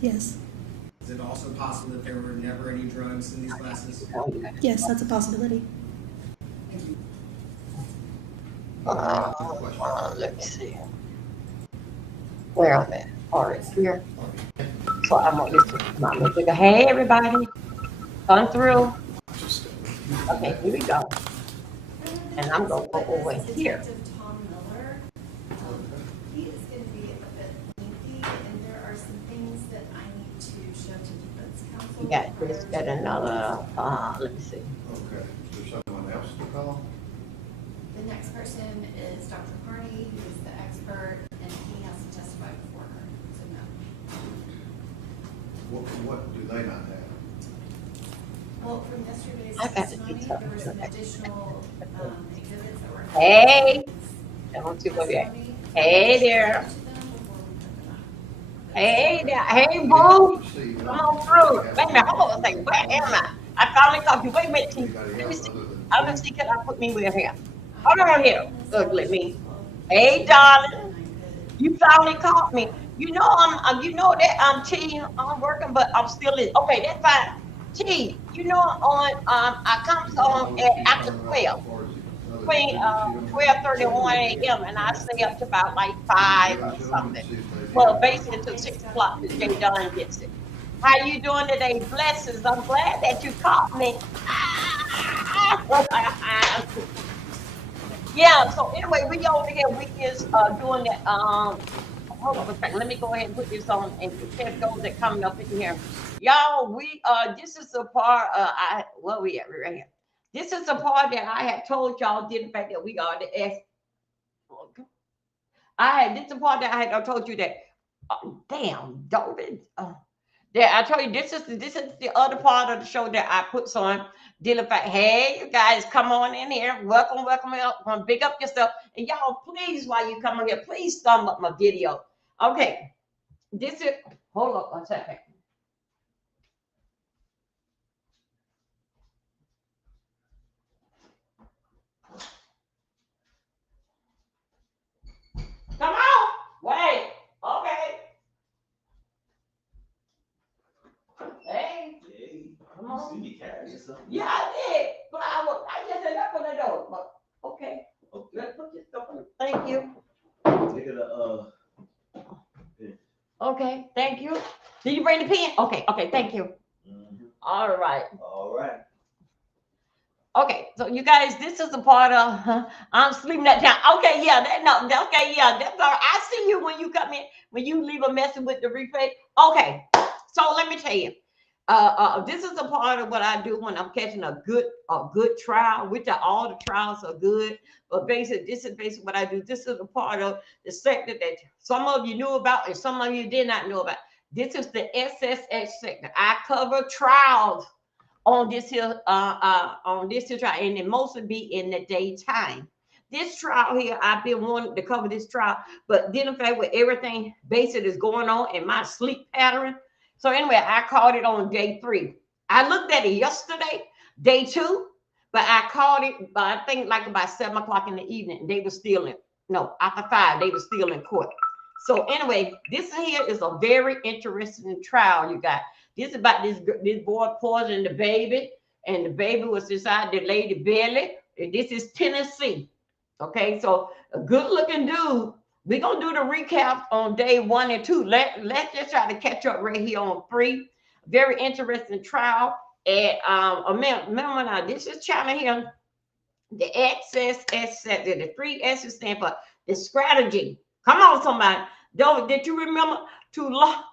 Yes. Is it also possible that there were never any drugs in these classes? Yes, that's a possibility. Let me see. Where I'm at. All right, here. So I'm gonna listen to my music. Hey, everybody, come through. Okay, here we go. And I'm gonna go over here. Detective Tom Miller. He is going to be a bit lengthy, and there are some things that I need to show to defense counsel. We got this, got another. Let me see. Okay, is there someone else to call? The next person is Dr. Carney, who is the expert, and he has to testify before her. So no. What do they not have? Well, from yesterday's I got the testimony, details. there were some additional exhibits that were. Hey, I don't see what we at. Hey there. Hey there. Hey, boo. Come on through. Wait a minute. Hold on a second. Where am I? I finally caught you. Wait a minute. Let me see. I don't see. Can I put me with here? Hold on here. Ugly me. Hey, darling. You finally caught me. You know you know that I'm cheating. I'm working, but I'm still in. Okay, that's fine. Gee, you know on I come home at after 12. 12:31 a.m. and I stay up to about like 5 or something. Well, basically until 6 o'clock the day Don gets it. How you doing today? Blessings. I'm glad that you caught me. Yeah, so anyway, we over here, we is doing that. Hold on a second. Let me go ahead and put this on and prepare those that coming up in here. Y'all, we this is the part what we at right here. This is the part that I had told y'all did the fact that we are the S. This is the part that I had told you that damn David. Yeah, I told you this is the other part of the show that I put on. Dealing fact, hey, you guys, come on in here. Welcome up. Big up yourself. And y'all, please, while you come on here, please thumb up my video. Okay, this is. Hold up one second. Come on. Wait. Okay. Hey. Come on. See me carry something. Yeah, I did. But I just ended up on the door. But okay. Let's put this stuff on. Thank you. Take it Okay, thank you. Did you bring the pen? Okay, thank you. Mm-hmm. All right. Okay, so you guys, this is a part of I'm sleeping that down. Okay, yeah, okay, yeah, that's all right. I see you when you come in, when you leave a message with the replay. Okay, so let me tell you. This is a part of what I do when I'm catching a good trial, which all the trials are good. But basically, this is basically what I do. This is a part of the sector that some of you knew about and some of you did not know about. This is the SSH sector. I cover trials on this here trial, and it mostly be in the daytime. This trial here, I've been wanting to cover this trial, but then in fact with everything basically is going on in my sleep pattern. So anyway, I called it on day 3. I looked at it yesterday, day 2, but I called it, I think like about 7 o'clock in the evening. They were still after 5, they were still in court. So anyway, this here is a very interesting trial you got. This is about this boy poisoning the baby, and the baby was inside the lady belly. And this is Tennessee. Okay, so a good-looking dude. We're gonna do the recap on day 1 and 2. Let's just try to catch up right here on 3. Very interesting trial. And remember now, this is channel here. The the 3 S's stand for the strategy. Come on, somebody. Did you remember to lock?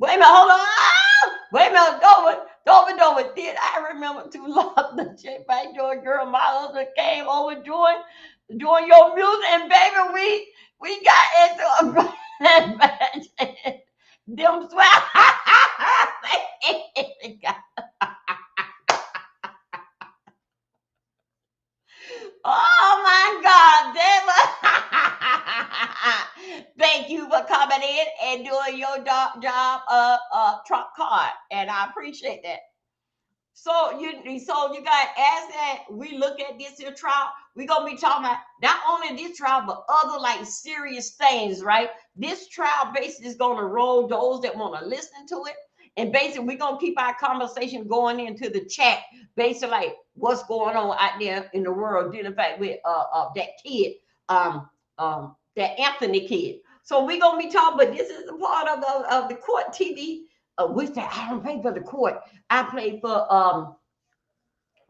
Wait a minute, hold on. Wait a minute, Dover. Did I remember to lock the check back door, girl? My husband came over doing your music, and baby, we got into a match. Them swag. Oh my God, David. Thank you for coming in and doing your job trump card. And I appreciate that. So you guys, as that we look at this here trial, we're gonna be talking about not only this trial, but other like serious things, right? This trial basically is gonna roll those that want to listen to it. And basically, we're gonna keep our conversation going into the chat, basically like what's going on out there in the world, dealing back with that kid, that Anthony kid. So we're gonna be talking, but this is a part of the court TV. Which that I don't pay for the court. I play for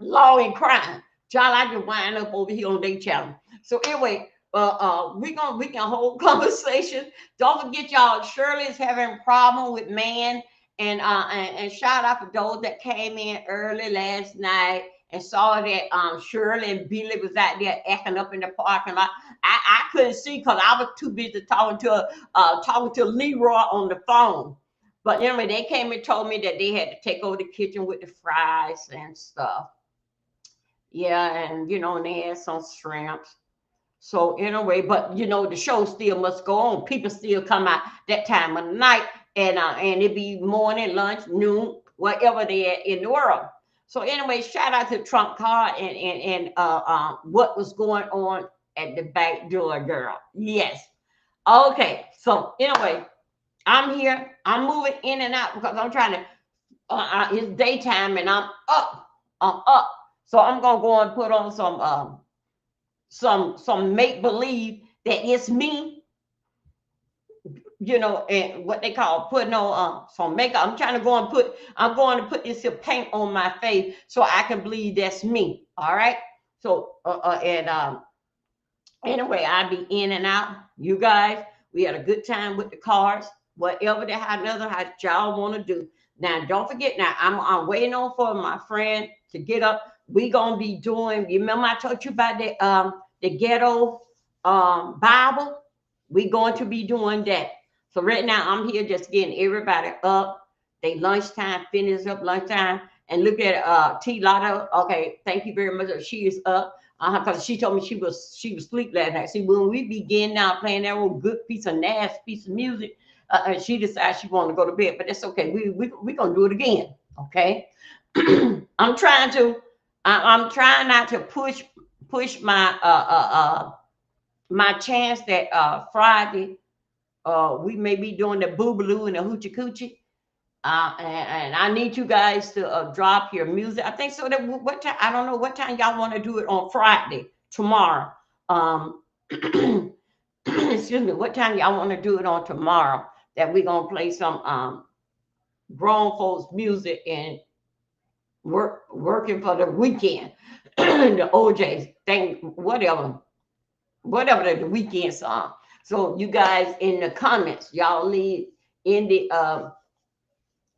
law and crime. Child, I just wind up over here on their channel. So anyway, we can hold conversation. Don't forget, y'all. Shirley is having a problem with man, and shout out for those that came in early last night and saw that Shirley and Billy was out there acting up in the parking lot. I couldn't see because I was too busy talking to Leroy on the phone. But anyway, they came and told me that they had to take over the kitchen with the fries and stuff. Yeah, and and they had some shrimps. So anyway, but the show still must go on. People still come out that time of the night, and it be morning, lunch, noon, whatever they at in the world. So anyway, shout out to Trump card and what was going on at the back door, girl. Yes. Okay. So anyway, I'm here. I'm moving in and out because I'm trying to. It's daytime and I'm up. I'm up. So I'm gonna go and put on some make believe that it's me. And what they call putting on some makeup. I'm going to put this here paint on my face so I can believe that's me. All right. So and anyway, I'll be in and out. You guys, we had a good time with the cards. Whatever how y'all want to do. Now, don't forget. Now, I'm waiting on for my friend to get up. We gonna be doing. You remember I told you about the ghetto Bible. We going to be doing that. So right now, I'm here just getting everybody up. They lunchtime, finish up lunchtime, and look at T Lotto. Okay, thank you very much. She is up. Because she told me she was asleep last night. See, when we begin now playing that old good piece of nasty piece of music, she decided she wanted to go to bed. But that's okay. We gonna do it again. Okay. I'm trying not to push my chance that Friday we may be doing the boobaloo and the hoochie coochie. And I need you guys to drop your music. I think so. That what time? I don't know what time y'all want to do it on Friday tomorrow. Excuse me. What time y'all want to do it on tomorrow? That we're gonna play some grown folks music and working for the weekend. The OJ's thing, whatever the weekend song. So you guys in the comments, y'all leave in the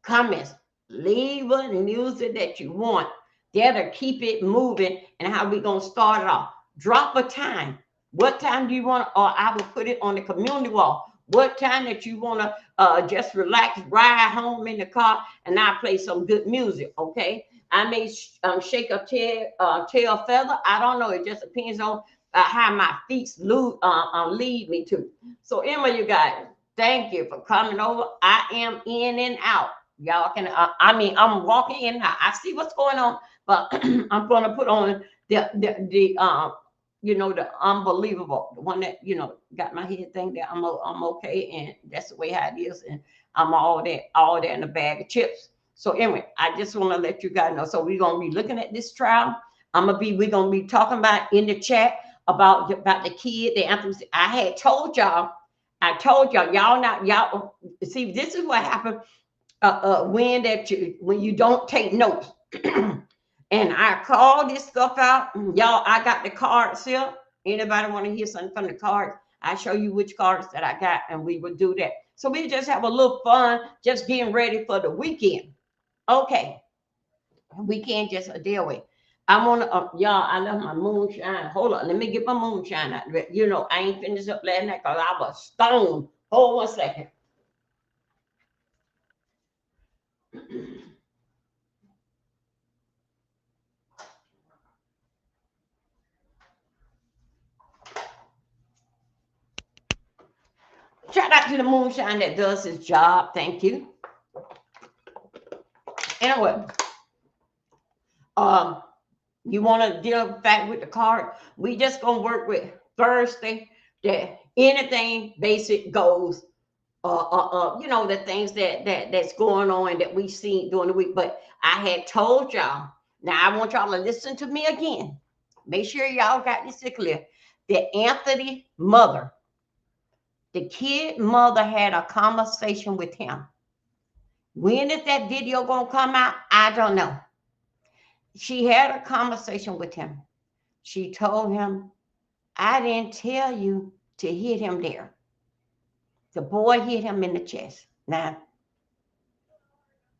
comments, leave the music that you want. That'll keep it moving. And how we gonna start it off? Drop a time. What time do you want? Or I will put it on the community wall. What time that you want to just relax, ride home in the car, and I play some good music. Okay. I may shake a tail feather. I don't know. It just depends on how my feet lead me to. So anyway, you guys, thank you for coming over. I am in and out. Y'all can, I'm walking in now. I see what's going on, but I'm going to put on the unbelievable, the one that, got my head thing that I'm okay. And that's the way how it is. And I'm all that in a bag of chips. So anyway, I just want to let you guys know. So we're going to be looking at this trial. We're going to be talking about in the chat about the kid, the anthem. I told y'all, y'all see, this is what happened when you don't take notes. And I call this stuff out. Y'all, I got the cards here. Anybody want to hear something from the cards? I show you which cards that I got, and we will do that. So we just have a little fun, just getting ready for the weekend. Okay. Weekend just a day away. I want to, y'all, I love my moonshine. Hold on, let me get my moonshine out. I ain't finished up last night because I was stoned. Hold 1 second. Shout out to the moonshine that does his job. Thank you. Anyway, You want to deal back with the card? We just gonna work with Thursday. That anything basic goes. You know, the things that's going on that we seen during the week. But I had told y'all. Now I want y'all to listen to me again. Make sure y'all got this clear. That Anthony mother, the kid mother, had a conversation with him. When is that video gonna come out? I don't know. She had a conversation with him. She told him, I didn't tell you to hit him there. The boy hit him in the chest. Now,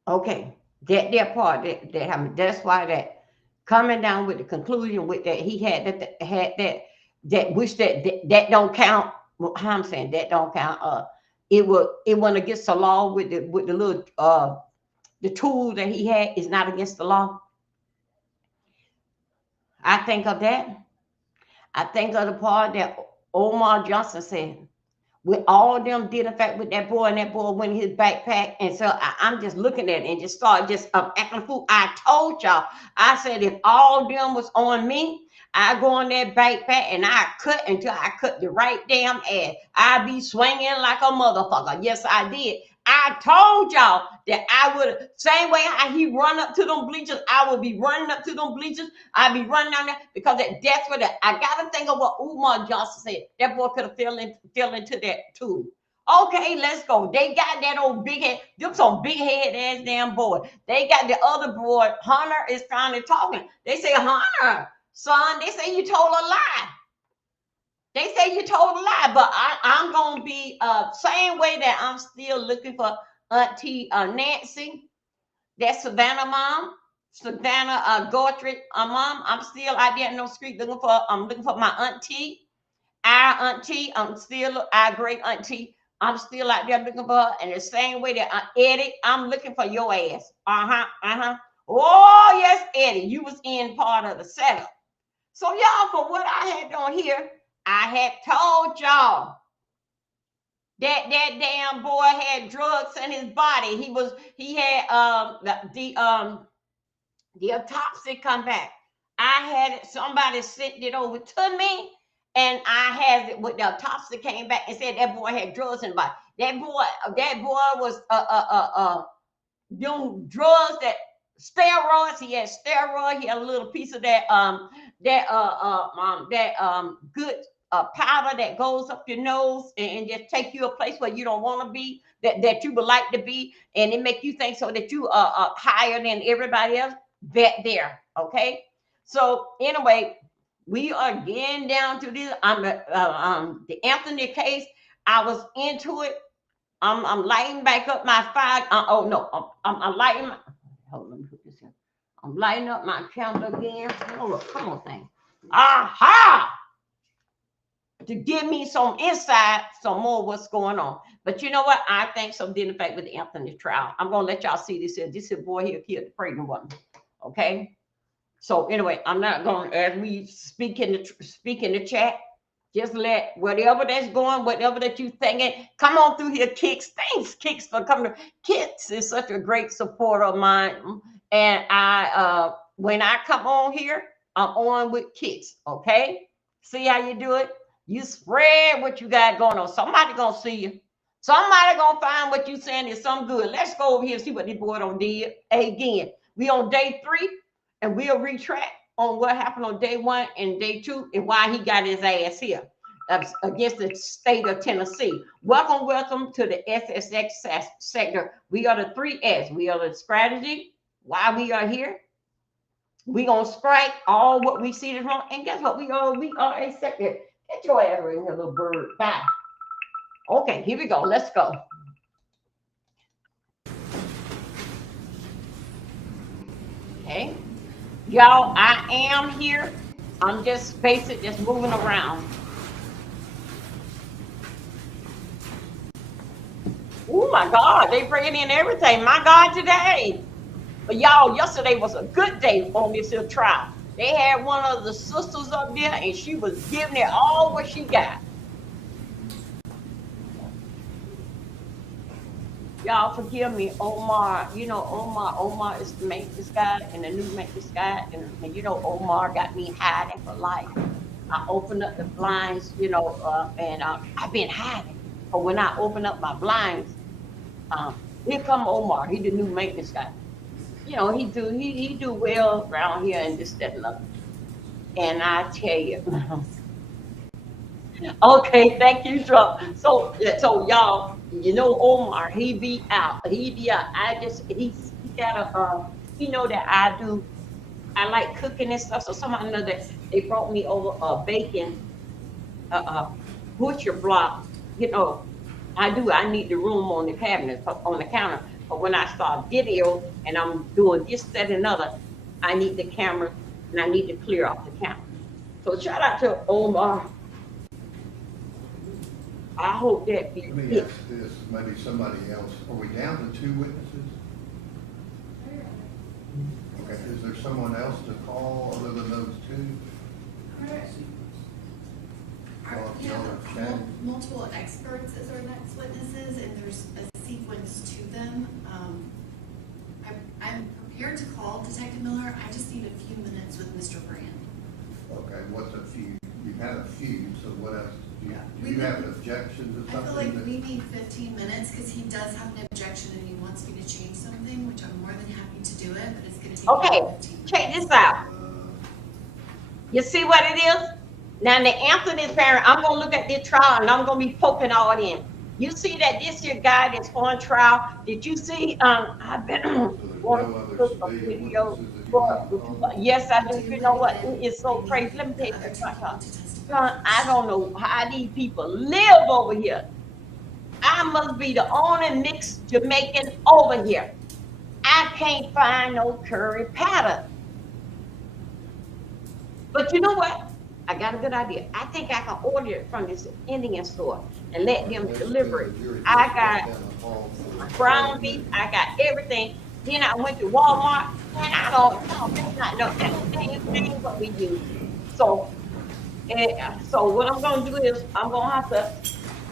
okay, that part that happened. That's why that coming down with the conclusion with that he had that which that don't count. Well, how I'm saying that don't count. It went against the law with the little the tool that he had is not against the law. I think of that. I think of the part that Omar Johnson said. With all them did in fact with that boy, and that boy went in his backpack. And so I'm just looking at it and just start just acting a fool. I told y'all, I said, if all them was on me, I go on that backpack and I cut until I cut the right damn ass. I be swinging like a motherfucker. Yes, I did. I told y'all that I would, same way he run up to them bleachers, I would be running up to them bleachers. I'd be running down there because that's what I got to think of what Umar Johnson said. That boy could have fell into that too. Okay, let's go. They got that old big head, them some big head ass damn boy. They got the other boy, Hunter is finally talking. They say, Hunter, son, they say you told a lie. They say you told a lie, but I'm going to be same way that I'm still looking for Auntie Nancy, that's Savannah mom, Savannah Gortry mom. I'm still out there in the street looking for my auntie, our auntie. Our great auntie. I'm still out there looking for her. And the same way that Eddie, I'm looking for your ass. Oh, yes, Eddie, you was in part of the setup. So y'all, for what I had on here, I had told y'all that damn boy had drugs in his body. He had the autopsy come back. I had somebody sent it over to me, and I had it with the autopsy came back and said that boy had drugs in his body. That boy was doing drugs, that steroids. He had steroids. He had a little piece of that good powder that goes up your nose and just take you a place where you don't want to be, that you would like to be, and it make you think so that you are higher than everybody else. That there, okay. So anyway, we are getting down to this. The Anthony case. I was into it. I'm lighting back up my fire. I'm lighting. Hold on, let me put this in. I'm lighting up my candle again. Hold on, come on, thing. Aha! To give me some insight, some more what's going on. But you know what? I think some did in fact with the Anthony trial. I'm gonna let y'all see this here. This is boy here killed the pregnant woman. Okay. So anyway, I'm not going, as we speak in the chat, just let whatever that's going, whatever that you thinking, come on through here, Kicks. Thanks, Kicks, for coming. Kicks is such a great supporter of mine. And I when I come on here, I'm on with Kicks. Okay. See how you do it? You spread what you got going on. Somebody gonna see you. Somebody gonna find what you saying is some good. Let's go over here and see what this boy done did. Again, we on day 3, and we'll retract on what happened on day 1 and day 2 and why he got his ass here against the state of Tennessee. Welcome to the SSX sector. We are the 3S. We are the strategy. Why we are here. We gonna strike all what we see is wrong. And guess what? We are a sector. Get your ass in here, little bird. Bye. Okay, here we go. Let's go. Okay. Y'all, I am here. I'm just moving around. Oh my God, they bringing in everything. My God, today. But y'all, yesterday was a good day on this here trial. They had one of the sisters up there, and she was giving it all what she got. y'all forgive me, Omar. You know, Omar is the maintenance guy and the new maintenance guy. And you know, Omar got me hiding for life. I opened up the blinds, and I've been hiding. But when I open up my blinds, here come Omar. He the new maintenance guy. You know, he do well around here and this, that, and other. And I tell you, okay, thank you, Trump. So y'all, you know, Omar, he be out. He be out. He got a that I like cooking and stuff. So somehow or another, they brought me over a bacon butcher block. You know, I need the room on the cabinet, on the counter. But when I start video and I'm doing this, that, and another, I need the camera and I need to clear off the counter. So shout out to Omar. I hope that be Let me it. ask this, maybe somebody else, are we down to 2 witnesses? Okay, is there someone else to call other than those 2? We have multiple experts as our next witnesses, and there's a sequence to them. I'm prepared to call Detective Miller. I just need a few minutes with Mr. Brand. Okay, what's a few? You've had a few, so what else? Do you Yeah. have an objection to I feel something? like we need 15 minutes because he does have an objection and he wants me to change something, which I'm more than happy to do it, but it's going to take Okay, 15 minutes. check this out. You see what it is? Now to answer this, parent, I'm gonna look at this trial and I'm gonna be poking all in. You see that this here guy that's on trial? Did you see? I've been So there's wanting no to other put a civilian video. witnesses that you For, need to call? yes, I do. Do You know what? and It is so we crazy. need Let me the tell you other something. two people to testify Son, I first. don't know how these people live over here. I must be the only mixed Jamaican over here. I can't find no curry pattern. But you know what? I got a good idea. I think I can order it from this Indian store and let them deliver it. I got ground beef. I got everything. Then I went to Walmart and I don't know. That's not no that ain't what we use. So, so what I'm gonna do is I'm gonna have to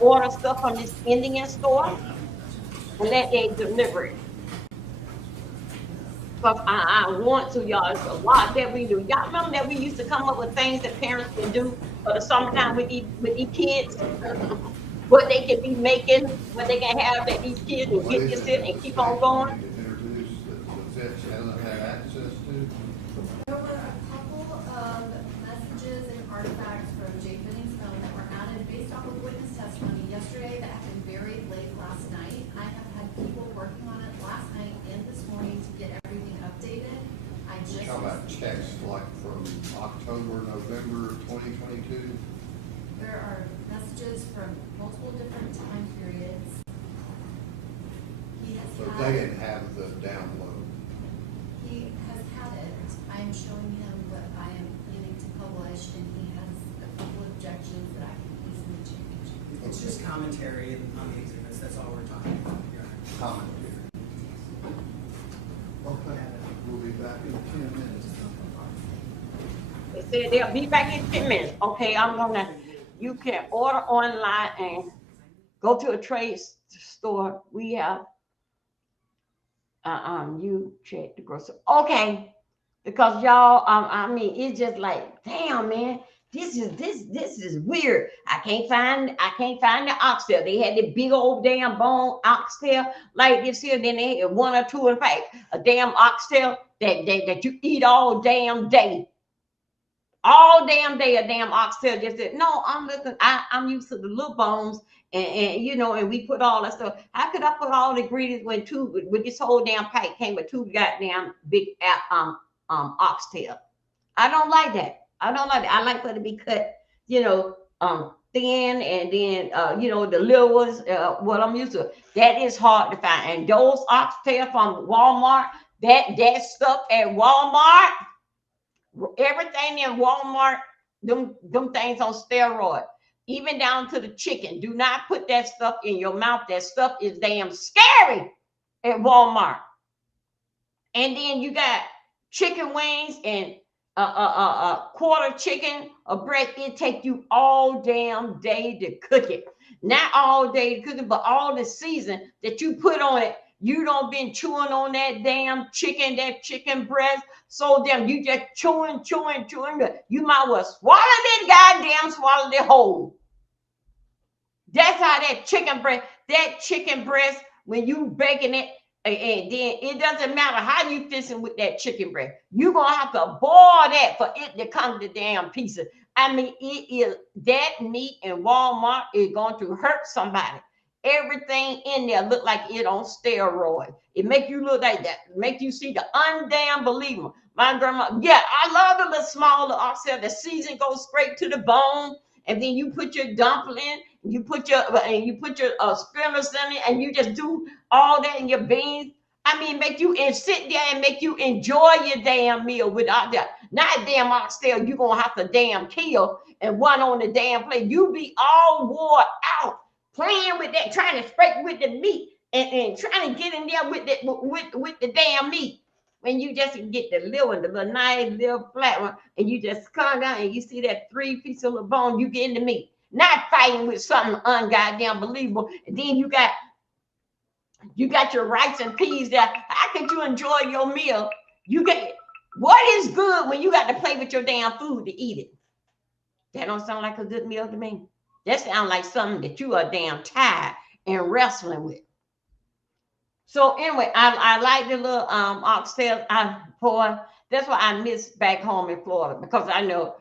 order stuff from this Indian store and let they deliver it. Because I want to, y'all. It's a lot that we do. Y'all remember that we used to come up with things that parents can do for the summertime with these kids? What they can be making, what they can have that these kids will What get is this it in that and the keep state on going. wanted to introduce that the feds hasn't had access to? There were a couple of messages and artifacts from Jay Finney's phone that were added based off of witness testimony yesterday that have been buried late last night. I have had people working on it last night and this morning to get everything updated. I just. How about checks like from October, November 2022? There are messages from multiple different time periods. He has So had. they didn't have the download. He has had it. I am showing him what I am planning to publish, and he has a couple objections that I can easily change. It's just commentary on the exhibits, that's all we're talking about here. Commentary. Okay, we'll be back in 10 minutes. They said they'll be back in 10 minutes. Okay, you can order online and go to a trade store. We have, you check the grocery. Okay, because y'all, I mean, it's just like, damn, man, this is weird. I can't find the oxtail. They had the big old damn bone oxtail like this here. Then they had one or two, in fact, a damn oxtail that you eat all damn day. All damn day, a damn oxtail just said, no, I'm used to the little bones and we put all that stuff. How could I put all the ingredients when with this whole damn pack came with 2 goddamn big oxtail? I don't like that. I don't like that. I like for it to be cut, thin, and then the little ones, what I'm used to. That is hard to find. And those oxtail from Walmart, that stuff at Walmart. Everything in Walmart, them things on steroid. Even down to the chicken. Do not put that stuff in your mouth. That stuff is damn scary at Walmart. And then you got chicken wings and quarter chicken or breast. It take you all damn day to cook it. Not all day cooking, but all the season that you put on it. You don't been chewing on that damn chicken, that chicken breast. So damn, you just chewing. You might well swallow that goddamn swallow the whole. That's how that chicken breast, when you baking it, and then it doesn't matter how you fixing with that chicken breast. You're gonna have to boil that for it to come to damn pieces. I mean, it is that meat in Walmart is going to hurt somebody. Everything in there look like it on steroid. It make you look like that. Make you see the undamn believable. My grandma, yeah, I love the little smaller oxtail. The season goes straight to the bone, and then you put your dumpling, you put your spinners in it, and you just do all that in your beans. I mean, make you and sit there and make you enjoy your damn meal without that. Not damn oxtail you gonna have to damn kill and one on the damn plate. You be all wore out playing with that, trying to scrape with the meat and trying to get in there with the damn meat. When you just get the little one, the little nice little flat one, and you just come down and you see that 3 piece of the bone, you get in the meat. Not fighting with something ungoddamn believable. And then you got your rice and peas there. How could you enjoy your meal? You get what is good when you got to play with your damn food to eat it? That don't sound like a good meal to me. That sounds like something that you are damn tired and wrestling with. So anyway, I like the little oxtail. Boy, that's what I miss back home in Florida, because I know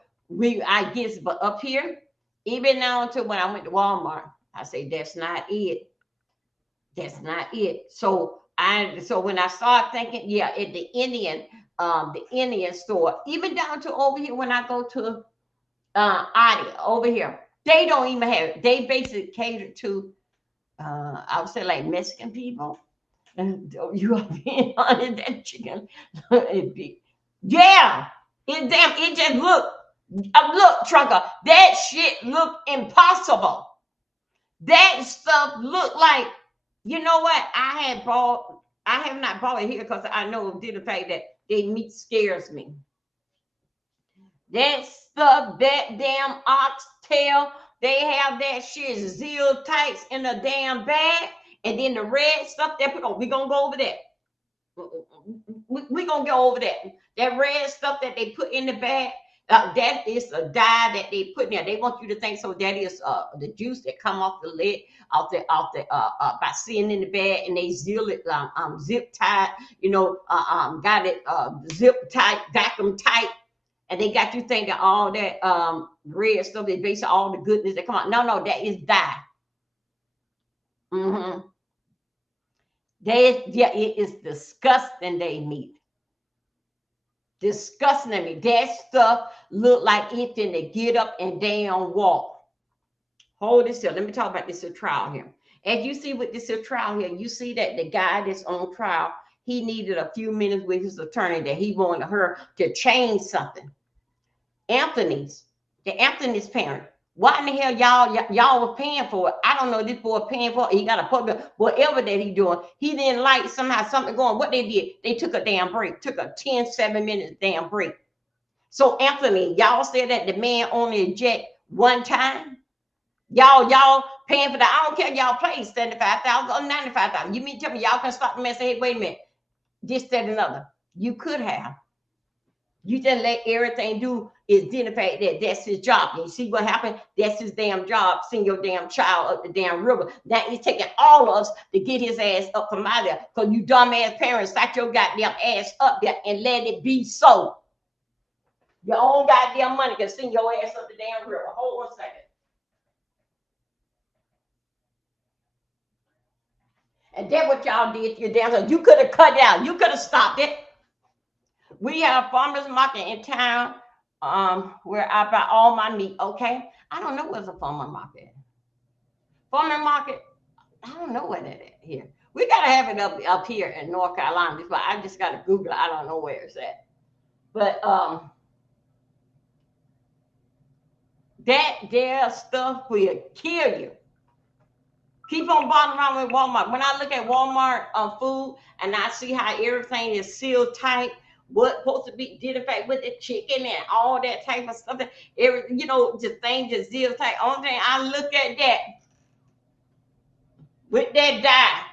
I guess, but up here, even now until when I went to Walmart, I say that's not it. That's not it. So when I start thinking, yeah, at the Indian store, even down to over here when I go to Adi over here, they don't even have it. They basically cater to I would say like Mexican people. And you are being honest, that chicken, yeah, it just look Trunker, that shit look impossible. That stuff look like, you know what? I have not bought it here because I know due to the fact that their meat scares me. That stuff, that damn oxtail, they have that shit zeal tights in a damn bag, and then the red stuff they put on. We gonna go over that. We gonna go over that. That red stuff that they put in the bag, that is a dye that they put in there. They want you to think so. That is the juice that come off the lid, by seeing in the bag, and they seal it zip tight. Got it zip tight, vacuum tight. And they got you thinking all that red stuff is based on all the goodness that come out. No, that is dye. It is disgusting. They meat. Disgusting to me. That stuff look like it finna get up and down walk. Hold this here. Let me talk about this trial here. As you see with this trial here, you see that the guy that's on trial, he needed a few minutes with his attorney that he wanted her to change something. Anthony's parent. Why in the hell y'all were paying for it? I don't know. This boy paying for it. He got a public, whatever that he doing. He didn't like somehow something going. What they did, they took a damn break. Took a 7 minutes damn break. So Anthony, y'all said that the man only eject one time. Y'all paying for that. I don't care. Y'all pay $75,000 or $95,000. You mean tell me y'all can stop the man and say, hey, wait a minute, this, that, and another. You could have. You just let everything do is identify that that's his job. And you see what happened? That's his damn job. Send your damn child up the damn river. Now he's taking all of us to get his ass up from out there. Because you dumbass parents sat your goddamn ass up there and let it be so. Your own goddamn money can send your ass up the damn river. Hold on a second. And that's what y'all did to your damn self. You could have cut it out. You could have stopped it. We have a farmer's market in town where I buy all my meat, okay? I don't know where's a farmer's market. Farmer's market, I don't know where that is here. We got to have it up here in North Carolina. But I just got to Google it. I don't know where it's at. But that there stuff will kill you. Keep on bothering around with Walmart. When I look at Walmart food and I see how everything is sealed tight, what's supposed to be did effect with the chicken and all that type of stuff, the thing just sealed tight. Only thing I look at that, with that dye.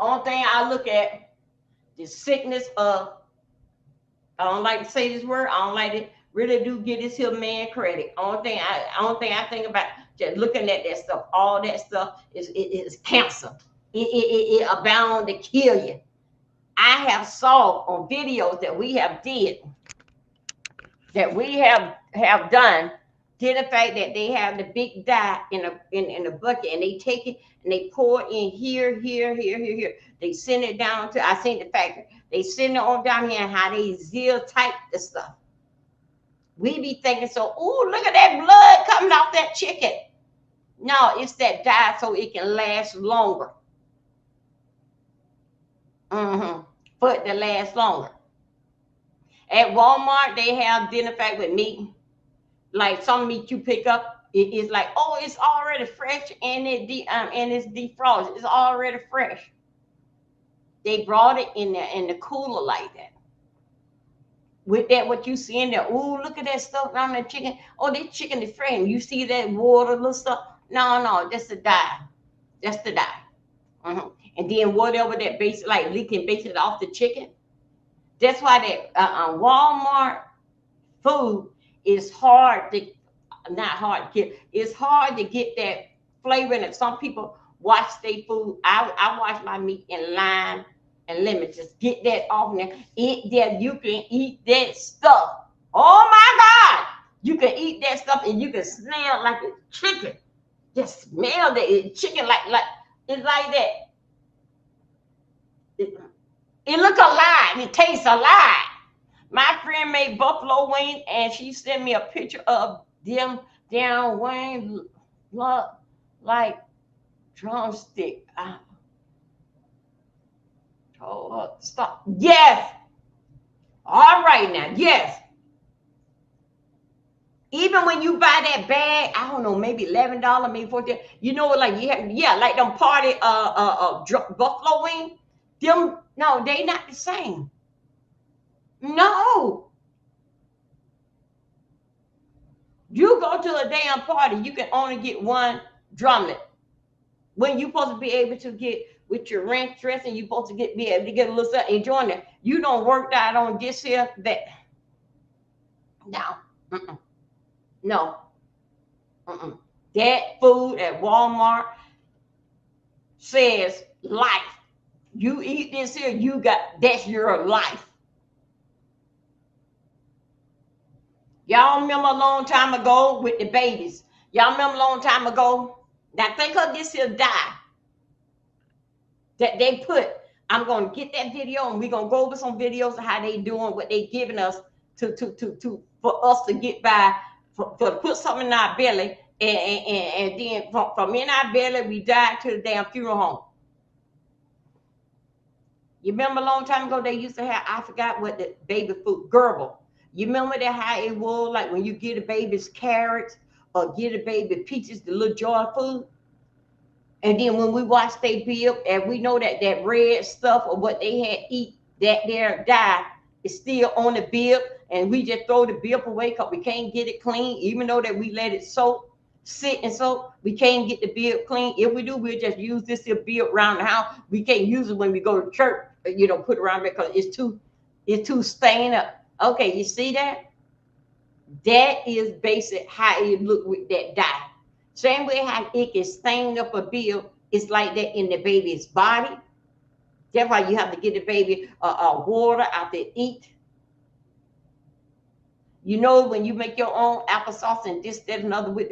Only thing I look at the sickness of, I don't like to say this word, I don't like to really do give this here man credit. Only thing I think about just looking at that stuff, all that stuff is cancer. It abound to kill you. I have saw on videos that we have did, that we have done, did the fact that they have the big dye in a bucket, and they take it and they pour it in here. They send it down to, I seen the factory. They send it on down here and how they seal type the stuff. We be thinking so, oh, look at that blood coming off that chicken. No, it's that dye so it can last longer. For it to last longer. At Walmart, they have dinner fact with meat. Like some meat you pick up, it's like, oh, it's already fresh and it's defrosted. It's already fresh. They brought it in the cooler like that. With that, what you see in there, oh, look at that stuff around that chicken. Oh, this chicken is fresh. You see that water, little stuff. No, that's the dye. That's the dye. And then whatever that base, like leaking base it off the chicken. That's why that Walmart food is hard to, not hard to get. It's hard to get that flavor in it. Some people wash their food. I wash my meat in lime and lemon. Just get that off there. Eat that. You can eat that stuff. Oh my God! You can eat that stuff and you can smell like it's chicken. Just smell that chicken like it's like that. It look alive. It tastes alive. My friend made buffalo wings, and she sent me a picture of them down wings like drumstick. I told her to stop. Yes. All right now. Yes. Even when you buy that bag, I don't know, maybe $11, maybe $14. You know, like like them party buffalo wings. Them, no, they not the same. No. You go to a damn party, you can only get one drumlet. When you're supposed to be able to get with your ranch dressing, you're supposed to be able to get a little something, enjoying it. You don't work out on this here, that. No. No. That food at Walmart says life. You eat this here, that's your life. Y'all remember a long time ago with the babies? Y'all remember a long time ago? Now think of this here dye that they put. I'm gonna get that video and we're gonna go over some videos of how they doing what they giving us to for us to get by, for to put something in our belly, and then from in our belly we died to the damn funeral home. You remember a long time ago they used to have, I forgot what the baby food, gerbil. You remember that how it was like when you get a baby's carrots or get a baby peaches, the little jar food? And then when we watch they bib, and we know that that red stuff or what they had eat, that their dye is still on the bib, and we just throw the bib away because we can't get it clean, even though that we let it sit and soak, we can't get the bib clean. If we do, we'll just use this here bib around the house. We can't use it when we go to church, put it around because it's too stained up. Okay, you see that? That is basic how it look with that dye. Same way how it can stain up a bib, it's like that in the baby's body. That's why you have to get the baby water after they eat. You know, when you make your own applesauce and this, that, and other with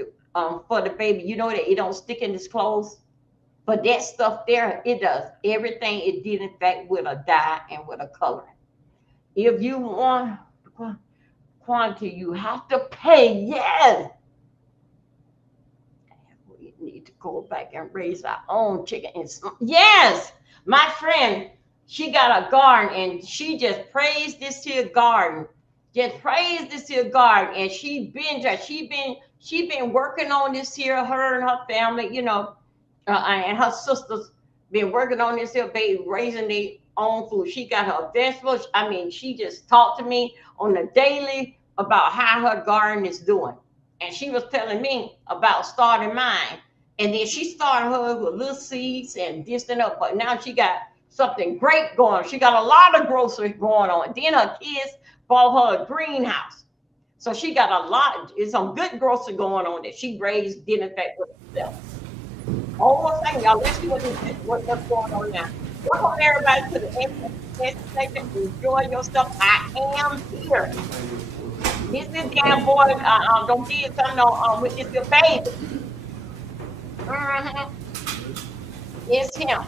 for the baby, you know that it don't stick in his clothes. But that stuff there, it does. Everything it did, in fact, with a dye and with a coloring. If you want quantity, you have to pay. Yes. We need to go back and raise our own chicken. Yes. My friend, she got a garden and she just praised this here garden. Just praised this here garden. And she been working on this here, her and her family, and her sisters been working on this here baby, raising their own food. She got her vegetables. I mean, she just talked to me on the daily about how her garden is doing. And she was telling me about starting mine. And then she started her with little seeds and this and that, but now she got something great going. She got a lot of groceries going on. Then her kids bought her a greenhouse. So she got a lot, it's some good grocery going on that she raised, did in fact with herself. One more thing, y'all, let's see what's going on now. Welcome everybody to the end section. Enjoy yourself. I am here. This is damn boy, don't get something with this your baby. It's him.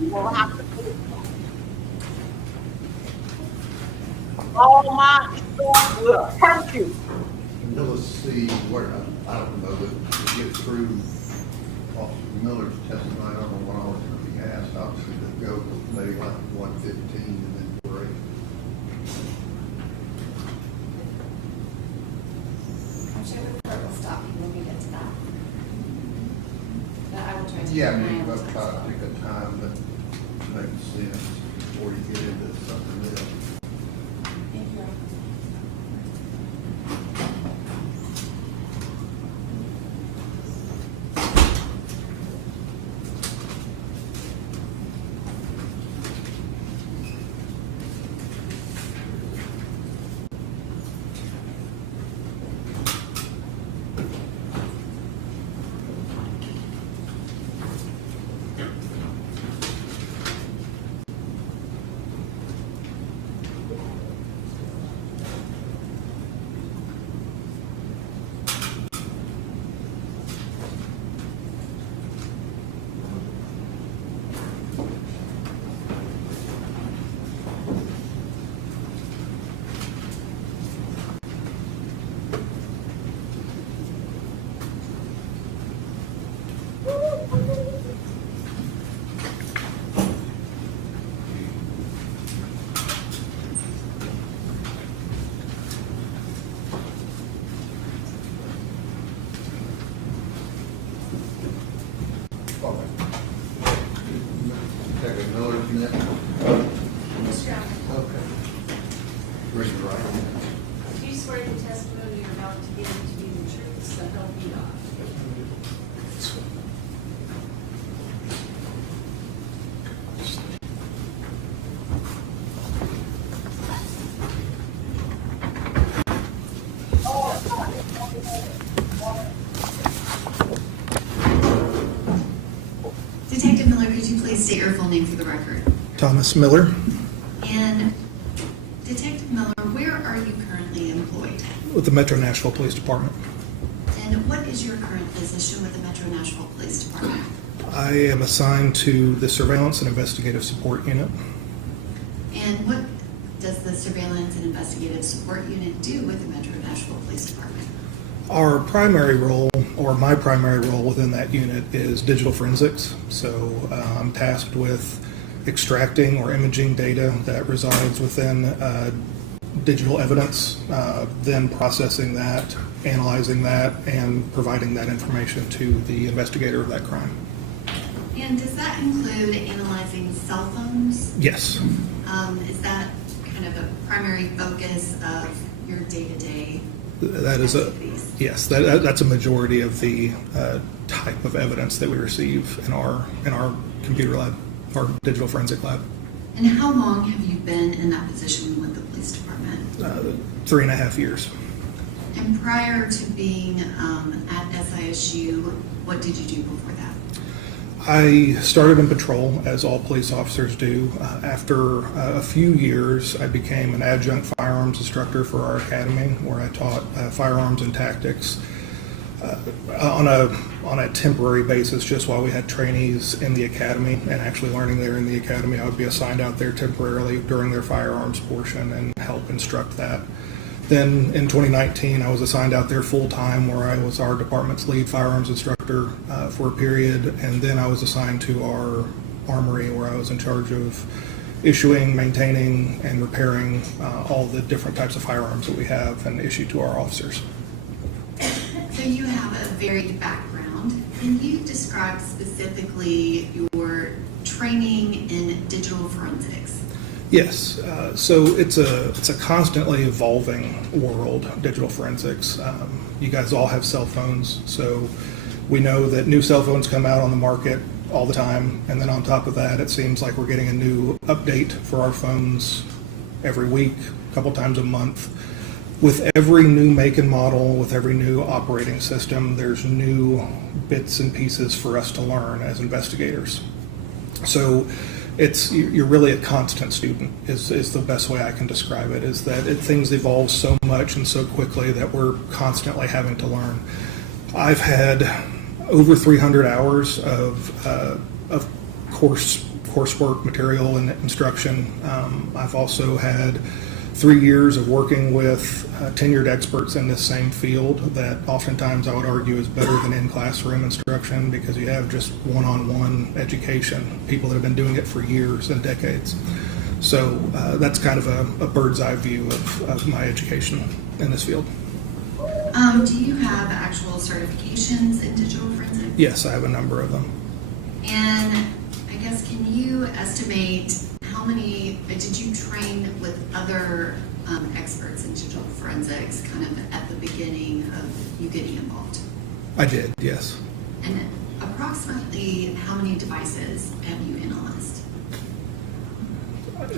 You will have to put it. All my stuff will hurt you. And let's see where, I don't know, to get through Officer Miller's testimony, I don't know what all is going to be asked, obviously, to go maybe like 1:15 and then break. I'm sure the clerk will stop you when we get to that. But I will try to. Yeah, I keep mean, an eye on you've the got time. to pick a time that makes sense before you get into something else. Thank you. Detective Miller's next. Mr. Allen, Okay. Raise your right hand. do you swear the testimony you're about to give to be the truth, so help you God? Detective Miller, could you please state your full name for the record? Thomas Miller And Detective Miller, where are you currently employed? with the Metro Nashville Police Department. And what is your current position with the Metro Nashville Police Department? I am assigned to the Surveillance and Investigative Support Unit. And what does the Surveillance and Investigative Support Unit do with the Metro Nashville Police Department? Our primary role, or my primary role within that unit, is digital forensics. So I'm tasked with extracting or imaging data that resides within digital evidence, then processing that, analyzing that, and providing that information to the investigator of that crime. And does that include analyzing cell phones? Yes. Is that kind of a primary focus of your day-to-day That is activities? yes. That's a majority of the type of evidence that we receive in our computer lab, our digital forensic lab. And how long have you been in that position with the police department? 3.5 years. And prior to being at SISU, what did you do before that? I started in patrol, as all police officers do. After a few years, I became an adjunct firearms instructor for our academy, where I taught firearms and tactics on a temporary basis, just while we had trainees in the academy and actually learning there in the academy. I would be assigned out there temporarily during their firearms portion and help instruct that. Then in 2019, I was assigned out there full-time, where I was our department's lead firearms instructor for a period, and then I was assigned to our armory, where I was in charge of issuing, maintaining, and repairing all the different types of firearms that we have and issue to our officers. So you have a varied background. Can you describe specifically your training in digital forensics? Yes, so it's a constantly evolving world, digital forensics. You guys all have cell phones, so we know that new cell phones come out on the market all the time, and then on top of that, it seems like we're getting a new update for our phones every week, a couple times a month. With every new make and model, with every new operating system, there's new bits and pieces for us to learn as investigators. So you're really a constant student is the best way I can describe it, is that things evolve so much and so quickly that we're constantly having to learn. I've had over 300 hours of coursework material and instruction. I've also had 3 years of working with tenured experts in this same field that oftentimes I would argue is better than in-classroom instruction, because you have just one-on-one education, people that have been doing it for years and decades. So that's kind of a bird's eye view of my education in this field. Do you have actual certifications in digital forensics? Yes, I have a number of them. And I guess, can you estimate how many, did you train with other experts in digital forensics kind of at the beginning of you getting involved? I did, yes. And approximately how many devices have you analyzed?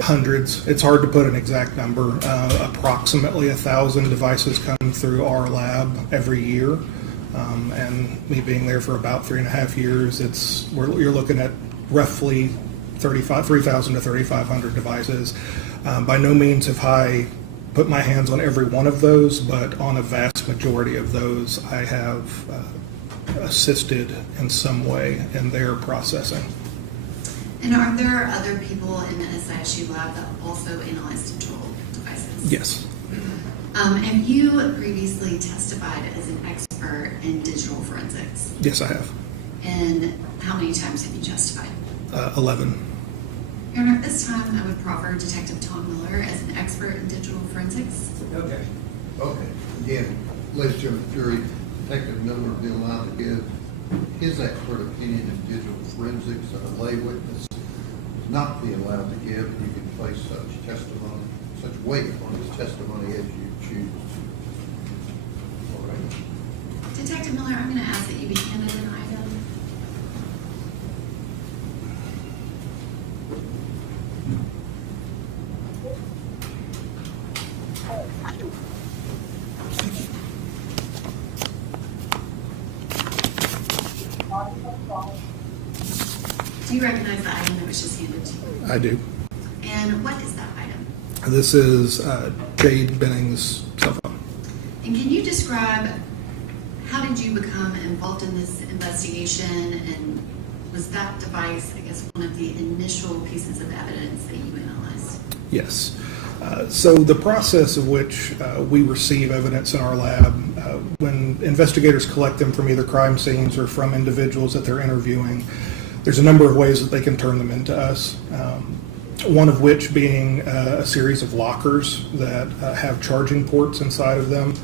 Hundreds. It's hard to put an exact number. Approximately 1,000 devices come through our lab every year. And me being there for about 3.5 years, you're looking at roughly 3,000 to 3,500 devices. By no means have I put my hands on every one of those, but on a vast majority of those, I have assisted in some way in their processing. And are there other people in the SISU lab that also analyze digital devices? Yes. Have you previously testified as an expert in digital forensics? Yes, I have. And how many times have you testified? 11. Your Honor, at this time, I would proffer Detective Tom Miller as an expert in digital forensics. Okay. Okay, again, ladies and gentlemen, jury, Detective Miller will be allowed to give his expert opinion in digital forensics, and a lay witness is not be allowed to give. You can place such testimony, such weight on his testimony as you choose. All right. Detective Miller, I'm going to ask that you be handed an item. Do you recognize the item that was just handed to you? I do. And what is that item? This is Jade Benning's cell phone. And can you describe how did you become involved in this investigation, and was that device, I guess, one of the initial pieces of evidence that you analyzed? Yes. So the process of which we receive evidence in our lab, when investigators collect them from either crime scenes or from individuals that they're interviewing, there's a number of ways that they can turn them into us. One of which being a series of lockers that have charging ports inside of them,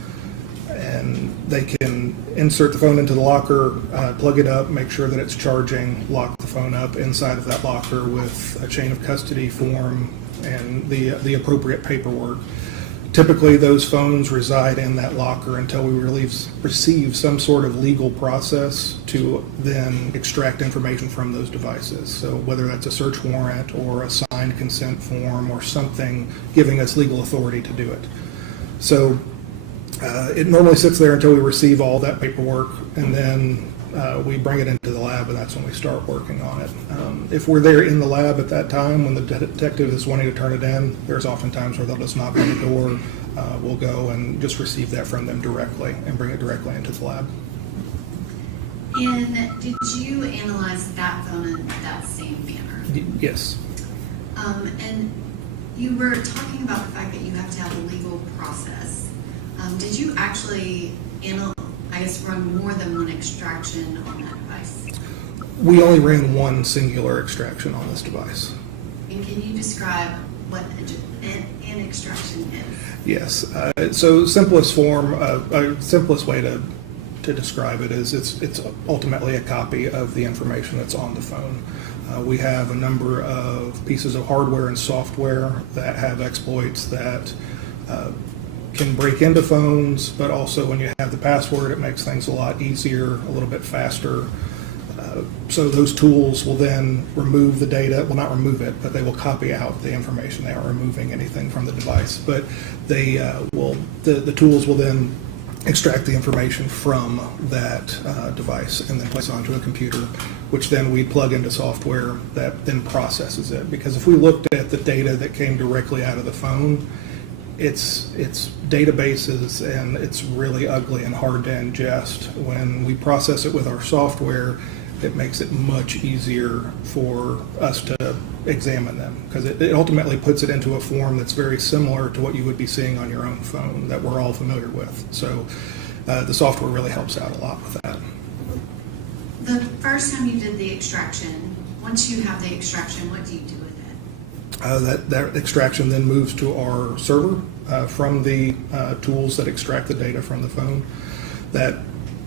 and they can insert the phone into the locker, plug it up, make sure that it's charging, lock the phone up inside of that locker with a chain of custody form and the appropriate paperwork. Typically, those phones reside in that locker until we receive some sort of legal process to then extract information from those devices. So whether that's a search warrant or a signed consent form or something giving us legal authority to do it. So it normally sits there until we receive all that paperwork, and then we bring it into the lab, and that's when we start working on it. If we're there in the lab at that time when the detective is wanting to turn it in, there's often times where they'll just knock on the door. We'll go and just receive that from them directly and bring it directly into the lab. And did you analyze that phone in that same manner? Yes. And you were talking about the fact that you have to have a legal process. Did you actually run more than one extraction on that device? We only ran one singular extraction on this device. And can you describe what an extraction is? Yes. So simplest way to describe it is it's ultimately a copy of the information that's on the phone. We have a number of pieces of hardware and software that have exploits that can break into phones, but also when you have the password, it makes things a lot easier, a little bit faster. So those tools will then remove the data, well, not remove it, but they will copy out the information. They aren't removing anything from the device, but they the tools will then extract the information from that device and then place it onto a computer, which then we plug into software that then processes it. Because if we looked at the data that came directly out of the phone, it's databases, and it's really ugly and hard to ingest. When we process it with our software, it makes it much easier for us to examine them, because it ultimately puts it into a form that's very similar to what you would be seeing on your own phone that we're all familiar with. So the software really helps out a lot with that. The first time you did the extraction, once you have the extraction, what do you do with it? That extraction then moves to our server from the tools that extract the data from the phone. That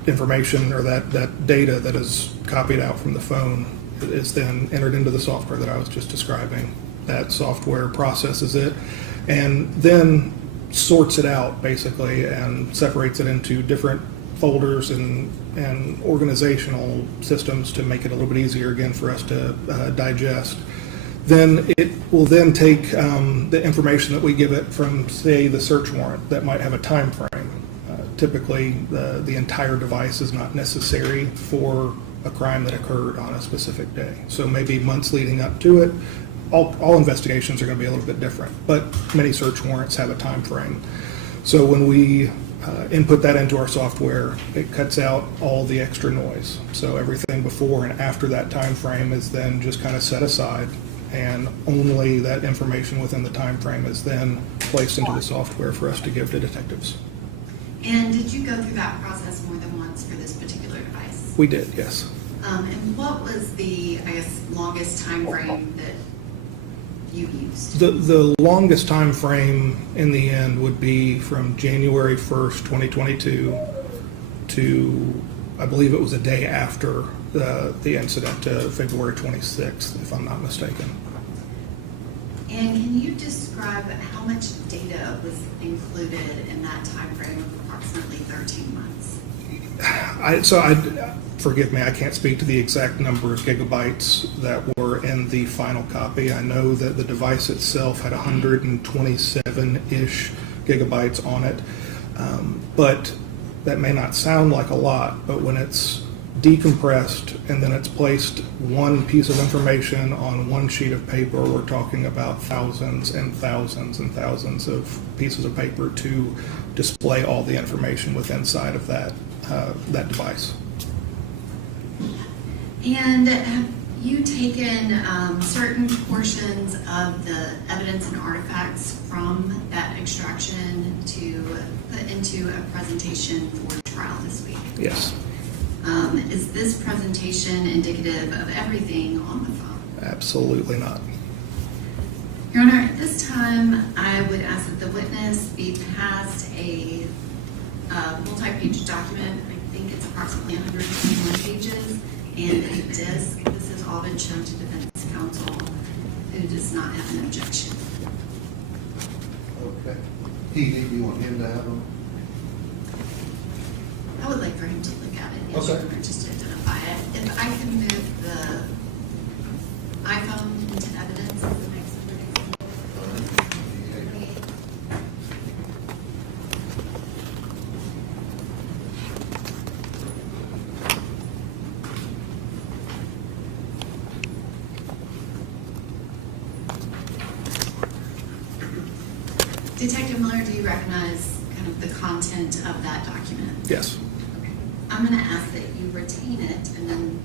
information, or that data that is copied out from the phone, is then entered into the software that I was just describing. That software processes it and then sorts it out basically and separates it into different folders and organizational systems to make it a little bit easier again for us to digest. Then it will then take the information that we give it from, say, the search warrant that might have a time frame. Typically, the entire device is not necessary for a crime that occurred on a specific day. So maybe months leading up to it. All investigations are going to be a little bit different, but many search warrants have a time frame. So when we input that into our software, it cuts out all the extra noise. So everything before and after that time frame is then just kind of set aside, and only that information within the time frame is then placed into the software for us to give to detectives. And did you go through that process more than once for this particular device? We did, yes. And what was the, I guess, longest time frame that you used? The longest time frame in the end would be from January 1st, 2022 to, I believe it was a day after the incident, February 26th, if I'm not mistaken. And can you describe how much data was included in that time frame of approximately 13 months? Forgive me, I can't speak to the exact number of gigabytes that were in the final copy. I know that the device itself had 127-ish gigabytes on it, but that may not sound like a lot, but when it's decompressed and then it's placed one piece of information on one sheet of paper, we're talking about thousands and thousands and thousands of pieces of paper to display all the information within inside of that device. And have you taken certain portions of the evidence and artifacts from that extraction to put into a presentation for trial this week? Yes. Is this presentation indicative of everything on the phone? Absolutely not. Your Honor, at this time, I would ask that the witness be passed a multi-page document. I think it's approximately 121 pages, and a disc. This has all been shown to defense counsel, who does not have an objection. Okay. Heath, you want him to have them? I would like for him to look at it, yes, Okay. Your Honor, just to identify it. If I can move the iPhone into evidence as the next Detective Miller, do you recognize kind of the content of that document? Yes. I'm going to ask that you retain it, and then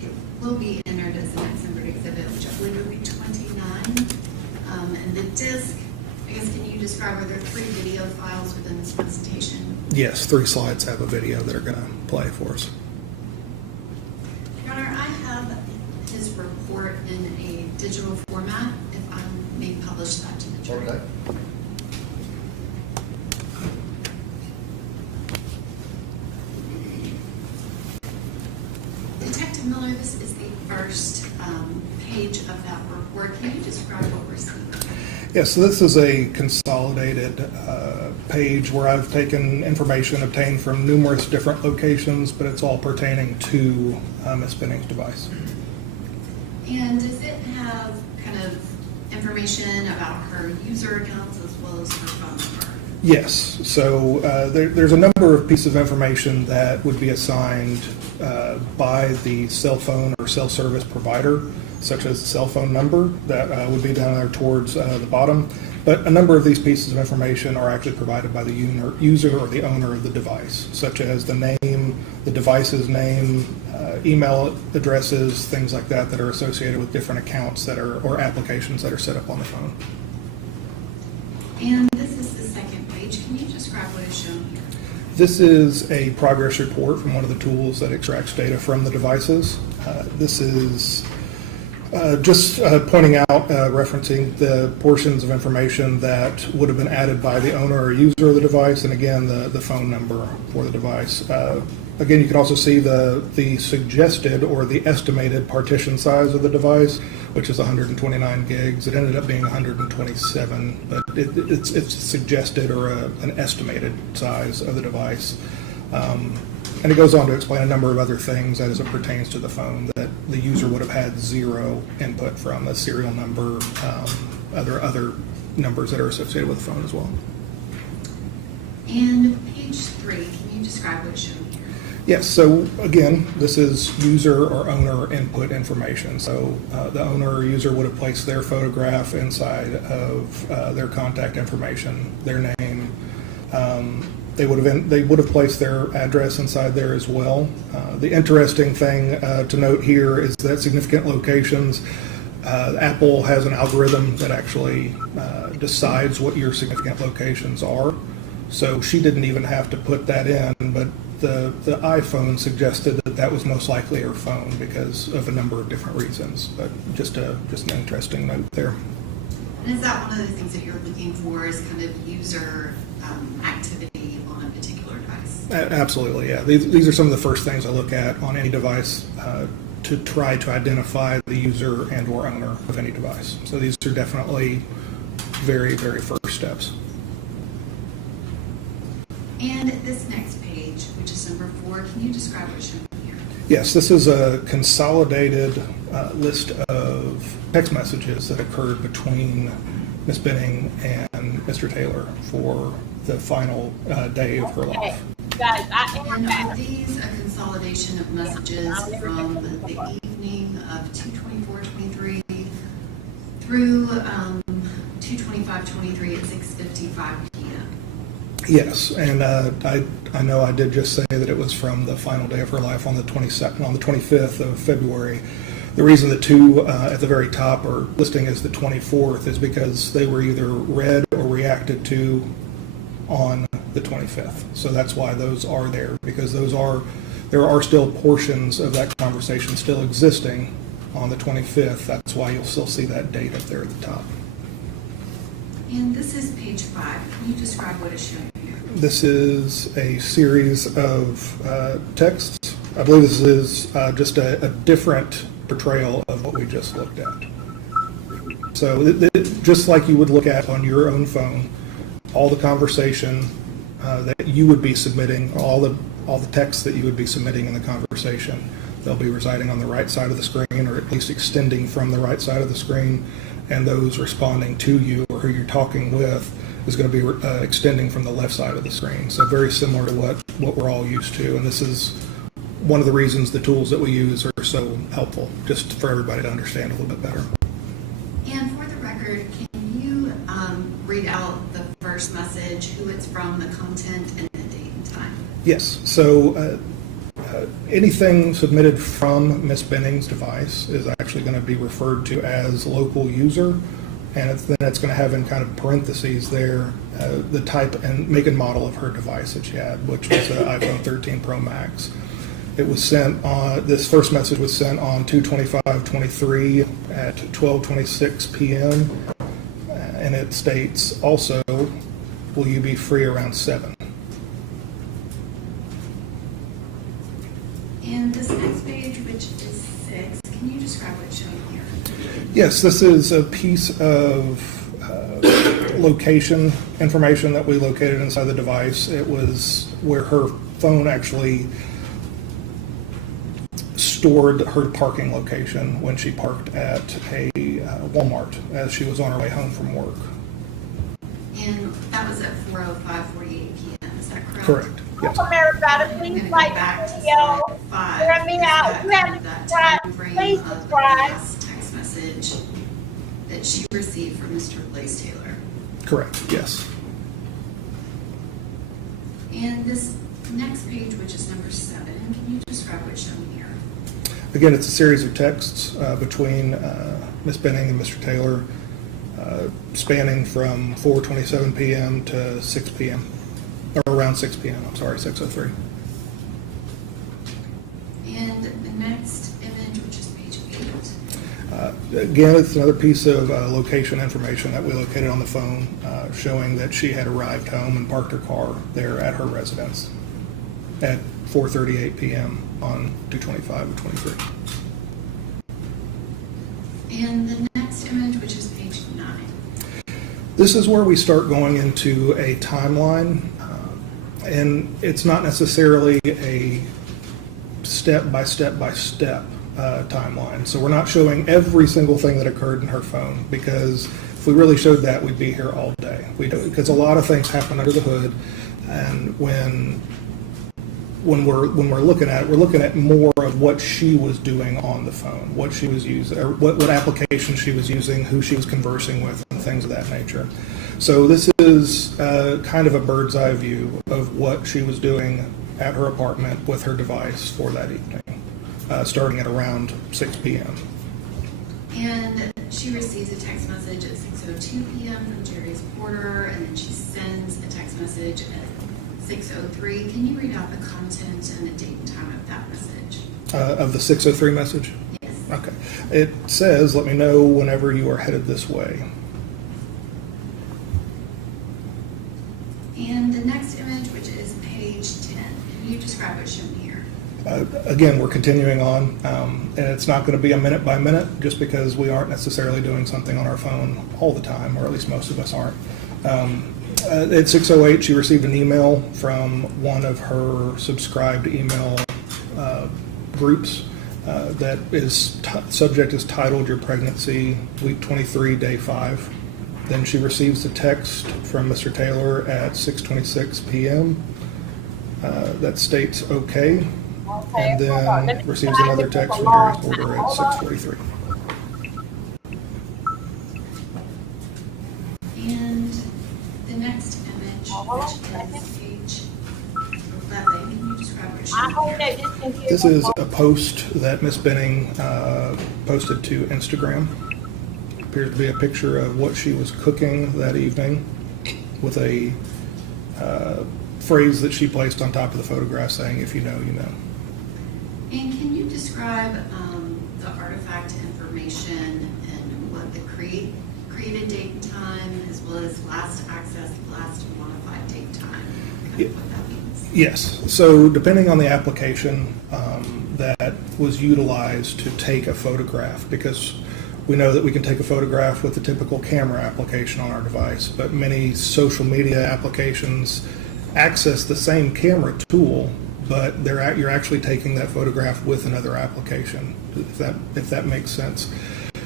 it will be entered as an exemplary exhibit, which I believe will be 29. And the disc, I guess, can you describe, are there 3 video files within this presentation? Yes, 3 slides have a video that are going to play for us. Your Honor, I have his report in a digital format, if I may publish that to the jury. Okay. Detective Miller, this is the first page of that report, can you describe what we're seeing? Yes, so this is a consolidated page where I've taken information obtained from numerous different locations, but it's all pertaining to Ms. Benning's device. And does it have kind of information about her user accounts as well as her phone number? Yes, so there's a number of pieces of information that would be assigned by the cell phone or cell service provider, such as the cell phone number that would be down there towards the bottom. But a number of these pieces of information are actually provided by the user or the owner of the device, such as the name, the device's name, email addresses, things like that are associated with different accounts that are or applications that are set up on the phone. And this is the second page. Can you describe what is shown here? This is a progress report from one of the tools that extracts data from the devices. This is just pointing out, referencing the portions of information that would have been added by the owner or user of the device, and again, the phone number for the device. Again, you can also see the suggested or the estimated partition size of the device, which is 129 gigs. It ended up being 127, but it's suggested or an estimated size of the device. And it goes on to explain a number of other things as it pertains to the phone that the user would have had zero input from, the serial number, other numbers that are associated with the phone as well. And page 3, can you describe what is shown here? Yes, so again, this is user or owner input information. So the owner or user would have placed their photograph inside of their contact information, their name. They would have placed their address inside there as well. The interesting thing to note here is that significant locations, Apple has an algorithm that actually decides what your significant locations are. So she didn't even have to put that in, but the iPhone suggested that was most likely her phone because of a number of different reasons. But just an interesting note there. And is that one of the things that you're looking for is kind of user activity on a particular device? Absolutely, yeah. These are some of the first things I look at on any device to try to identify the user and or owner of any device. So these are definitely very, very first steps. And this next page, which is number 4, can you describe what's shown here? Yes, this is a consolidated list of text messages that occurred between Ms. Benning and Mr. Taylor for the final day of her life. Guys, And are these a consolidation of messages from the evening of 2/24/23 through 2/25/23 at 6:55 p.m.? Yes, and I know I did just say that it was from the final day of her life on the 22nd, on the 25th of February. The reason the two at the very top are listing as the 24th is because they were either read or reacted to on the 25th. So that's why those are there, because there are still portions of that conversation still existing on the 25th. That's why you'll still see that date up there at the top. And this is page 5. Can you describe what is shown here? This is a series of texts. I believe this is just a different portrayal of what we just looked at. So just like you would look at on your own phone, all the conversation that you would be submitting, all the text that you would be submitting in the conversation, they'll be residing on the right side of the screen, or at least extending from the right side of the screen, and those responding to you or who you're talking with is going to be extending from the left side of the screen. So very similar to what we're all used to, and this is one of the reasons the tools that we use are so helpful, just for everybody to understand a little bit better. And for the record, can you read out the first message, who it's from, the content, and the date and time? Yes, so anything submitted from Ms. Benning's device is actually going to be referred to as local user, and then it's going to have in kind of parentheses there the type and make and model of her device that she had, which was an iPhone 13 Pro Max. It was sent on, this first message was sent on 2/25/23 at 12:26 p.m. And it states also, will you be free around 7? And this next page, which is 6, can you describe what's shown here? Yes, this is a piece of location information that we located inside the device. It was where her phone actually stored her parking location when she parked at a Walmart as she was on her way home from work. And that was at 4:05:48 p.m., is that correct? Correct, yes. Welcome, everybody. I'm gonna Please go like back the to video. slide 5. Hear me Is out. that You have kind to of that subscribe. time frame Please of the subscribe. last text message that she received from Mr. Blaze Taylor? Correct, yes. And this next page, which is number 7, can you describe what's shown here? Again, it's a series of texts between Ms. Benning and Mr. Taylor, spanning from 4:27 p.m. to 6 p.m., or around 6 p.m., I'm sorry, 6:03. And the next image, which is page 8. Again, it's another piece of location information that we located on the phone, showing that she had arrived home and parked her car there at her residence at 4:38 p.m. on 2/25/23. And the next image, which is page 9. This is where we start going into a timeline, and it's not necessarily a step-by-step-by-step timeline. So we're not showing every single thing that occurred in her phone, because if we really showed that, we'd be here all day. We don't, because a lot of things happen under the hood, and when we're looking at it, we're looking at more of what she was doing on the phone, what she was using, or what application she was using, who she was conversing with, and things of that nature. So this is kind of a bird's eye view of what she was doing at her apartment with her device for that evening, starting at around 6 p.m. And she receives a text message at 6:02 p.m. from Jerry's Porter, and then she sends a text message at 6:03. Can you read out the content and the date and time of that message? Of the 6:03 message? Yes. Okay. It says, "Let me know whenever you are headed this way." And the next image, which is page 10, can you describe what's shown here? Again, we're continuing on, and it's not going to be a minute by minute, just because we aren't necessarily doing something on our phone all the time, or at least most of us aren't. At 6:08, she received an email from one of her subscribed email groups that is subject is titled "Your Pregnancy, Week 23, Day 5." Then she receives a text from Mr. Taylor at 6:26 p.m. That states "Okay," and then receives another text from Jerry's Porter at 6:43. And the next image, which is page 11, can you describe what's I shown hope here? that this can hear. This is a post that Miss Benning posted to Instagram. Appears to be a picture of what she was cooking that evening, with a phrase that she placed on top of the photograph saying, "If you know, you know." And can you describe the artifact information and what the created date and time, as well as last accessed, last modified date time, kind Yeah. of what that means? Yes. So depending on the application that was utilized to take a photograph, because we know that we can take a photograph with the typical camera application on our device, but many social media applications access the same camera tool, but you're actually taking that photograph with another application, if that makes sense.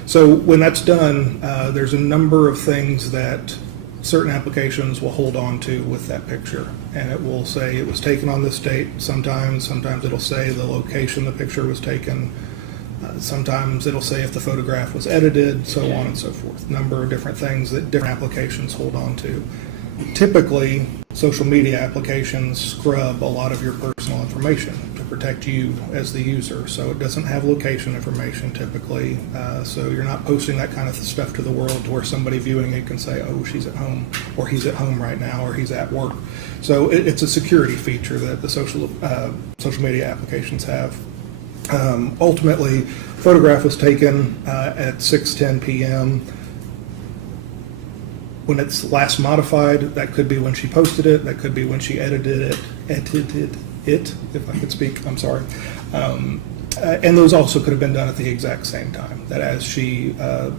So when that's done, there's a number of things that certain applications will hold on to with that picture, and it will say it was taken on this date. Sometimes it'll say the location the picture was taken. Sometimes it'll say if the photograph was edited, so on and so forth. Number of different things that different applications hold on to. Typically, social media applications scrub a lot of your personal information to protect you as the user. So it doesn't have location information typically. So you're not posting that kind of stuff to the world to where somebody viewing it can say, "Oh, she's at home," or "He's at home right now," or "He's at work." So it's a security feature that the social media applications have. Ultimately, photograph was taken at 6:10 p.m. When it's last modified, that could be when she posted it, that could be when she edited it, if I could speak, I'm sorry. And those also could have been done at the exact same time, that as she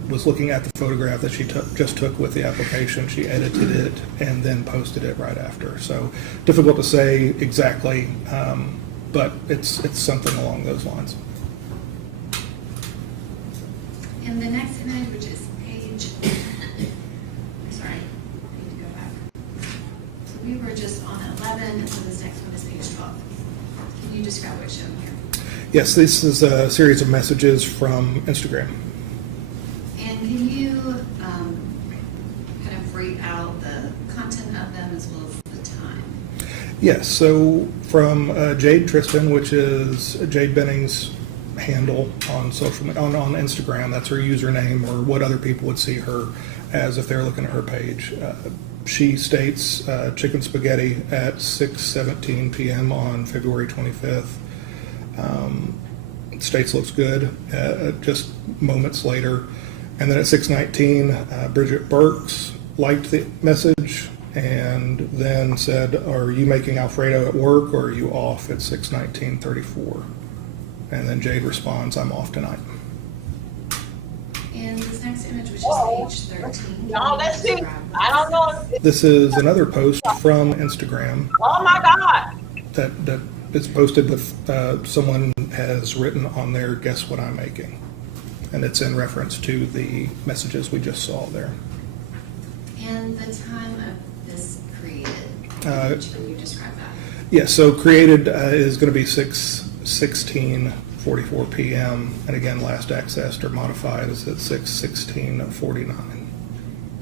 was looking at the photograph that she just took with the application, she edited it and then posted it right after. So difficult to say exactly, but it's something along those lines. And the next image, which is page, I'm sorry, I need to go back. So we were just on 11, and so this next one is page 12. Can you describe what's shown here? Yes, this is a series of messages from Instagram. And can you kind of read out the content of them as well as the time? Yes, so from Jade Tristan, which is Jade Benning's handle on on Instagram, that's her username, or what other people would see her as if they're looking at her page. She states chicken spaghetti at 6:17 p.m. on February 25th. States looks good just moments later. And then at 6:19, Bridget Burks liked the message and then said, "Are you making Alfredo at work, or are you off?" at 6:19:34. And then Jade responds, "I'm off tonight." And this next image, which is page 13. No, let's see. I don't know. This is another post from Instagram Oh my God. that is posted with someone has written on there, "Guess what I'm making?" And it's in reference to the messages we just saw there. And the time of this created, Uh, can you describe that? Yeah, so created is going to be 6:16:44 p.m. And again, last accessed or modified is at 6:16:49.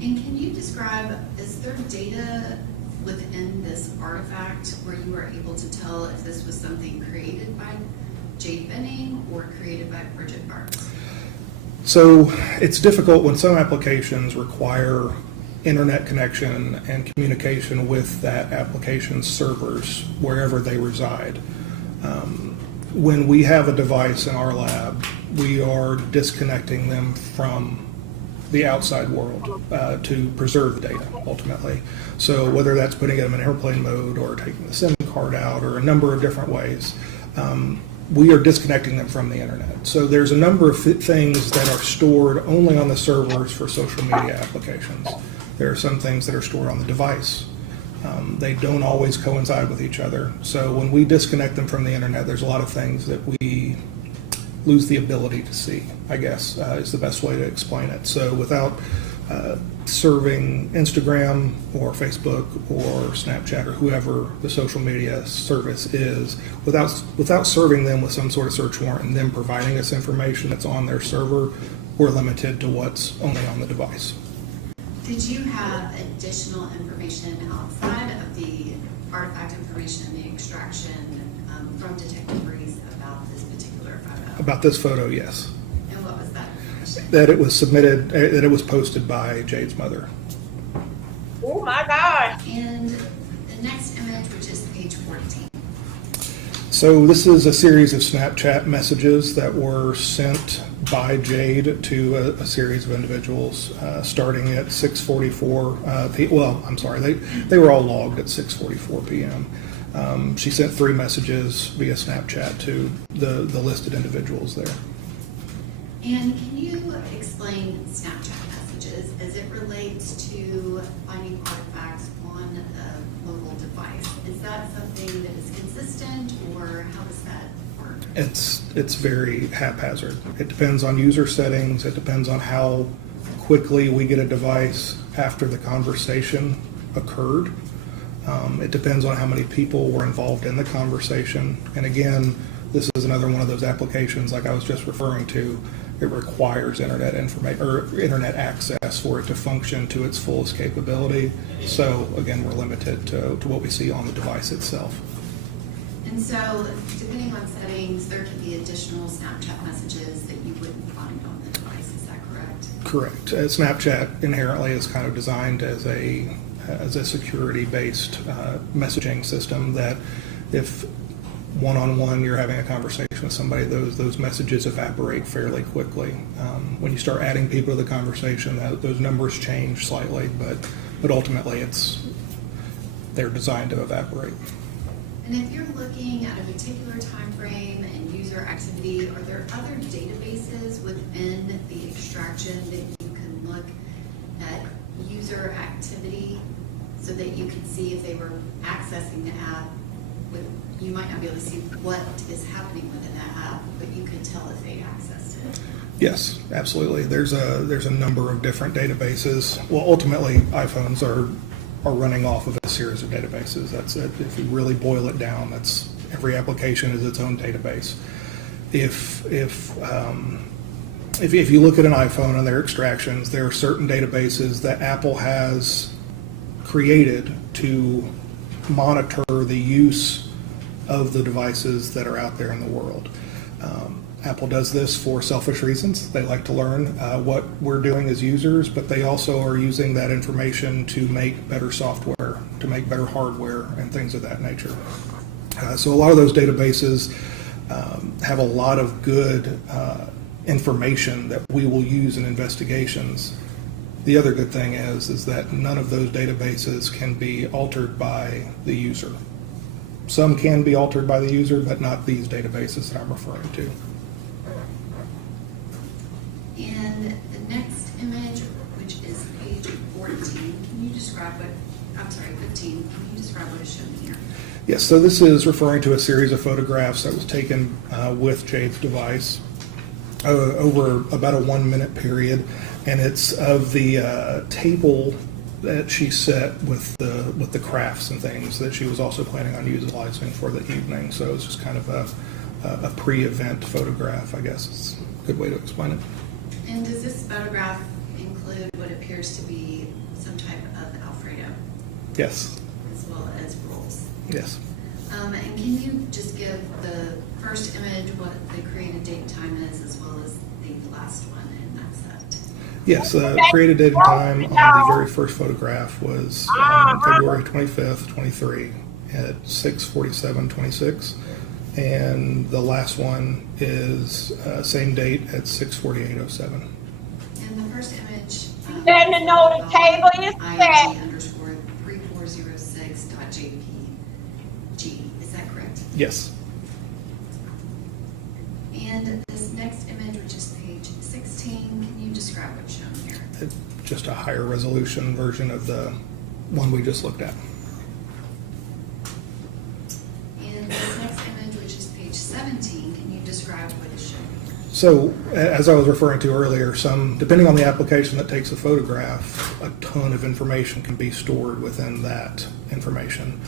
And can you describe, is there data within this artifact where you are able to tell if this was something created by Jade Benning or created by Bridget Burks? So it's difficult when some applications require internet connection and communication with that application's servers wherever they reside. When we have a device in our lab, we are disconnecting them from the outside world to preserve the data, ultimately. So whether that's putting them in airplane mode or taking the SIM card out or a number of different ways, we are disconnecting them from the internet. So there's a number of things that are stored only on the servers for social media applications. There are some things that are stored on the device. They don't always coincide with each other. So when we disconnect them from the internet, there's a lot of things that we lose the ability to see, I guess, is the best way to explain it. So without serving Instagram or Facebook or Snapchat or whoever the social media service is, without serving them with some sort of search warrant and them providing us information that's on their server, we're limited to what's only on the device. Did you have additional information outside of the artifact information and the extraction from Detective Reese about this particular photo? About this photo, yes. And what was that information? That it was submitted, that it was posted by Jade's mother. Oh my God. And the next image, which is page 14. So this is a series of Snapchat messages that were sent by Jade to a series of individuals, starting at 6:44 p.m. Well, I'm sorry, they were all logged at 6:44 p.m. She sent 3 messages via Snapchat to the listed individuals there. And can you explain Snapchat messages as it relates to finding artifacts on a mobile device? Is that something that is consistent, or how does that work? It's very haphazard. It depends on user settings. It depends on how quickly we get a device after the conversation occurred. It depends on how many people were involved in the conversation. And again, this is another one of those applications like I was just referring to. It requires internet information or internet access for it to function to its fullest capability. So again, we're limited to what we see on the device itself. And so, depending on settings, there can be additional Snapchat messages that you wouldn't find on the device. Is that correct? Correct. Snapchat inherently is kind of designed as a security-based messaging system that if one-on-one you're having a conversation with somebody, those messages evaporate fairly quickly. When you start adding people to the conversation, those numbers change slightly, but ultimately they're designed to evaporate. And if you're looking at a particular time frame and user activity, are there other databases within the extraction that you can look at user activity so that you can see if they were accessing the app? You might not be able to see what is happening within that app, but you can tell if they accessed it. Yes, absolutely. There's a number of different databases. Well, ultimately, iPhones are running off of a series of databases. That's it. If you really boil it down, that's every application is its own database. If you look at an iPhone and their extractions, there are certain databases that Apple has created to monitor the use of the devices that are out there in the world. Apple does this for selfish reasons. They like to learn what we're doing as users, but they also are using that information to make better software, to make better hardware, and things of that nature. So a lot of those databases have a lot of good information that we will use in investigations. The other good thing is that none of those databases can be altered by the user. Some can be altered by the user, but not these databases that I'm referring to. And the next image, which is page 14, can you describe what, I'm sorry, 15, can you describe what is shown here? Yes, so this is referring to a series of photographs that was taken with Jade's device over about a 1 minute period, and it's of the table that she set with the crafts and things that she was also planning on utilizing for the evening. So it's just kind of a pre-event photograph, I guess is a good way to explain it. And does this photograph include what appears to be some type of Alfredo Yes. as well as rolls? Yes. And can you just give the first image what the created date and time is, as well as the last one in that set? Yes, created date and time on the very first photograph was February 25th, 23 at 6:47:26. And the last one is same date at 6:48:07. And the first image. Letting her know the table is set. IG_3406.jpg. Is that correct? Yes. And this next image, which is page 16, can you describe what's shown here? Just a higher resolution version of the one we just looked at. And this next image, which is page 17, can you describe what is shown here? So, as I was referring to earlier, depending on the application that takes a photograph, a ton of information can be stored within that information.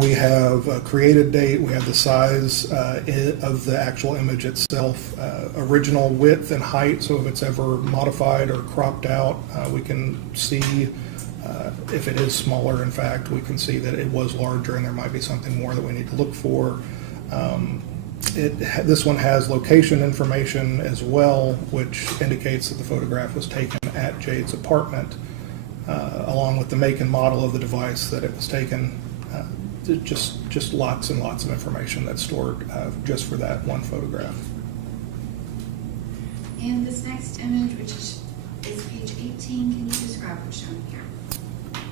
We have a created date, we have the size of the actual image itself, original width and height, so if it's ever modified or cropped out, we can see if it is smaller. In fact, we can see that it was larger and there might be something more that we need to look for. This one has location information as well, which indicates that the photograph was taken at Jade's apartment, along with the make and model of the device that it was taken. Just lots and lots of information that's stored just for that one photograph. And this next image, which is page 18, can you describe what's shown here?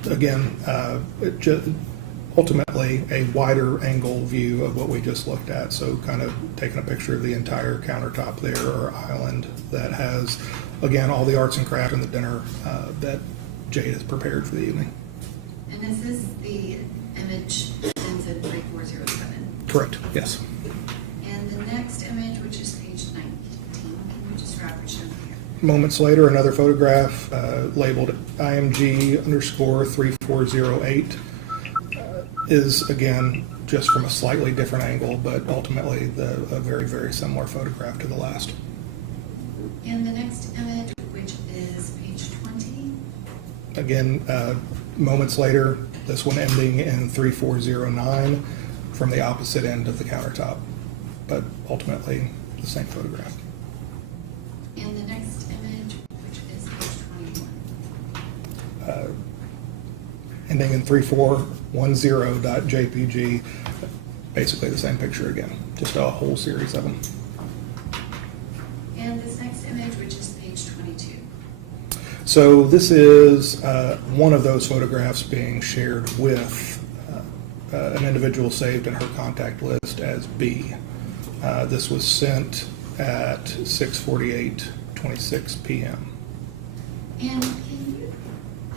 Again, ultimately a wider angle view of what we just looked at. So kind of taking a picture of the entire countertop there or island that has, again, all the arts and crafts and the dinner that Jade has prepared for the evening. And is this the image that ends in 3407? Correct, yes. And the next image, which is page 19, can you describe what's shown here? Moments later, another photograph labeled IMG_3408 is, again, just from a slightly different angle, but ultimately a very, very similar photograph to the last. And the next image, which is page 20. Again, moments later, this one ending in 3409 from the opposite end of the countertop, but ultimately the same photograph. And the next image, which is page 21. Ending in 3410.jpg, basically the same picture again, just a whole series of them. And this next image, which is page 22. So this is one of those photographs being shared with an individual saved in her contact list as B. This was sent at 6:48:26 p.m. And can you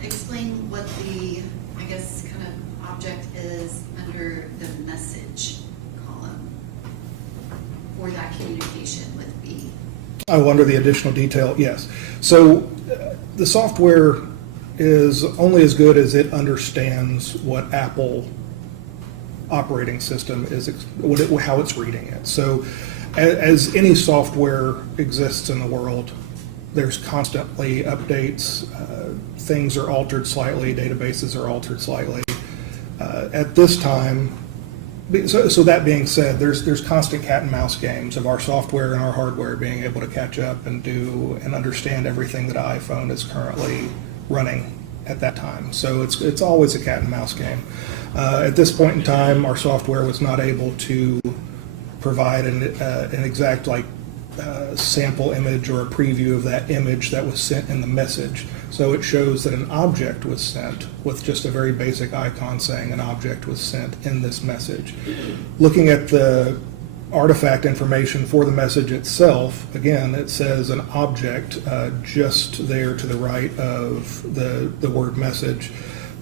explain what the, I guess, kind of object is under the message column for that communication with B? Oh, under the additional detail, yes. So the software is only as good as it understands what Apple operating system is, how it's reading it. So as any software exists in the world, there's constantly updates. Things are altered slightly, databases are altered slightly. At this time, so that being said, there's constant cat and mouse games of our software and our hardware being able to catch up and do and understand everything that iPhone is currently running at that time. So it's always a cat and mouse game. At this point in time, our software was not able to provide an exact sample image or a preview of that image that was sent in the message. So it shows that an object was sent with just a very basic icon saying an object was sent in this message. Looking at the artifact information for the message itself, again, it says an object just there to the right of the word message.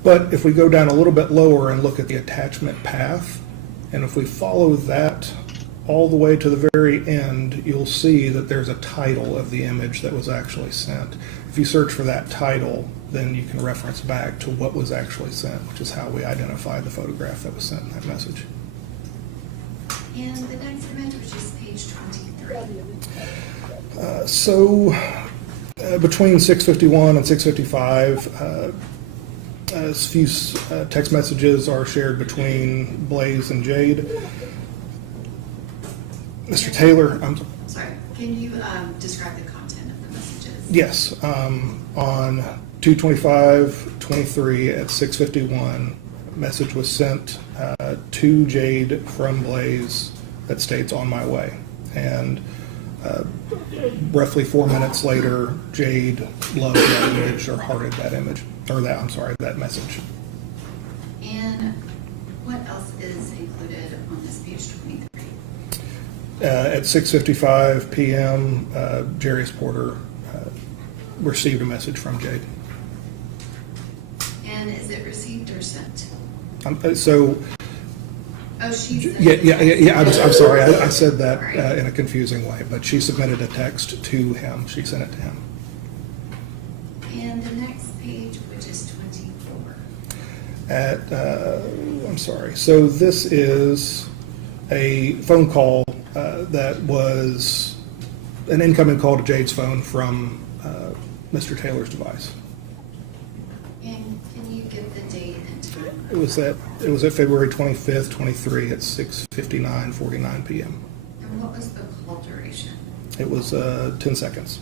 But if we go down a little bit lower and look at the attachment path, and if we follow that all the way to the very end, you'll see that there's a title of the image that was actually sent. If you search for that title, then you can reference back to what was actually sent, which is how we identified the photograph that was sent in that message. And the next image, which is page 23. Between 6:51 and 6:55, a few text messages are shared between Blaze and Jade. Mr. Taylor, Sorry, can you describe the content of the messages? yes, on 2/25/23 at 6:51, a message was sent to Jade from Blaze that states "on my way," and roughly 4 minutes later, Jade loved that image or hearted that image, or that message. And what else is included on this page 23? At 6:55 p.m., Jarius Porter received a message from Jade. And is it received or sent? So, Oh, she sent yeah. I'm sorry, I said that in a confusing way, but she submitted a text to him. She sent it to him. And the next page, which is 24. I'm sorry. So this is a phone call that was an incoming call to Jade's phone from Mr. Taylor's device. And can you give the date and time? It was at February 25th, 23 at 6:59:49 p.m. And what was the call duration? It was 10 seconds.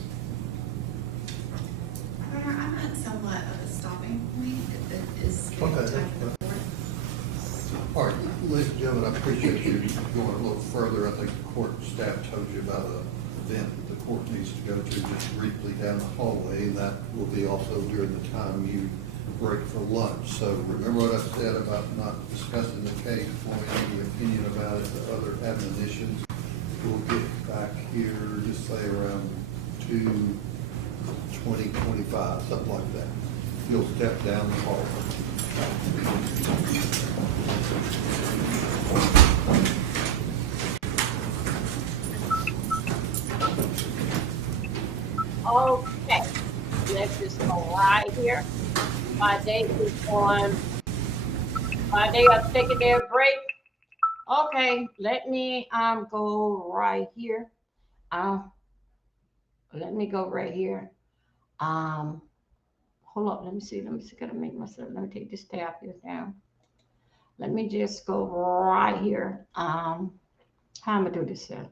Connor, I'm at somewhat of a stopping point if it is getting Okay. time for the board. All right, ladies and gentlemen, I appreciate you going a little further. I think the court staff told you about an event that the court needs to go to just briefly down the hallway, and that will be also during the time you break for lunch. So remember what I said about not discussing the case, forming any opinion about it, the other admonitions. We'll get back here, just say around 2:20, 25, something like that. You'll step down the hallway. Okay, let's just go right here. My day is on, my day of taking their break. Okay, let me go right here. Let me go right here. Hold up, let me see, gotta make myself, let me take this tab here down. Let me just go right here. How am I do this here?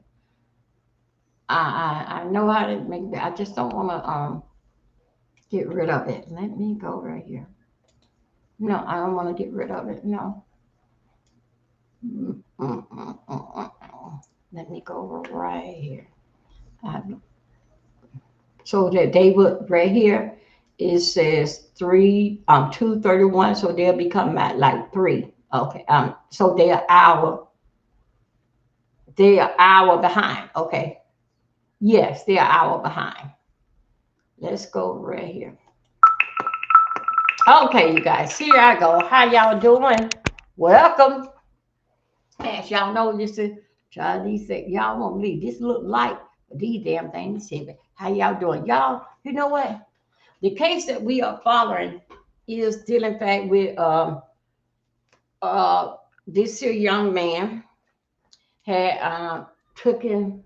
I know how to make that. I just don't want to get rid of it. Let me go right here. No, I don't want to get rid of it. No. Let me go right here. So that they would right here. It says 231, so they'll become at like 3. Okay, so they are hour behind. Okay, yes, they are hour behind. Let's go right here. Okay, you guys, here I go. How y'all doing? Welcome. As y'all know, this is Chinese say y'all won't believe this look like these damn things heavy. How y'all doing? Y'all, you know what? The case that we are following is dealing fact with uh this here young man had taken,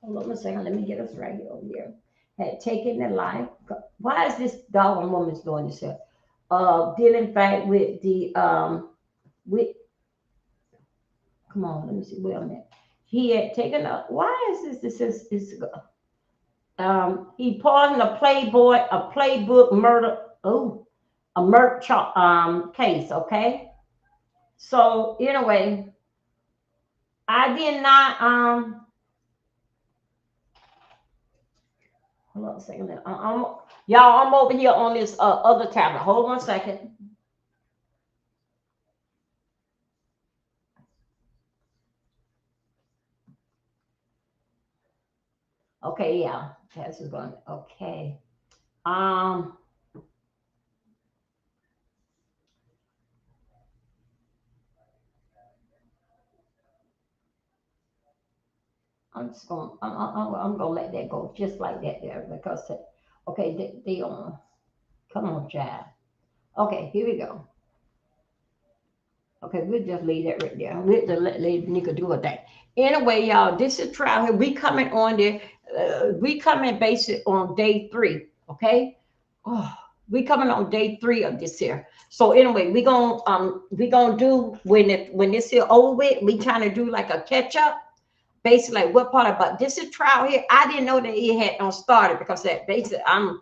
hold on a second, let me get us right here over here. Had taken the life. Why is this dog woman's doing this here? Dealing fact with the with, come on, let me see where I'm at. He had taken a, why is this he pawned a playbook murder, oh, a murder case, okay? So anyway, I did not hold on a second. Y'all, I'm over here on this other tablet. Hold on a second. Okay, yeah, this is going. Okay, um, I'm just going. I'm gonna let that go just like that there because okay, they on. Come on, child. Okay, here we go. Okay, we'll just leave that right there. We'll just let Lady Nika do her thing. Anyway, y'all, this is trial here. We coming on there. We coming based on day 3. Okay. Oh, we coming on day 3 of this here. So anyway, we gonna do when this here over with. We trying to do like a catch up. Basically, like what part of, but this is trial here. I didn't know that it had started because that basically I'm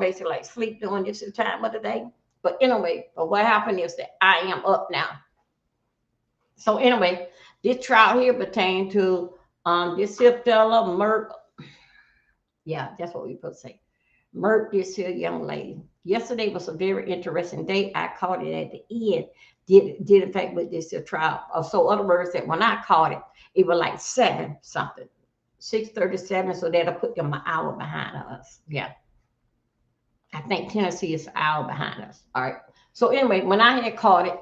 basically like sleep during this time of the day. But anyway, but what happened is that I am up now. So anyway, this trial here pertained to this here fella murder. Yeah, that's what we supposed to say. Murdered this here young lady. Yesterday was a very interesting day. I caught it at the end. Did in fact with this here trial. So other words that when I caught it, it was like 7 something, 6:37. So that'll put them an hour behind us. Yeah. I think Tennessee is an hour behind us. All right. So anyway, when I had caught it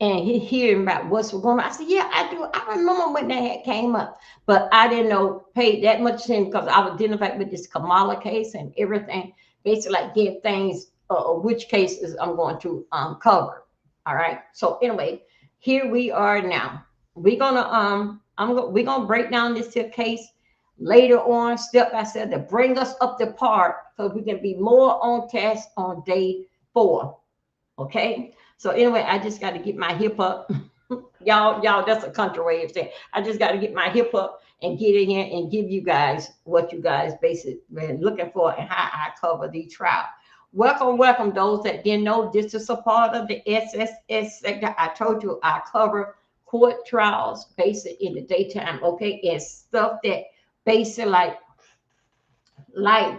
and he hearing about what's going on, I said, yeah, I do. I remember when that had came up, but I didn't know pay that much attention because I was dealing with this Kamala case and everything. Basically, like give things which cases I'm going to cover. All right. So anyway, here we are now. We're gonna we're gonna break down this here case later on, step by step, to bring us up to par so we can be more on task on day 4. Okay. So anyway, I just got to get my hip up. y'all, that's a country way of saying I just got to get my hip up and get in here and give you guys what you guys basically been looking for and how I cover the trial. Welcome those that didn't know. This is a part of the SSS sector. I told you I cover court trials basically in the daytime. Okay, and stuff that basically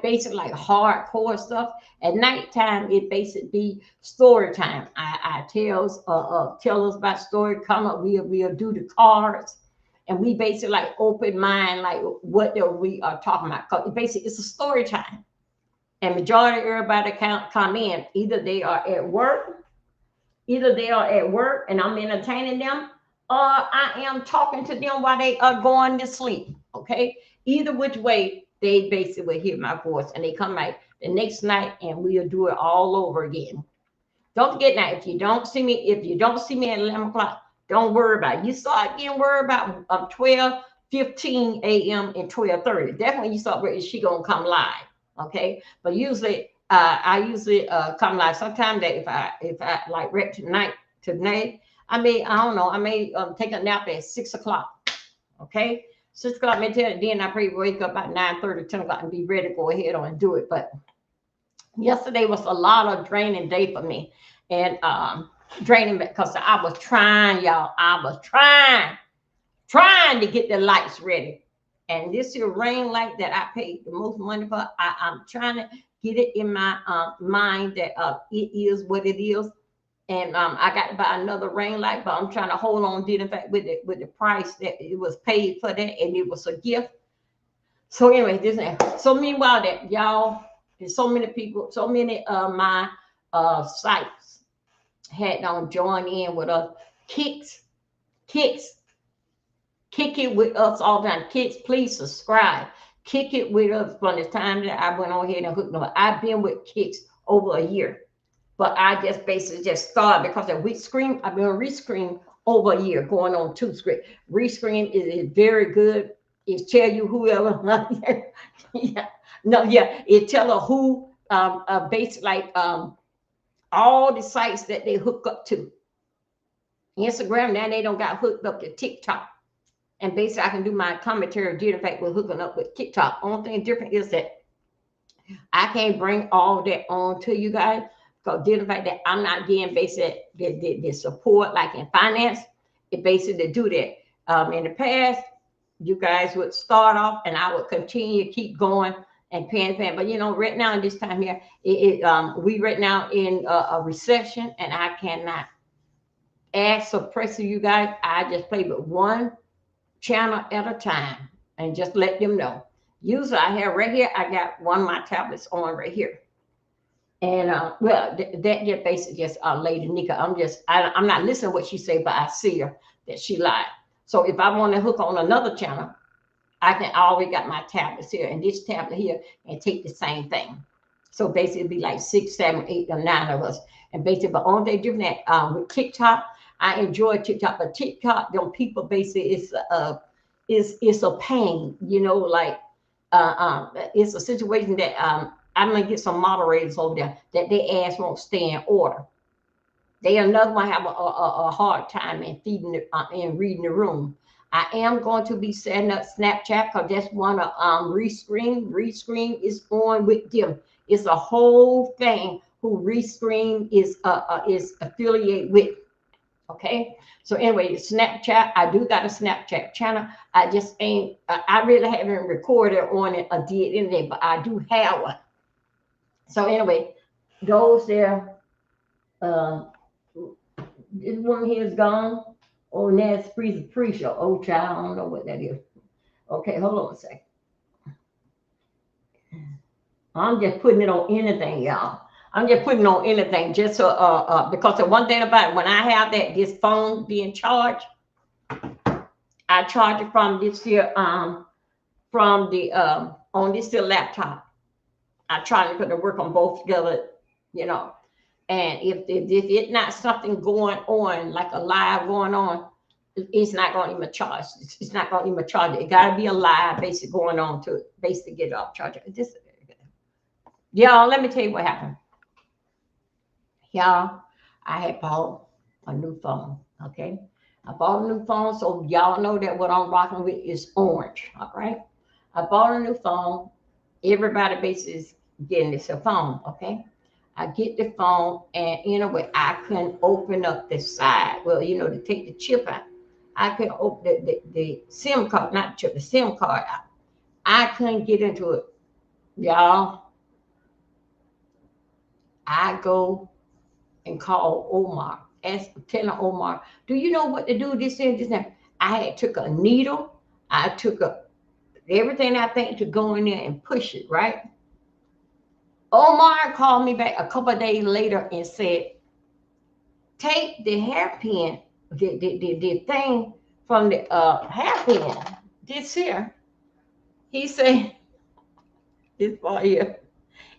basically like hardcore stuff. At nighttime, it basically be story time. I tell us about story. Come up, we'll do the cards, and we basically like open mind, like what we are talking about. Cause basically it's a story time, and majority of everybody come in. Either they are at work, and I'm entertaining them, or I am talking to them while they are going to sleep. Okay, either which way, they basically will hear my voice, and they come back the next night, and we'll do it all over again. Don't forget now, if you don't see me at 11 o'clock, don't worry about it. You start getting worried about 12:15 a.m. and 12:30. That's when you start worried, is she gonna come live? Okay, but usually I usually come live. Sometimes that if I like rep tonight, I don't know, I may take a nap at 6 o'clock. Okay, 6 o'clock, then I probably wake up about 9:30, 10 o'clock and be ready to go ahead on and do it. But yesterday was a lot of draining day for me, and draining because I was trying, y'all. I was trying to get the lights ready, and this here ring light that I paid the most money for, I'm trying to get it in my mind that it is what it is. And I got to buy another ring light, but I'm trying to hold on, did in fact with the price that it was paid for that, and it was a gift. So anyway, so meanwhile that y'all, there's so many people, so many of my sites had join in with us. Kicks, kick it with us all the time. Kicks, please subscribe. Kick it with us from the time that I went on here and hooked them. I've been with Kicks over a year. But I just basically just started because of Restream. I've been on Restream over a year, going on 2 script. Restream is very good. It tell you whoever, yeah, no, yeah, it tell her who, based like all the sites that they hook up to. Instagram, now they don't got hooked up to TikTok. And basically I can do my commentary due to the fact we're hooking up with TikTok. Only thing different is that I can't bring all that on to you guys. Because due to the fact that I'm not getting basically the support like in finance, it basically do that. In the past, you guys would start off and I would continue to keep going and paying. But you know, right now in this time here, we right now in a recession and I cannot add suppress you guys. I just play with one channel at a time and just let them know. Usually I have right here, I got one of my tablets on right here. And well, that just basically just Lady Nika. I'm not listening to what she say, but I see her that she lied. So if I want to hook on another channel, I always got my tablets here and this tablet here and take the same thing. So basically it'd be like 6, 7, 8, or 9 of us. And basically, but only thing different with TikTok, I enjoy TikTok, but TikTok, them people basically it's a pain, you know, like it's a situation that I'm gonna get some moderators over there that they ass won't stay in order. They another one have a hard time in feeding in reading the room. I am going to be setting up Snapchat because that's one of Restream. Restream is going with them. It's a whole thing who Restream is affiliated with. Okay, so anyway, Snapchat, I do got a Snapchat channel. I just ain't, I really haven't recorded on it or did anything, but I do have one. So anyway, those there, this one here is gone. Oh, now it's pre-show. Oh, child, I don't know what that is. Okay, hold on a second. I'm just putting it on anything, y'all. I'm just putting on anything just so because the one thing about it, when I have this phone being charged, I charge it from this here from the on this here laptop. I try to put it work on both together, you know. And if it's not something going on like a live going on, it's not going to even charge. It's not going to even charge it. It got to be a live basically going on to it, basically get it off charger. Just y'all, let me tell you what happened. Y'all, I had bought a new phone, okay? I bought a new phone, so y'all know that what I'm rocking with is orange, all right? I bought a new phone. Everybody basically is getting this phone, okay? I get the phone, and you know what? I couldn't open up the side. Well, you know, to take the chip out. I couldn't open the SIM card, not the chip, the SIM card out. I couldn't get into it. Y'all, I go and call Omar, telling Omar, do you know what to do this and this and that? I had took a needle, I took everything I think to go in there and push it, right? Omar called me back a couple of days later and said, take the hairpin, the thing from the hairpin, this here. He said, this part here.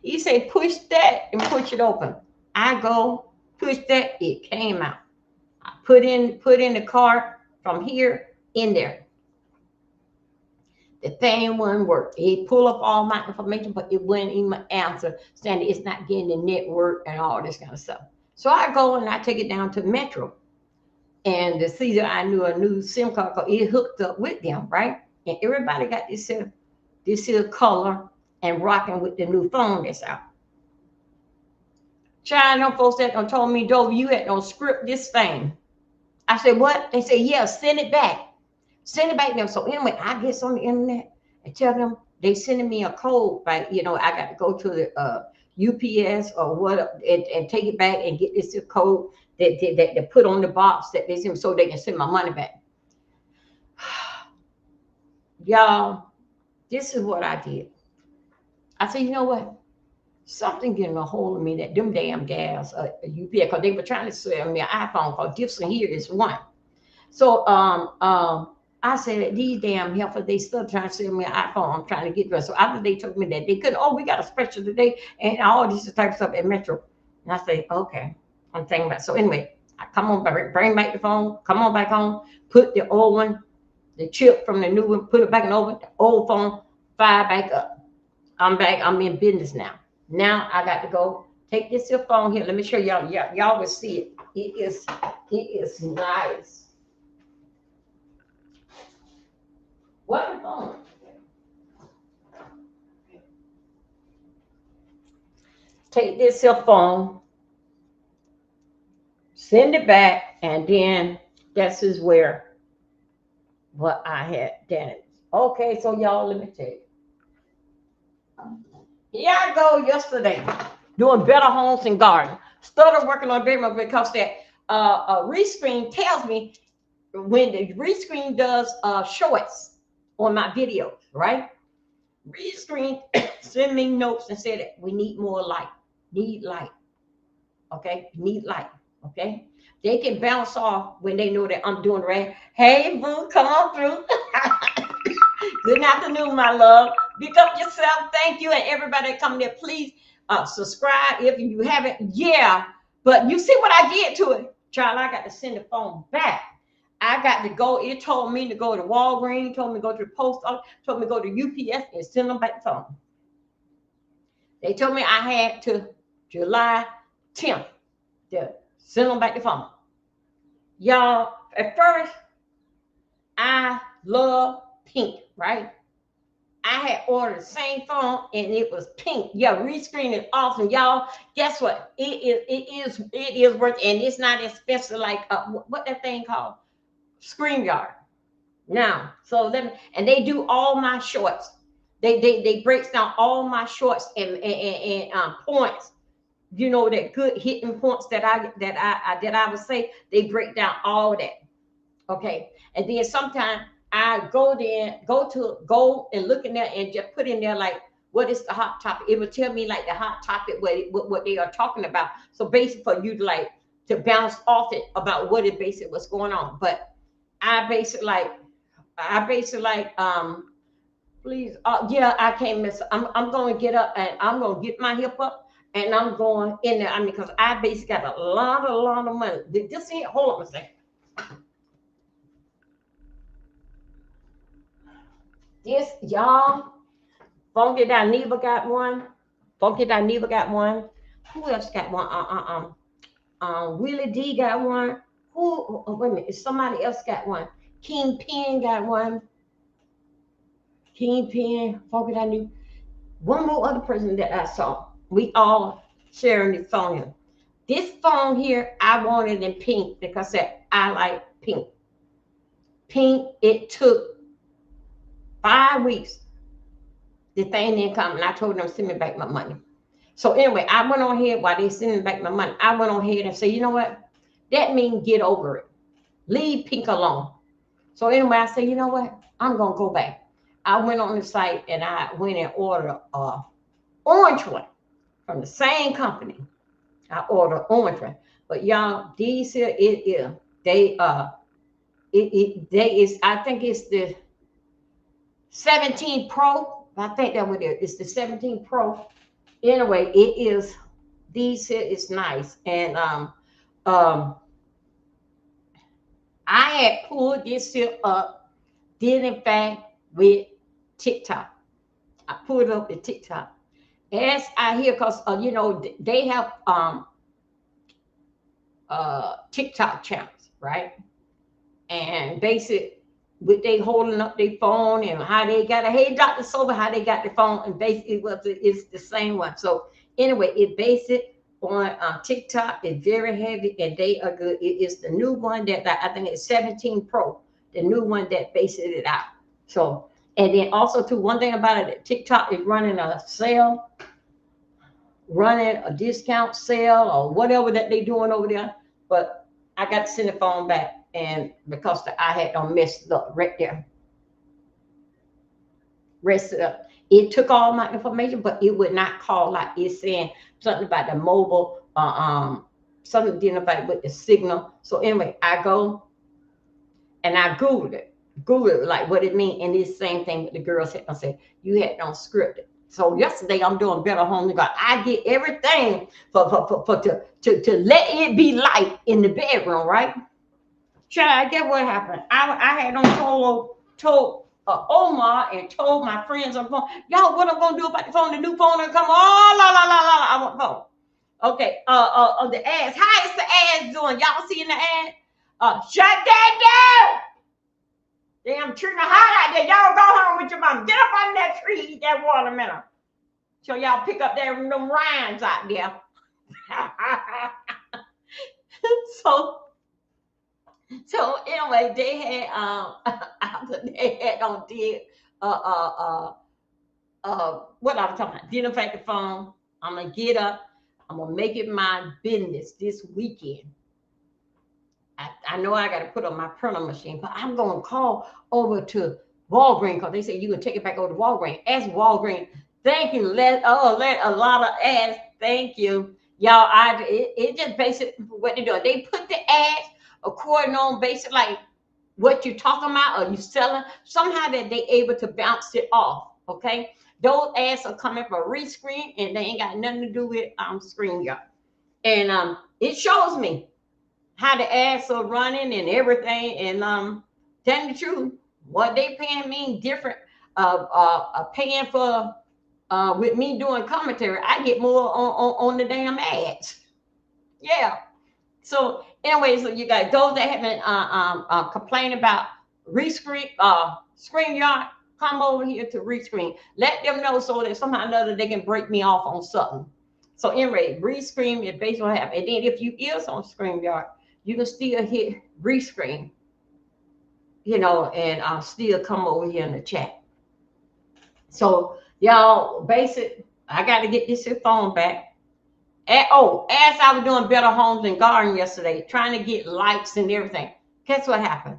He said, push that and push it open. I go, push that, it came out. I put in the card from here in there. The thing wouldn't work. He pulled up all my information, but it wouldn't even answer, saying it's not getting the network and all this kind of stuff. So I go and I take it down to Metro. And to see that I knew a new SIM card, because it hooked up with them, right? And everybody got this here color and rocking with the new phone that's out. Child, them folks that done told me, Dove, you had no script this thing. I said, what? They said, yeah, send it back. Send it back to them. So anyway, I get on the internet and tell them they sending me a code, right? You know, I got to go to the UPS or what and take it back and get this code that they put on the box that they send so they can send my money back. Y'all, this is what I did. I said, you know what? Something getting a hold of me that them damn gas, UPS, because they were trying to sell me an iPhone because Gibson here is one. So I said, these damn heifers, they still trying to sell me an iPhone. I'm trying to get dressed. So after they told me that they couldn't, oh, we got a special today and all this type of stuff at Metro. And I say, okay, I'm thinking about it. So anyway, I come on, bring back the phone, come on back home, put the old one, the chip from the new one, put it back in the old phone, fire back up. I'm back, I'm in business now. Now I got to go take this here phone here. Let me show y'all. Y'all will see it. It is nice. What the phone? Take this here phone, send it back, and then this is where what I had done it. Okay, so y'all, let me tell you. Here I go yesterday doing Better Homes and Garden. Started working on Better because that Restream tells me when the Restream does shorts on my videos, right? Restream send me notes and said that we need more light. Need light. Okay? Need light. Okay? They can bounce off when they know that I'm doing right. Hey, boo, come on through. Good afternoon, my love. Pick up yourself. Thank you. And everybody that come there, please subscribe if you haven't. Yeah. But you see what I did to it? Child, I got to send the phone back. I got to go. It told me to go to Walgreens, told me to go to the post office, told me to go to UPS and send them back the phone. They told me I had to July 10th to send them back the phone. Y'all, at first, I love pink, right? I had ordered the same phone and it was pink. Yeah, Restream is awesome, y'all. Guess what? It is worth, and it's not expensive like what that thing called? StreamYard. Now, so let me, and they do all my shorts. They breaks down all my shorts and points. You know, that good hitting points that I would say, they break down all that. Okay, and then sometimes I go and look in there and just put in there like what is the hot topic. It will tell me like the hot topic what they are talking about. So basically for you to like to bounce off it about what is basically what's going on. But I basically like please yeah, I can't miss. I'm going to get up and I'm going to get my hip up and I'm going in there. I mean, because I basically got a lot of money. Just here, hold on a second. This, y'all, Funky Dineva got one. Funky Dineva got one. Who else got one? Willie D got one. Who? Oh, wait a minute. Somebody else got one. Kingpin got one. Kingpin, Funky Dineva. One more other person that I saw. We all sharing this phone here. This phone here, I wanted in pink because I like pink. Pink, it took 5 weeks. The thing didn't come, and I told them send me back my money. So anyway, I went on ahead while they sending back my money. I went on ahead and said, you know what? That means get over it. Leave pink alone. So anyway, I said, you know what? I'm gonna go back. I went on the site and I went and ordered a orange one from the same company. I ordered orange one, but y'all, these here I think it's the 17 Pro. I think that what it is. It's the 17 Pro. Anyway, it is. These here is nice, and I had pulled this here up. Did in fact with TikTok. I pulled it up with TikTok. As I hear, because you know they have TikTok channels, right? And basically, with they holding up their phone and how they got it. Hey, Dr. Sober, how they got the phone, and basically it's the same one. So anyway, it based it on TikTok. It's very heavy, and they are good. It is the new one that I think it's 17 Pro, the new one that based it out. So, and then also too, one thing about it, TikTok is running a sale, running a discount sale or whatever that they're doing over there. But I got to send the phone back, and because I had done messed it up right there. Rest up. It took all my information, but it would not call out. It's saying something about the mobile, something identified with the signal. So anyway, I go and I Googled it, like what it mean, and it's the same thing with the girls had. I said you had no scripted. So yesterday I'm doing better home than God. I get everything for to let it be light in the bedroom, right? Child, guess what happened? I had on told Omar and told my friends on the phone, y'all, what I'm gonna do about the phone? The new phone will come on, la la la la la. I want phone. Okay, the ads. How is the ads doing? Y'all seeing the ad? Shut that down. Damn, treating hot out there. Y'all go home with your mom. Get up on that tree, eat that watermelon. So y'all pick up them rinds out there. so So anyway, they had after they had on did what I'm talking about, identify the phone. I'm gonna get up. I'm gonna make it my business this weekend. I know I got to put on my printer machine, but I'm gonna call over to Walgreens because they say you can take it back over to Walgreens. Ask Walgreens. Thank you. Let a lot of ads. Thank you, y'all. It just basically what they do. They put the ads according on basic like what you're talking about or you selling. Somehow that they able to bounce it off. Okay, those ads are coming from Restream and they ain't got nothing to do with StreamYard. And it shows me how the ads are running and everything. And telling the truth, what they paying me different. Paying for with me doing commentary, I get more on the damn ads. Yeah. So anyway, so you guys, those that have been complaining about StreamYard, come over here to Restream. Let them know so that somehow or another they can break me off on something. So anyway, Restream is basically what happened. And then if you is on StreamYard, you can still hit Restream, and still come over here in the chat. So y'all, basic, I got to get this phone back. As I was doing Better Homes and Garden yesterday, trying to get likes and everything. Guess what happened?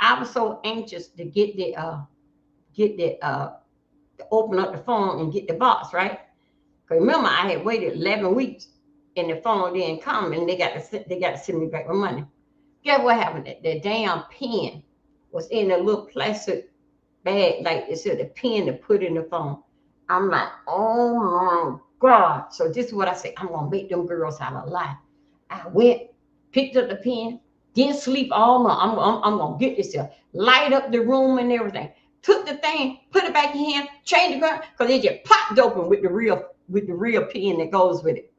I was so anxious to to open up the phone and get the box, right? Because remember, I had waited 11 weeks and the phone didn't come, and they got to send me back my money. Guess what happened? The damn pen was in a little plastic bag, like it said, the pen to put in the phone. I'm like, oh my God. So this is what I say. I'm gonna make them girls out alive. I went, picked up the pen, didn't sleep all night. I'm gonna get this here, light up the room and everything. Took the thing, put it back in, changed the gun, because it just popped open with the real pen that goes with it.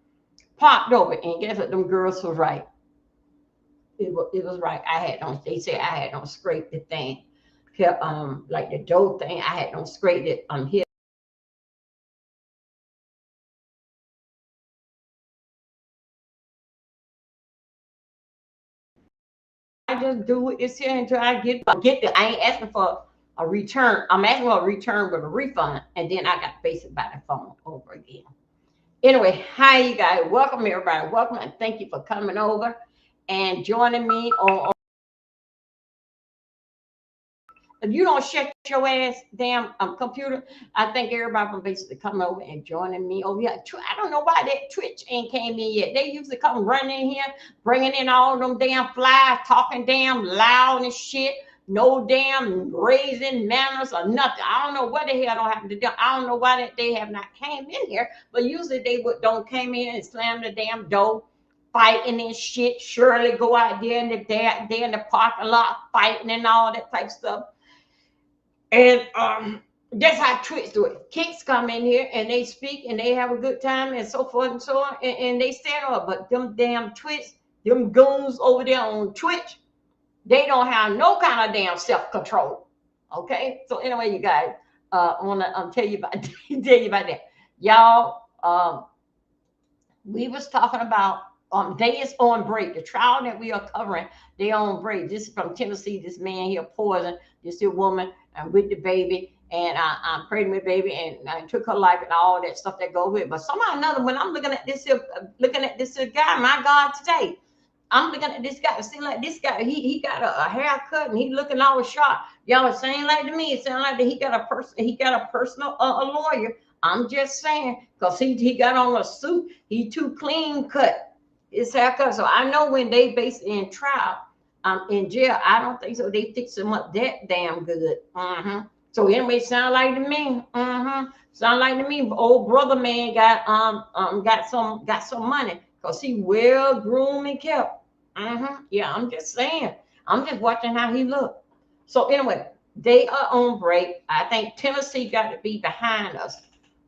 Popped open, and guess what? Them girls was right. It was right. They said I had don't scrape the thing. Like the dough thing, I had don't scrape it here. I just do it here until I get the. I ain't asking for a return. I'm asking for a return with a refund, and then I got to face it by the phone over again. Anyway, hi you guys. Welcome everybody. Welcome and thank you for coming over and joining me on. If you don't shut your ass damn computer, I think everybody from basically coming over and joining me over here. I don't know why that Twitch ain't came in yet. They usually come running in here, bringing in all them damn flies, talking damn loud and shit. No damn raising manners or nothing. I don't know what the hell don't happen to them. I don't know why that they have not came in here, but usually they don't came in and slam the damn door, fighting and shit. Surely go out there in the parking lot fighting and all that type of stuff. And that's how Twitch do it. Kicks come in here and they speak and they have a good time and so forth and so on, and they stand up. But them damn Twitch, them goons over there on Twitch, they don't have no kind of damn self-control. Okay, so anyway, you guys, I want to tell you about that, y'all. We was talking about they is on break. The trial that we are covering, they on break. This is from Tennessee. This man here poisoned this woman and with the baby, and I prayed with baby, and I took her life and all that stuff that go with it. But somehow or another, when I'm looking at this guy, my God, today, I'm looking at this guy. It seems like this guy, he got a haircut and he looking all sharp. Y'all, it seems like to me, it sounds like that he got a personal a lawyer. I'm just saying, because he got on a suit, he too clean cut. His haircut. So I know when they basically in trial, in jail, I don't think so. They fix him up that damn good. So anyway, sound like to me. Sound like to me, old brother man got some money because he well groomed and kept. Yeah, I'm just saying. I'm just watching how he look. So anyway, they are on break. I think Tennessee got to be behind us,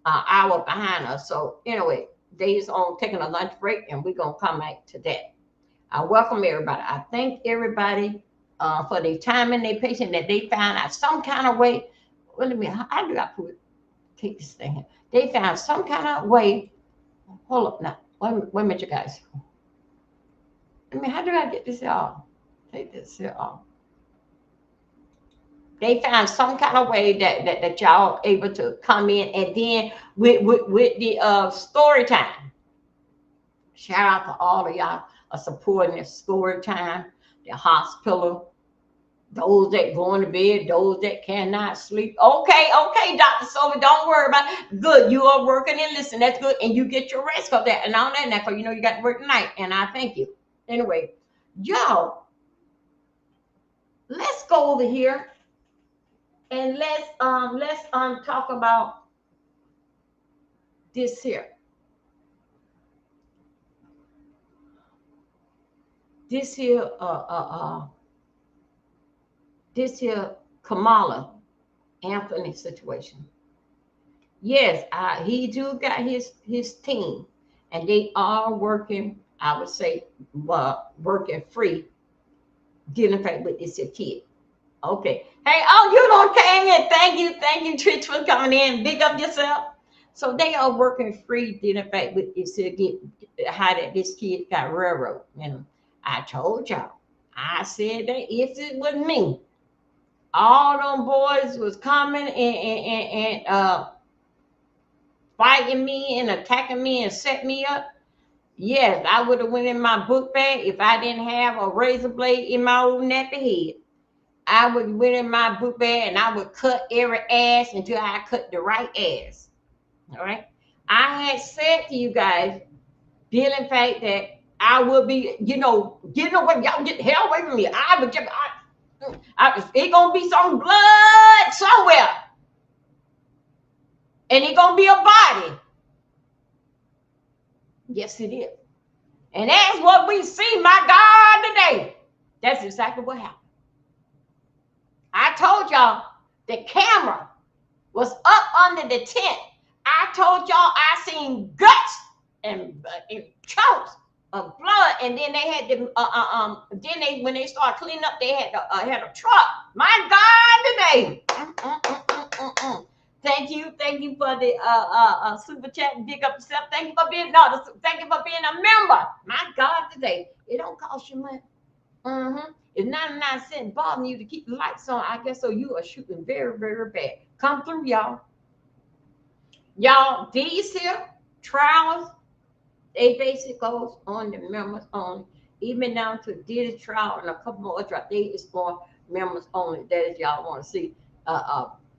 hour behind us. So anyway, they is on taking a lunch break, and we're gonna come back to that. I welcome everybody. I thank everybody for their time and their patience that they found out some kind of way. Wait a minute, how do I take this thing here? They found some kind of way. Hold up now. Wait a minute, you guys. I mean, how do I get this here off? Take this here off. They found some kind of way that y'all able to come in, and then with the story time. Shout out to all of y'all supporting the story time, the hospital, those that going to bed, those that cannot sleep. Okay, Dr. Silver, don't worry about it. Good, you are working and listen. That's good, and you get your rest for that and all that. Now, because you know you got to work tonight, and I thank you. Anyway, y'all, let's go over here and let's talk about this here. This here Kamala Anthony situation. Yes, he do got his team, and they are working. I would say working free, dealing with this here kid. Okay. Hey, oh, you don't came in. Thank you, Trish, for coming in. Big up yourself. So they are working free, dealing with this here get how that this kid got railroad. You know, I told y'all. I said that if it was me, all them boys was coming and fighting me and attacking me and set me up. Yes, I would have went in my book bag if I didn't have a razor blade in my old nappy head. I would went in my book bag and I would cut every ass until I cut the right ass. All right. I had said to you guys, dealing fact that I will be, getting away. Y'all get the hell away from me. It gonna be some blood somewhere, and it gonna be a body. Yes, it is, and that's what we see, my God, today. That's exactly what happened. I told y'all the camera was up under the tent. I told y'all I seen guts and chunks of blood, and then they had to when they started cleaning up, they had a truck. My God, today. Thank you for the super chat. Big up yourself. Thank you for being a member. My God, today it don't cost you money. It's 99 cents bothering you to keep the lights on. I guess so. You are shooting very, very bad. Come through, y'all. Y'all, these here trials, they basically goes on the members only. Even down to this trial and a couple more trials, they is for members only. That is y'all want to see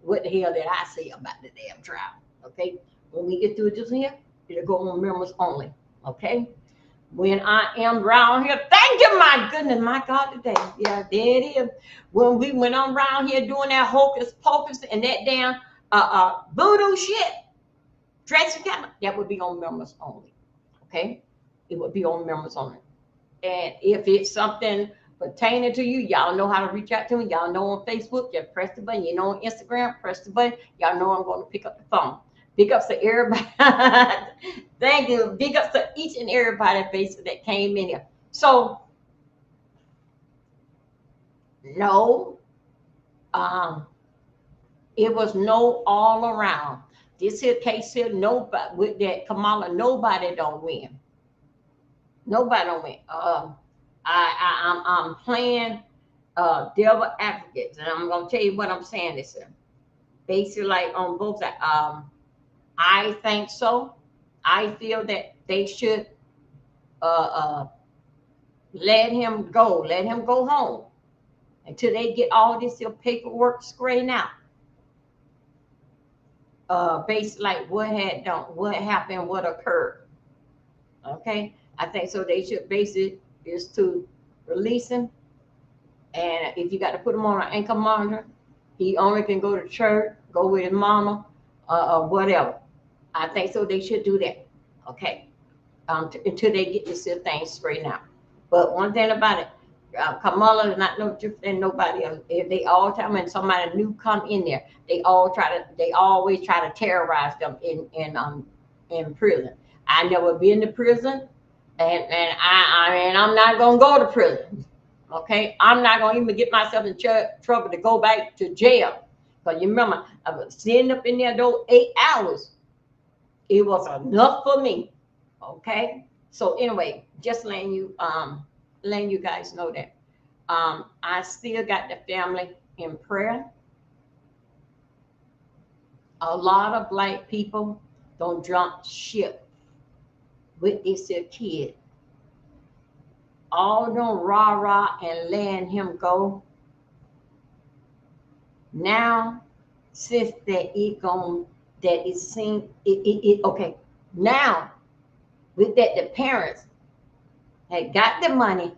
what the hell did I say about the damn trial. Okay. When we get through this here, it'll go on members only. Okay. When I am around here, thank you, my goodness, my God, today. Yeah, there it is. When we went on around here doing that hocus pocus and that damn voodoo shit, dressing camera, that would be on members only. Okay? It would be on members only. And if it's something pertaining to you, y'all know how to reach out to me. Y'all know on Facebook, just press the button. You know on Instagram, press the button. Y'all know I'm going to pick up the phone. Big ups to everybody. Thank you. Big ups to each and everybody basically that came in here. So, no, it was no all around. This here case here, nobody with that Kamala, nobody don't win. Nobody don't win. I'm playing devil advocates, and I'm gonna tell you what I'm saying. This here, basically like on both sides. I think so. I feel that they should Let him go. Let him go home until they get all this here paperwork straightened out. Based like what had done, what happened, what occurred. Okay, I think so. They should base it is to release him, and if you got to put him on an ankle monitor, he only can go to church, go with his mama, or whatever. I think so. They should do that. Okay, until they get this thing straightened out. But one thing about it, Kamala is not no different than nobody else. If they all time when somebody new come in there, they always try to terrorize them in prison. I never been to prison, and I'm not gonna go to prison. Okay, I'm not gonna even get myself in trouble to go back to jail. Because you remember, I was sitting up in there those 8 hours. It was enough for me. Okay, so anyway, just letting you guys know that I still got the family in prayer. A lot of black people don't jump ship with this kid. All them rah and letting him go. Now, since that it seemed okay. Now, with that, the parents had got the money,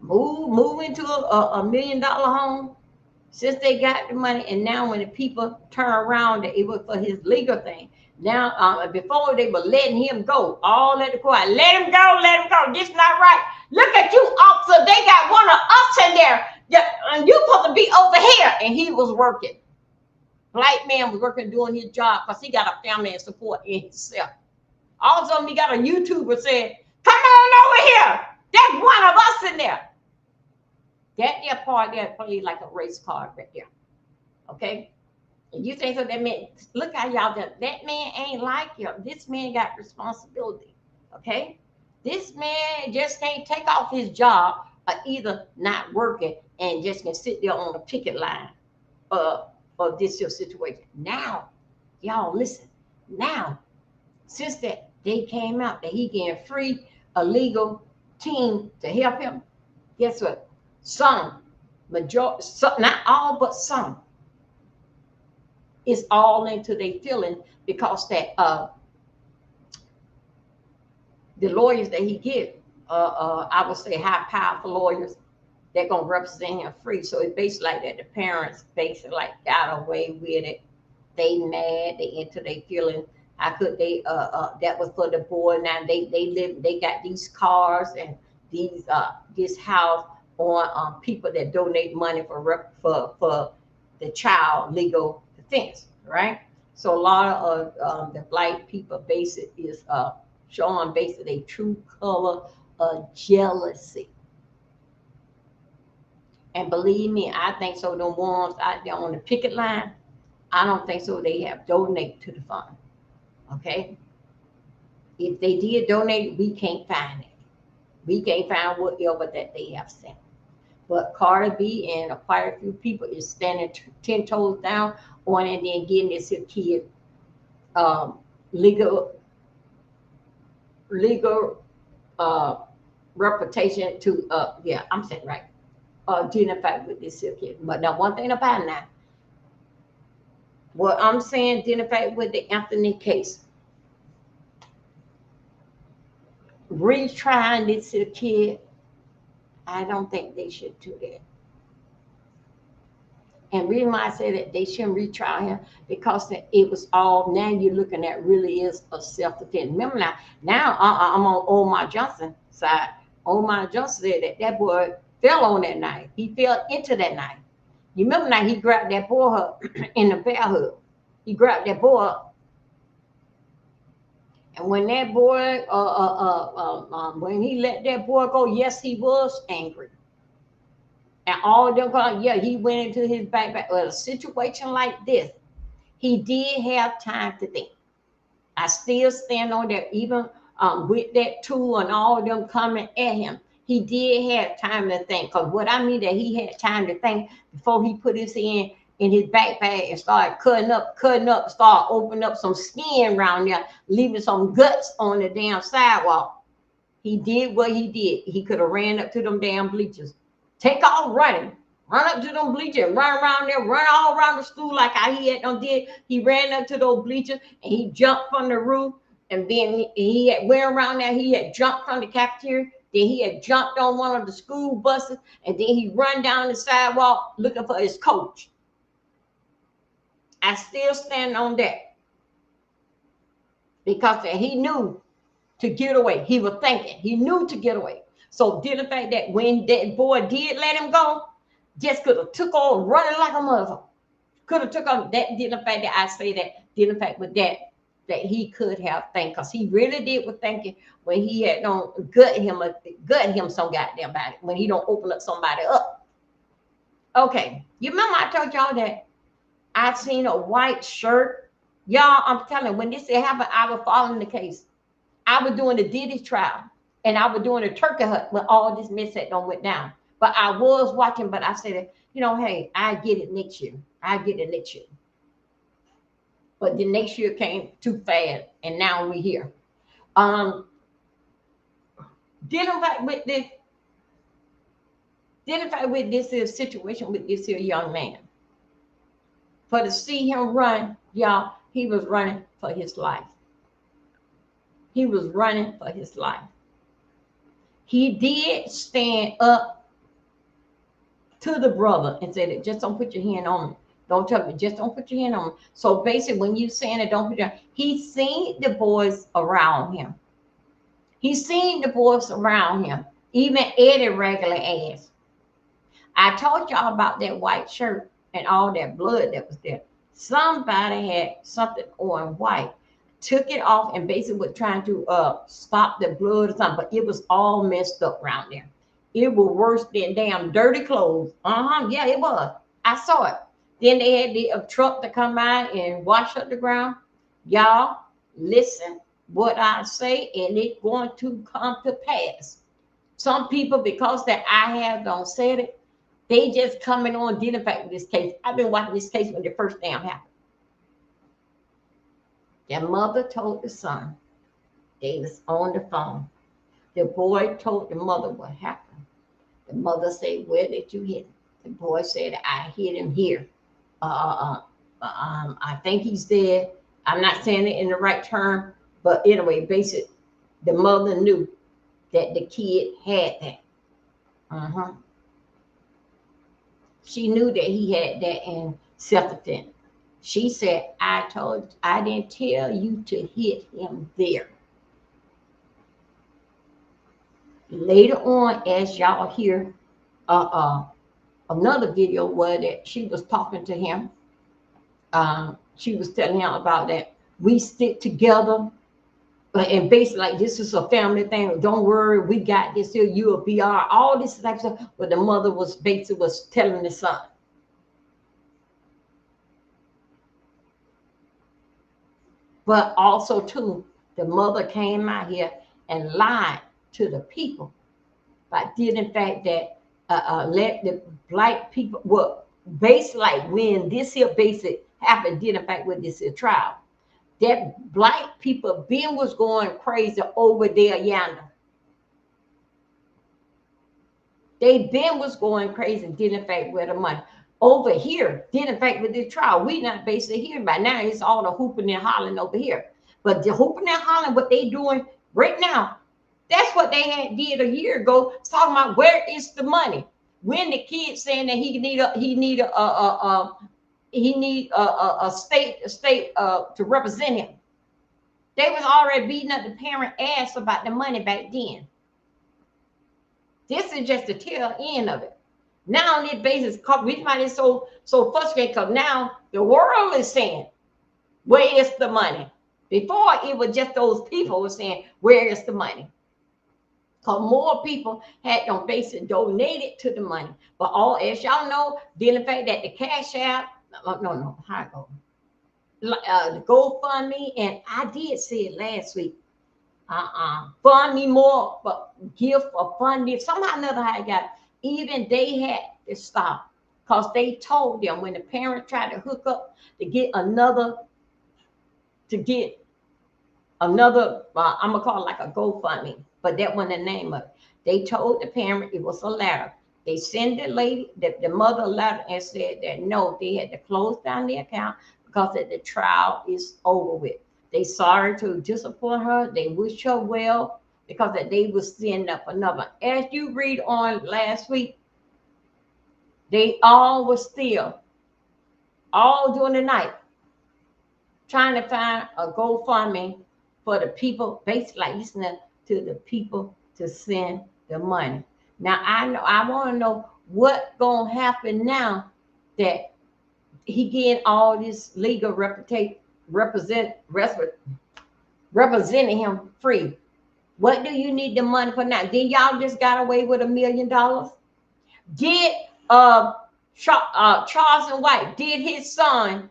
move into a $1 million home. Since they got the money, and now when the people turn around, it was for his legal thing. Now, before they were letting him go, all at the court, let him go. This not right. Look at you, officer. They got one of us in there. And you supposed to be over here. And he was working. Black man was working, doing his job because he got a family and support in himself. All of a sudden, he got a YouTuber saying, "Come on over here. There's one of us in there." That part there played like a race card right there. Okay? And you think so that man, look how y'all done. That man ain't like you. This man got responsibility. Okay? This man just can't take off his job or either not working and just can sit there on the picket line of this your situation. Now, y'all listen. Now, since that they came out that he getting free a legal team to help him, guess what? Some, not all, but some, is all into their feeling because that the lawyers that he get, I would say high powerful lawyers, they're gonna represent him free. So it's basically like that. The parents basically like got away with it. They mad. They into their feeling. How could they? That was for the boy. Now they live. They got these cars and these this house on people that donate money for the child legal defense, right? So a lot of the black people basically is showing basically a true color of jealousy. And believe me, I think so. The ones out there on the picket line, I don't think so. They have donated to the fund. Okay. If they did donate, we can't find it. We can't find whatever that they have sent. But Cardi B and quite a few people is standing 10 toes down on it and then getting this kid legal reputation to I'm saying right, identify with this kid. But now one thing about now, what I'm saying, identify with the Anthony case. Retrying this kid, I don't think they should do that. And reason why I say that they shouldn't retry him because it was all, now you're looking at really is a self-defense. Remember now I'm on Omar Johnson side. Omar Johnson said that boy fell on that knife. He fell into that knife. You remember now he grabbed that boy up in the bear hug. He grabbed that boy up. And when that boy, when he let that boy go, yes, he was angry. And all them, he went into his backpack. Well, a situation like this, he did have time to think. I still stand on that, even with that tool and all of them coming at him. He did have time to think. Because what I mean that he had time to think before he put his hand in his backpack and started cutting up, start opening up some skin around there, leaving some guts on the damn sidewalk. He did what he did. He could have ran up to them damn bleachers. Take off running. Run up to them bleachers, run around there, run all around the school like how he had done did. He ran up to those bleachers and he jumped from the roof. And then he had went around there. He had jumped from the cafeteria. Then he had jumped on one of the school buses. And then he run down the sidewalk looking for his coach. I still stand on that. Because he knew to get away. He was thinking. He knew to get away. So did the fact that when that boy did let him go, just could have took on running like a mother. Could have took on that. Did the fact that I say that. Did the fact with that he could have think, because he really did was thinking when he had don't gut him some goddamn body when he don't open up somebody up. Okay, you remember I told y'all that I seen a white shirt. Y'all, I'm telling you, when this happened, I was following the case. I was doing the Diddy trial, and I was doing a turkey hut when all this mess had done went down. But I was watching, but I said, you know, hey, I get it next year. I get it next year. But the next year came too fast, and now we're here. Dealing with this situation with this here young man. For to see him run, y'all, he was running for his life. He was running for his life. He did stand up to the brother and said, just don't put your hand on me. Don't tell me, just don't put your hand on me. So basically, when you saying it, don't put your hand, he seen the boys around him. He seen the boys around him, even Eddie regular ass. I told y'all about that white shirt and all that blood that was there. Somebody had something on white, took it off, and basically was trying to stop the blood or something, but it was all messed up around there. It was worse than damn dirty clothes. Yeah, it was. I saw it. Then they had the truck to come by and wash up the ground. Y'all, listen what I say, and it's going to come to pass. Some people, because that I have don't said it, they just coming on dealing back with this case. I've been watching this case when the first damn happened. Their mother told the son, they was on the phone. The boy told the mother what happened. The mother said, where did you hit him? The boy said, I hit him here. I think he's dead. I'm not saying it in the right term, but anyway, basically, the mother knew that the kid had that. She knew that he had that in self-defense. She said, I didn't tell you to hit him there. Later on, as y'all hear another video where that she was talking to him, she was telling him about that we stick together, and basically like this is a family thing. Don't worry, we got this here. You'll be all this type of stuff. But the mother was basically was telling the son. But also too, the mother came out here and lied to the people, but did in fact that let the black people, well, basically like when this here basic happened, did in fact with this here trial, that black people been was going crazy over there yonder. They been was going crazy, did in fact with the money. Over here, did in fact with this trial, we not basically here by now. It's all the hooping and hollering over here. But the hooping and hollering, what they doing right now, that's what they had did a year ago, talking about where is the money. When the kid saying that he need a state to represent him. They was already beating up the parent ass about the money back then. This is just the tail end of it. Now on this basis, reason why it's so frustrating, because now the world is saying, where is the money? Before it was just those people were saying, where is the money? Because more people had on basically donated to the money. But all, as y'all know, the fact that the Cash App, no, how it go? The GoFundMe, and I did say it last week. Fund me more, but give for funding. Somehow or another, I got it. Even they had to stop because they told them when the parent tried to hook up to get another, I'm gonna call it like a GoFundMe. but that wasn't the name of it. They told the parent it was a letter. They sent the lady, the mother, a letter and said that no, they had to close down the account because that the trial is over with. They sorry to disappoint her. They wish her well because that they was setting up another. As you read on last week, they all were still all during the night trying to find a GoFundMe for the people, basically like listening to the people to send the money. Now I want to know what gonna happen now that he getting all this legal representing him free. What do you need the money for now? Then y'all just got away with $1 million. Did Charles and White, did his son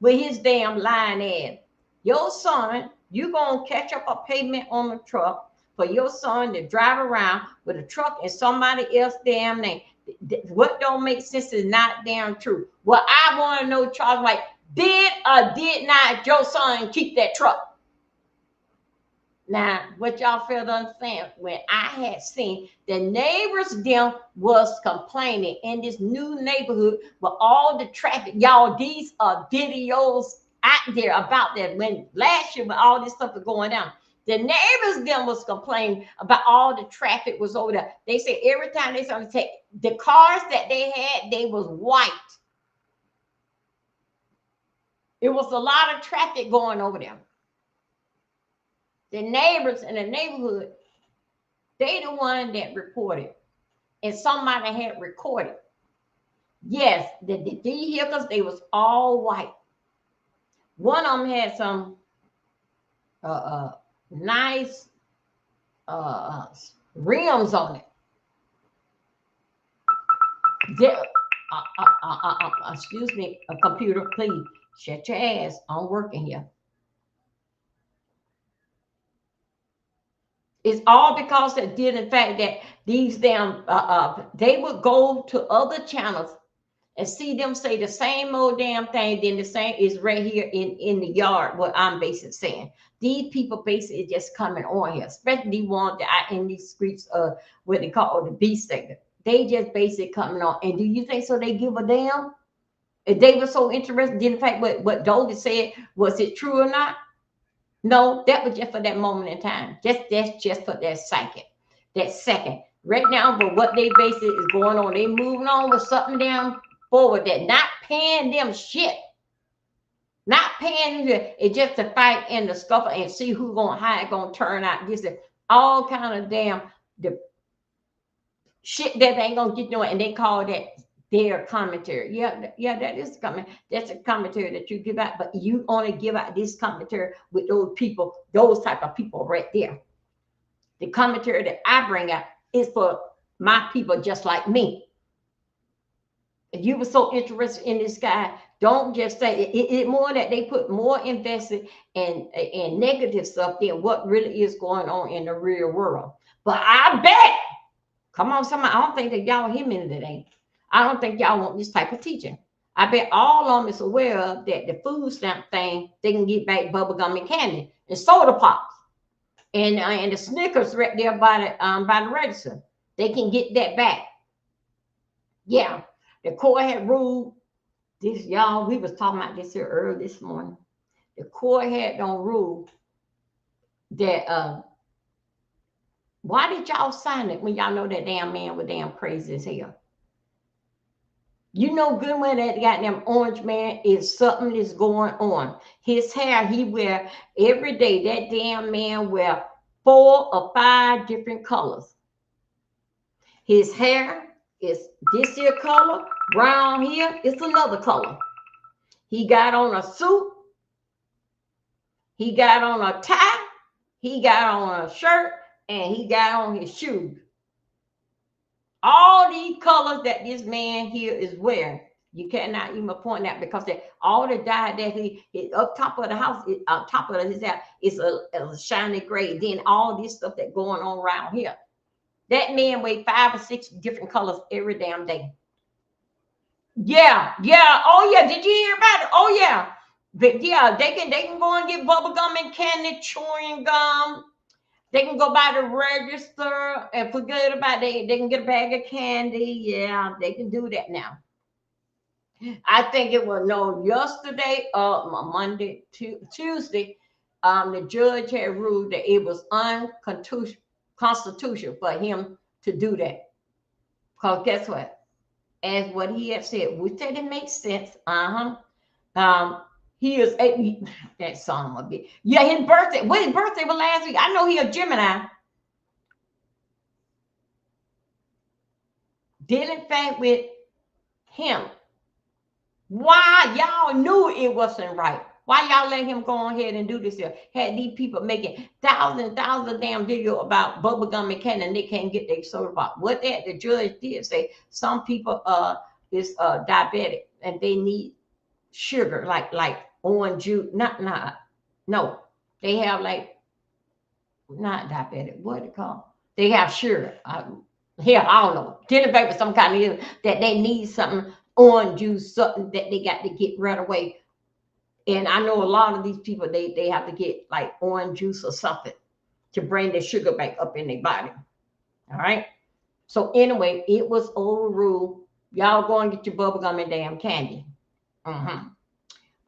with his damn lying ass? Your son, you gonna catch up a payment on the truck for your son to drive around with a truck and somebody else damn name. What don't make sense is not damn true. Well, I want to know, Charles White, did or did not your son keep that truck? Now, what y'all fail to understand, when I had seen the neighbors them was complaining in this new neighborhood with all the traffic, y'all, these are videos out there about that when last year when all this stuff was going down. The neighbors them was complaining about all the traffic was over there. They said every time they started to take the cars that they had, they was white. It was a lot of traffic going over there. The neighbors in the neighborhood, they the one that reported. And somebody had recorded. Yes, the vehicles, they was all white. One of them had some nice rims on it. Excuse me, a computer, please shut your ass. I'm working here. It's all because they did, in fact, that these damn, they would go to other channels and see them say the same old damn thing, then the same is right here in the yard, what I'm basically saying. These people basically just coming on here, especially one that I in these streets of what they call the B sector. They just basically coming on. And do you think so they give a damn? If they were so interested in the fact what David said, was it true or not? No, that was just for that moment in time. That's just for that second. That second. Right now, but what they basically is going on, they moving on with something down forward that not paying them shit. Not paying them. It's just to fight in the scuffle and see how it gonna turn out. This is all kind of damn the shit that they ain't gonna get no, and they call that their commentary. Yeah, that is coming. That's a commentary that you give out, but you only give out this commentary with those people, those type of people right there. The commentary that I bring out is for my people just like me. If you were so interested in this guy, don't just say it more that they put more invested in negative stuff than what really is going on in the real world. But I bet, come on, somebody, I don't think that y'all hear me today. I don't think y'all want this type of teaching. I bet all of them is aware of that the food stamp thing, they can get back bubblegum and candy and soda pops. And the Snickers right there by the register. They can get that back. Yeah. The court had ruled this, y'all. We was talking about this here early this morning. The court had don't rule that why did y'all sign it when y'all know that damn man was damn crazy as hell? You know good when that goddamn orange man is something is going on. His hair, he wear every day. That damn man wear 4 or 5 different colors. His hair is this here color. Brown here, it's another color. He got on a suit. He got on a tie. He got on a shirt. And he got on his shoes. All these colors that this man here is wearing, you cannot even point out because all the dye that he up top of the house, on top of his house, is a shiny gray. Then all this stuff that going on around here. That man weighed 5 or 6 different colors every damn day. Yeah. Oh yeah. Did you hear about it? Oh yeah. But yeah, they can go and get bubble gum and candy, chewing gum. They can go by the register and forget about they can get a bag of candy. Yeah, they can do that now. I think it was no yesterday, Monday, Tuesday. The judge had ruled that it was unconstitutional for him to do that. Because guess what? As what he had said, which said it makes sense. He is that son of a bitch. Yeah, his birthday. Well, his birthday was last week. I know he a Gemini. Dealing fact with him. Why y'all knew it wasn't right? Why y'all let him go ahead and do this here? Had these people making thousands damn video about bubblegum and candy and they can't get their soda pop. What that the judge did say, some people is diabetic and they need sugar like orange juice. No. They have like not diabetic. What it called? They have sugar. Here, I don't know. Dinner paper, some kind of that they need something, orange juice, something that they got to get right away. And I know a lot of these people, they have to get like orange juice or something to bring the sugar back up in their body. All right. So anyway, it was overruled. Y'all go and get your bubblegum and damn candy.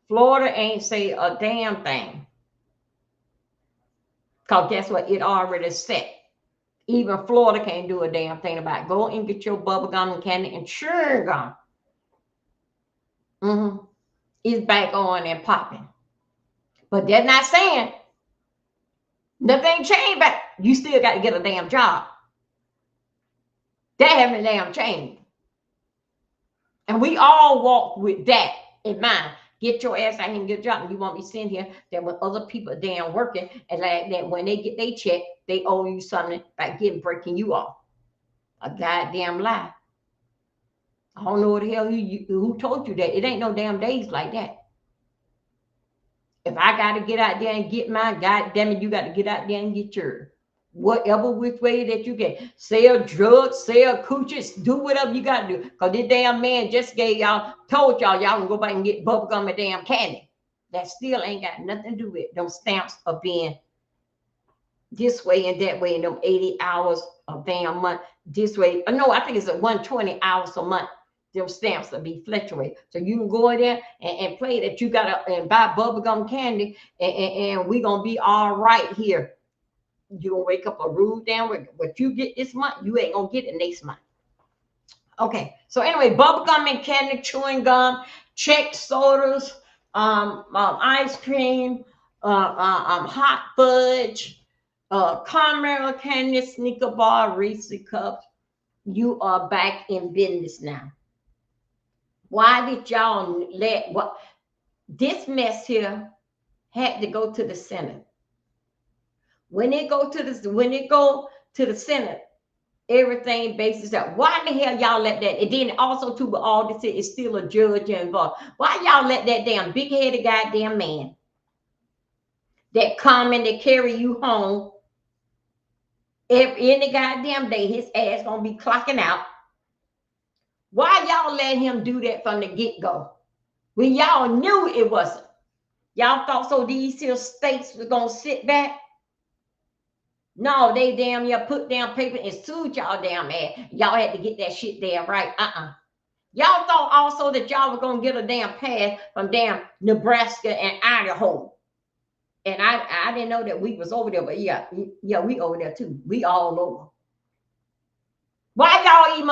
Florida ain't say a damn thing. Because guess what? It already set. Even Florida can't do a damn thing about it. Go and get your bubble gum and candy and chewing gum. It's back on and popping. But they're not saying nothing changed back. You still got to get a damn job. That haven't damn changed. And we all walk with that in mind. Get your ass out here and get a job. And you want me sitting here that when other people damn working and like that when they get their check, they owe you something by breaking you off. A goddamn lie. I don't know what the hell who told you that. It ain't no damn days like that. If I got to get out there and get mine, goddamn it, you got to get out there and get yours. Whatever which way that you can sell drugs, sell coochies, do whatever you got to do. Because this damn man just told y'all can go back and get bubblegum and damn candy. That still ain't got nothing to do with it. Them stamps of being this way and that way in them 80 hours of damn month this way. No, I think it's 120 hours a month. Them stamps will be fluctuate. So you can go in there and play that you got to and buy bubblegum candy and we're going to be all right here. You're going to wake up a rude down with what you get this month, you ain't going to get it next month. Okay. So anyway, bubblegum and candy, chewing gum, checked sodas, ice cream, hot fudge, caramel candy, Snicker bar, Reese cups. You are back in business now. Why did y'all let this mess here had to go to the Senate? When it go to the Senate, everything bases up. Why the hell y'all let that? And then also too, but all this is still a judge involved. Why y'all let that damn big-headed goddamn man that come and they carry you home any goddamn day, his ass gonna be clocking out? Why y'all let him do that from the get-go? When y'all knew it wasn't. Y'all thought so these here states were gonna sit back? No, they damn put down paper and sued y'all damn ass. Y'all had to get that shit damn right. Y'all thought also that y'all were gonna get a damn pass from damn Nebraska and Idaho. And I didn't know that we was over there, but yeah, we over there too. We all over. Why y'all even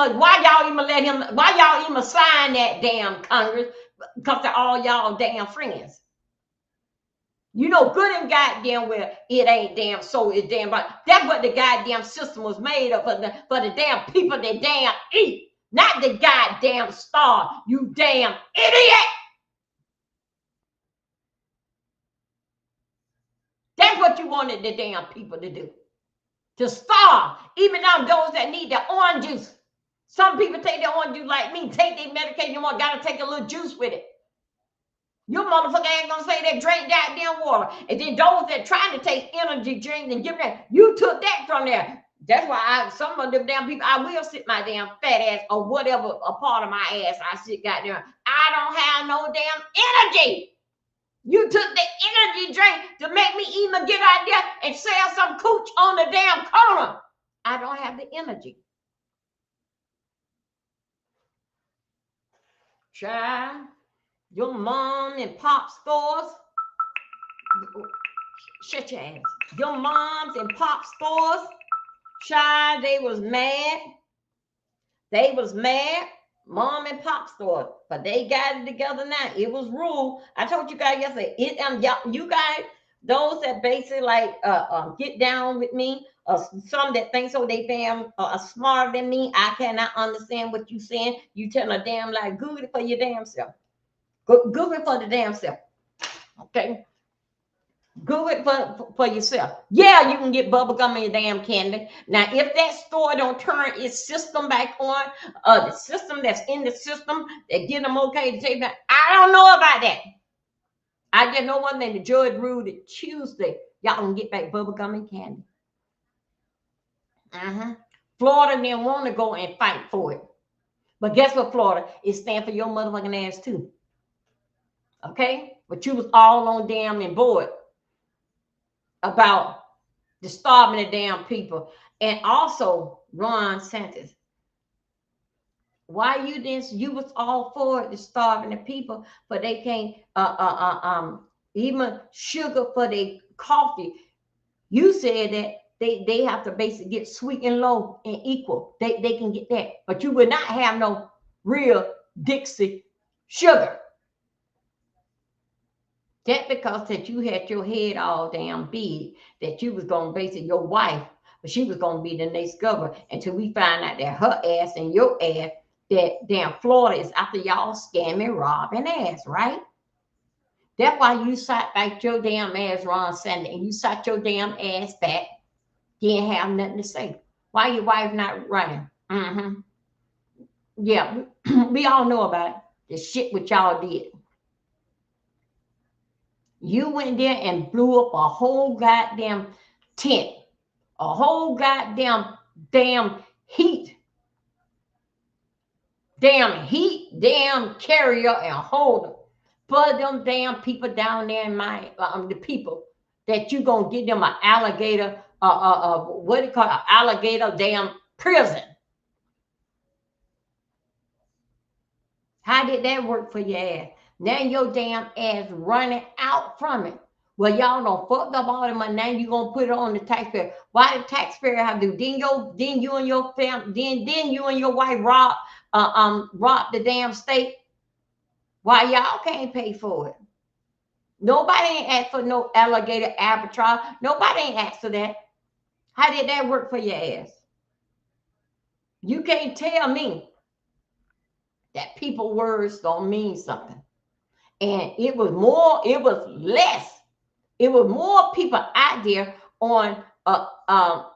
sign that damn Congress? Because they're all y'all damn friends. You know good and goddamn well it ain't damn so it's damn right. That's what the goddamn system was made of for the damn people that damn eat. Not the goddamn star, you damn idiot. That's what you wanted the damn people to do. To starve. Even now those that need the orange juice. Some people take their orange juice like me, take their medication, gotta take a little juice with it. Your motherfucker ain't gonna say they drink goddamn water. And then those that trying to take energy drinks and give that, you took that from there. That's why some of them damn people, I will sit my damn fat ass or whatever a part of my ass I sit goddamn. I don't have no damn energy. You took the energy drink to make me even get out there and sell some cooch on the damn corner. I don't have the energy. Child, your mom and pop stores, shut your ass. Your moms and pop stores, child, they was mad. They was mad. Mom and pop store, but they got it together now. It was rule. I told you guys yesterday. You guys, those that basically like get down with me, some that think so they damn smarter than me. I cannot understand what you saying. You telling a damn lie. Google it for your damn self. Google it for the damn self. Okay. Google it for yourself. Yeah, you can get bubble gum and damn candy. Now, if that store don't turn its system back on, the system that's in the system that get them okay to take that, I don't know about that. I just know one thing: the judge ruled that Tuesday y'all can get back bubble gum and candy. Florida didn't want to go and fight for it, but guess what? Florida is stand for your motherfucking ass too. Okay, but you was all on damn and board about the starving the damn people. And also Ron Santos, why you didn't, you was all for it, the starving the people, but they can't even sugar for their coffee. You said that they have to basically get sweet and low and equal. They can get that, but you would not have no real Dixie sugar. That because that you had your head all damn big, that you was gonna basically your wife, but she was gonna be the next governor until we find out that her ass and your ass, that damn Florida is after y'all scamming, robbing ass, right? That's why you sat back your damn ass, Ron Sandy, and you sat your damn ass back. You didn't have nothing to say. Why your wife not running? Yeah, we all know about it. The shit what y'all did. You went there and blew up a whole goddamn tent, a whole goddamn heat, damn carrier and holder for them damn people down there in my the people that you gonna get them an alligator, what do you call it, alligator damn prison. How did that work for your ass? Now your damn ass running out from it. Well, y'all don't fucked up all the money. Now you gonna put it on the taxpayer. Why the taxpayer have to do? Then you and your family, then you and your wife rob the damn state. Why y'all can't pay for it? Nobody ain't asked for no alligator arbitrage. Nobody ain't asked for that. How did that work for your ass? You can't tell me that people words don't mean something. And it was more people out there on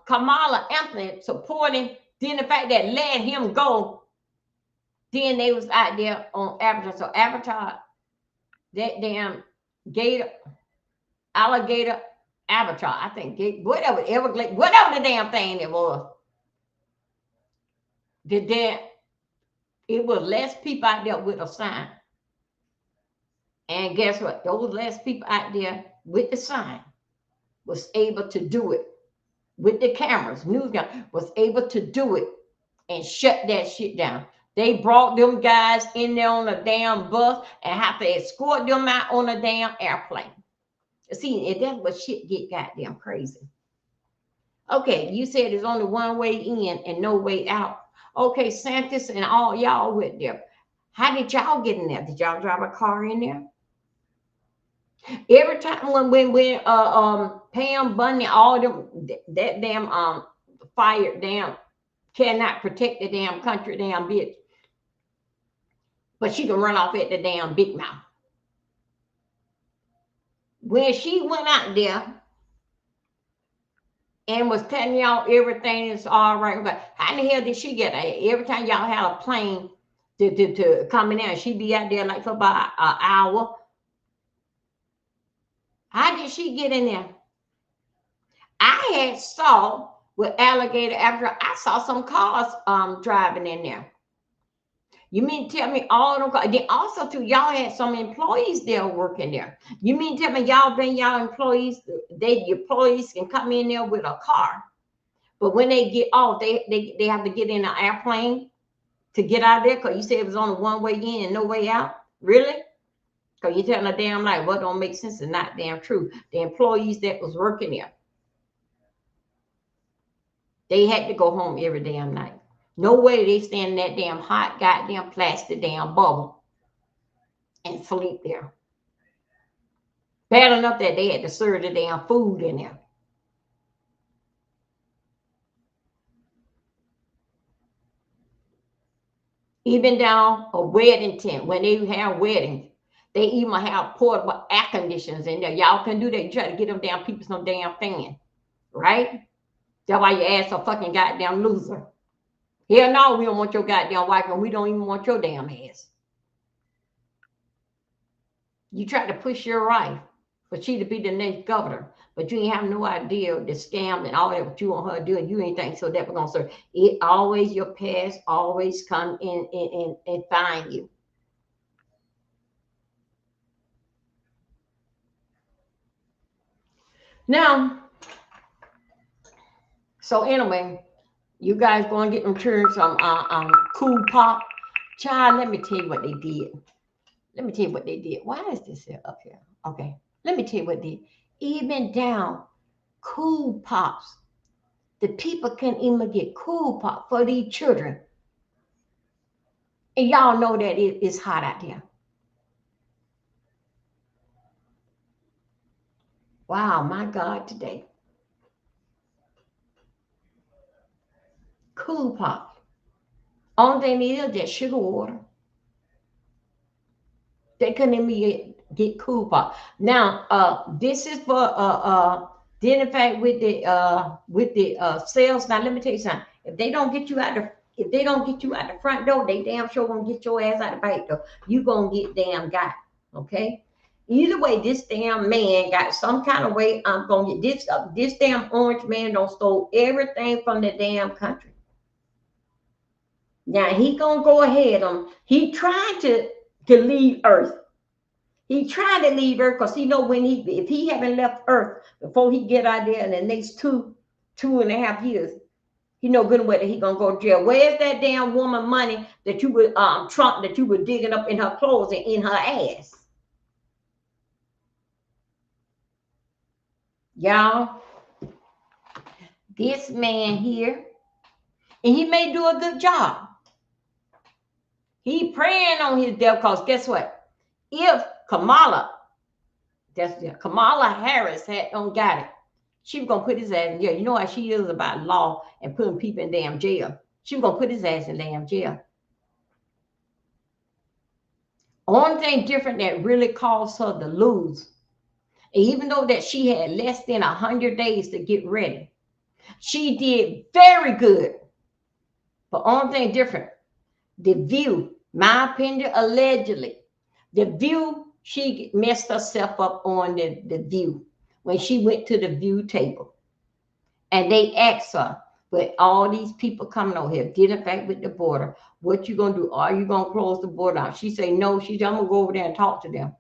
Kamala Anthony supporting than the fact that let him go. Then they was out there on Avatar. So Avatar, that damn alligator Avatar, I think whatever the damn thing it was. It was less people out there with a sign. And guess what? Those less people out there with the sign was able to do it with the cameras, news guy was able to do it and shut that shit down. They brought them guys in there on a damn bus and have to escort them out on a damn airplane. See, and that's what shit get goddamn crazy. Okay, you said there's only one way in and no way out. Okay, Santos and all y'all went there. How did y'all get in there? Did y'all drive a car in there? Every time when Pam Bundy, all them that damn fired damn cannot protect the damn country damn bitch, but she can run off at the damn big mouth. When she went out there and was telling y'all everything is all right, but how the hell did she get there? Every time y'all had a plane to come in there, she'd be out there like for about an hour. How did she get in there? I had saw with alligator after I saw some cars driving in there. You mean tell me all of them? Then also too, y'all had some employees there working there. You mean tell me y'all bring y'all employees? Your employees can come in there with a car, but when they get off, they have to get in an airplane to get out of there because you said it was only one way in and no way out. Really? Because you're telling a damn lie. What don't make sense is not damn true. The employees that was working there, they had to go home every damn night. No way they stand in that damn hot goddamn plastic damn bubble and sleep there. Bad enough that they had to serve the damn food in there. Even down a wedding tent, when they have weddings, they even have portable air conditioners in there. Y'all can do that. You try to get them damn people some damn fan, right? That's why your ass a fucking goddamn loser. Hell no, we don't want your goddamn wife, and we don't even want your damn ass. You tried to push your wife for she to be the next governor, but you ain't have no idea the scam and all that what you want her to do, and you ain't think so that was gonna serve. It always, your past always come in and find you. Now, so anyway, you guys going to get them turn some cool pop. Child, let me tell you what they did. Let me tell you what they did. Why is this here up here? Okay. Let me tell you what they did. Even down cool pops. The people can even get cool pop for these children. And y'all know that it's hot out there. Wow, my God, today. Cool pop. Only thing is just sugar water. They couldn't even get cool pop. Now, this is for dealing fact with the sales. Now, let me tell you something. If they don't get you out the front door, they damn sure gonna get your ass out the back door. You gonna get damn got. Okay. Either way, this damn man got some kind of way. I'm gonna get this damn orange man don't stole everything from the damn country. Now he gonna go ahead he tried to leave Earth. He tried to leave Earth because he know if he haven't left Earth before he get out there in the next two and a half years, he know good and well that he gonna go to jail. Where's that damn woman money that you would Trump that you were digging up in her clothes and in her ass? Y'all, this man here, and he may do a good job. He praying on his devil because guess what? If Kamala Harris had don't got it, she was gonna put his ass in jail. You know how she is about law and putting people in damn jail. She was gonna put his ass in damn jail. Only thing different that really caused her to lose, and even though that she had less than 100 days to get ready, she did very good. But only thing different, The View, my opinion, allegedly, The View, she messed herself up on the View when she went to the View table. And they asked her, but all these people coming over here, dealing back with the border, what you gonna do? Are you gonna close the border out? She said, no, I'm gonna go over there and talk to them.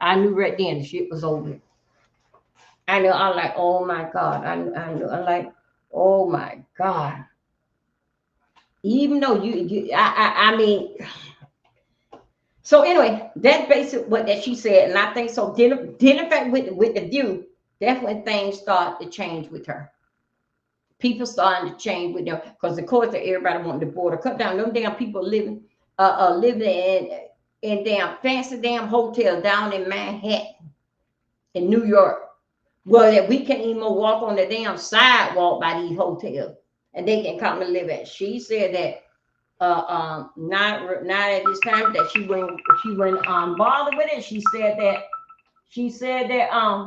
I knew right then the shit was over. I know, I'm like, oh my God. I knew, I'm like, oh my God. Even though I mean, so anyway, that's basically what that she said. And I think so, dealing back with the View, that's when things start to change with her. People starting to change with them because of course everybody wanted the border cut down. Them damn people living in damn fancy damn hotels down in Manhattan, in New York. Well, that we can't even walk on the damn sidewalk by these hotels, and they can come and live at. She said that not at this time that she wouldn't bother with it. She said that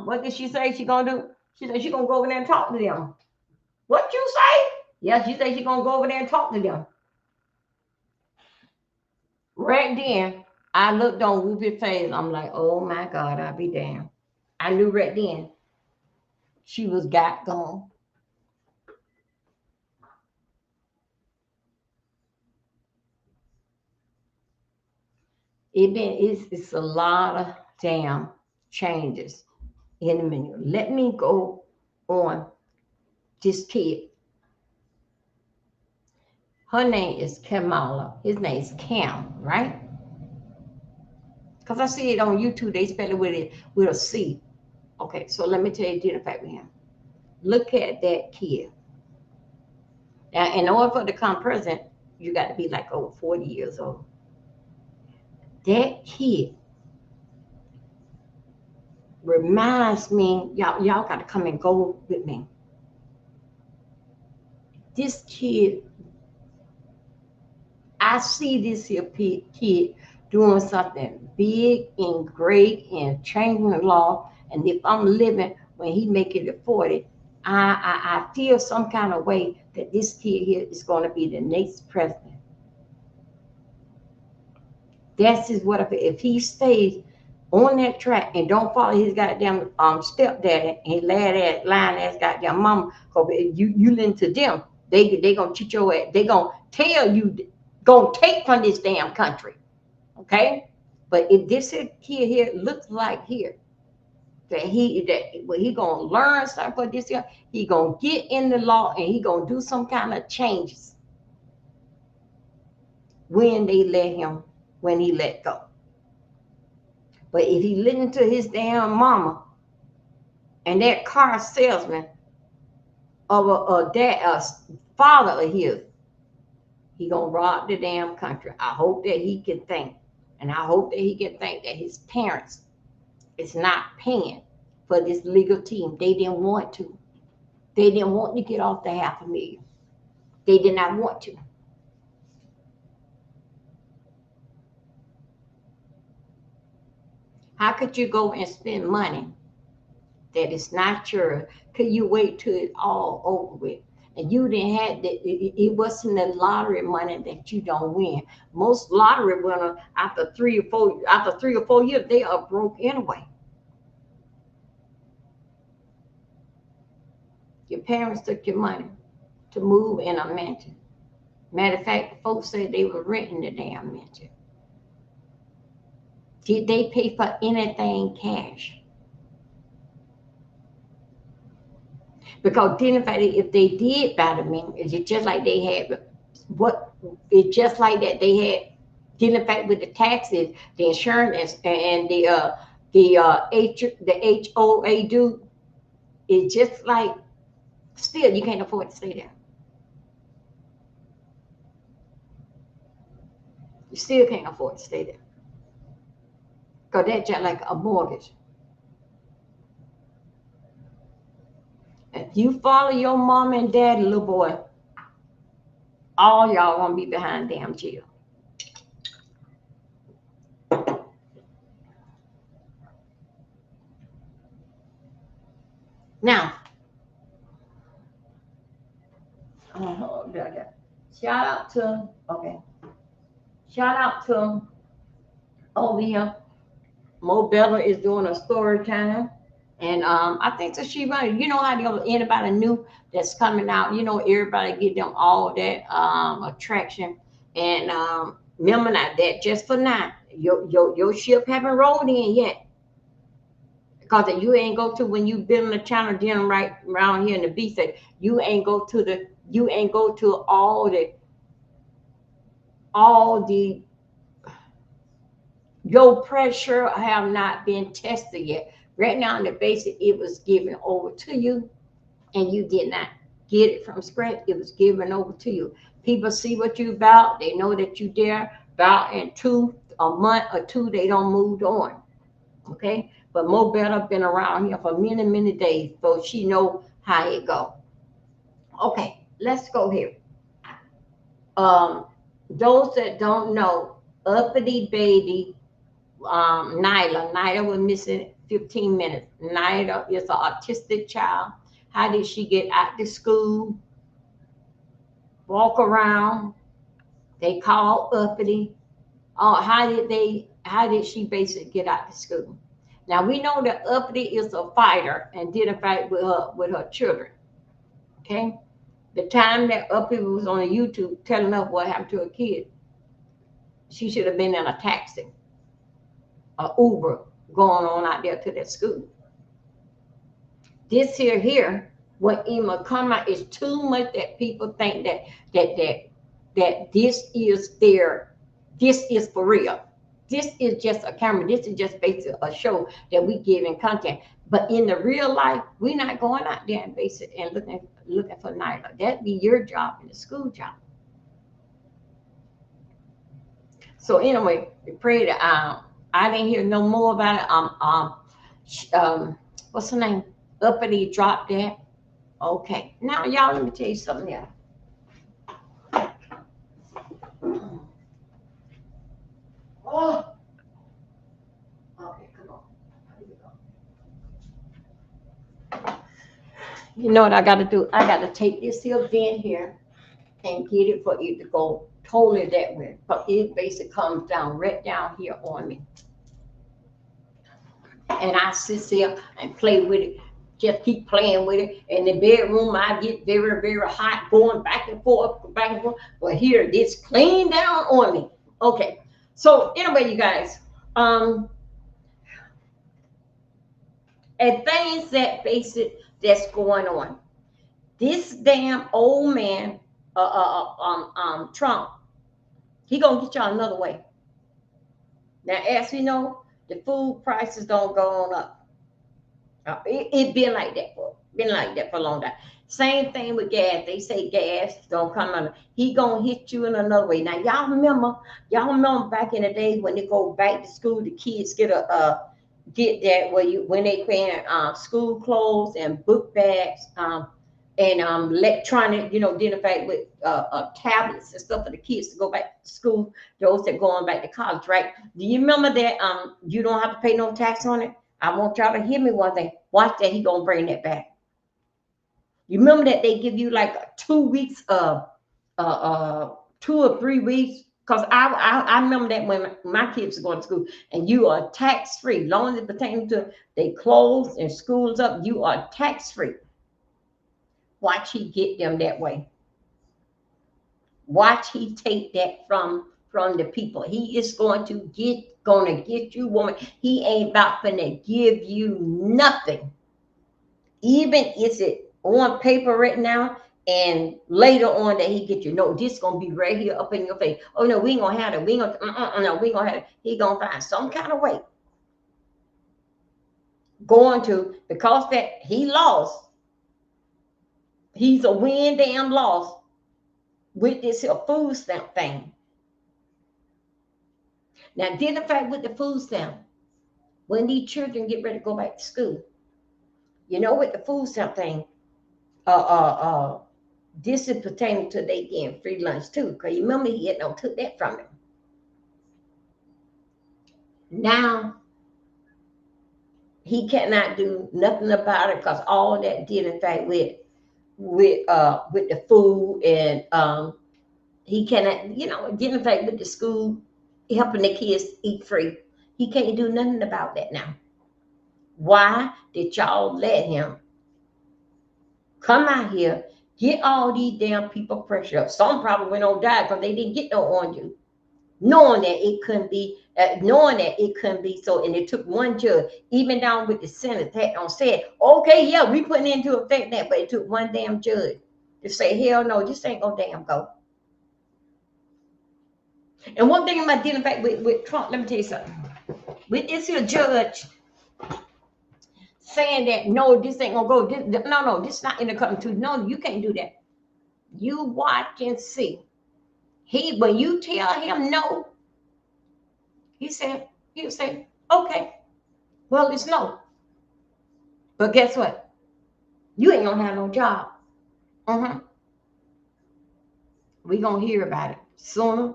what did she say she gonna do? She said she gonna go over there and talk to them. What you say? Yeah, she said she gonna go over there and talk to them. Right then, I looked on Whoopi's face. I'm like, oh my God, I'll be damned. I knew right then she was gone. It's a lot of damn changes in the menu. Let me go on this kid. Her name is Kamala. His name is Cam, right? Because I see it on YouTube. They spell it with a C. Okay, so let me tell you the fact with him. Look at that kid. Now, in order for to become president, you got to be like over 40 years old. That kid reminds me, y'all got to come and go with me. This kid, I see this here kid doing something big and great and changing the law. And if I'm living when he make it to 40, I feel some kind of way that this kid here is going to be the next president. That's his what if he stays on that track and don't follow his goddamn stepdaddy and lying ass goddamn mama, cause you listen to them, they gonna cheat your ass. They gonna tell you, gonna take from this damn country, okay? But if this kid here looks like here that he gonna learn something for this year, he gonna get in the law and he gonna do some kind of changes when they let him, when he let go. But if he listen to his damn mama and that car salesman of a father of his, he gonna rob the damn country. I hope that he can think, and I hope that he can think that his parents is not paying for this legal team. They didn't want to. They didn't want to get off the $500,000. They did not want to. How could you go and spend money that is not yours? Could you wait till it's all over with? And you didn't have that. It wasn't the lottery money that you don't win. Most lottery winners after 3 or 4 years, they are broke anyway. Your parents took your money to move in a mansion. Matter of fact, folks said they were renting the damn mansion. Did they pay for anything cash? Because then if they did buy the mansion, it's just like they had it's just like that they had dealing fact with the taxes, the insurance, and the HOA dude. It's just like still you can't afford to stay there. You still can't afford to stay there. Because that's just like a mortgage. If you follow your mom and dad, little boy, all y'all gonna be behind damn jail. Now, shout out to over here. Mo Bella is doing a story time. And I think that she running. You know how anybody new that's coming out, everybody get them all that attraction. And remember not that just for now. Your ship haven't rolled in yet. Because you ain't go to when you building a channel dealing right around here in the beach, you ain't go to all the your pressure have not been tested yet. Right now in the basic, it was given over to you, and you did not get it from scratch. It was given over to you. People see what you about. They know that you there. About in a month or two, they don't move on. Okay, but Mo Better been around here for many, many days, so she know how it go. Okay, let's go here. Those that don't know, uppity baby, Nyla was missing 15 minutes. Nyla is an autistic child. How did she get out to school? Walk around. They call uppity. How did she basically get out to school? Now we know that uppity is a fighter and did a fight with her children. Okay, the time that uppity was on YouTube telling us what happened to her kid, she should have been in a taxi. Uber going on out there to that school. This here, what Emma come out is too much that people think that this is for real. This is just a camera. This is just basically a show that we give in content. But in the real life, we're not going out there and basic and looking for Nyla. That'd be your job in the school job. So anyway, we pray that I didn't hear no more about it. What's her name? Uppity dropped that. Okay. Now y'all, let me tell you something else. Oh. Okay, come on. You know what I got to do? I got to take this here bin here and get it for it to go totally that way. But it basically comes down right down here on me. And I sit there and play with it. Just keep playing with it. In the bedroom, I get very, very hot, going back and forth. But here, it's clean down on me. Okay. So anyway, you guys, and things that basic that's going on. This damn old man, Trump, he gonna get y'all another way. Now, as we know, the food prices don't go on up. It been like that for a long time. Same thing with gas. They say gas don't come on. He gonna hit you in another way. Now y'all remember back in the day when they go back to school, the kids get that when they paying school clothes and book bags and electronic, identify with tablets and stuff for the kids to go back to school. Those that going back to college, right? Do you remember that you don't have to pay no tax on it? I want y'all to hear me one thing. Watch that. He gonna bring that back. You remember that they give you like 2 weeks of 2 or 3 weeks? Because I remember that when my kids were going to school, and you are tax free. Long as it pertains to they clothes and schools up, you are tax free. Watch he get them that way. Watch he take that from the people. He is going to get you, woman. He ain't about to give you nothing. Even is it on paper right now, and later on that he get you. No, this gonna be right here up in your face. Oh no, we ain't gonna have it. We ain't gonna no, we ain't gonna have it. He gonna find some kind of way. Going to, because that he lost. He's a win damn loss with this food stamp thing. Now, then the fact with the food stamp, when these children get ready to go back to school, with the food stamp thing, this is pertaining to they getting free lunch too. Because you remember he had took that from him. Now he cannot do nothing about it because all that did in fact with the food and he cannot, did in fact with the school helping the kids eat free. He can't do nothing about that now. Why did y'all let him come out here, get all these damn people pressure up? Some probably went on die because they didn't get no orange juice, knowing that it couldn't be, so. And it took one judge, even down with the Senate, that said, okay, yeah, we putting into effect that, but it took one damn judge to say, hell no, this ain't gonna damn go. And one thing about dealing back with Trump, let me tell you something. With this here judge saying that, no, this ain't gonna go, this is not in the Constitution. No, you can't do that. You watch and see. When you tell him no, he'll say, okay, well, it's no. But guess what? You ain't gonna have no job. We gonna hear about it sooner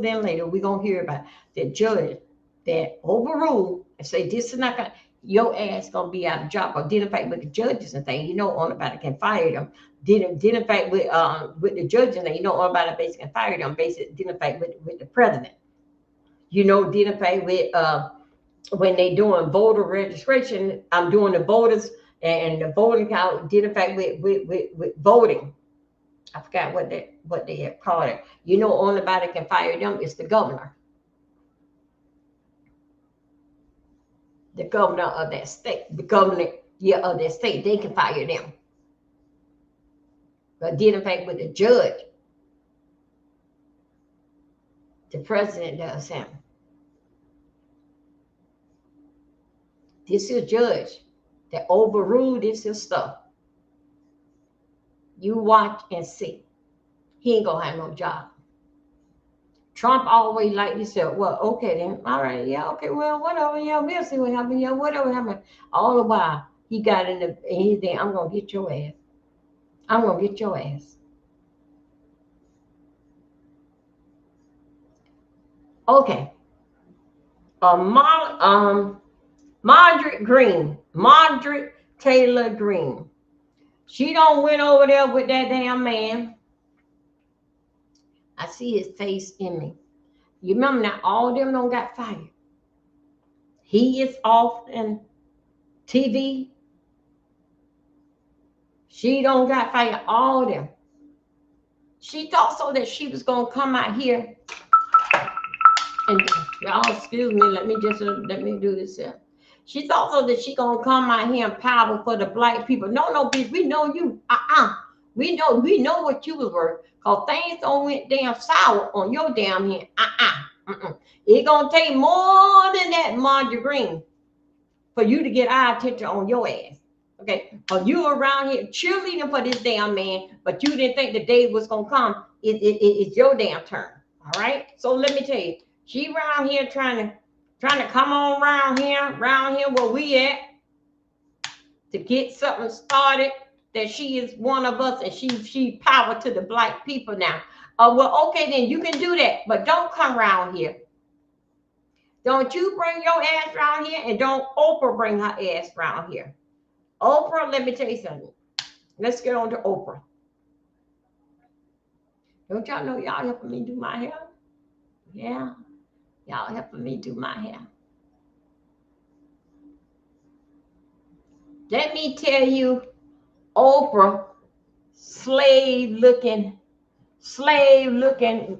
than later. We gonna hear about it. The judge that overruled and say this is not gonna, your ass gonna be out of job. Or did in fact with the judges and things, on about it can fire them. Did in fact with the judges and all about it basically can fire them. Basically did in fact with the president. Did in fact with when they doing voter registration, I'm doing the voters and the voting count. Did in fact with voting. I forgot what they had called it. Only body can fire them is the governor. the governor of that state, the governor, yeah, of that state, they can fire them. But did in fact with the judge, the president does him. This is judge that overruled this is stuff. You watch and see. He ain't gonna have no job. Trump always like this. Well, okay then, all right, yeah, okay, well, whatever, yeah, we'll see what happens, yeah, whatever happens. All the while, he got in his thing. I'm gonna get your ass. I'm gonna get your ass. Okay. Margaret Taylor Greene. She don't went over there with that damn man. I see his face in me. You remember now, all of them don't got fired. He is off in TV. She don't got fired. All of them. She thought so that she was gonna come out here and y'all excuse me. Let me do this here. She thought so that she gonna come out here and power for the black people. No, bitch. We know you. We know what you was worth. Cause things don't went damn sour on your damn hand. It gonna take more than that, Marjorie Green, for you to get our attention on your ass. Okay, or you around here cheerleading for this damn man, but you didn't think the day was gonna come. It's your damn turn. All right. So let me tell you, she around here trying to come on around here where we at to get something started. That she is one of us and she power to the black people now. Well, okay, then you can do that, but don't come around here. Don't you bring your ass around here, and don't Oprah bring her ass around here. Oprah, let me tell you something. Let's get on to Oprah. Don't y'all know y'all helping me do my hair? Yeah, y'all helping me do my hair. Let me tell you, Oprah, slave looking,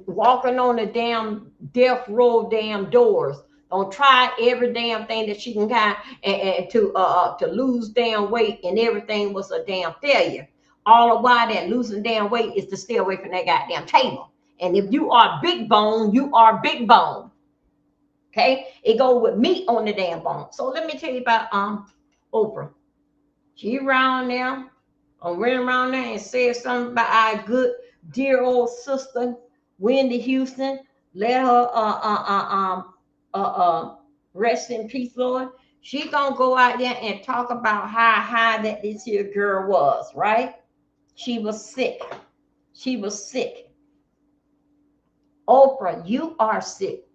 walking on the damn death row damn doors. Don't try every damn thing that she can kind and to lose damn weight, and everything was a damn failure. All the while that losing damn weight is to stay away from that goddamn table. And if you are big bone, you are big bone. Okay, it goes with meat on the damn bone. So let me tell you about Oprah. She around there, ran around there and said something about our good dear old sister Wendy Houston. Let her rest in peace, Lord. She gonna go out there and talk about how high that this here girl was, right? She was sick. She was sick. Oprah, you are sick.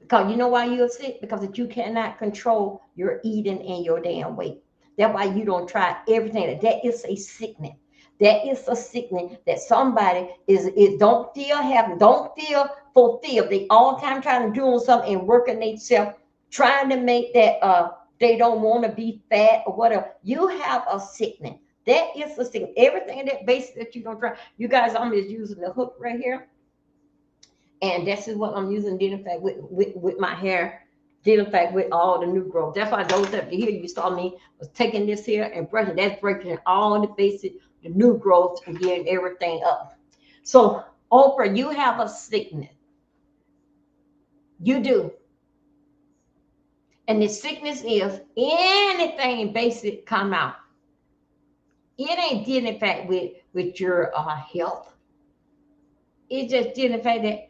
Because you know why you're sick? Because that you cannot control your eating and your damn weight. That's why you don't try everything. That is a sickness. That is a sickness that somebody is don't feel happy, don't feel fulfilled. They all the time trying to do something and working themselves, trying to make that they don't want to be fat or whatever. You have a sickness. That is a sickness. Everything that basic that you don't try. You guys, I'm just using the hook right here. And this is what I'm using, in fact, with my hair, in fact, with all the new growth. That's why those up here you saw me was taking this here and brushing. That's breaking all the basic, the new growth, and getting everything up. So, Oprah, you have a sickness. You do. And the sickness is anything basic come out. It ain't dealing, in fact, with your health. It just dealing, in fact, that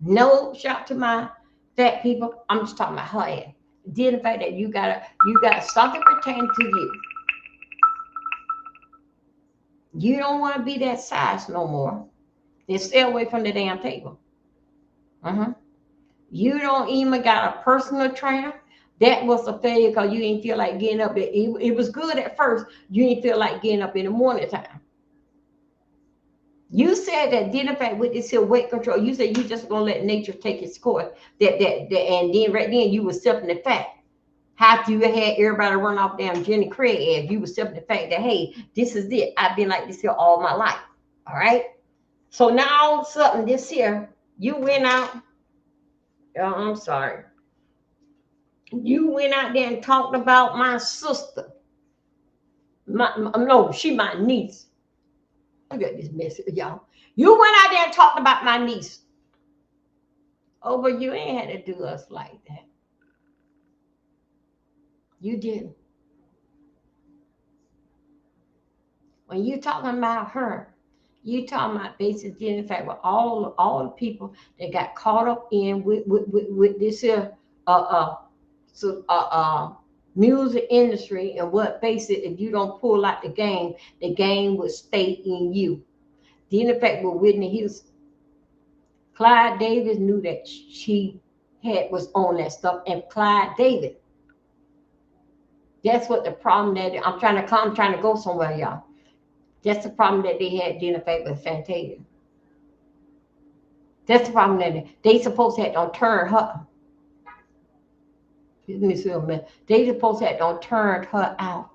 no shout to my fat people. I'm just talking about her ass. Dealing, in fact, that you got something pertaining to you. You don't want to be that size no more. Then stay away from the damn table. You don't even got a personal trainer. That was a failure because you didn't feel like getting up. It was good at first. You didn't feel like getting up in the morning time. You said that in fact with this here weight control, you said you just gonna let nature take its course. That and then right then you was accepting the fact. After you had everybody run off damn Jenny Craig ass, you was accepting the fact that hey, this is it. I've been like this here all my life. All right. So now all of a sudden this here, you went out. Oh, I'm sorry. You went out there and talked about my sister. No, she my niece. Look at this message, y'all. You went out there and talked about my niece. Oh, but you ain't had to do us like that. You didn't. When you talking about her, you talking about basically in fact with all the people that got caught up in with this here uh uh so music industry and what basically if you don't pull out the game will stay in you. Then in fact with Whitney Houston, Clyde Davis knew that she had was on that stuff, and Clyde Davis. That's what the problem that I'm trying to go somewhere, y'all. That's the problem that they had dealing with Fantasia. That's the problem that they supposed to have don't turn her. Let me see a minute. They supposed to have don't turn her out.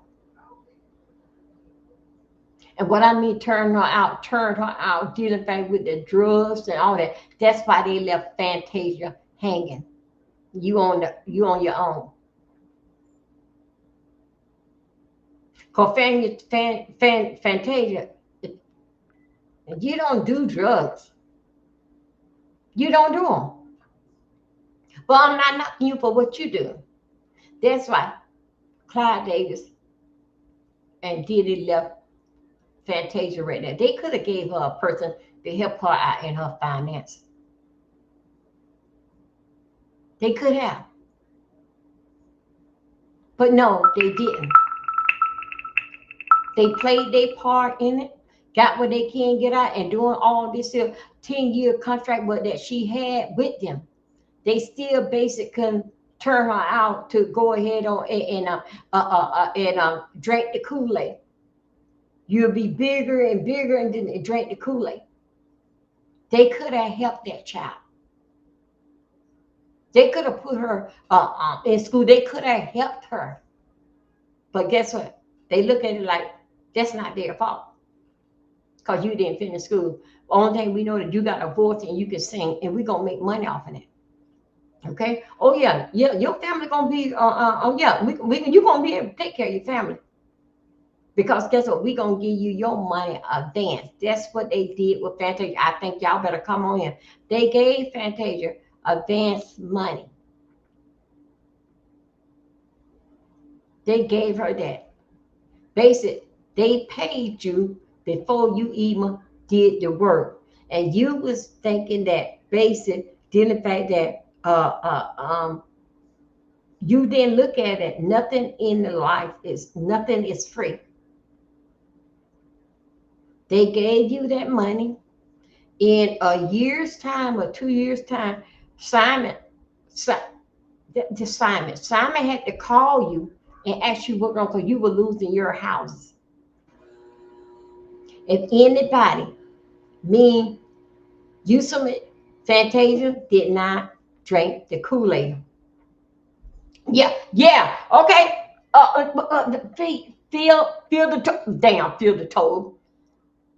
And what I mean turn her out, dealing with the drugs and all that. That's why they left Fantasia hanging. You on your own. Cause Fantasia, you don't do drugs. You don't do them. But I'm not knocking you for what you do. That's why Clyde Davis and Diddy left Fantasia right now. They could have gave her a person to help her out in her finance. They could have. But no, they didn't. They played their part in it, got what they can get out, and doing all this 10-year contract that she had with them. They still basically couldn't turn her out to go ahead on and drink the Kool-Aid. You'll be bigger and bigger and then drink the Kool-Aid. They could have helped that child. They could have put her in school. They could have helped her. But guess what? They look at it like that's not their fault because you didn't finish school. The only thing we know that you got a voice and you can sing, and we're gonna make money off of it. Okay. Oh yeah, yeah. Your family gonna be. Oh yeah. You gonna be able to take care of your family because guess what? We gonna give you your money advance. That's what they did with Fantasia. I think y'all better come on in. They gave Fantasia advance money. They gave her that. Basic. They paid you before you even did the work, and you was thinking that basic. Didn't the fact that you didn't look at it. Nothing in the life nothing is free. They gave you that money in a year's time or 2 years time. Simon had to call you and ask you what wrong because you were losing your houses. If anybody, me, you submit, Fantasia did not drink the Kool-Aid. Yeah, okay. Feel the toll.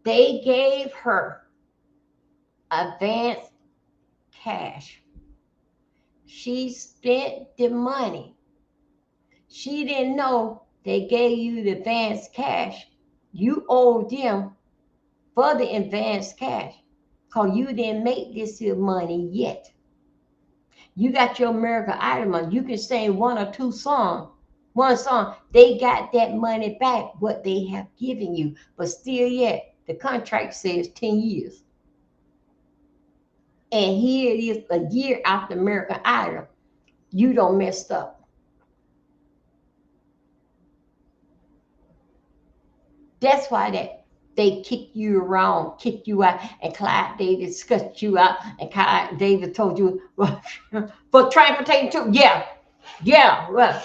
They gave her advance cash. She spent the money. She didn't know they gave you the advance cash. You owed them for the advance cash because you didn't make this money yet. You got your American Idol money. You can sing one or two songs. One song, they got that money back, what they have given you. But still yet, the contract says 10 years. And here it is a year after American Idol. You don't messed up. That's why they kick you around, kick you out, and Clyde Davis cut you out, and Clyde Davis told you for transportation too. Well,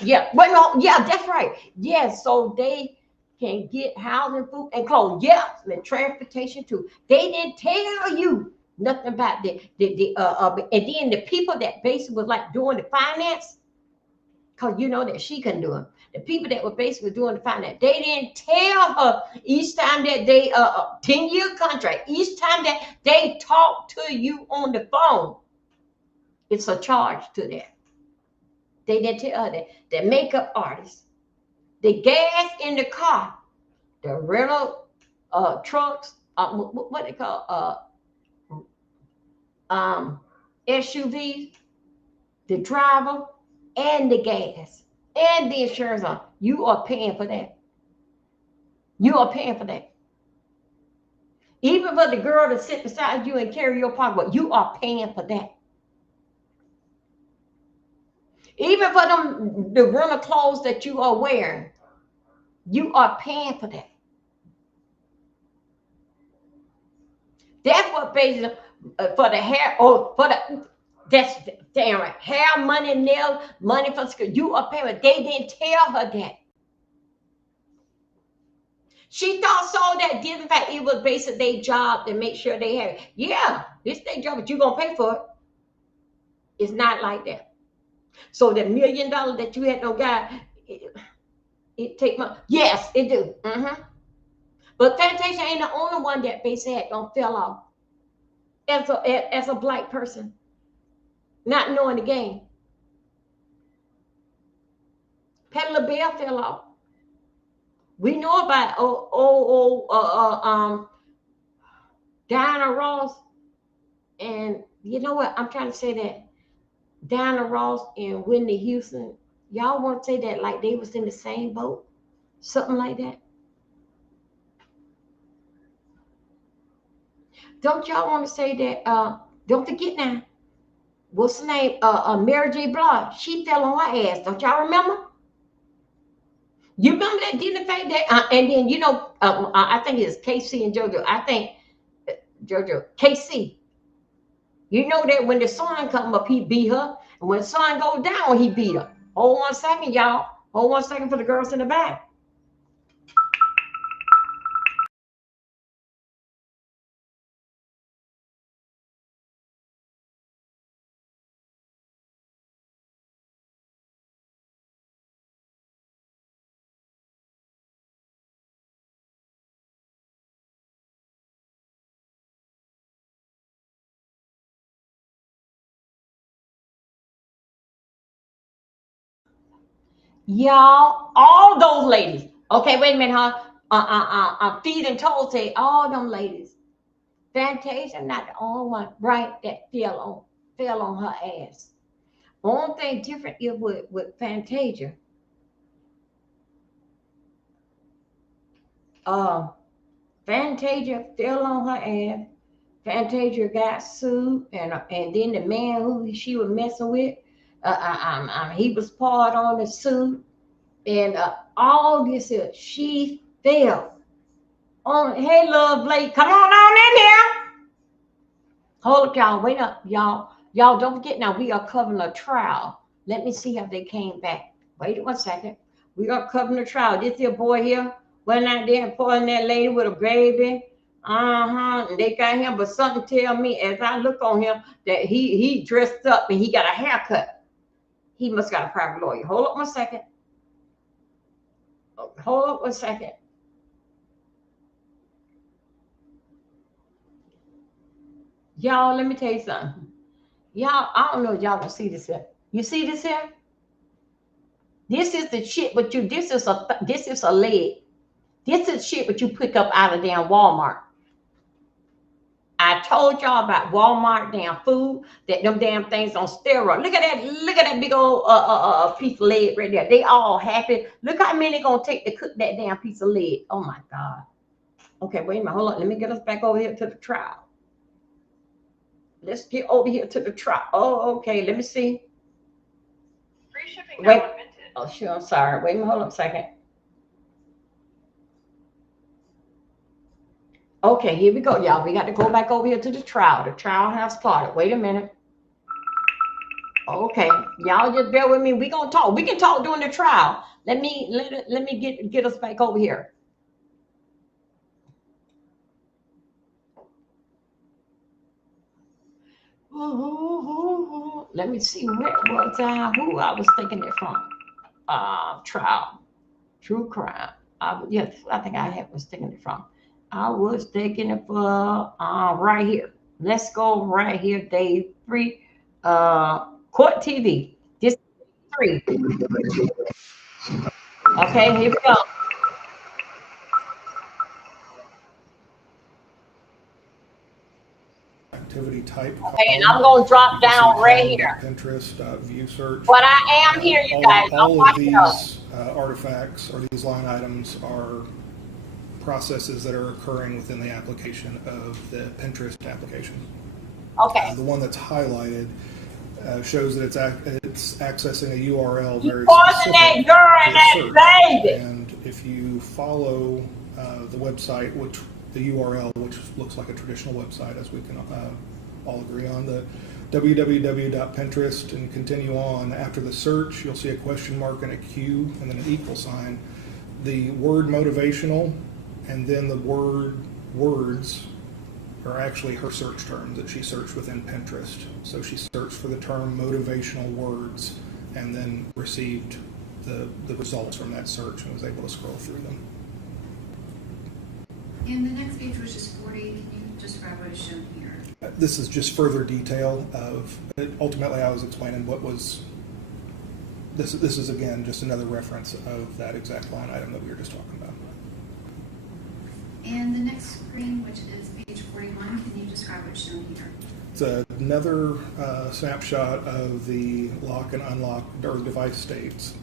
no, yeah, that's right. Yeah, so they can get housing, food, and clothes. Yeah, and transportation too. They didn't tell you nothing about and then the people that basically was like doing the finance, because you know that she couldn't do it. The people that were basically doing the finance, they didn't tell her each time that they 10-year contract, each time that they talk to you on the phone, it's a charge to that. They didn't tell her that. The makeup artist, the gas in the car, the rental trucks, what they call SUVs, the driver, and the gas, and the insurance on. You are paying for that. You are paying for that. Even for the girl to sit beside you and carry your pocketbook, you are paying for that. Even for them, the rental clothes that you are wearing, you are paying for that. That's what pays for the hair, or for the, that's damn right. Hair, money, nails, money for school. You are paying. They didn't tell her that. She thought so that didn't fact it was basically their job to make sure they have it. Yeah, it's their job, but you're gonna pay for it. It's not like that. So the $1 million that you had no guy, it take money. Yes, it do. But Fantasia ain't the only one that basically had don't fell off as a black person, not knowing the game. Patti LaBelle fell off. We know about Diana Ross, and you know what? I'm trying to say that Diana Ross and Whitney Houston, y'all want to say that like they was in the same boat, something like that. Don't y'all want to say that? Don't forget now. What's the name? Mary J. Blige. She fell on her ass. Don't y'all remember? You remember that didn't fact that? And then I think it's KC and JoJo. I think JoJo KC. You know that when the sun come up, he beat her, and when the sun goes down, he beat her. Hold 1 second, y'all. Hold 1 second for the girls in the back. Y'all, all those ladies. Okay, wait a minute, huh? Feed and told say all them ladies. Fantasia not the only one, right? That fell on her ass. Only thing different is with Fantasia. Uh, Fantasia fell on her ass. Fantasia got sued, and then the man who she was messing with, he was part on the suit, and all this. She fell on. Hey, love, Blake, come on in here. Hold up, y'all. Wait up, y'all. Y'all don't forget now. We are covering a trial. Let me see how they came back. Wait 1 second. We are covering a trial. This here boy here went out there and pulling that lady with a baby. And they got him, but something tell me as I look on him that he dressed up and he got a haircut. He must got a private lawyer. Hold up 1 second. Hold up 1 second. Y'all, let me tell you something. Y'all, I don't know if y'all can see this here. You see this here? This is the shit, but this is a leg. This is shit, but you pick up out of damn Walmart. I told y'all about Walmart damn food, that them damn things on steroids. Look at that big old piece of leg right there. They all happy. Look how many gonna take to cook that damn piece of leg. Oh my God. Okay, wait a minute. Hold on. Let me get us back over here to the trial. Let's get over here to the trial. Oh, okay. Let me see. Free shipping Wait. now invented. Oh, sure. I'm sorry. Wait a minute. Hold on a second. Okay, here we go, y'all. We got to go back over here to the trial. The trial has started. Wait a minute. Okay, y'all just bear with me. We gonna talk. We can talk during the trial. Let me get us back over here. Let me see where was who I was thinking it from. Trial, true crime. Yes, I think I was thinking it from. I was taking it for right here. Let's go right here, day 3. Court TV. This 3. Okay, here we go. Activity type. Okay, and I'm gonna drop down right here. Pinterest, view search. But I am here, you guys. I'm All of watching up. these artifacts or these line items are processes that are occurring within the application of the Pinterest application. Okay. The one that's highlighted shows that it's accessing a URL You very causing that specific girl to and that search. baby. And if you follow the website, which the URL, which looks like a traditional website, as we can all agree on, the www.pinterest, and continue on, after the search, you'll see a question mark and a Q and then an equal sign. The word motivational and then the words are actually her search terms that she searched within Pinterest. So she searched for the term motivational words and then received the results from that search and was able to scroll through them. And the next page, which is 40, can you describe what is shown here? This is just further detail of, ultimately I was explaining what was, this is again just another reference of that exact line item that we were just talking about. And the next screen, which is page 41, can you describe what's shown here? It's another snapshot of the lock and unlock or device states,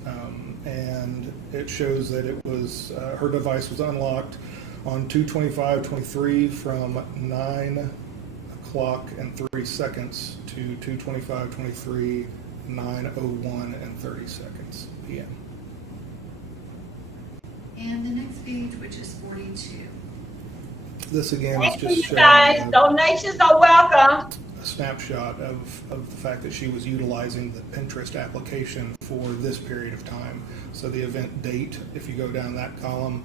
and it shows that it was her device was unlocked on 2/25/23 from 9 o'clock and 3 seconds to 2/25/23 9:01 and 30 seconds p.m. And the next page, which is 42. This again is Thank you, just you showing guys. Donations are welcome. a snapshot of the fact that she was utilizing the Pinterest application for this period of time. So the event date, if you go down that column,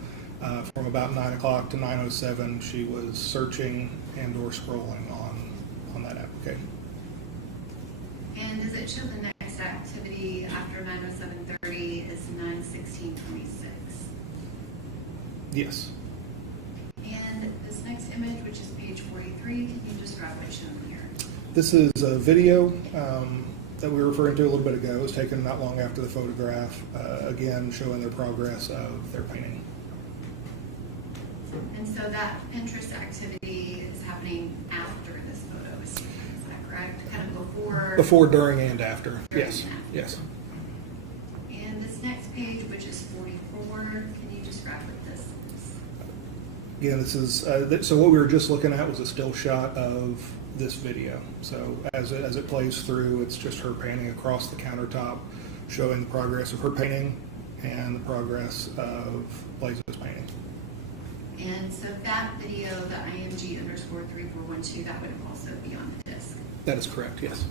from about 9 o'clock to 9:07, she was searching and or scrolling on that application. And does it show the next activity after 9:07:30 is 9:16:26? Yes. And this next image, which is page 43, can you describe what's shown here? This is a video that we were referring to a little bit ago. It was taken not long after the photograph, again showing their progress of their painting. And so that Pinterest activity is happening after this photo is taken, is that correct? Kind of before? Before, during, and after. During Yes. and after. Yes. And this next page, which is 44, can you describe what this is? Again, this is so what we were just looking at was a still shot of this video. So as it plays through, it's just her painting across the countertop, showing the progress of her painting and the progress of Blaze's painting. And so that video, the IMG_3412, that would also be on the disc. That is correct. Yes.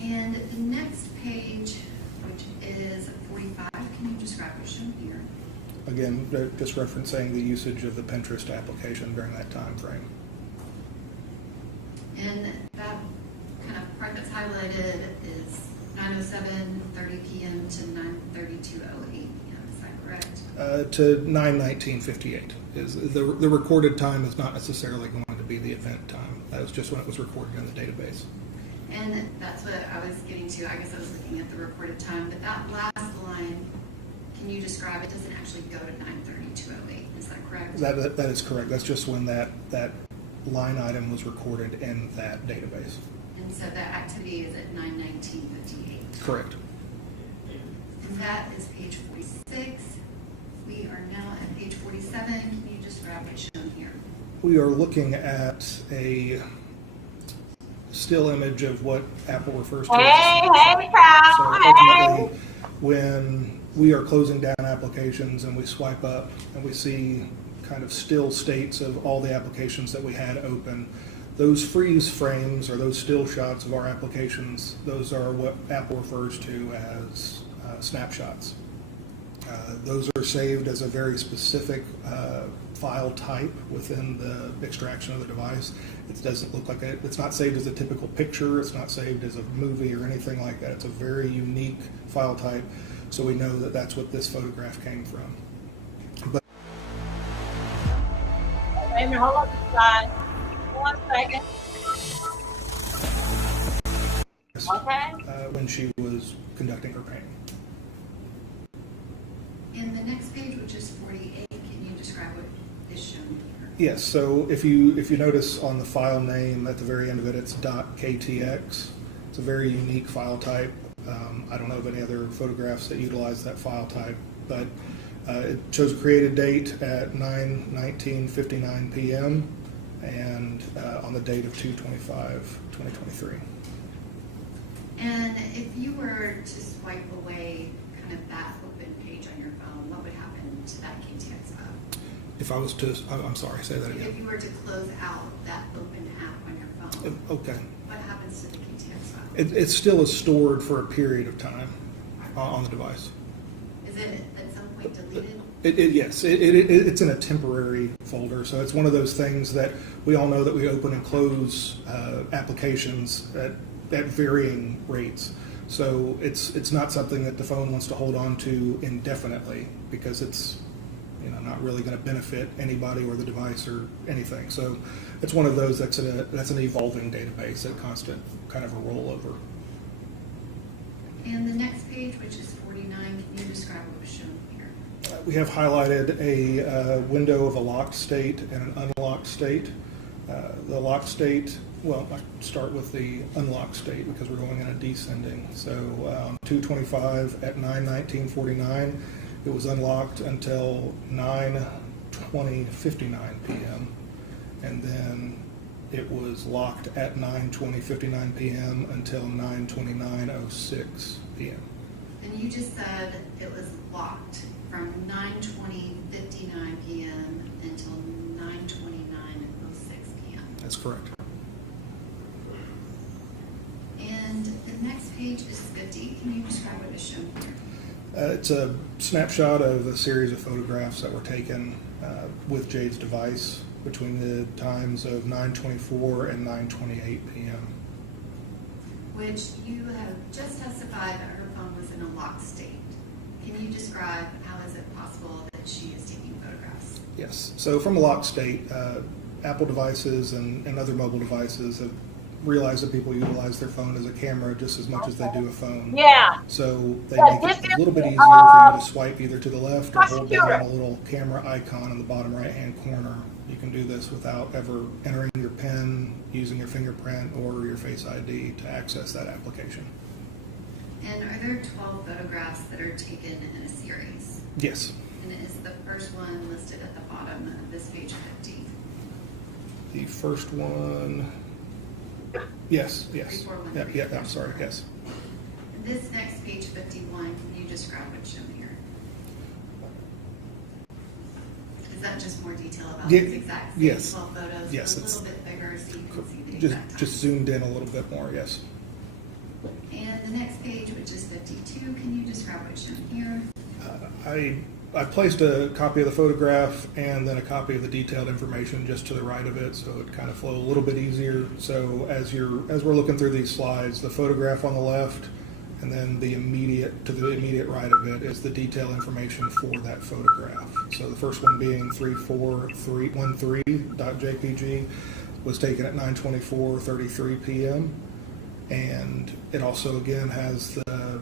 And the next page, which is 45, can you describe what's shown here? Again, just referencing the usage of the Pinterest application during that time frame. And that kind of part that's highlighted is 9:07:30 p.m. to 9:32:08 p.m. Is that correct? To 9:19:58 is the recorded time is not necessarily going to be the event time. That was just when it was recorded in the database. And that's what I was getting to. I guess I was looking at the recorded time, but that last line, can you describe? It doesn't actually go to 9:32:08. Is that correct? That is correct. That's just when that line item was recorded in that database. And so that activity is at 9:19:58. Correct. And that is page 46. We are now at page 47. Can you describe what's shown here? We are looking at a still image of what Apple refers to Hey, as a snapshot. hey, pal. So Hey. ultimately, when we are closing down applications and we swipe up and we see kind of still states of all the applications that we had open, those freeze frames or those still shots of our applications, those are what Apple refers to as snapshots. Those are saved as a very specific file type within the extraction of the device. It doesn't look like it's not saved as a typical picture. It's not saved as a movie or anything like that. It's a very unique file type. So we know that that's what this photograph came from. But Wait a minute, hold on, guys. 1 second. Okay. when she was conducting her painting. And the next page, which is 48, can you describe what is shown here? Yes, so if you notice on the file name at the very end of it, it's .ktx. It's a very unique file type. I don't know of any other photographs that utilize that file type, but it shows a created date at 9:19:59 p.m. and on the date of 2/25/2023. And if you were to swipe away kind of that open page on your phone, what would happen to that KTX file? If I was to, I'm sorry, say that If again. you were to close out that open app on your phone, Okay. what happens to the KTX file? It still is stored for a period of time on the device. Is it at some point deleted? Yes, it's in a temporary folder, so it's one of those things that we all know that we open and close applications at varying rates. So it's not something that the phone wants to hold on to indefinitely because it's not really going to benefit anybody or the device or anything. So it's one of those that's an evolving database, a constant kind of a rollover. And the next page, which is 49, can you describe what was shown here? We have highlighted a window of a locked state and an unlocked state. The locked state, well, I start with the unlocked state because we're going in a descending. So 2/25 at 9:19:49, it was unlocked until 9:20:59 p.m. And then it was locked at 9:20:59 p.m. until 9:29:06 p.m. And you just said it was locked from 9:20:59 p.m. until 9:29:06 p.m. That's correct. And the next page is 50. Can you describe what is shown here? It's a snapshot of a series of photographs that were taken with Jade's device between the times of 9:24 and 9:28 p.m. Which you have just testified that her phone was in a locked state. Can you describe how is it possible that she is taking photographs? Yes. So from a locked state, Apple devices and other mobile devices have realized that people utilize their phone as a camera just as much as they do a phone. Yeah. So they Yeah, make this it a is, little bit easier for you to swipe either to the left or hold prosecutor. down a little camera icon in the bottom right-hand corner. You can do this without ever entering your PIN, using your fingerprint or your Face ID to access that application. And are there 12 photographs that are taken in a series? Yes. And is the first one listed at the bottom of this page 50? The first one, yes. 3413. Yeah, I'm sorry, yes. And this next page 51, can you describe what's shown here? Is that just more detail about Yeah, these exact same yes. 12 photos? Yes, A it's- little bit bigger so you can see the Just exact time. zoomed in a little bit more, yes. And the next page, which is 52, can you describe what's shown here? I placed a copy of the photograph and then a copy of the detailed information just to the right of it, so it kind of flowed a little bit easier. So as we're looking through these slides, the photograph on the left, and then the immediate right of it is the detailed information for that photograph. So the first one being 34313.jpg was taken at 9:24:33 p.m. and it also again has the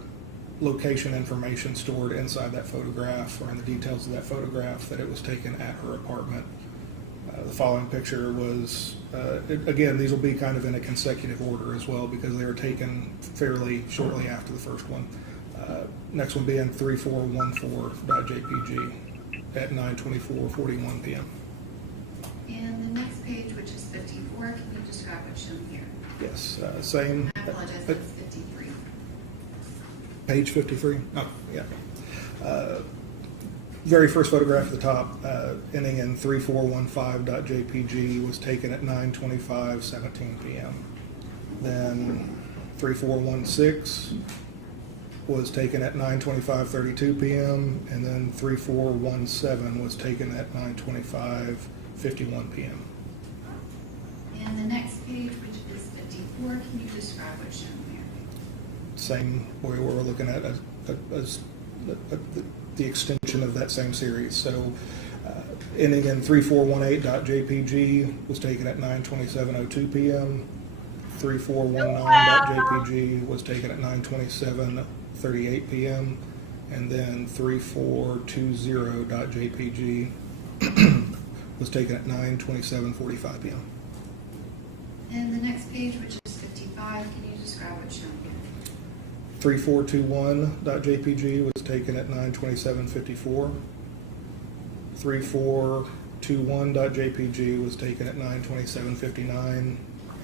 location information stored inside that photograph or in the details of that photograph that it was taken at her apartment. The following picture was, again, these will be kind of in a consecutive order as well because they were taken fairly shortly after the first one. Next one being 3414.jpg at 9:24:41 p.m. And the next page, which is 54, can you describe what's shown here? Yes, same. I apologize, that's 53. Page 53? Oh, yeah. Very first photograph at the top, ending in 3415.jpg, was taken at 9:25:17 p.m. Then 3416 was taken at 9:25:32 p.m. and then 3417 was taken at 9:25:51 p.m. And the next page, which is 54, can you describe what's shown here? Same way we're looking at the extension of that same series. So ending in 3418.jpg was taken at 9:27:02 p.m. 3419.jpg was taken at 9:27:38 p.m. and then 3420.jpg was taken at 9:27:45 p.m. And the next page, which is 55, can you describe what's shown here? 3421.jpg was taken at 9:27:54. 3421.jpg was taken at 9:27:59,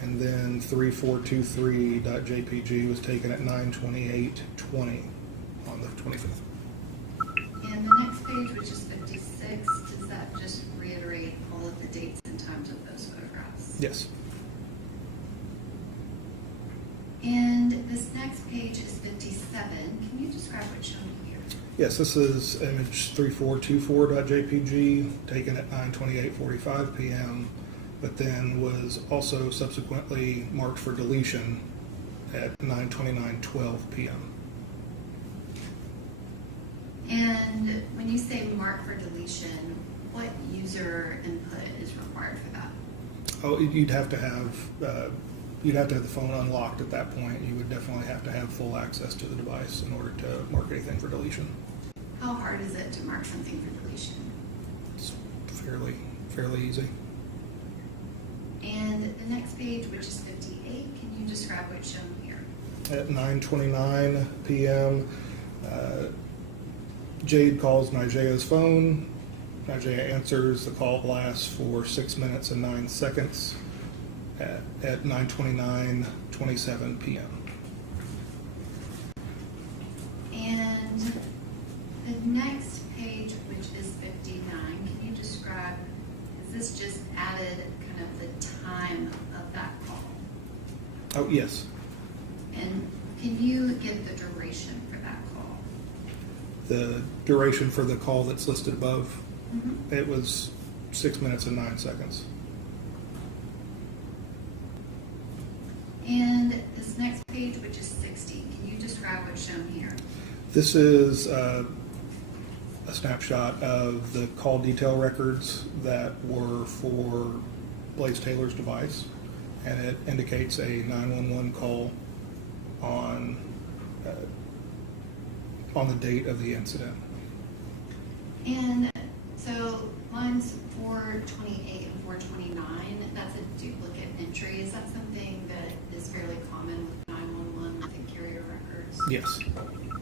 and then 3423.jpg was taken at 9:28:20 on the 25th. And the next page, which is 56, does that just reiterate all of the dates and times of those photographs? Yes. And this next page is 57. Can you describe what's shown here? Yes, this is image 3424.jpg taken at 9:28:45 p.m., but then was also subsequently marked for deletion at 9:29:12 p.m. And when you say mark for deletion, what user input is required for that? Oh, you'd have to have the phone unlocked at that point. You would definitely have to have full access to the device in order to mark anything for deletion. How hard is it to mark something for deletion? It's fairly easy. And the next page, which is 58, can you describe what's shown here? At 9:29 p.m., Jade calls Nigea's phone. Nigea answers. The call lasts for 6 minutes and 9 seconds at 9:29:27 p.m. And the next page, which is 59, can you describe, is this just added kind of the time of that call? Oh, yes. And can you give the duration for that call? The duration for the call that's listed above, Mm-hmm. it was 6 minutes and 9 seconds. And this next page, which is 60, can you describe what's shown here? This is a snapshot of the call detail records that were for Blaze Taylor's device, and it indicates a 911 call on the date of the incident. And so lines 428 and 429, that's a duplicate entry. Is that something that is fairly common with 911 with the carrier records? Yes.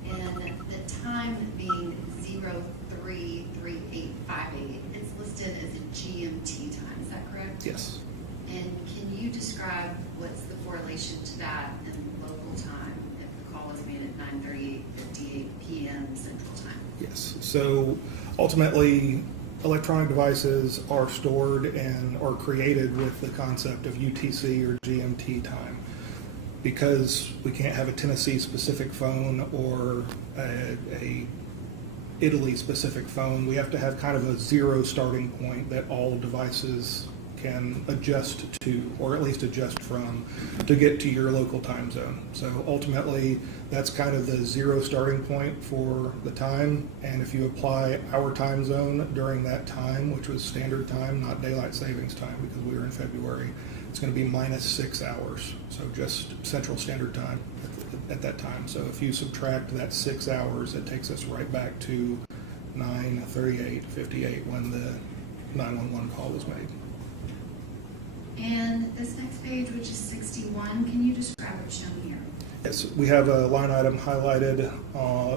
And the time being 033858, it's listed as a GMT time, is that correct? Yes. And can you describe what's the correlation to that in local time if the call was made at 9:38:58 p.m. Central Time? Yes. So ultimately, electronic devices are stored and are created with the concept of UTC or GMT time. Because we can't have a Tennessee specific phone or a Italy specific phone, we have to have kind of a zero starting point that all devices can adjust to, or at least adjust from, to get to your local time zone. So ultimately, that's kind of the zero starting point for the time. And if you apply our time zone during that time, which was standard time, not daylight savings time, because we were in February, it's going to be minus 6 hours. So just Central Standard Time at that time. So if you subtract that 6 hours, it takes us right back to 9:38:58 when the 911 call was made. And this next page, which is 61, can you describe what's shown here? Yes, we have a line item highlighted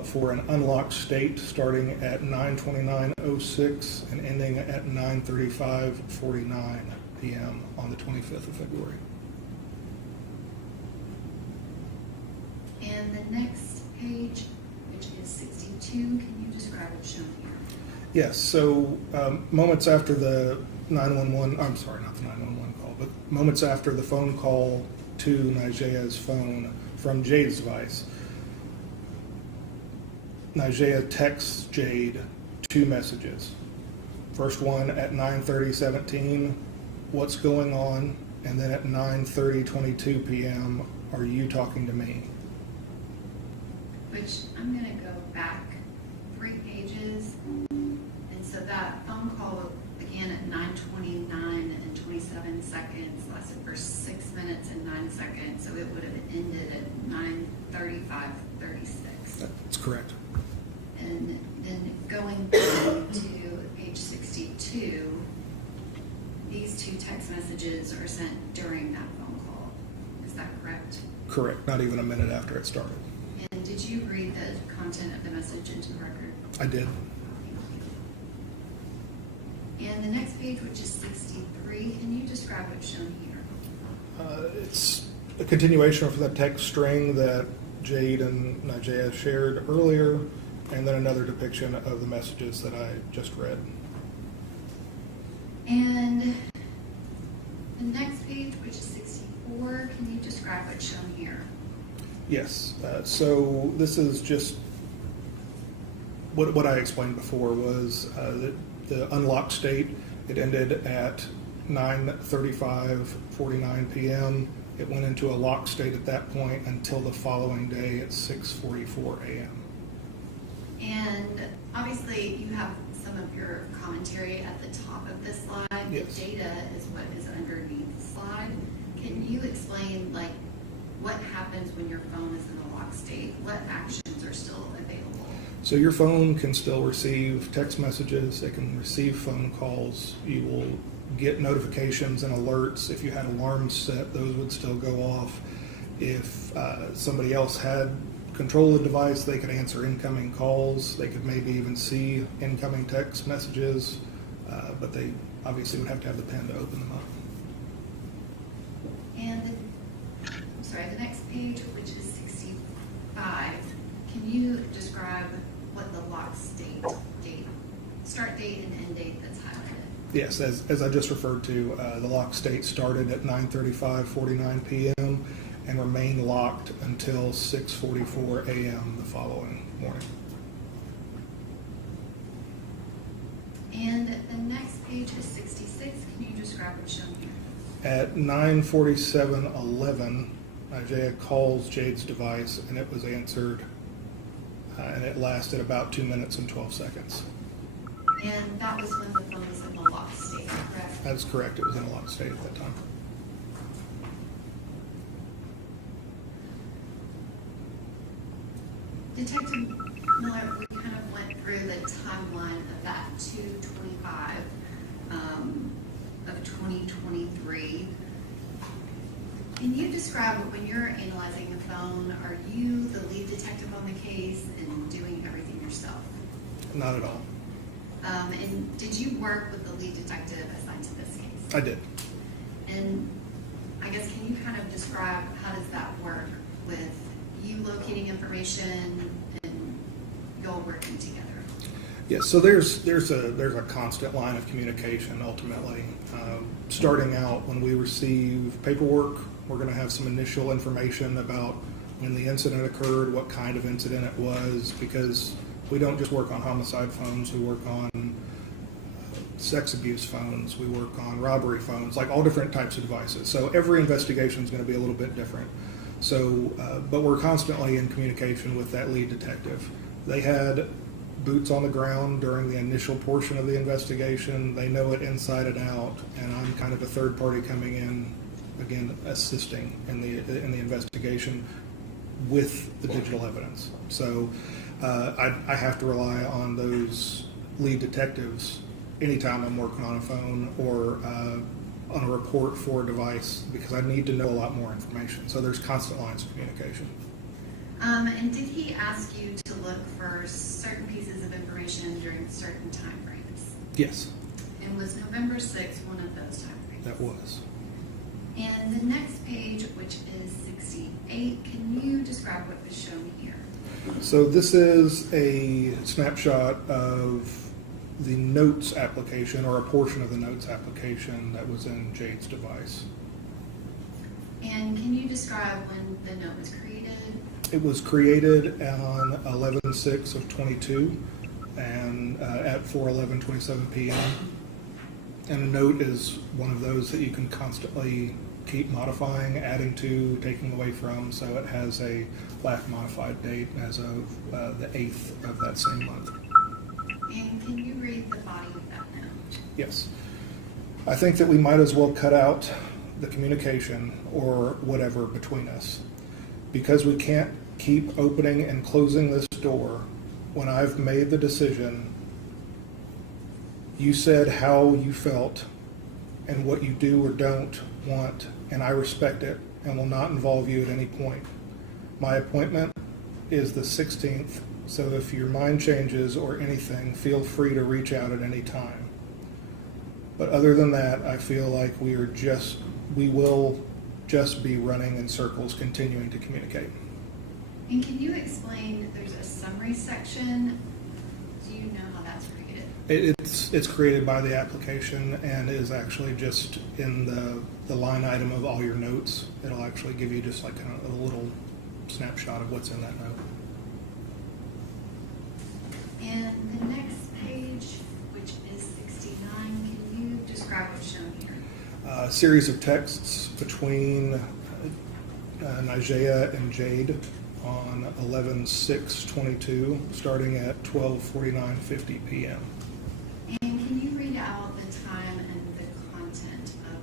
for an unlocked state starting at 9:29:06 and ending at 9:35:49 p.m. on the 25th of February. And the next page, which is 62, can you describe what's shown here? Yes, so moments after the 911, I'm sorry, not the 911 call, but moments after the phone call to Nigea's phone from Jade's device, Nigea texts Jade 2 messages. First one at 9:30:17, what's going on? And then at 9:30:22 p.m., are you talking to me? Which I'm going to go back 3 pages. And so that phone call began at 9:29 and 27 seconds, lasted for for 6 minutes and 9 seconds, so it would have ended at 9:35:36. That's correct. And then going down to page 62, these two text messages are sent during that phone call. Is that correct? Correct, not even a minute after it started. And did you read the content of the message into the record? I did. And the next page, which is 63, can you describe what's shown here? It's a continuation of that text string that Jade and Najee shared earlier, and then another depiction of the messages that I just read. And the next page, which is 64, can you describe what's shown here? Yes, so this is just what I explained before was the unlocked state. It ended at 9:35:49 p.m. It went into a locked state at that point until the following day at 6:44 a.m. And obviously, you have some of your commentary at the top of this slide. Yes. The data is what is underneath the slide. Can you explain, like, what happens when your phone is in a locked state? What actions are still available? So your phone can still receive text messages. It can receive phone calls. You will get notifications and alerts. If you had alarms set, those would still go off. If somebody else had control of the device, they could answer incoming calls. They could maybe even see incoming text messages, but they obviously would have to have the pen to open them up. And the next page, which is 65, can you describe what the lock state date, start date and end date that's highlighted? Yes, as I just referred to, the lock state started at 9:35:49 p.m. and remained locked until 6:44 a.m. the following morning. And the next page is 66. Can you describe what's shown here? At 9:47:11, Isaiah calls Jade's device, and it was answered, and it lasted about 2 minutes and 12 seconds. And that was when the phone was in the lock state, correct? That's correct. It was in a locked state at that time. Detective Miller, we kind of went through the timeline of that 2/25 of 2023. Can you describe when you're analyzing the phone, are you the lead detective on the case and doing everything yourself? Not at all. And did you work with the lead detective assigned to this case? I did. And I guess, can you kind of describe how does that work with you locating information and y'all working together? Yes, so there's a constant line of communication ultimately. Starting out when we receive paperwork, we're going to have some initial information about when the incident occurred, what kind of incident it was, because we don't just work on homicide phones, we work on sex abuse phones, we work on robbery phones, like all different types of devices. So every investigation is going to be a little bit different. So, but we're constantly in communication with that lead detective. They had boots on the ground during the initial portion of the investigation. They know it inside and out, and I'm kind of a third party coming in, again, assisting in the investigation with the digital evidence. So I have to rely on those lead detectives anytime I'm working on a phone or on a report for a device, because I need to know a lot more information. So there's constant lines of communication. And did he ask you to look for certain pieces of information during certain time frames? Yes, And was November 6th one of those time frames? that was. And the next page, which is 68, can you describe what was shown here? So this is a snapshot of the notes application, or a portion of the notes application that was in Jade's device. And can you describe when the note was created? It was created on 11/6 of 22 and at 4:11:27 p.m. And a note is one of those that you can constantly keep modifying, adding to, taking away from. So it has a last modified date as of the 8th of that same month. And can you read the body of that note? Yes. I think that we might as well cut out the communication or whatever between us. Because we can't keep opening and closing this door, when I've made the decision, you said how you felt and what you do or don't want, and I respect it and will not involve you at any point. My appointment is the 16th, so if your mind changes or anything, feel free to reach out at any time. But other than that, I feel like we will just be running in circles, continuing to communicate. And can you explain, there's a summary section, do you know how that's created? It's created by the application and is actually just in the line item of all your notes. It'll actually give you just like a little snapshot of what's in that note. And the next page, which is 69, can you describe what's shown here? A series of texts between Nigea and Jade on 11/6/22, starting at 12:49:50 p.m. And can you read out the time and the content of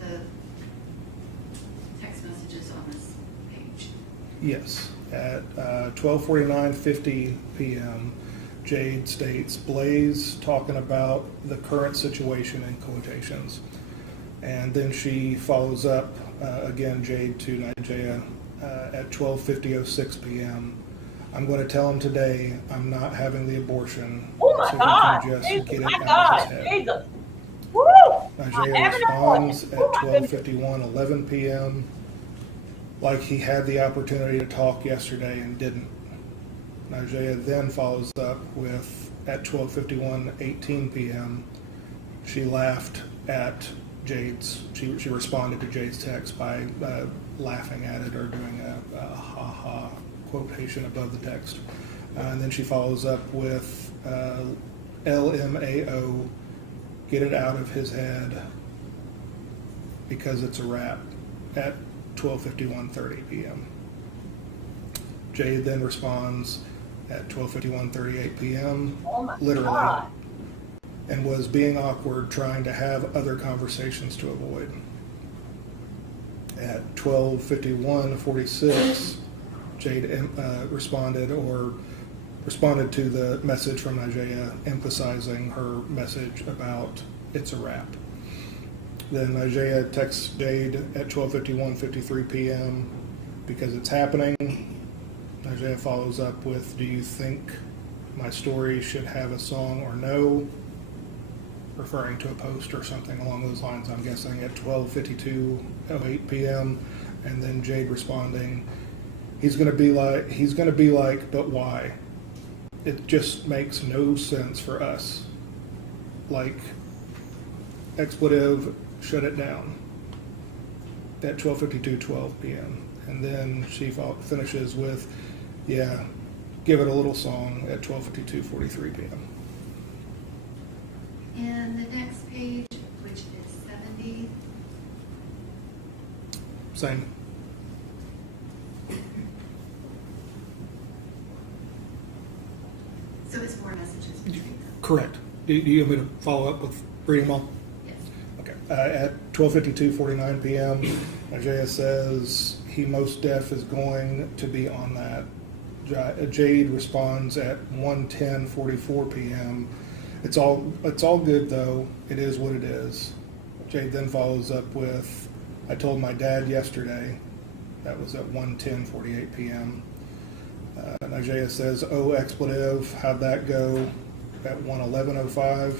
the text messages on this page? Yes, at 12:49:50 p.m., Jade states, Blaze talking about the current situation in quotations. And then she follows up, again, Jade to Nigea at 12:50:06 p.m. I'm going to tell him today I'm not having the abortion. Oh my so God! he can just Jesus, get it my out of God! his head. Jesus! Woo! Nigea responds at 12:51:11 p.m. like he had the opportunity to talk yesterday and didn't. Nigea then follows up with at 12:51:18 p.m. She laughed at Jade's. She responded to Jade's text by laughing at it or doing a ha ha quotation above the text, and then she follows up with LMAO, get it out of his head because it's a wrap at 12:51:30 p.m. Jade then responds at 12:51:38 p.m. Oh my literally, God! and was being awkward, trying to have other conversations to avoid. At 12:51:46, Jade responded to the message from Nigea, emphasizing her message about it's a wrap. Then Nigea texts Jade at 12:51:53 p.m. because it's happening. Nigea follows up with, do you think my story should have a song or no? Referring to a post or something along those lines, I'm guessing, at 12:52:08 p.m. And then Jade responding, he's gonna be like, but why? It just makes no sense for us. Like, expletive, shut it down. At 12:52:12 p.m. And then she finishes with, yeah, give it a little song at 12:52:43 p.m. And the next page, which is 70, Same. so it's more messages between them. Correct. Do you want me to follow up with reading them all? Yes. Okay. At 12:52:49 p.m., Nigea says he most def is going to be on that. Jade responds at 1:10:44 p.m. It's all good though. It is what it is. Jade then follows up with, I told my dad yesterday. That was at 1:10:48 p.m. Nigea says, oh, expletive, how'd that go? At 1:11:05.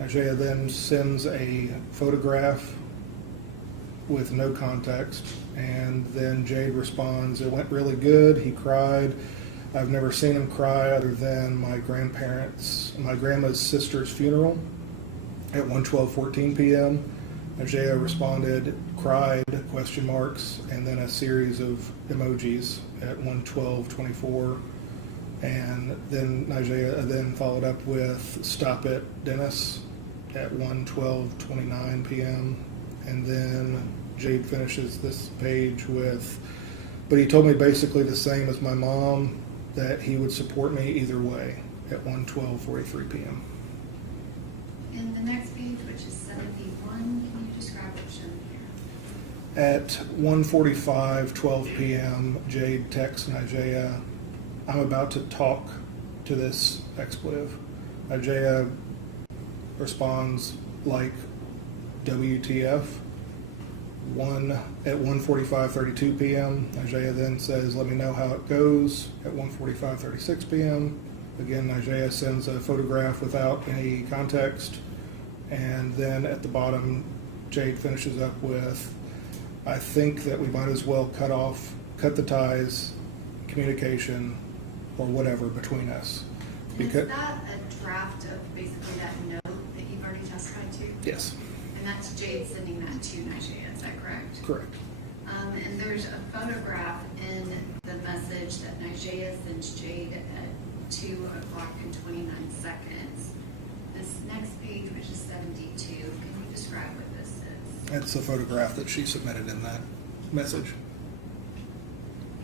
Nigea then sends a photograph with no context, and then Jade responds, it went really good, he cried. I've never seen him cry other than my grandma's sister's funeral at 1:12:14 p.m. Nigea responded, cried, question marks, and then a series of emojis at 1:12:24. And then Nigea then followed up with stop it, Dennis, at 1:12:29 p.m. And then Jade finishes this page with, but he told me basically the same as my mom, that he would support me either way at 1:12:43 p.m. And the next page, which is 71, can you describe what's shown here? At 1:45, 12 p.m., Jade texts Nigea, "I'm about to talk to this expletive." Nigea responds like, "WTF?" At 1:45:32 p.m., Nigea then says, "Let me know how it goes." At 1:45:36 p.m., again, Nigea sends a photograph without any context. And then at the bottom, Jade finishes up with, "I think that we might as well cut the ties, communication, or whatever between us." And is that a draft of basically that note that you've already testified to? Yes, And that's Jade sending that to Nigea, is that correct? correct. And there's a photograph in the message that Nigea sends Jade at 2:29. This next page, which is 72, can you describe what this is? That's a photograph that she submitted in that message.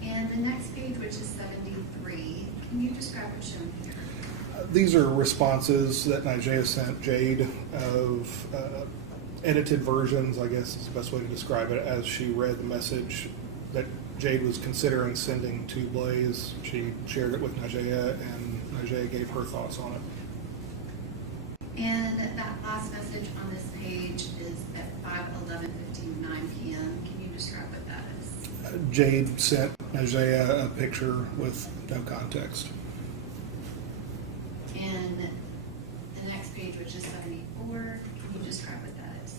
And the next page, which is 73, can you describe what's shown here? These are responses that Nigea sent Jade of edited versions, I guess is the best way to describe it, as she read the message that Jade was considering sending to Blaze. She shared it with Nigea, and Nigea gave her thoughts on it. And that last message on this page is at 5:11:59 p.m. Can you describe what that is? Jade sent Nigea a picture with no context. And the next page, which is 74, can you describe what that is?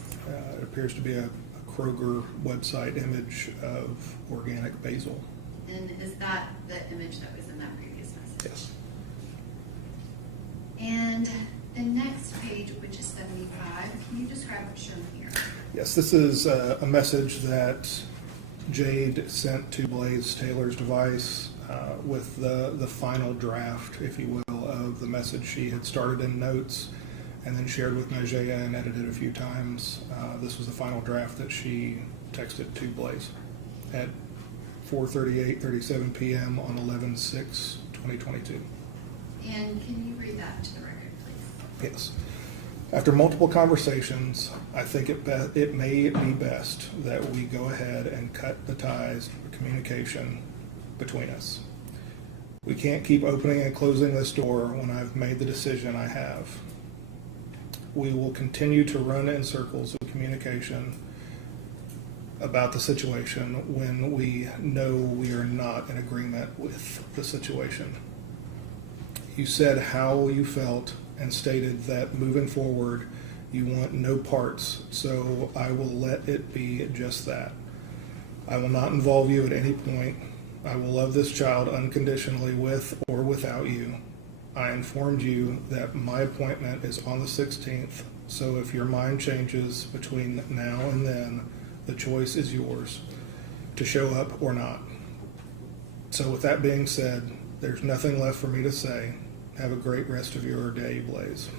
It appears to be a Kroger website image of organic basil. And is that the image that was in that previous message? Yes. And the next page, which is 75, can you describe what's shown here? Yes, this is a message that Jade sent to Blaze Taylor's device with the final draft, if you will, of the message she had started in notes and then shared with Nigea and edited a few times. This was the final draft that she texted to Blaze at 4:37 p.m. on 11/6/2022. And can you read that to the record, please? Yes. After multiple conversations, I think it may be best that we go ahead and cut the ties of communication between us. We can't keep opening and closing this door when I've made the decision I have. We will continue to run in circles of communication about the situation when we know we are not in agreement with the situation. You said how you felt and stated that moving forward you want no parts, so I will let it be just that. I will not involve you at any point. I will love this child unconditionally with or without you. I informed you that my appointment is on the 16th, so if your mind changes between now and then, the choice is yours to show up or not. So with that being said, there's nothing left for me to say. Have a great rest of your day, Blaze.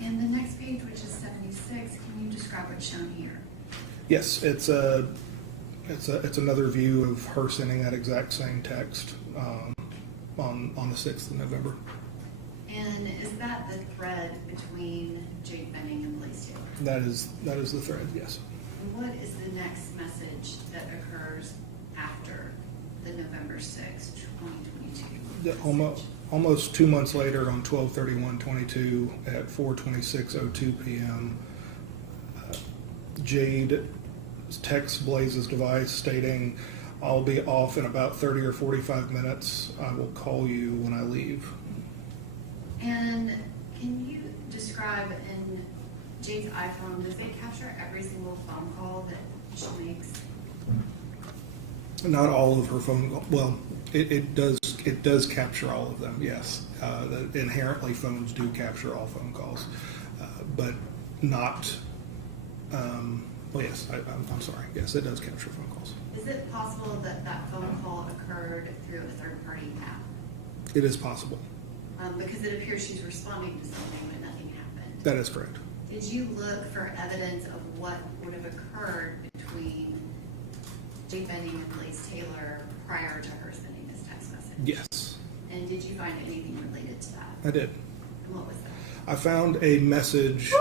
And the next page, which is 76, can you describe what's shown here? Yes, it's another view of her sending that exact same text on the 6th of November. And is that the thread between Jade Benning and Blaze Taylor? That is the thread, yes. And what is the next message that occurs after the November 6th, 2022? Almost 2 months later, on 12/31/22 at 4:26:02 p.m., Jade texts Blaze's device stating, "I'll be off in about 30 or 45 minutes. I will call you when I leave." And can you describe in Jade's iPhone, does it capture every single phone call that she makes? Not all of her phone calls. Well, it does capture all of them, yes. Inherently, phones do capture all phone calls, but not. Well, yes, I'm sorry. Yes, it does capture phone calls. Is it possible that that phone call occurred through a third-party app? It is possible. Because it appears she's responding to something, but nothing happened. That is correct. Did you look for evidence of what would have occurred between Jade Benning and Blaze Taylor prior to her sending this text message? Yes, And did you find anything related to that? I did. And what was that? I found a message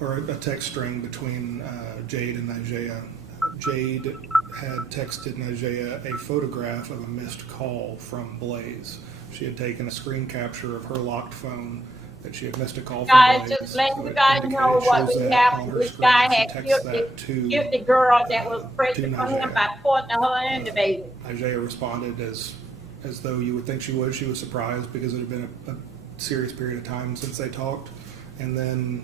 or a text string between Jade and Nigea. Jade had texted Nigea a photograph of a missed call from Blaze. She had taken a screen capture of her locked phone that she had missed a call from Guys, Blaze. just letting So you it guys indicated- know it what shows we that have. on her This screen. guy She had texts that killed the girl that was to pregnant for him Nigea. by pointing her and the baby. Nigea responded as though you would think she would. She was surprised because it had been a serious period of time since they talked. And then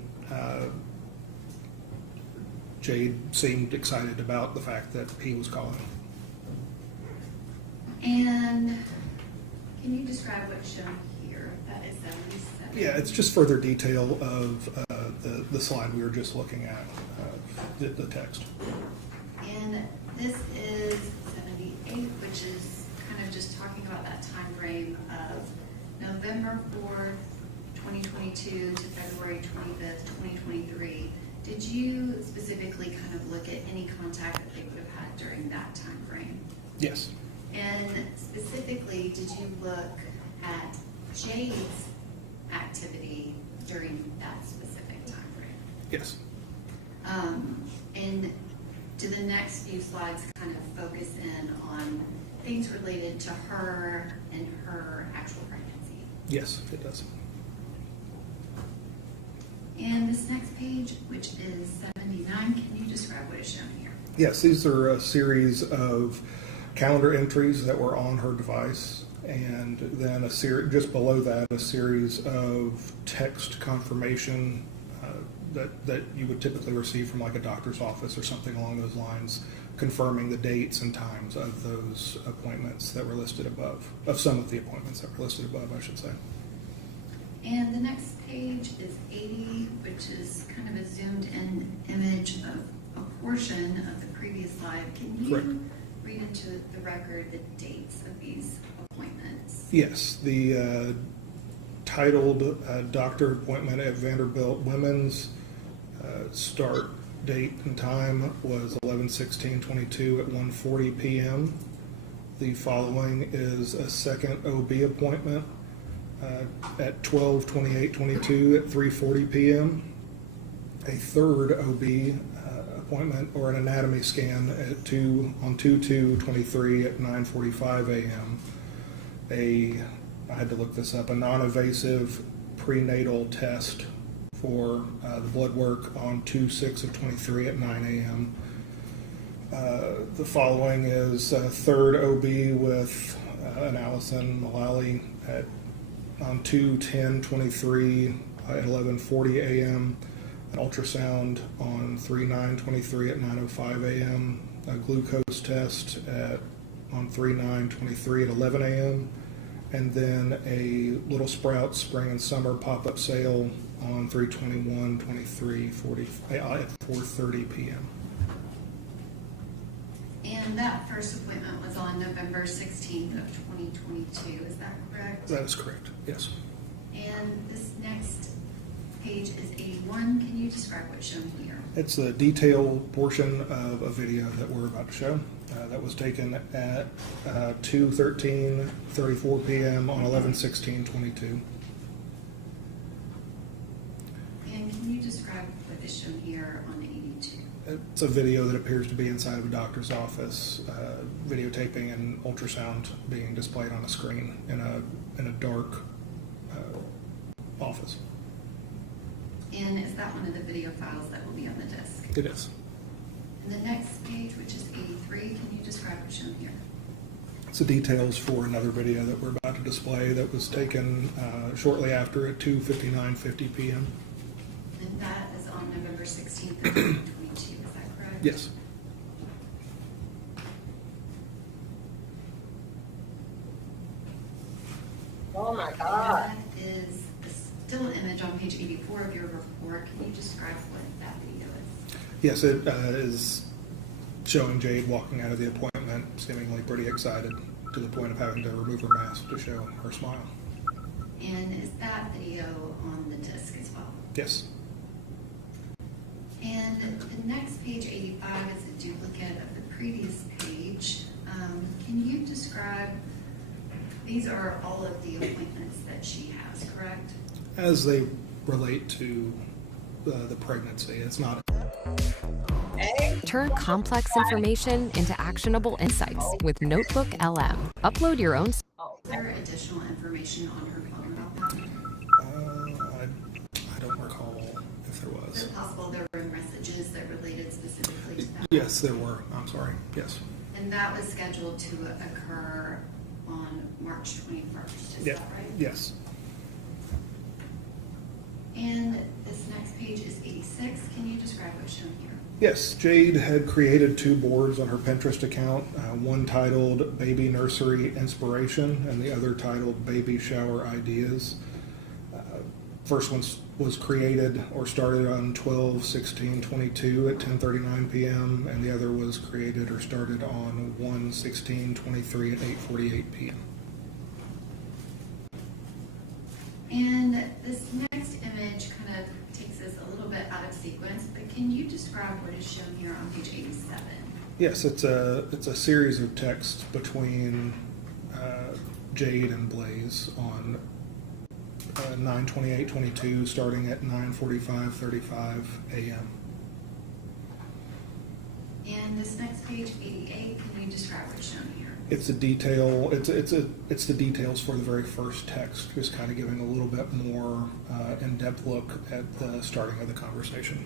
Jade seemed excited about the fact that he was calling. And can you describe what's shown here? That is 77. Yeah, it's just further detail of the slide we were just looking at, the text. And this is 78, which is kind of just talking about that time frame of November 4th, 2022 to February 25th, 2023. Did you specifically kind of look at any contact that they would have had during that time frame? Yes. And specifically, did you look at Jade's activity during that specific time frame? Yes. And do the next few slides kind of focus in on things related to her and her actual pregnancy? Yes, it does. And this next page, which is 79, can you describe what is shown here? Yes, these are a series of calendar entries that were on her device, and then a series just below that, a series of text confirmation that you would typically receive from like a doctor's office or something along those lines, confirming the dates and times of those appointments that were listed above, of some of the appointments that were listed above, I should say. And the next page is 80, which is kind of a zoomed in image of a portion of the previous slide. Can you Correct. read into the record the dates of these appointments? Yes, the titled doctor appointment at Vanderbilt Women's start date and time was 11/16/22 at 1:40 p.m. The following is a second OB appointment at 12/28/22 at 3:40 p.m. A third OB appointment or an anatomy scan at 2/2/23 at 9:45 a.m. I had to look this up, a non-invasive prenatal test for the blood work on 2/6/23 at 9 a.m. The following is a third OB with an Allison Mullally on 2/10/23 at 11:40 a.m. An ultrasound on 3/9/23 at 9:05 a.m. A glucose test on 3/9/23 at 11 a.m. And then a Little Sprouts Spring and Summer pop-up sale on 3/21/23 at 4:30 p.m. And that first appointment was on November 16th of 2022, is that correct? That is correct, yes. And this next page is 81. Can you describe what's shown here? It's the detailed portion of a video that we're about to show that was taken at 2:13:34 p.m. on 11/16/22. And can you describe what is shown here on 82? It's a video that appears to be inside of a doctor's office, videotaping an ultrasound being displayed on a screen in a dark office. And is that one of the video files that will be on the disk? It is. And the next page, which is 83, can you describe what's shown here? It's the details for another video that we're about to display that was taken shortly after at 2:59:50 p.m. And that is on November 16th of 2022, is that correct? Yes. Oh my And God. that is a still image on page 84 of your report. Can you describe what that video is? Yes, it is showing Jade walking out of the appointment, seemingly pretty excited to the point of having to remove her mask to show her smile. And is that video on the disc as well? Yes. And the next page, 85, is a duplicate of the previous page. Can you describe, these are all of the appointments that she has, correct? As they relate to the pregnancy. It's not. Turn complex information into actionable insights with Notebook LM. Upload your own. Is there additional information on her phone about that? I don't recall if there Is was. it possible there were messages that related specifically to that? Yes, there were. I'm sorry. Yes. And that was scheduled to occur on March 21st, is Yeah. that right? Yes. And this next page is 86. Can you describe what's shown here? Yes, Jade had created 2 boards on her Pinterest account, one titled Baby Nursery Inspiration and the other titled Baby Shower Ideas. First one was created or started on 12/16/22 at 10:39 p.m. and the other was created or started on 1/16/23 at 8:48 p.m. And this next image kind of takes us a little bit out of sequence, but can you describe what is shown here on page 87? Yes, it's a series of texts between Jade and Blaze on 9/28/22, starting at 9:45:35 a.m. And this next page, 88, can you describe what's shown here? It's a detail. It's the details for the very first text, just kind of giving a little bit more in-depth look at the starting of the conversation.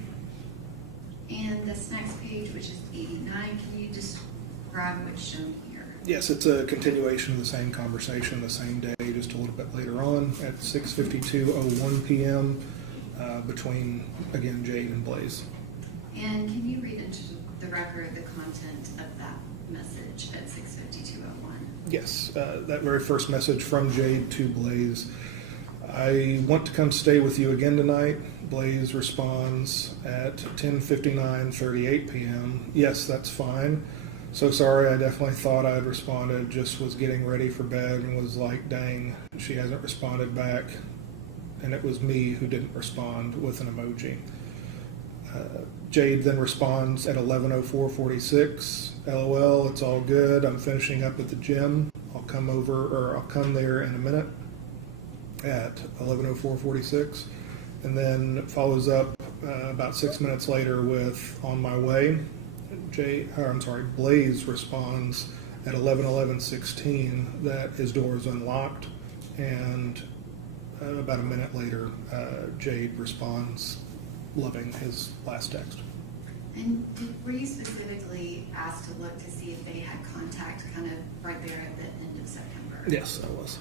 And this next page, which is 89, can you describe what's shown here? Yes, it's a continuation of the same conversation, the same day, just a little bit later on at 6:52:01 p.m. Between again Jade and Blaze. And can you read into the record the content of that message at 6:52:01? Yes, that very first message from Jade to Blaze. I want to come stay with you again tonight. Blaze responds at 10:59:38 p.m. Yes, that's fine. So sorry, I definitely thought I had responded, just was getting ready for bed and was like, dang, she hasn't responded back. And it was me who didn't respond with an emoji. Jade then responds at 11:04:46. LOL, it's all good. I'm finishing up at the gym. I'll come there in a minute at 11:04:46. And then follows up about 6 minutes later with on my way. Blaze responds at 11:11:16 that his door is unlocked, and about a minute later, Jade responds, loving his last text. And were you specifically asked to look to see if they had contact kind of right there at the end of September? Yes, I was.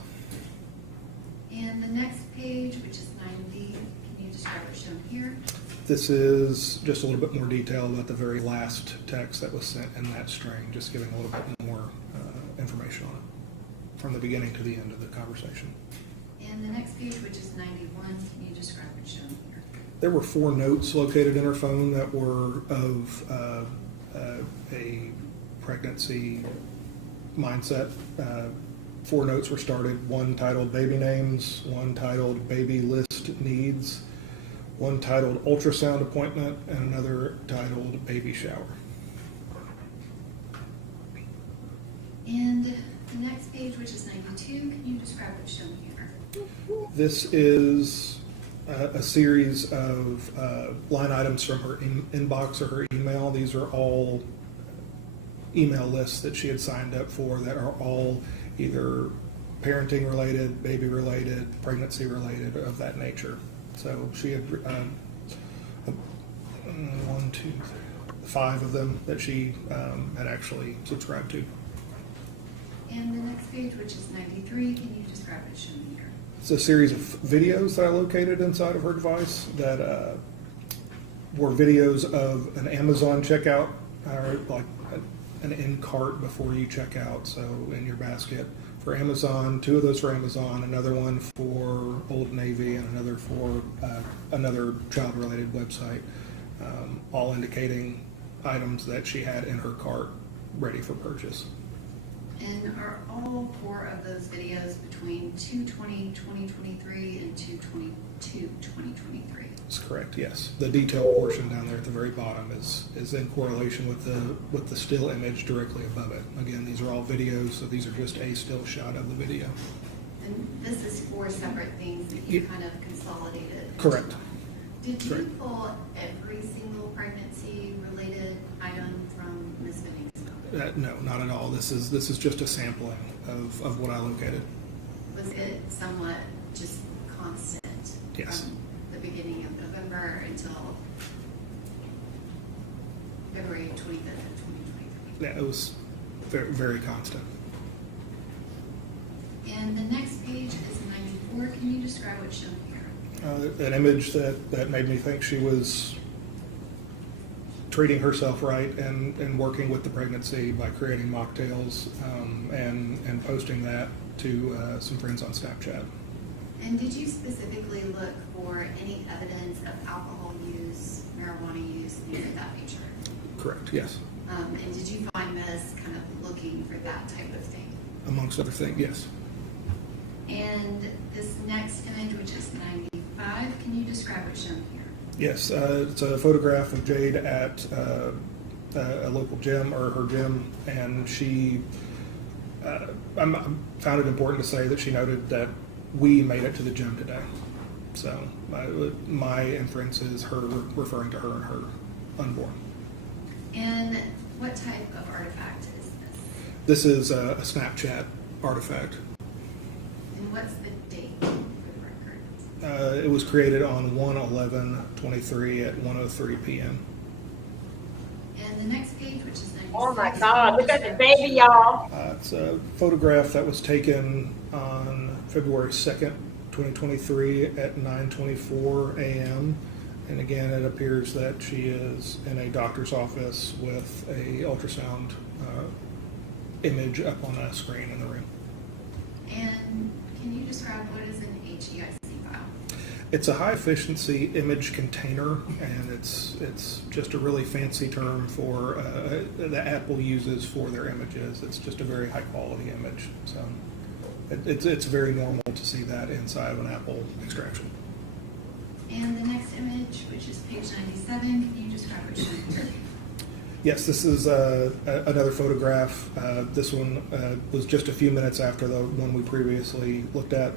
And the next page, which is 90, can you describe what's shown here? This is just a little bit more detail about the very last text that was sent in that string, just giving a little bit more information on it from the beginning to the end of the conversation. And the next page, which is 91, can you describe what's shown here? There were 4 notes located in her phone that were of a pregnancy mindset. 4 notes were started, one titled Baby Names, one titled Baby List Needs, one titled Ultrasound Appointment, and another titled Baby Shower. And the next page, which is 92, can you describe what's shown here? This is a series of line items from her inbox or her email. These are all email lists that she had signed up for that are all either parenting related, baby related, pregnancy related, of that nature. So she had 5 of them that she had actually subscribed to. And the next page, which is 93, can you describe what's shown here? It's a series of videos that I located inside of her device that were videos of an Amazon checkout, or like an end cart before you check out, so in your basket for Amazon, 2 of those for Amazon, another one for Old Navy, and another for another child-related website, all indicating items that she had in her cart ready for purchase. And are all 4 of those videos between 2/20/2023 and 2/22/2023? That's correct, yes. The detail portion down there at the very bottom is in correlation with the still image directly above it. Again, these are all videos, so these are just a still shot of the video. And this is for 4 separate things that you Ye- kind of consolidated? into Correct. one. Did you Correct. pull every single pregnancy-related item from Ms. Finney's phone? No, not at all. This is just a sampling of what I located. Was it somewhat just constant? Yes. From the beginning of November until February 25th of 2023? Yeah, it was very, very constant. And the next page is 94. Can you describe what's shown here? An image that made me think she was treating herself right and working with the pregnancy by creating mocktails and posting that to some friends on Snapchat. And did you specifically look for any evidence of alcohol use, marijuana use, things of that nature? Correct, yes. And did you find this kind of looking for that type of thing? Amongst other things, yes. And this next image, which is 95, can you describe what's shown here? Yes, it's a photograph of Jade at a local gym, or her gym, and she, I found it important to say that she noted that we made it to the gym today. So my inference is her referring to her and her unborn. And what type of artifact is this? This is a Snapchat artifact. And what's the date for the record? It was created on 1/11/23 at 1:03 p.m. And the next page, which is 96. Oh my God, look at the baby, y'all. It's a photograph that was taken on February 2nd, 2023 at 9:24 a.m. And again, it appears that she is in a doctor's office with a ultrasound image up on a screen in the room. And can you describe what is an HEIC file? It's a high efficiency image container, and it's just a really fancy term for that Apple uses for their images. It's just a very high quality image. So it's very normal to see that inside of an Apple extraction. And the next image, which is page 97, can you describe what's shown here? Yes, this is another photograph. This one was just a few minutes after the one we previously looked at.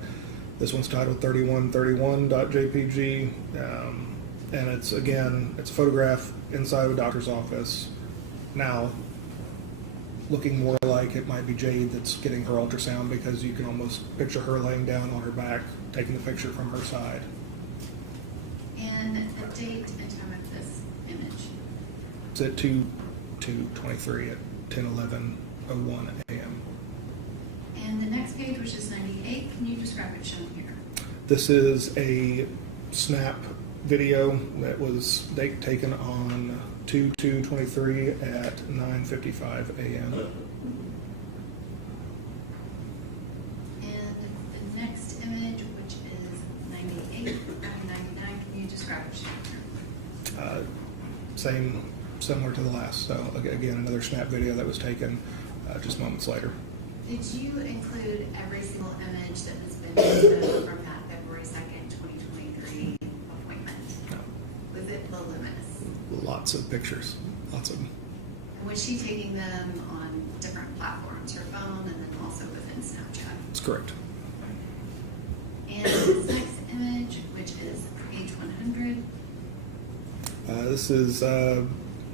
This one's titled 3131.jpg, and it's a photograph inside of a doctor's office. Now, looking more like it might be Jade that's getting her ultrasound, because you can almost picture her laying down on her back, taking the picture from her side. And the date and time of this image? It's at 2/23 at 10:11:01 a.m. And the next page, which is 98, can you describe what's shown here? This is a snap video that was taken on 2/2/23 at 9:55 a.m. And the next image, which is 98 and 99, can you describe what's shown here? Similar to the last. So again, another snap video that was taken just moments later. Did you include every single image that has been posted from that February 2nd, 2023 appointment? No. Was it voluminous? Lots of pictures, lots of them. And was she taking them on different platforms, her phone, and then also within Snapchat? That's correct. And this next image, which is page 100, This is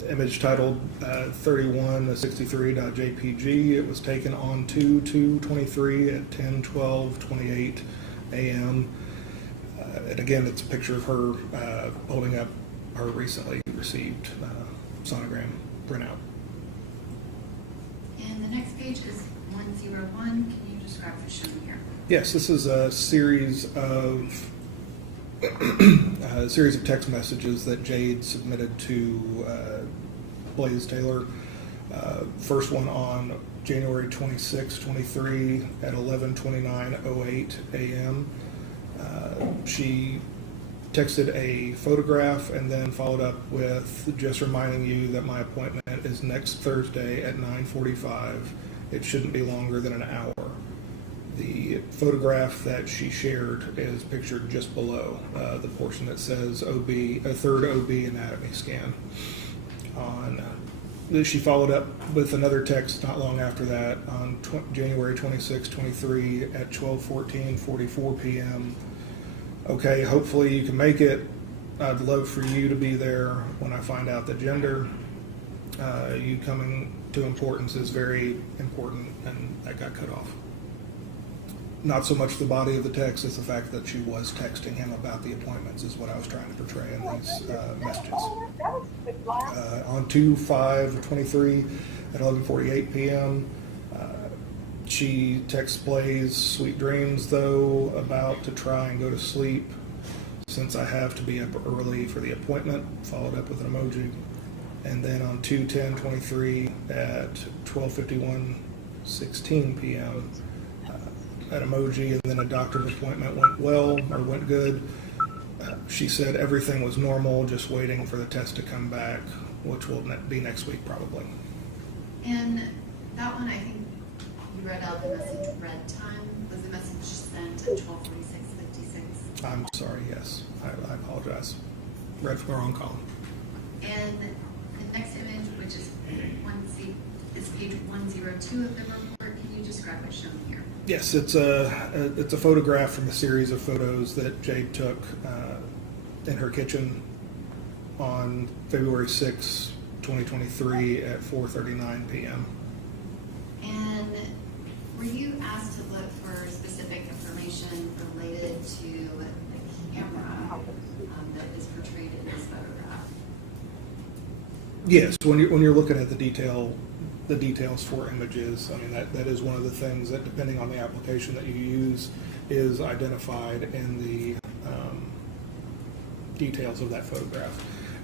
image titled 3163.jpg. It was taken on 2/2/23 at 10:12:28 a.m. And again, it's a picture of her holding up her recently received sonogram printout. and the next page is 101. Can you describe what's shown here? Yes, this is a series of text messages that Jade submitted to Blaze Taylor. First one on January 26, 23 at 11:29:08 a.m. She texted a photograph and then followed up with just reminding you that my appointment is next Thursday at 9:45. It shouldn't be longer than an hour. The photograph that she shared is pictured just below the portion that says OB, a third OB anatomy scan. On She followed up with another text not long after that on January 26, 23 at 12:44 p.m. Okay, hopefully you can make it. I'd love for you to be there when I find out the gender. You coming to importance is very important, and that got cut off. Not so much the body of the text as the fact that she was texting him about the appointments is what I was trying to portray in these messages. On 2/5/23 at 11:48 p.m., she texts Blaze, "Sweet dreams, though, about to try and go to sleep since I have to be up early for the appointment," followed up with an emoji. And then on 2/10/23 at 12:51:16 p.m., an emoji, and then a doctor's appointment went well, or went good. She said everything was normal, just waiting for the test to come back, which will be next week probably. And that one, I think you read out the message red time. Was the message sent at 12:46:56? I'm sorry, yes. I apologize. Read from the wrong column. And the next image, which is page 102 of the report, can you describe what's shown here? Yes, it's a photograph from a series of photos that Jade took in her kitchen on February 6, 2023 at 4:39 p.m. And were you asked to look for specific information related to the camera that is portrayed in this photograph? Yes, when you're looking at the details for images, I mean that is one of the things that, depending on the application that you use, is identified in the details of that photograph.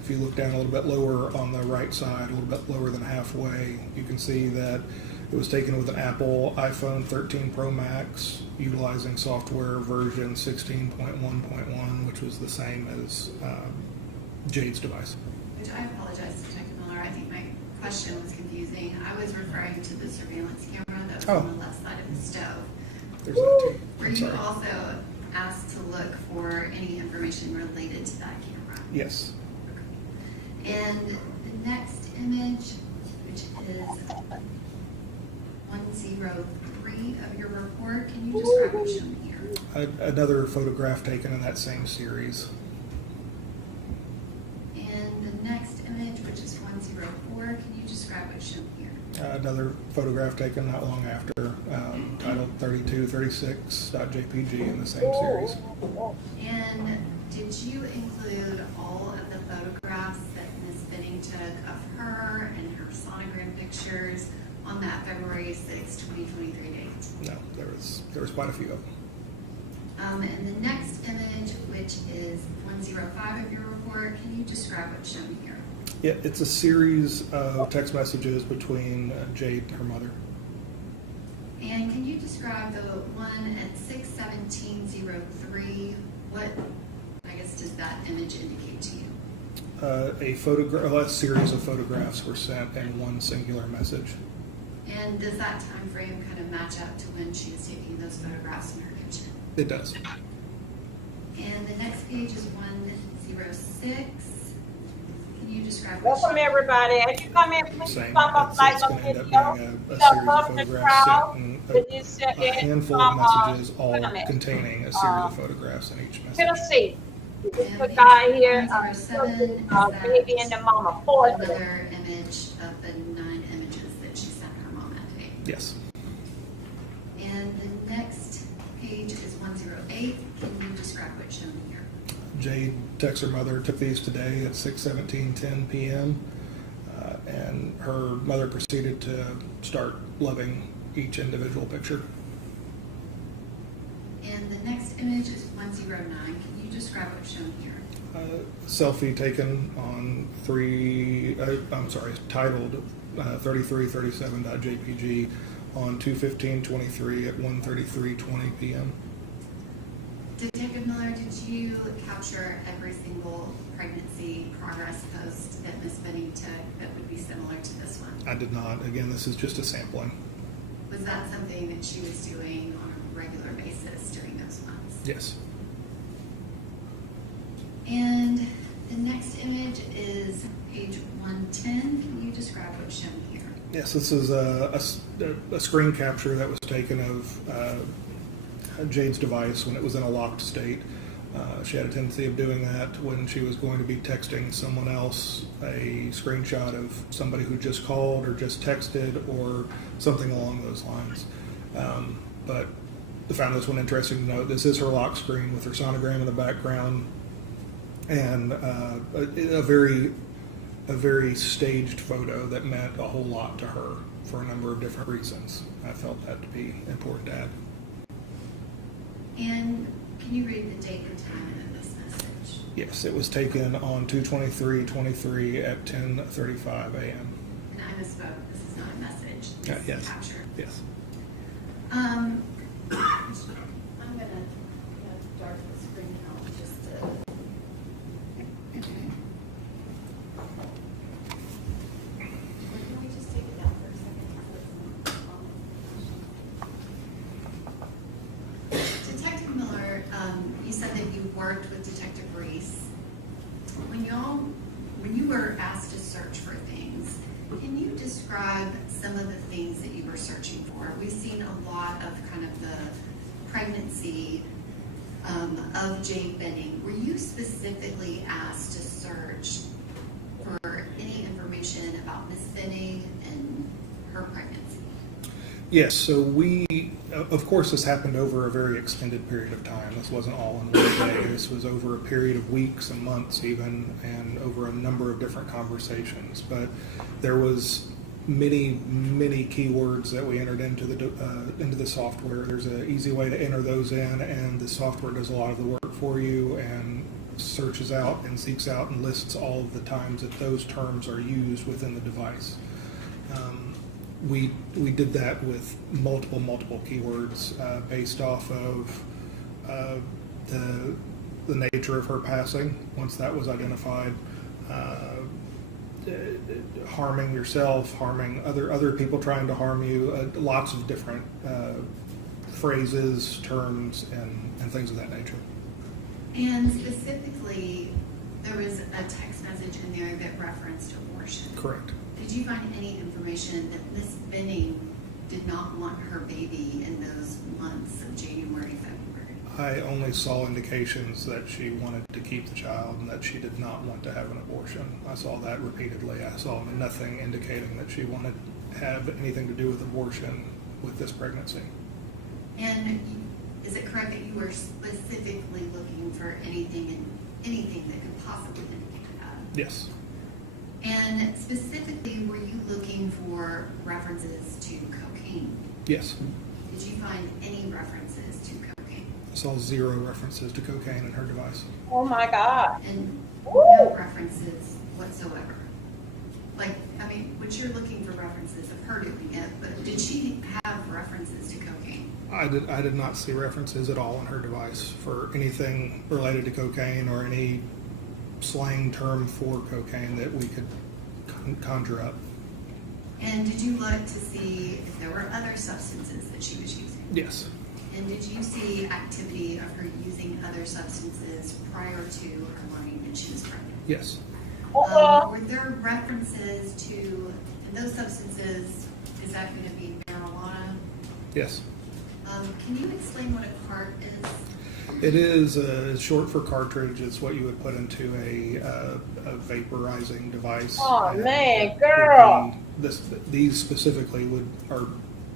If you look down a little bit lower on the right side, a little bit lower than halfway, you can see that it was taken with an Apple iPhone 13 Pro Max, utilizing software version 16.1.1, which was the same as Jade's device. Which I apologize to Detective Miller. I think my question was confusing. I was referring to the surveillance camera that was on the left side of the stove. There's that too. Were I'm you sorry. also asked to look for any information related to that camera? Yes. And the next image, which is 103 of your report, can you describe what's shown here? Another photograph taken in that same series. And the next image, which is 104, can you describe what's shown here? Another photograph taken not long after, titled 3236.jpg in the same series. And did you include all of the photographs that Ms. Benning took of her and her sonogram pictures on that February 6, 2023 date? No, there was quite a few of them. And the next image, which is 105 of your report, can you describe what's shown here? Yeah, it's a series of text messages between Jade and her mother. And can you describe the one at 6:17:03? What, I guess, does that image indicate to you? A series of photographs were sent in one singular message. And does that time frame kind of match up to when she was taking those photographs in her kitchen? It does. And the next page is 106. Can you describe what's Welcome, shown? everybody. As you come in, please Same. come up It's like going a to end up video. being a The series of public photographs crowd, sent in with this a handful of messages, all comment. containing a series of photographs in each message. Tennessee. This And the guy here, 107 is baby and the mama, for them. another image of the 9 images that she sent her mom that day. Yes. And the next page is 108. Can you describe what's shown here? Jade texts her mother, took these today at 6:17:10 p.m. And her mother proceeded to start loving each individual picture. And the next image is 109. Can you describe what's shown here? Selfie taken on titled 3337.jpg on 2/15/23 at 1:33:20 p.m. Detective Miller, did you capture every single pregnancy progress post that Ms. Benning took that would be similar to this one? I did not. Again, this is just a sampling. Was that something that she was doing on a regular basis during those months? Yes. And The next image is page 110. Can you describe what's shown here? Yes, this is a screen capture that was taken of Jade's device when it was in a locked state. She had a tendency of doing that when she was going to be texting someone else a screenshot of somebody who just called or just texted or something along those lines. But I found this one interesting to note. This is her lock screen with her sonogram in the background and a very staged photo that meant a whole lot to her for a number of different reasons. I felt that to be important to add. And can you read the date and time of this message? Yes, it was taken on 2/23/23 at 10:35 a.m. And I misspoke. This is not a message. This is Yes. a capture. Yes. I'm gonna darken the screen out just to. Or can we just take it down for a second? Detective Miller, you said that you worked with Detective Reese. When you were asked to search for things, can you describe some of the things that you were searching for? We've seen a lot of kind of the pregnancy of Jade Benning. Were you specifically asked to search for any information about Miss Benning and her pregnancy? Yes, so of course, this happened over a very extended period of time. This wasn't all in one day. This was over a period of weeks and months even, and over a number of different conversations. But there was many keywords that we entered into the software. There's an easy way to enter those in, and the software does a lot of the work for you and searches out and seeks out and lists all of the times that those terms are used within the device. We did that with multiple keywords based off of the nature of her passing. Once that was identified, harming yourself, harming other people trying to harm you, lots of different phrases, terms, and things of that nature. And specifically, there was a text message in there that referenced abortion. Correct. Did you find any information that Miss Benning did not want her baby in those months of January, February? I only saw indications that she wanted to keep the child and that she did not want to have an abortion. I saw that repeatedly. I saw nothing indicating that she wanted to have anything to do with abortion with this pregnancy. And is it correct that you were specifically looking for anything that could possibly indicate that? Yes. And specifically, were you looking for references to cocaine? Yes. Did you find any references to cocaine? I saw 0 references to cocaine in her device. Oh my God. And no references whatsoever? But you're looking for references of her doing it, but did she have references to cocaine? I did not see references at all in her device for anything related to cocaine or any slang term for cocaine that we could conjure up. And did you look to see if there were other substances that she was using? Yes. And did you see activity of her using other substances prior to her learning that she was pregnant? Yes. Were there references to those substances? Is that going to be marijuana? Yes. Can you explain what a cart is? It is short for cartridge. It's what you would put into a vaporizing device. Oh, And man, it girl. would be- these specifically are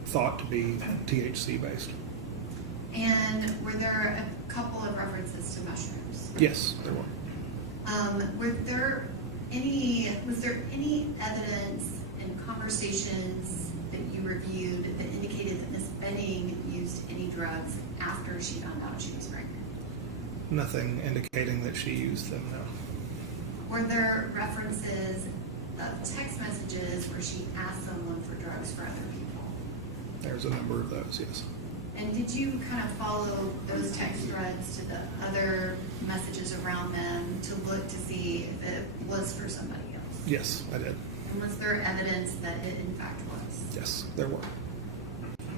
thought to be THC based. And were there a couple of references to mushrooms? Yes, there were. Was there any evidence in conversations that you reviewed that indicated that Miss Benning used any drugs after she found out she was pregnant? Nothing indicating that she used them, no. Were there references of text messages where she asked someone for drugs for other people? There's a number of those, yes. And did you kind of follow those text threads to the other messages around them to look to see if it was for somebody else? Yes, I did. And was there evidence that it in fact was? Yes, there were.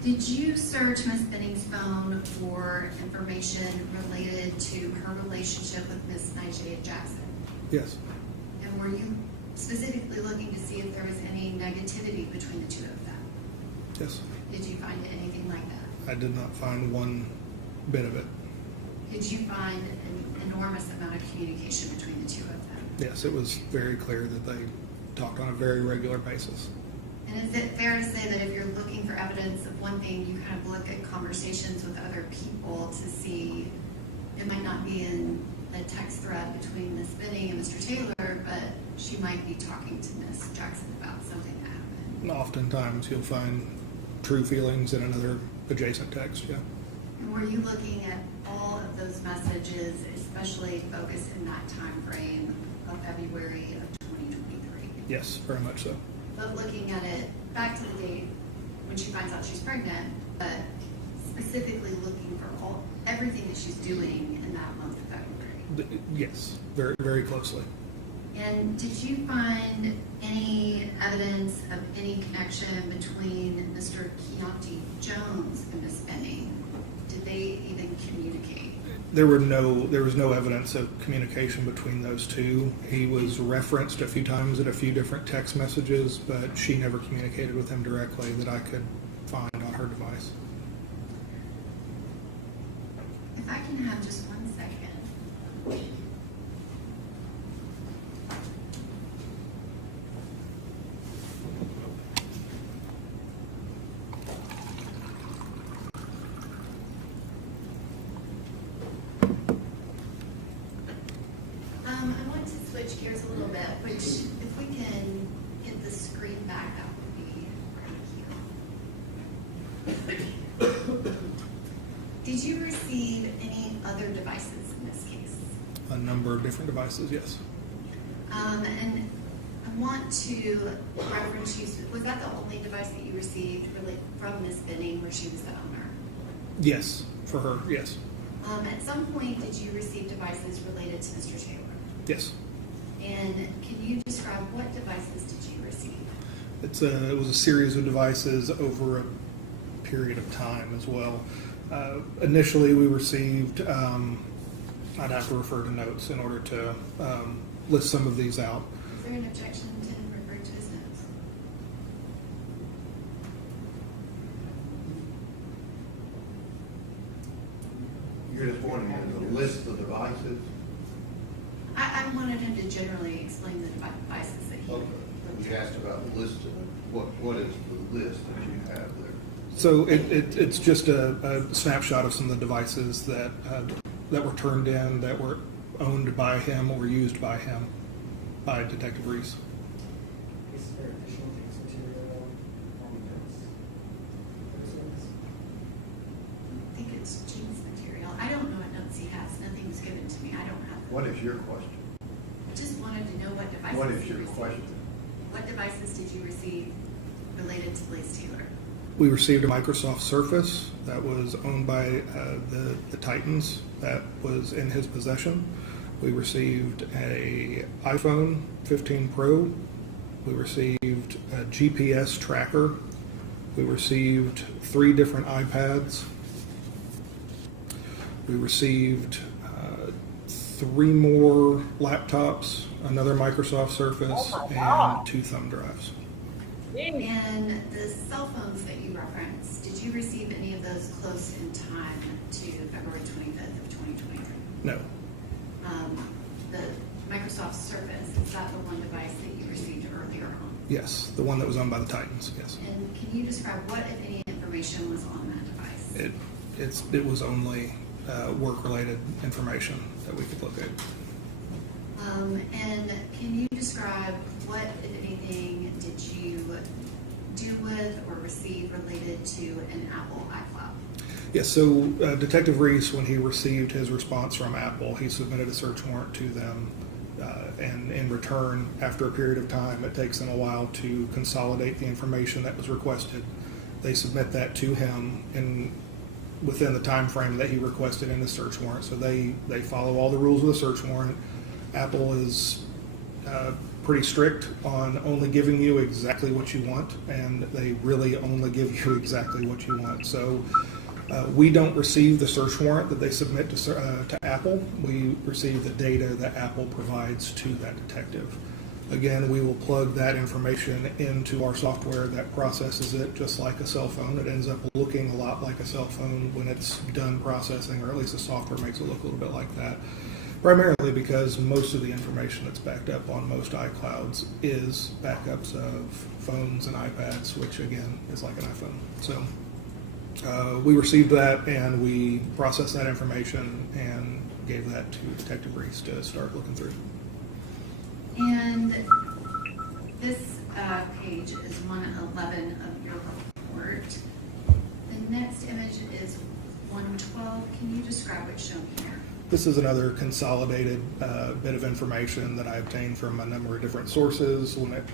Did you search Miss Benning's phone for information related to her relationship with Miss Nigel Jackson? Yes, And were you specifically looking to see if there was any negativity between the two of them? yes. Did you find anything like that? I did not find one bit of it. Did you find an enormous amount of communication between the two of them? Yes, it was very clear that they talked on a very regular basis. And is it fair to say that if you're looking for evidence of one thing, you kind of look at conversations with other people to see, it might not be in a text thread between Ms. Benning and Mr. Taylor, but she might be talking to Ms. Jackson about something that happened. And oftentimes you'll find true feelings in another adjacent text, yeah. And were you looking at all of those messages, especially focused in that time frame of February of 2023? Yes, very much so. But looking at it back to the date when she finds out she's pregnant, but specifically looking for everything that she's doing in that month of February. Yes, very, very closely. And did you find any evidence of any connection between Mr. Keontae Jones and Miss Benning? Did they even communicate? There was no evidence of communication between those two. He was referenced a few times in a few different text messages, but she never communicated with him directly that I could find on her device. If I can have just 1 second. I want to switch gears a little bit, which if we can get the screen back, that would be right here. Did you receive any other devices in this case? A number of different devices, yes. And I want to reference you, was that the only device that you received really from Ms. Benning where she was the owner? Yes, for her, yes. At some point, did you receive devices related to Mr. Taylor? Yes. And can you describe what devices did you receive? It was a series of devices over a period of time as well. Initially, we received, I'd have to refer to notes in order to list some of these out. Is there an objection to him referring to his notes? You're just wanting a list of devices? I wanted him to generally explain the devices that he Okay. looked You at. asked about the list of, what is the list that you have there? So it's just a snapshot of some of the devices that were turned in, that were owned by him or used by him, by Detective Reese. Is there additional text material on the notes? I think it's Gene's material. I don't know what notes he has. Nothing was given to me. I don't have them. What is your question? I just wanted to know what devices What is you your received. question? What devices did you receive related to Blaze Taylor? We received a Microsoft Surface that was owned by the Titans that was in his possession. We received a iPhone 15 Pro. We received a GPS tracker. We received 3 different iPads. We received 3 more laptops, another Microsoft Surface, and 2 thumb drives. And the cell phones that you referenced, did you receive any of those close in time to February 25th of 2023? No. The Microsoft Surface, is that the one device that you received earlier on? Yes, the one that was owned by the Titans, yes. And can you describe what, if any, information was on that device? It was only work-related information that we could look at. And can you describe what, if anything, did you do with or receive related to an Apple iCloud? Yes, so Detective Reese, when he received his response from Apple, he submitted a search warrant to them, and in return, after a period of time, it takes them a while to consolidate the information that was requested. They submit that to him within the time frame that he requested in the search warrant. So they follow all the rules of the search warrant. Apple is pretty strict on only giving you exactly what you want, and they really only give you exactly what you want. So We don't receive the search warrant that they submit to Apple. We receive the data that Apple provides to that detective. Again, we will plug that information into our software that processes it just like a cell phone. It ends up looking a lot like a cell phone when it's done processing, or at least the software makes it look a little bit like that. Primarily because most of the information that's backed up on most iClouds is backups of phones and iPads, which again is like an iPhone. So we received that and we processed that information and gave that to Detective Reese to start looking through. And this page is 111 of your report. The next image is 112. Can you describe what's shown here? This is another consolidated bit of information that I obtained from a number of different sources when it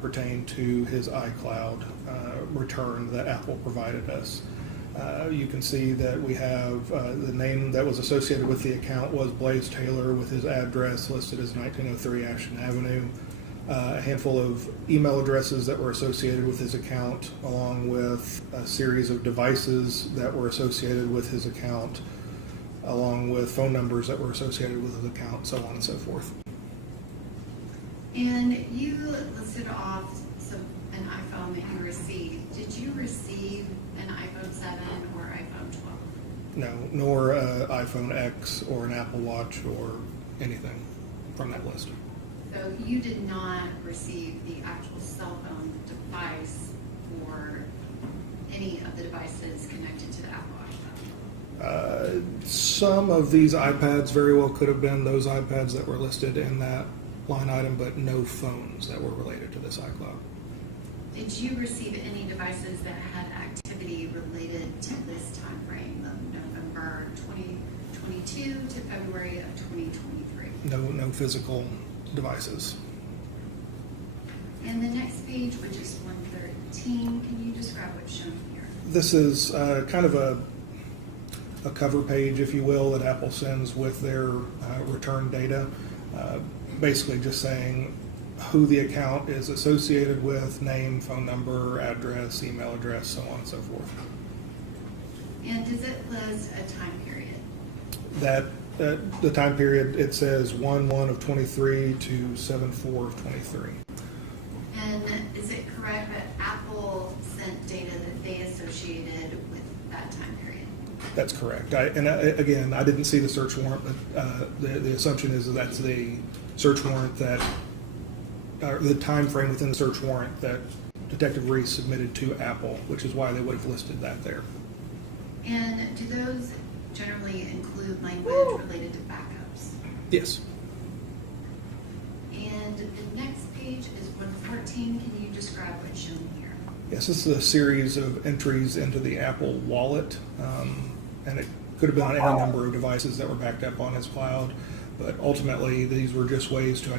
pertained to his iCloud return that Apple provided us. You can see that we have the name that was associated with the account was Blaze Taylor, with his address listed as 1903 Ashton Avenue. A handful of email addresses that were associated with his account, along with a series of devices that were associated with his account, along with phone numbers that were associated with his account, so on and so forth. And you listed off an iPhone that you received. Did you receive an iPhone 7 or iPhone 12? No, nor iPhone X or an Apple Watch or anything from that list. So you did not receive the actual cell phone device or any of the devices connected to the Apple iPhone? Some of these iPads very well could have been those iPads that were listed in that line item, but no phones that were related to this iCloud. Did you receive any devices that had activity related to this time frame of November 2022 to February of 2023? No physical devices. And the next page, which is 113, can you describe what's shown here? This is kind of a cover page, if you will, that Apple sends with their return data. Basically just saying who the account is associated with, name, phone number, address, email address, so on and so forth. And does it list a time period? That the time period, it says 1/1 of 23 to 7/4 of 23. And is it correct that Apple sent data that they associated with that time period? That's correct. Again, I didn't see the search warrant, but the assumption is that that's the search warrant that, or the time frame within the search warrant that Detective Reese submitted to Apple, which is why they would have listed that there. And do those generally include language related to backups? Yes. And the next page is 114. Can you describe what's shown here? Yes, this is a series of entries into the Apple wallet, and it could have been on any number of devices that were backed up on his cloud, but ultimately these were just ways to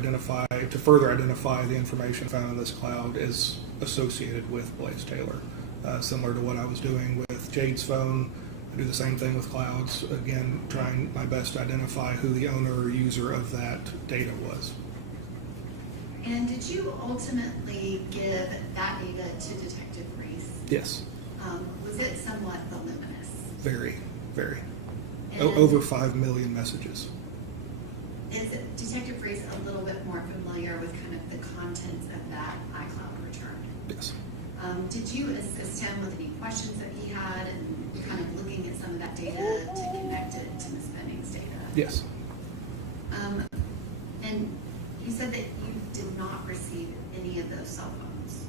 further identify the information found in this cloud as associated with Blaze Taylor. Similar to what I was doing with Jade's phone, I do the same thing with clouds, again, trying my best to identify who the owner or user of that data was. And did you ultimately give that data to Detective Reese? Yes, Was it somewhat voluminous? very, very. And Over 5 million messages. is Detective Reese a little bit more familiar with kind of the contents of that iCloud return? Yes. Did you assist him with any questions that he had and kind of looking at some of that data to connect it to Ms. Benning's data? Yes. And you said that you did not receive any of those cell phones.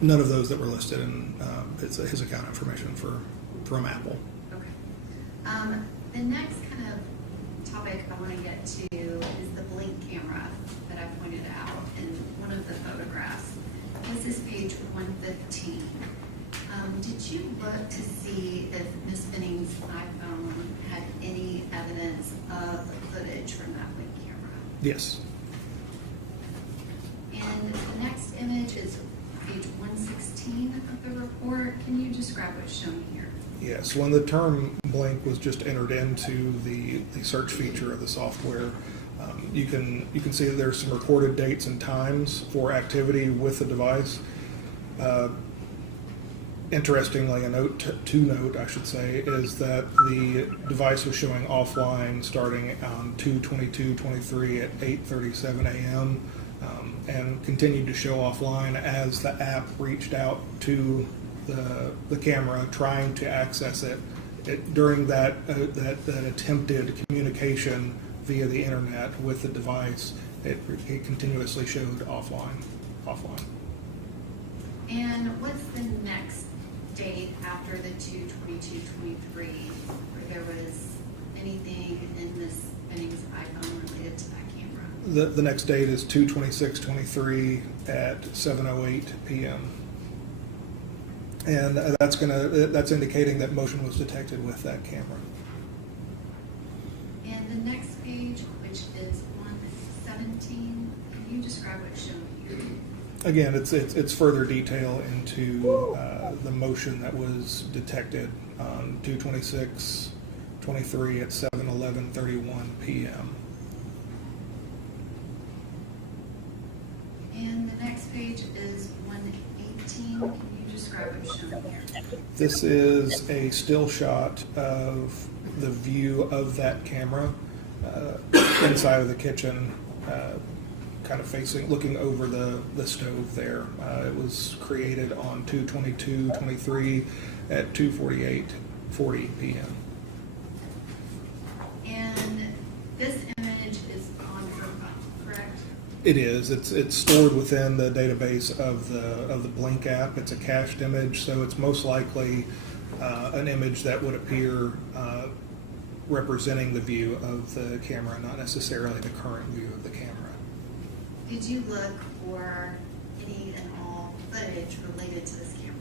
None of those that were listed in his account information from Apple. Okay. The next kind of topic I want to get to is the blink camera that I pointed out in one of the photographs. This is page 115. Did you look to see if Ms. Benning's iPhone had any evidence of footage from that blink camera? Yes. And the next image is page 116 of the report. Can you describe what's shown here? Yes. When the term blink was just entered into the search feature of the software, you can see that there's some recorded dates and times for activity with the device. Interestingly, a note to note, I should say, is that the device was showing offline starting on 2/22/23 at 8:37 a.m. And continued to show offline as the app reached out to the camera trying to access it. During that attempted communication via the internet with the device, it continuously showed offline. And what's the next date after the 2/22/23 where there was anything in this Bennings iPhone related to that camera? The next date is 2/26/23 at 7:08 p.m. And that's indicating that motion was detected with that camera. And the next page, which is 117, can you describe what's shown here? Again, it's further detail into the motion that was detected on 2/26/23 at 7:11:31 p.m. And the next page is 118. Can you describe what's shown here? This is a still shot of the view of that camera inside of the kitchen, kind of looking over the stove there. It was created on 2/22/23 at 2:48:40 p.m. And this image is on your phone, correct? It is. It's stored within the database of the Blink app. It's a cached image, so it's most likely an image that would appear representing the view of the camera, not necessarily the current view of the camera. Did you look for any and all footage related to this camera?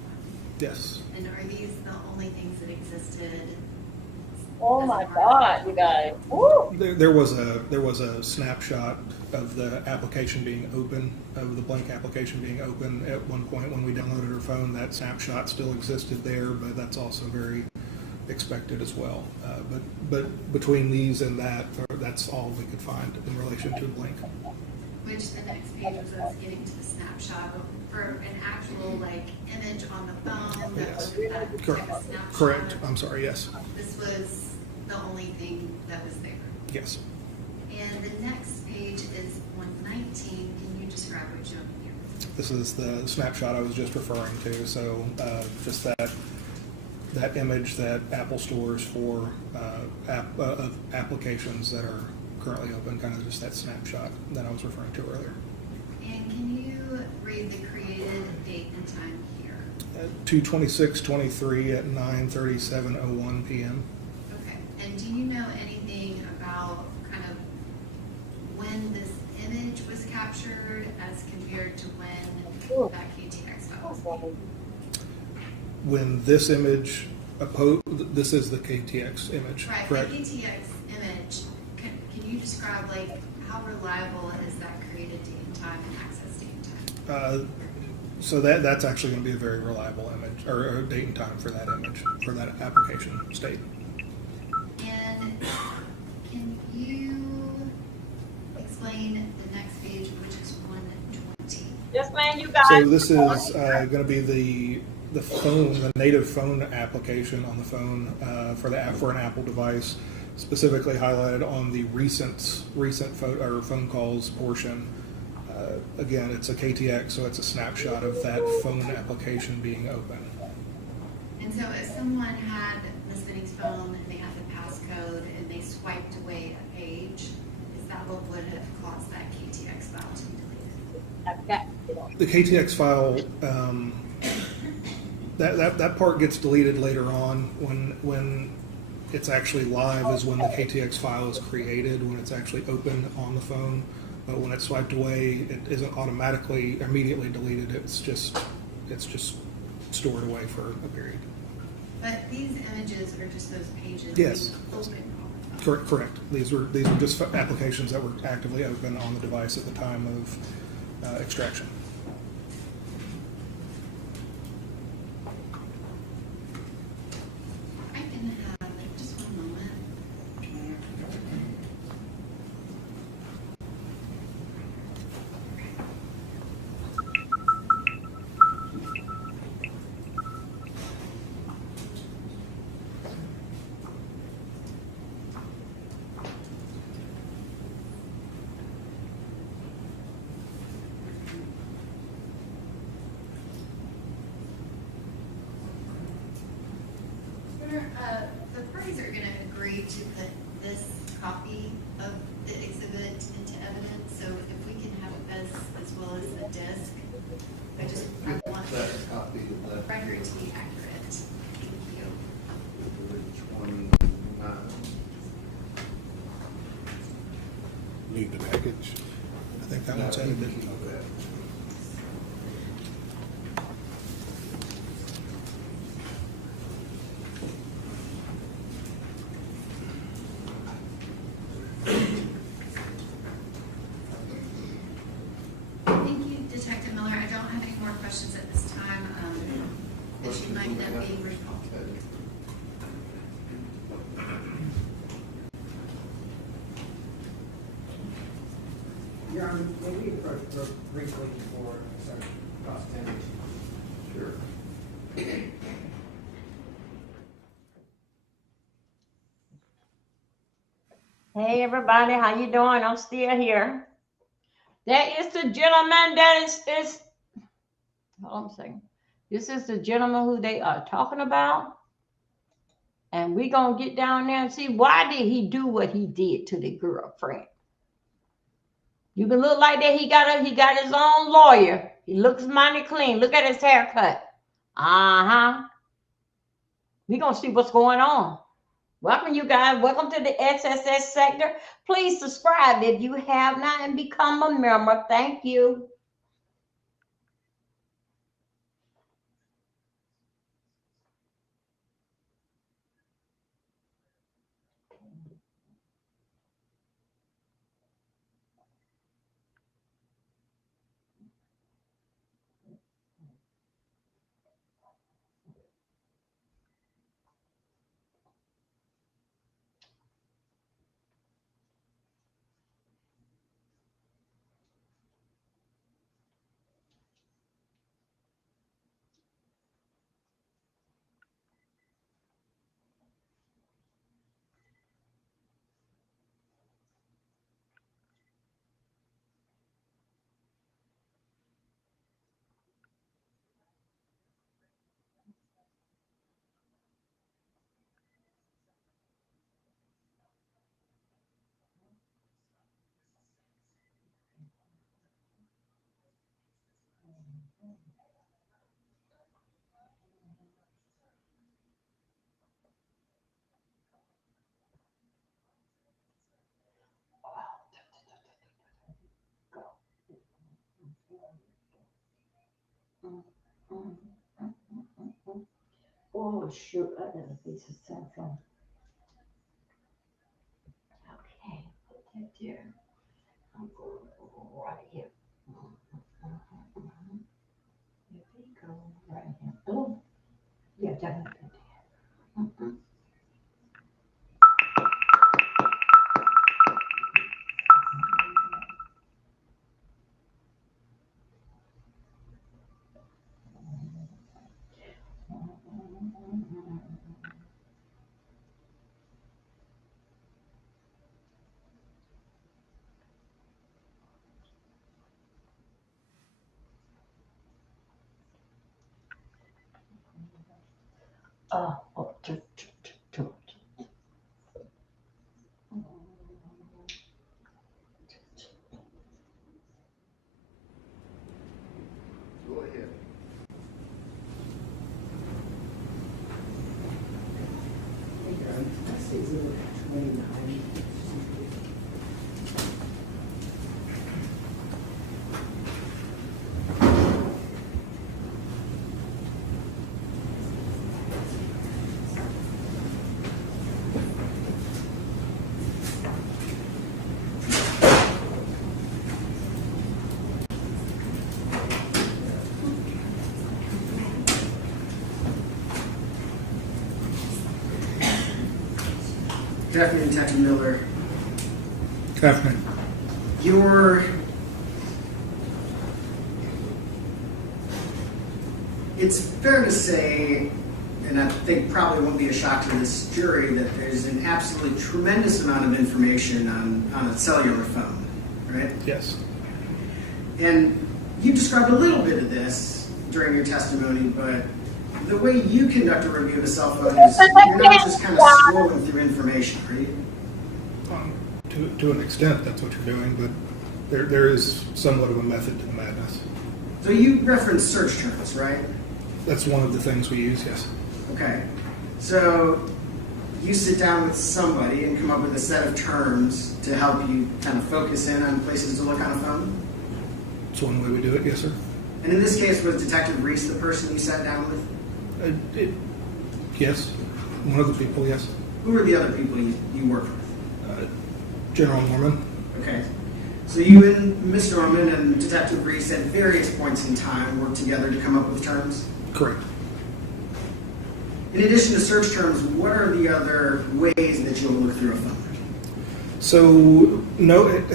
Yes. And are these the only things that existed? Oh as my a part God, you guys. Woo! There was a snapshot of the application being open, of the Blink application being open at one point when we downloaded our phone. That snapshot still existed there, but that's also very expected as well. But between these and that's all we could find in relation to Blink. Which the next page was us getting to the snapshot for an actual image on the phone that Yes. was that type of snapshot. Correct. I'm sorry. Yes. This was the only thing that was there. Yes. And the next page is 119. Can you describe what's shown here? This is the snapshot I was just referring to. So just that image that Apple stores for of applications that are currently open, kind of just that snapshot that I was referring to earlier. And can you read the created date and time here? 2/26/23 at 9:37:01 p.m. Okay. And do you know anything about kind of when this image was captured as compared to when that KTX file was made? When this image, this is the KTX image, Right, correct? the KTX image, can you describe how reliable is that created date and time and access date and time? So that's actually going to be a very reliable image, or date and time for that image, for that application state. And can you explain the next page, which is 120? Yes, man, you guys. So this is going to be the native phone application on the phone for an Apple device, specifically highlighted on the recent phone calls portion. Again, it's a KTX, so it's a snapshot of that phone application being open. And so if someone had Ms. Binning's phone and they had the passcode and they swiped away a page, is that what would have caused that KTX file to be deleted? The KTX file, that part gets deleted later on when it's actually live is when the KTX file is created, when it's actually open on the phone. But when it's swiped away, it isn't automatically immediately deleted. It's just stored away for a period. But these images are just those pages. Yes. being open on the phone. Correct. These were just applications that were actively open on the device at the time of extraction. I can have just one moment. agreed to put this copy of the exhibit into evidence, so if we can have this as well as the disc, I want That's a copy of the that. record to be accurate. Thank you. 29. Need the package. I think that one's edited. Okay. Thank you, Detective Miller. I don't have any more questions at this time. But you might end up being responsible. Your Honor, may we approach briefly for, sorry, cross-examination? Sure. Hey, everybody, how you doing? I'm still here. That is the gentleman that is hold on a second. This is the gentleman who they are talking about. And we're going to get down there and see why did he do what he did to the girlfriend. You can look like that. He got his own lawyer. He looks mighty clean. Look at his haircut. Uh-huh. We're going to see what's going on. Welcome, you guys. Welcome to the SSS sector. Please subscribe if you have not and become a member. Thank you. Oh, shoot. I got a piece of cell phone. Okay. Put that there. I'm going right here. Here we go. Right here. Oh, yeah, definitely. Oh, Go ahead. Hey, Your Honor, that's exhibit 29. Good afternoon, Detective Miller. Afternoon. It's fair to say, and I think probably won't be a shock to this jury, that there's an absolutely tremendous amount of information on a cellular phone, right? Yes. And you described a little bit of this during your testimony, but the way you conduct a review of a cell phone is you're not just kind of scrolling through information, are you? To an extent, that's what you're doing, but there is somewhat of a method to the madness. So you reference search terms, right? That's one of the things we use, yes. Okay. So you sit down with somebody and come up with a set of terms to help you kind of focus in on places to look on a phone? It's one way we do it, yes, sir. And in this case, was Detective Reese the person you sat down with? Yes, one of the people, yes. Who were the other people you worked with? General Norman. Okay. So you and Mr. Norman and Detective Reese at various points in time worked together to come up with terms? Correct. In addition to search terms, what are the other ways that you'll look through a phone? So,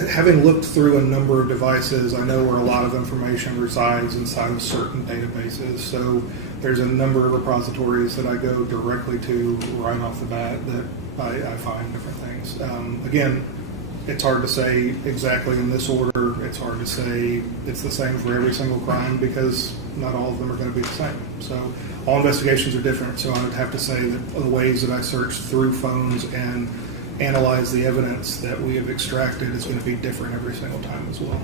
having looked through a number of devices, I know where a lot of information resides inside of certain databases. So there's a number of repositories that I go directly to right off the bat that I find different things. Again, it's hard to say exactly in this order. It's hard to say it's the same for every single crime because not all of them are going to be the same. So all investigations are different. So I would have to say that the ways that I search through phones and analyze the evidence that we have extracted is going to be different every single time as well.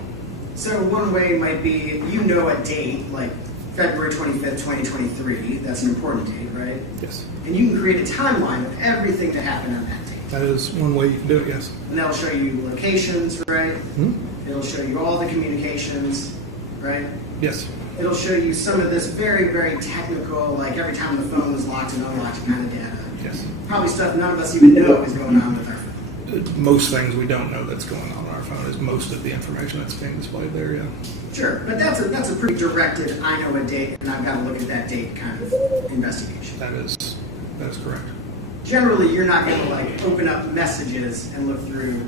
So one way might be, you know, a date like February 25th, 2023. That's an important date, right? Yes. And you can create a timeline of everything that happened on that date. That is one way you can do it, yes. And that'll show you locations, right? Hmm? It'll show you all the communications, right? Yes. It'll show you some of this very, very technical, like every time the phone was locked and unlocked kind of data. Yes. Probably stuff none of us even know is going on with our phone. Most things we don't know that's going on our phone is most of the information that's being displayed there, yeah. Sure, but that's a pretty directed, I know a date and I've got to look at that date kind of investigation. That is correct. Generally, you're not going to like open up messages and look through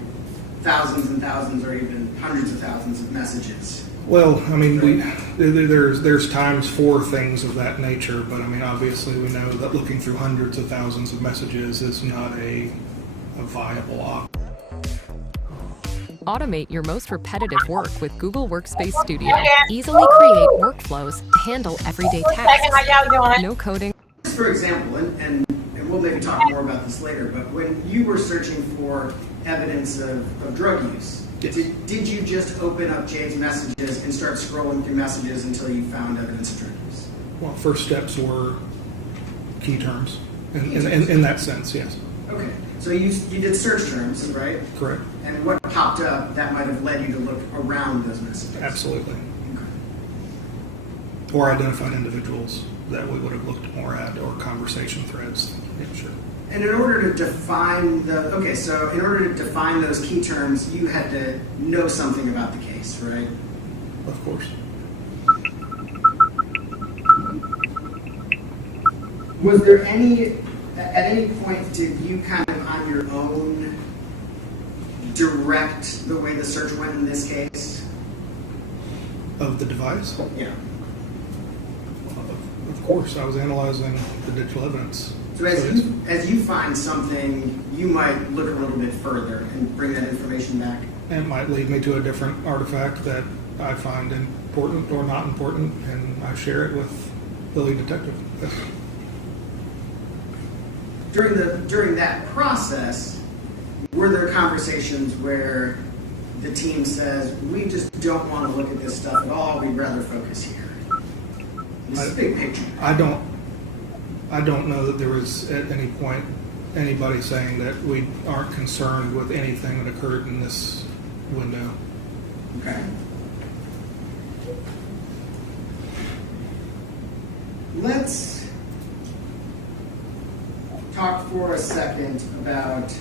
thousands and thousands or even hundreds of thousands of messages. Well, I mean, there's times for things of that nature, but I mean, obviously we know that looking through hundreds of thousands of messages is not a viable option. Automate your most repetitive work with Google Workspace Studio. Easily create workflows to handle everyday tasks. No coding. For example, and we'll maybe talk more about this later, but when you were searching for evidence of drug use, yes. Did you just open up Jade's messages and start scrolling through messages until you found evidence of drug use? Well, first steps were key terms, in that sense, yes. Okay, so you did search terms, right? Correct. And what popped up that might have led you to look around those messages? Absolutely. Okay. Or identified individuals that we would have looked more at, or conversation threads. Yeah, sure. And in order to define in order to define those key terms, you had to know something about the case, right? Of course. Was there at any point did you kind of on your own direct the way the search went in this case? Of the device? Yeah. Of course, I was analyzing the digital evidence. So as you find something, you might look a little bit further and bring that information back. And it might lead me to a different artifact that I find important or not important, and I share it with the lead detective. Yes. During that process, were there conversations where the team says, we just don't want to look at this stuff at all, we'd rather focus here? This is big picture. I don't know that there was at any point anybody saying that we aren't concerned with anything that occurred in this window. Okay. Let's talk for a second about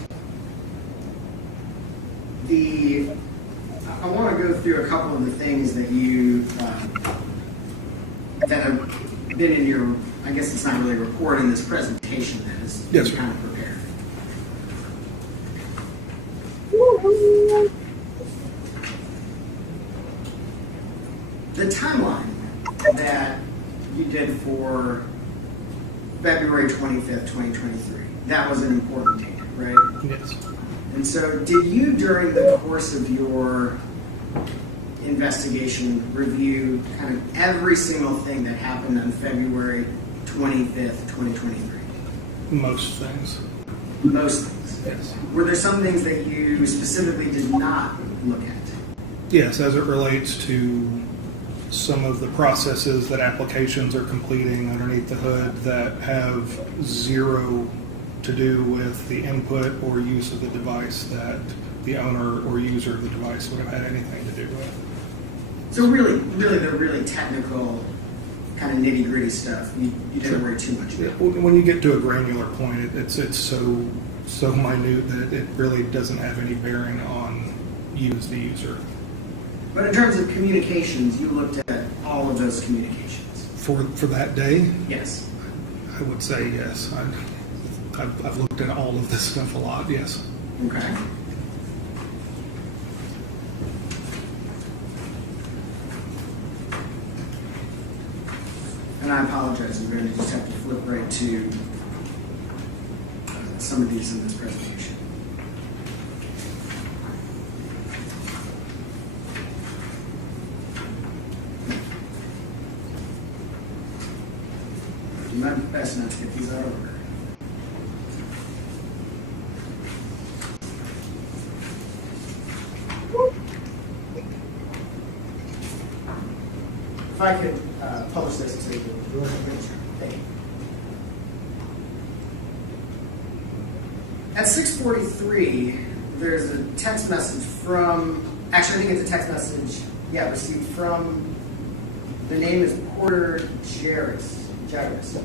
I want to go through a couple of the things that you that have been in your, I guess it's not really a report in this presentation that is Yes, kind of prepared. The timeline that you did for February 25th, 2023, that was an important date, right? Yes. And so did you, during the course of your investigation, review kind of every single thing that happened on February 25th, 2023? Most things, Most things. yes. Were there some things that you specifically did not look at? Yes, as it relates to some of the processes that applications are completing underneath the hood that have zero to do with the input or use of the device that the owner or user of the device would have had anything to do with. So really the really technical, kind of nitty gritty stuff, you didn't worry too much about. When you get to a granular point, it's so minute that it really doesn't have any bearing on you as the user. But in terms of communications, you looked at all of those communications? For that day, Yes. I would say yes. I've looked at all of this stuff a lot, yes. Okay. And I apologize, we're going to just have to flip right to some of these in this presentation. Do my best not to get these out of order. If I could publish this to you. Thank you. At 6:43, there's a text message from, actually I think it's a text message, received from, the name is Porter Jairus. Is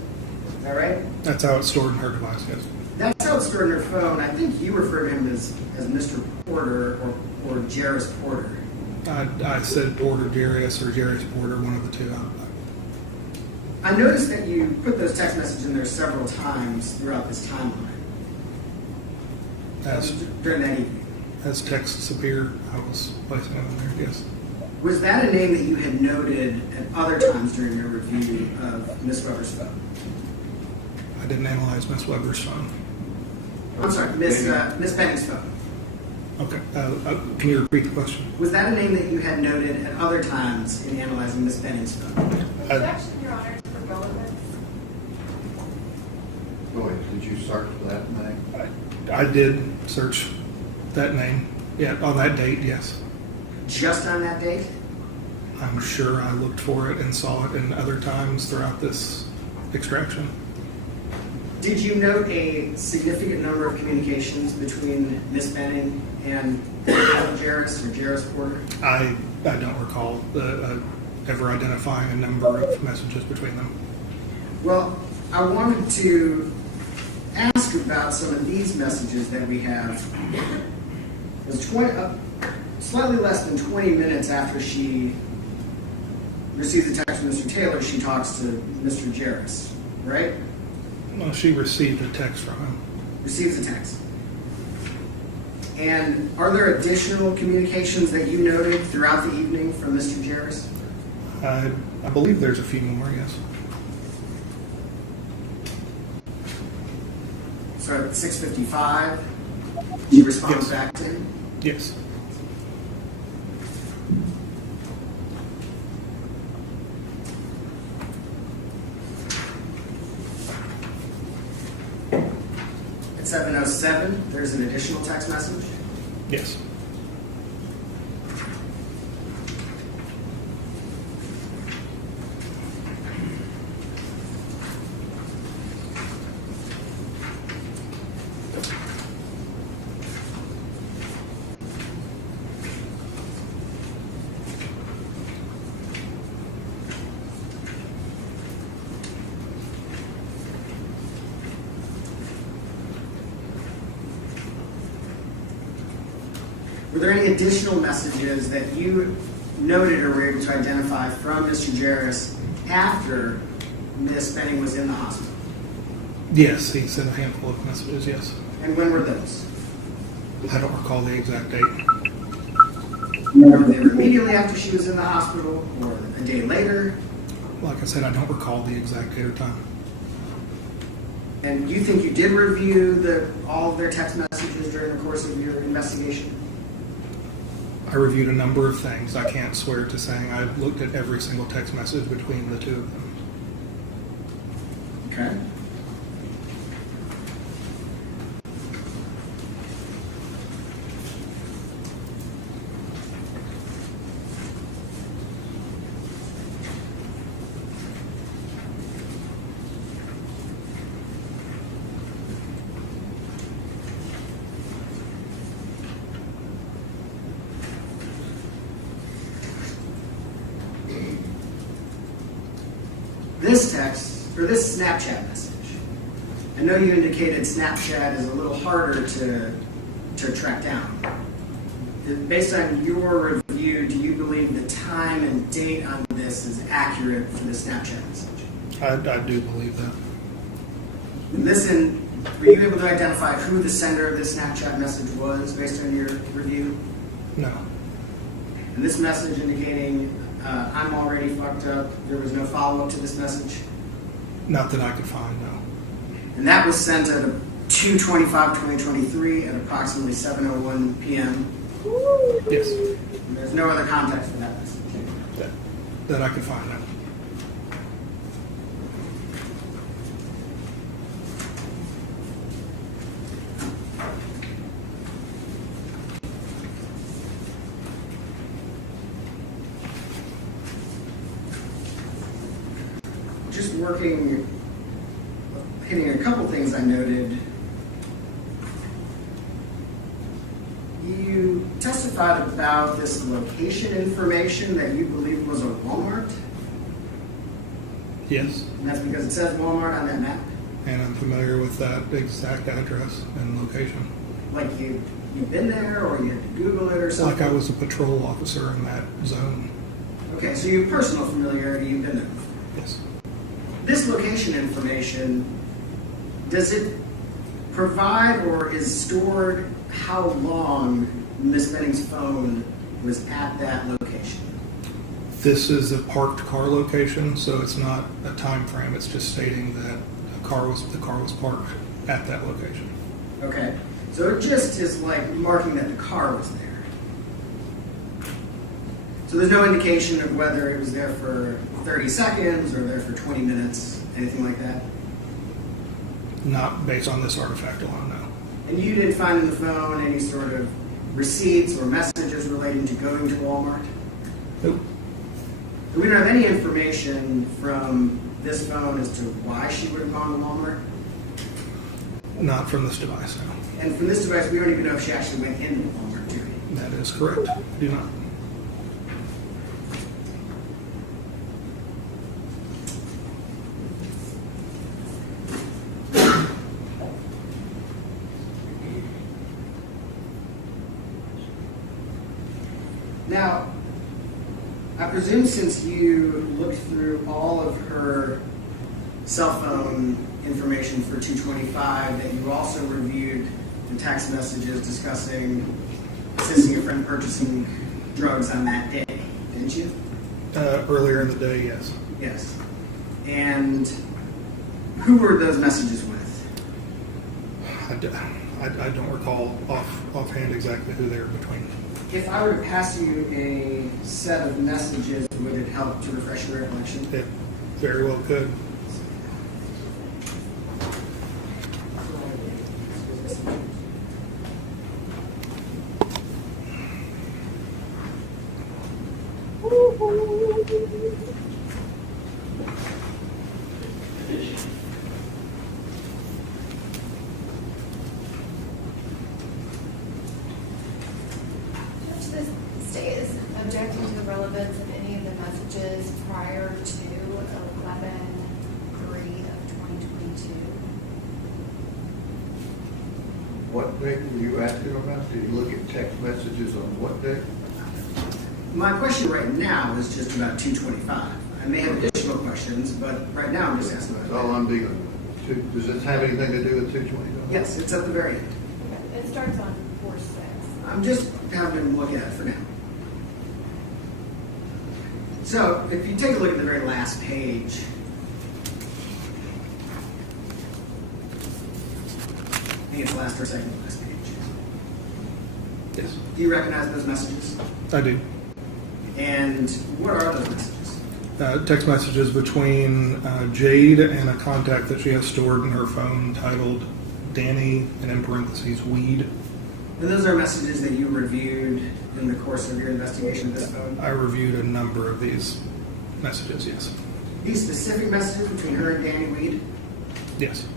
that right? That's how it's stored in her device, yes. That's how it's stored in her phone. I think you refer to him as Mr. Porter or Jairus Porter. I said Porter Jairus or Jairus Porter, one of the two. I noticed that you put those text messages in there several times throughout this timeline. During that evening. As texts appear, I was placing them in there, yes. Was that a name that you had noted at other times during your review of Miss Weber's phone? I didn't analyze Miss Weber's phone. I'm sorry, Miss Benning's phone. Okay, can you repeat the question? Was that a name that you had noted at other times in analyzing Miss Benning's phone? Objection, Your Honor, for relevance. Go ahead, did you search for that name? I did search that name, yeah, on that date, yes. Just on that date? I'm sure I looked for it and saw it in other times throughout this extraction. Did you note a significant number of communications between Miss Benning and Jairus or Jairus Porter? I don't recall ever identifying a number of messages between them. Well, I wanted to ask about some of these messages that we have. It was slightly less than 20 minutes after she receives a text from Mr. Taylor, she talks to Mr. Jairus, right? Well, she received a text from him. Receives a text. And are there additional communications that you noted throughout the evening from Mr. Jairus? I believe there's a few more, yes. So at 6:55, she responds Yes. back to him? Yes. At 7:07, there's an additional text message? Yes. Were there any additional messages that you noted or were able to identify from Mr. Jairus after Miss Benning was in the hospital? Yes, he sent a handful of messages, yes. And when were those? I don't recall the exact date. Were they immediately after she was in the hospital or a day later? Like I said, I don't recall the exact date or time. And you think you did review all of their text messages during the course of your investigation? I reviewed a number of things. I can't swear to saying I looked at every single text message between the two of them. Okay. This text, or this Snapchat message, I know you indicated Snapchat is a little harder to track down. Based on your review, do you believe the time and date on this is accurate for the Snapchat message? I do believe that. Listen, were you able to identify who the sender of this Snapchat message was based on your review? No. And this message indicating, I'm already fucked up, there was no follow-up to this message? Not that I could find, no. And that was sent at 2/25/2023 at approximately 7:01 p.m. Yes. And there's no other context for that message. That I could find, no. Just working, hitting a couple things I noted. You testified about this location information that you believed was a Walmart, Yes. and that's because it says Walmart on that map. And I'm familiar with that exact address and location. Like you've been there, or you had to Google it or something. Like I was a patrol officer in that zone. Okay, so you have personal familiarity. You've been there before. Yes. This location information, does it provide or is stored how long Ms. Benning's phone was at that location? This is a parked car location, so it's not a time frame. It's just stating that the car was parked at that location. Okay, so it just is like marking that the car was there. So there's no indication of whether it was there for 30 seconds or there for 20 minutes, anything like that? Not based on this artifact alone, no. And you didn't find in the phone any sort of receipts or messages relating to going to Walmart? Nope. We don't have any information from this phone as to why she would have gone to Walmart? Not from this device, no. And from this device, we don't even know if she actually went into Walmart, do we? That is correct. Do not. Now, I presume since you looked through all of her cell phone information for 225, that you also reviewed the text messages discussing assisting a friend purchasing drugs on that day, didn't you? Earlier in the day, yes. Yes. And who were those messages with? I don't recall offhand exactly who they were between. If I were to pass you a set of messages, would it help to refresh your recollection? It very well could. Judge, the state is objecting to the relevance of any of the messages prior to 11/3 of 2022. What date were you asking about? Did you look at text messages on what date? My question right now is just about 225. I may have additional questions, but right now I'm just asking That's about all that. I'm dealing with. Does this have anything to do with 225? Yes, it's at the very end. It starts on 4/6. I'm just having them look at it for now. So, if you take a look at the very last page, I think it's the last or second to last page. Yes. Do you recognize those messages? I do. And what are those messages? Text messages between Jade and a contact that she has stored in her phone titled Danny, and in parentheses, weed. And those are messages that you reviewed in the course of your investigation of this phone? I reviewed a number of these messages, yes. These specific messages between her and Danny Weed? Yes,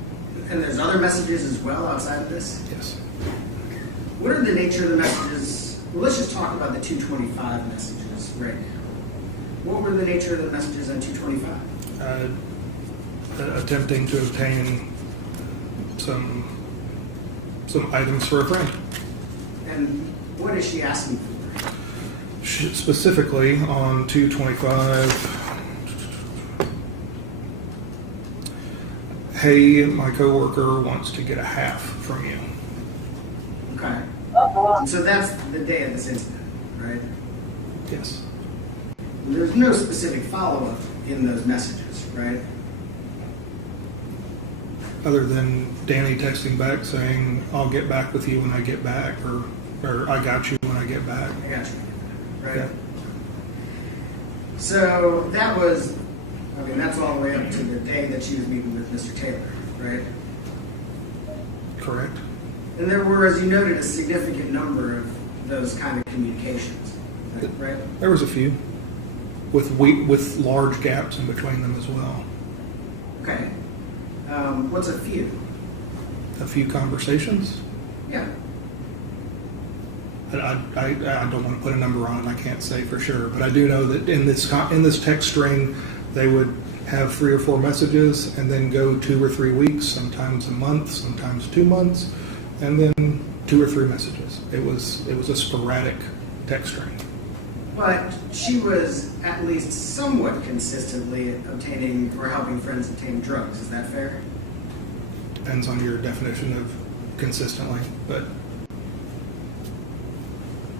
And there's other messages as well outside of this? yes. What are the nature of the messages? Well, let's just talk about the 225 messages right now. What were the nature of the messages on 225? Attempting to obtain some items for a friend. And what is she asking for? Specifically on 225, hey, my coworker wants to get a half from you. Okay. And so that's the day of this incident, right? Yes. There's no specific follow-up in those messages, right? Other than Danny texting back saying, I'll get back with you when I get back, or I got you when I get back. I got you. Right? Yeah. So that was, I mean, that's all the way up to the day that she was meeting with Mr. Taylor, right? Correct. And there were, as you noted, a significant number of those kind of communications, right? There was a few with large gaps in between them as well. Okay. What's a few? A few conversations. Yeah. I don't want to put a number on it. I can't say for sure, but I do know that in this text string, they would have 3 or 4 messages and then go 2 or 3 weeks, sometimes a month, sometimes 2 months, and then 2 or 3 messages. It was a sporadic text string. But she was at least somewhat consistently obtaining or helping friends obtain drugs. Is that fair? Depends on your definition of consistently, but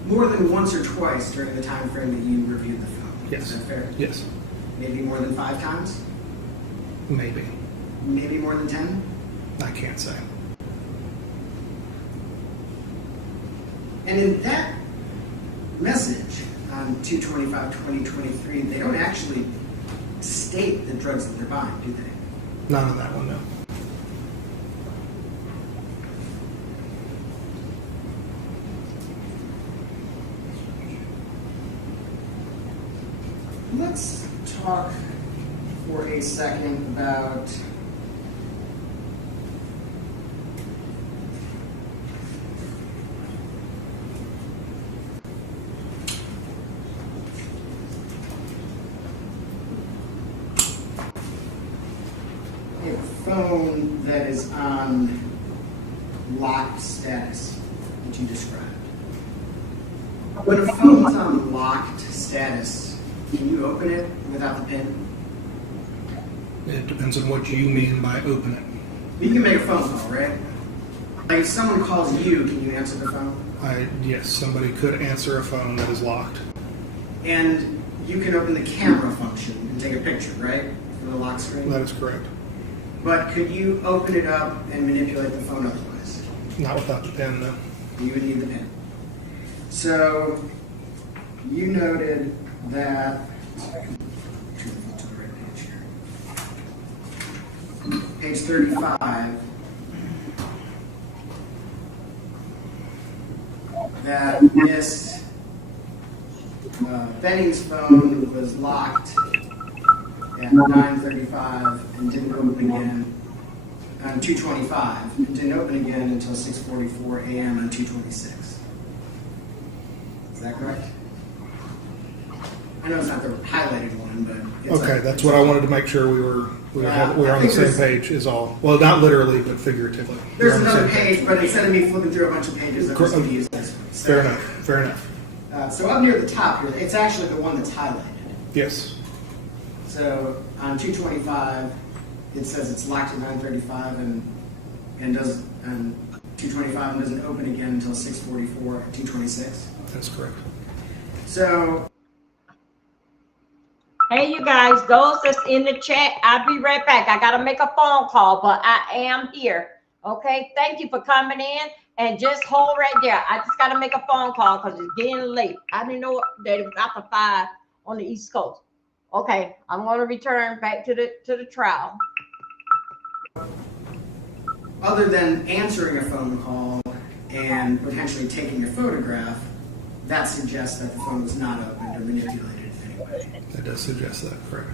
More than once or twice during the time frame that you reviewed the phone. yes. Is that fair? Yes, Maybe more than 5 times? maybe. Maybe more than 10? I can't say. And in that message on 2/25/2023, they don't actually state the drugs that they're buying, do they? Not on that one, no. Let's talk for a second about a phone that is on locked status that you described. When a phone's on locked status, can you open it without the PIN? It depends on what you mean by open it. You can make a phone call, right? Like if someone calls you, can you answer the phone? Yes, somebody could answer a phone that is locked. And you can open the camera function and take a picture, right? From the lock screen? That is correct. But could you open it up and manipulate the phone otherwise? Not without the pen, though. You would need the PIN. So you noted that page 35, that Miss Benning's phone was locked at 9:35 and didn't open again on 2:25 and didn't open again until 6:44 a.m. on 2:26. Is that correct? I know it's not the highlighted one, but it's Okay, that's what I wanted to make sure we were on the same page is all. Well, not literally, but figuratively. There's We're on the another same page, but instead of me flipping through a bunch of pages, I'm just going to use this one. So, Fair enough, fair enough. So up near the top here, it's actually the one that's highlighted. Yes, So on 2:25, it says it's locked at 9:35 and 2:25 and doesn't open again until 6:44 at 2:26. that's correct. So Hey, you guys, those that's in the chat, I'll be right back. I got to make a phone call, but I am here. Okay, thank you for coming in, and just hold right there. I just got to make a phone call because it's getting late. I didn't know that it was after 5 on the East Coast. Okay, I'm gonna return back to the trial. Other than answering a phone call and potentially taking a photograph, that suggests that the phone was not opened or manipulated in any way. That does suggest that, correct?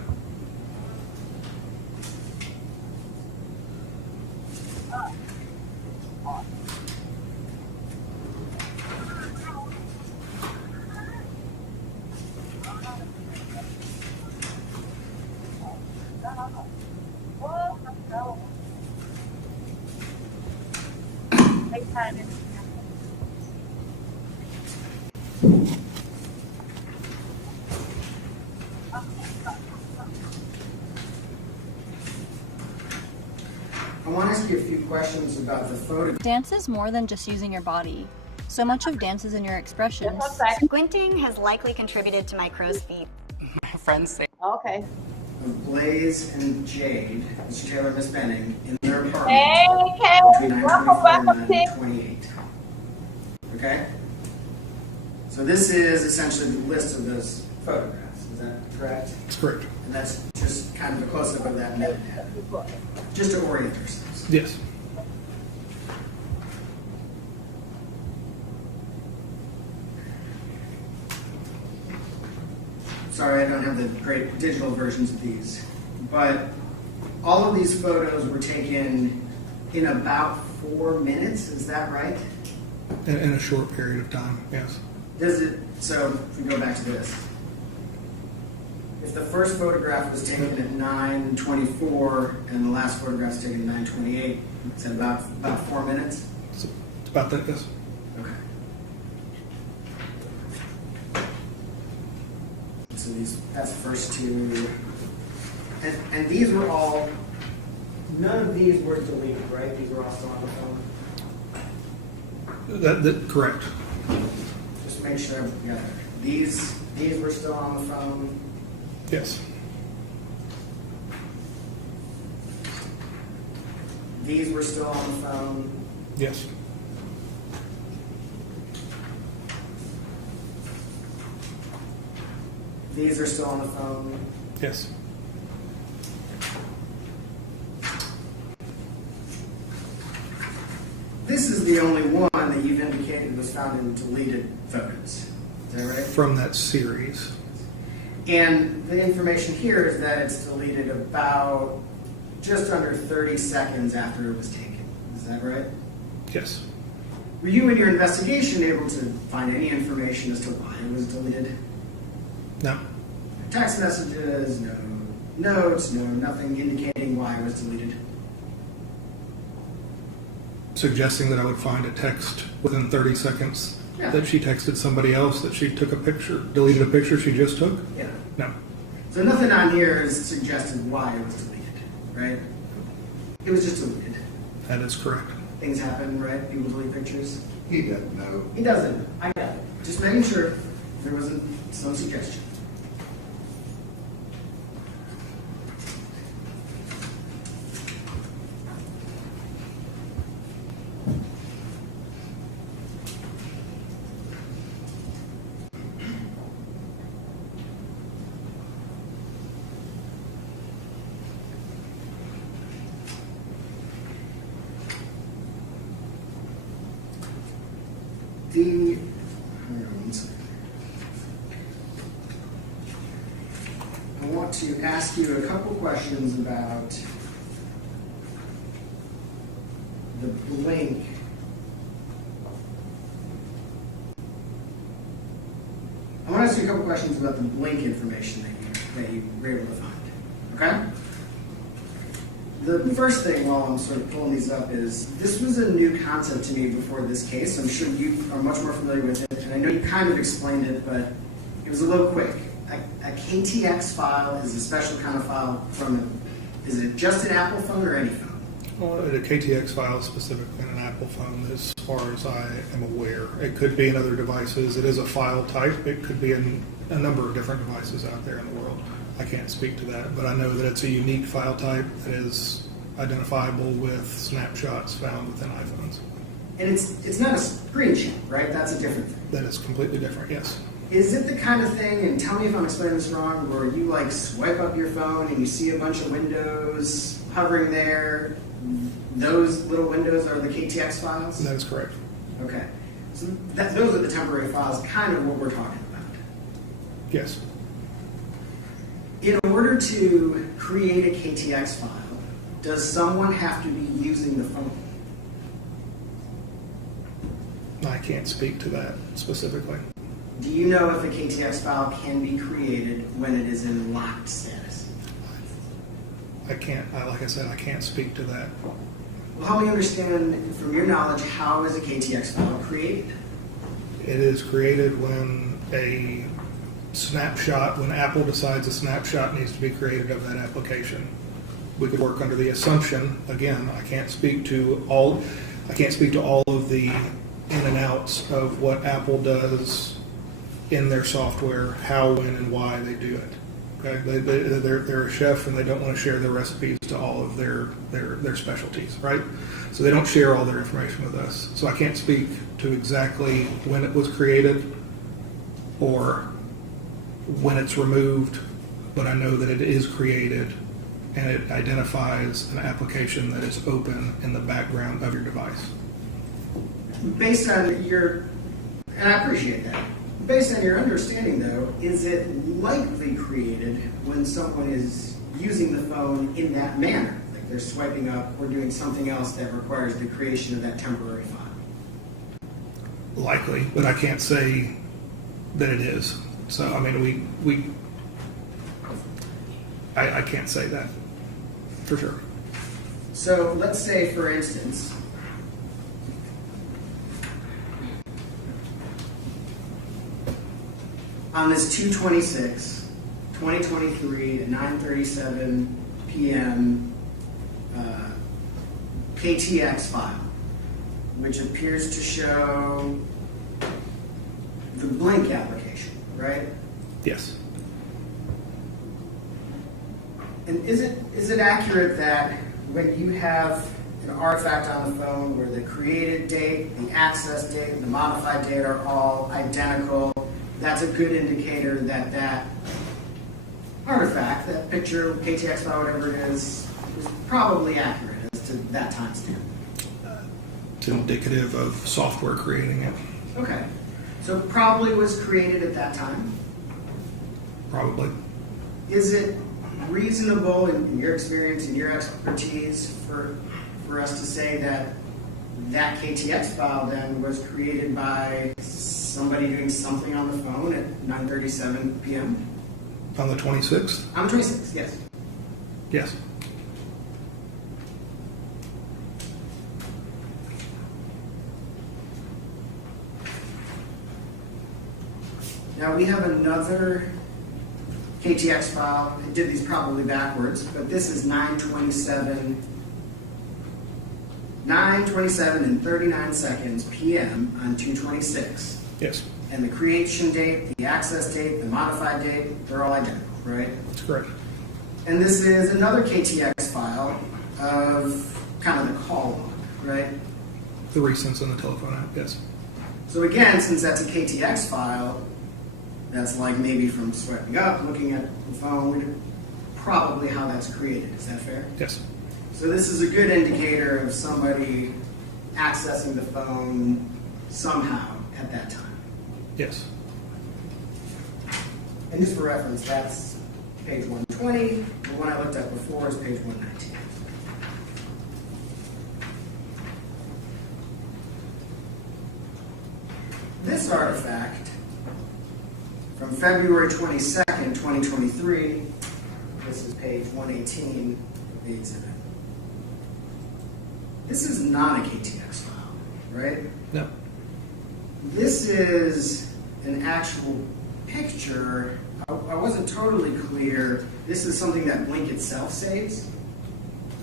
I want to ask you a few questions about the photo. Dance is more than just using your body. So much of dance is in your expressions. Just one second. Squinting has likely contributed to my crow's feet. My friends say Okay. Of Blaze and Jade, Mr. Taylor and Miss Benning, in their apartment Hey, between Kay, welcome 9:24 and back, Kay. 9:28. Okay? So this is essentially the list of those photographs, is that correct? That's correct. And that's just kind of a close-up of that metadata, just to orient ourselves. Yes. Sorry, I don't have the great digital versions of these, but all of these photos were taken in about 4 minutes, is that right? In a short period of time, yes. Does it, so if we go back to this. If the first photograph was taken at 9:24 and the last photograph was taken at 9:28, is that about 4 minutes? It's about that, yes. Okay. So that's the first two. And these were all, none of these were deleted, right? These were all still on the phone? That correct. Just make sure, yeah. These were still on the phone. Yes. These were still on the phone. Yes. These are still on the phone. Yes. This is the only one that you've indicated was found in deleted photos. Is that right? From that series. And the information here is that it's deleted about just under 30 seconds after it was taken. Is that right? Yes. Were you in your investigation able to find any information as to why it was deleted? No. No text messages, no notes, no nothing indicating why it was deleted. Suggesting that I would find a text within 30 seconds Yeah. that she texted somebody else that she took a picture, deleted a picture she just took? Yeah. No. So nothing on here is suggested why it was deleted, right? It was just deleted. That is correct. Things happen, right? People delete pictures. He doesn't know. He doesn't. I got it. Just making sure there wasn't some suggestion. Hang on one second. I want to ask you a couple questions about the blink. I want to ask you a couple questions about the blink information that you were able to find. Okay? The first thing while I'm sort of pulling these up is, this was a new concept to me before this case. I'm sure you are much more familiar with it, and I know you kind of explained it, but it was a little quick. A KTX file is a special kind of file is it just an Apple phone or any phone? Well, a KTX file is specifically in an Apple phone as far as I am aware. It could be in other devices. It is a file type. It could be in a number of different devices out there in the world. I can't speak to that, but I know that it's a unique file type that is identifiable with snapshots found within iPhones. And it's not a screen share, right? That's a different thing. That is completely different, yes. Is it the kind of thing, and tell me if I'm explaining this wrong, where you like swipe up your phone and you see a bunch of windows hovering there? Those little windows are the KTX files? That is correct. Okay. So those are the temporary files, kind of what we're talking about. Yes. In order to create a KTX file, does someone have to be using the phone? I can't speak to that specifically. Do you know if a KTX file can be created when it is in locked status? I can't, like I said, I can't speak to that. Well, help me understand, from your knowledge, how is a KTX file created? It is created when a snapshot, when Apple decides a snapshot needs to be created of that application. We could work under the assumption, again, I can't speak to all of the in and outs of what Apple does in their software, how, when, and why they do it. Okay, they're a chef and they don't want to share their recipes to all of their specialties, right? So they don't share all their information with us. So I can't speak to exactly when it was created or when it's removed, but I know that it is created and it identifies an application that is open in the background of your device. Based on your, and I appreciate that, based on your understanding though, is it likely created when someone is using the phone in that manner? Like they're swiping up or doing something else that requires the creation of that temporary file? Likely, but I can't say that it is. So, I mean, I can't say that for sure. So let's say, for instance, on this 2/26/2023 at 9:37 p.m. KTX file, which appears to show the Blink application, right? Yes. And is it accurate that when you have an artifact on the phone where the created date, the access date, and the modified date are all identical, that's a good indicator that that artifact, that picture, KTX file, whatever it is probably accurate as to that timestamp? It's indicative of software creating it. Okay. So probably was created at that time. Probably. Is it reasonable, in your experience and your expertise, for us to say that that KTX file then was created by somebody doing something on the phone at 9:37 p.m.? On the 26th? On the 26th, yes. Yes. Now we have another KTX file. I did these probably backwards, but this is 9:27 and 39 seconds p.m. on 2/26. Yes. And the creation date, the access date, the modified date, they're all identical, right? That's correct. And this is another KTX file of kind of the call log, right? The recents in the telephone app, yes. So again, since that's a KTX file, that's like maybe from swiping up, looking at the phone, probably how that's created. Is that fair? Yes. So this is a good indicator of somebody accessing the phone somehow at that time. Yes. And just for reference, that's page 120. The one I looked at before is page 119. This artifact from February 22nd, 2023, this is page 118 of the exhibit. This is not a KTX file, right? No. This is an actual picture. I wasn't totally clear. This is something that Blink itself saves?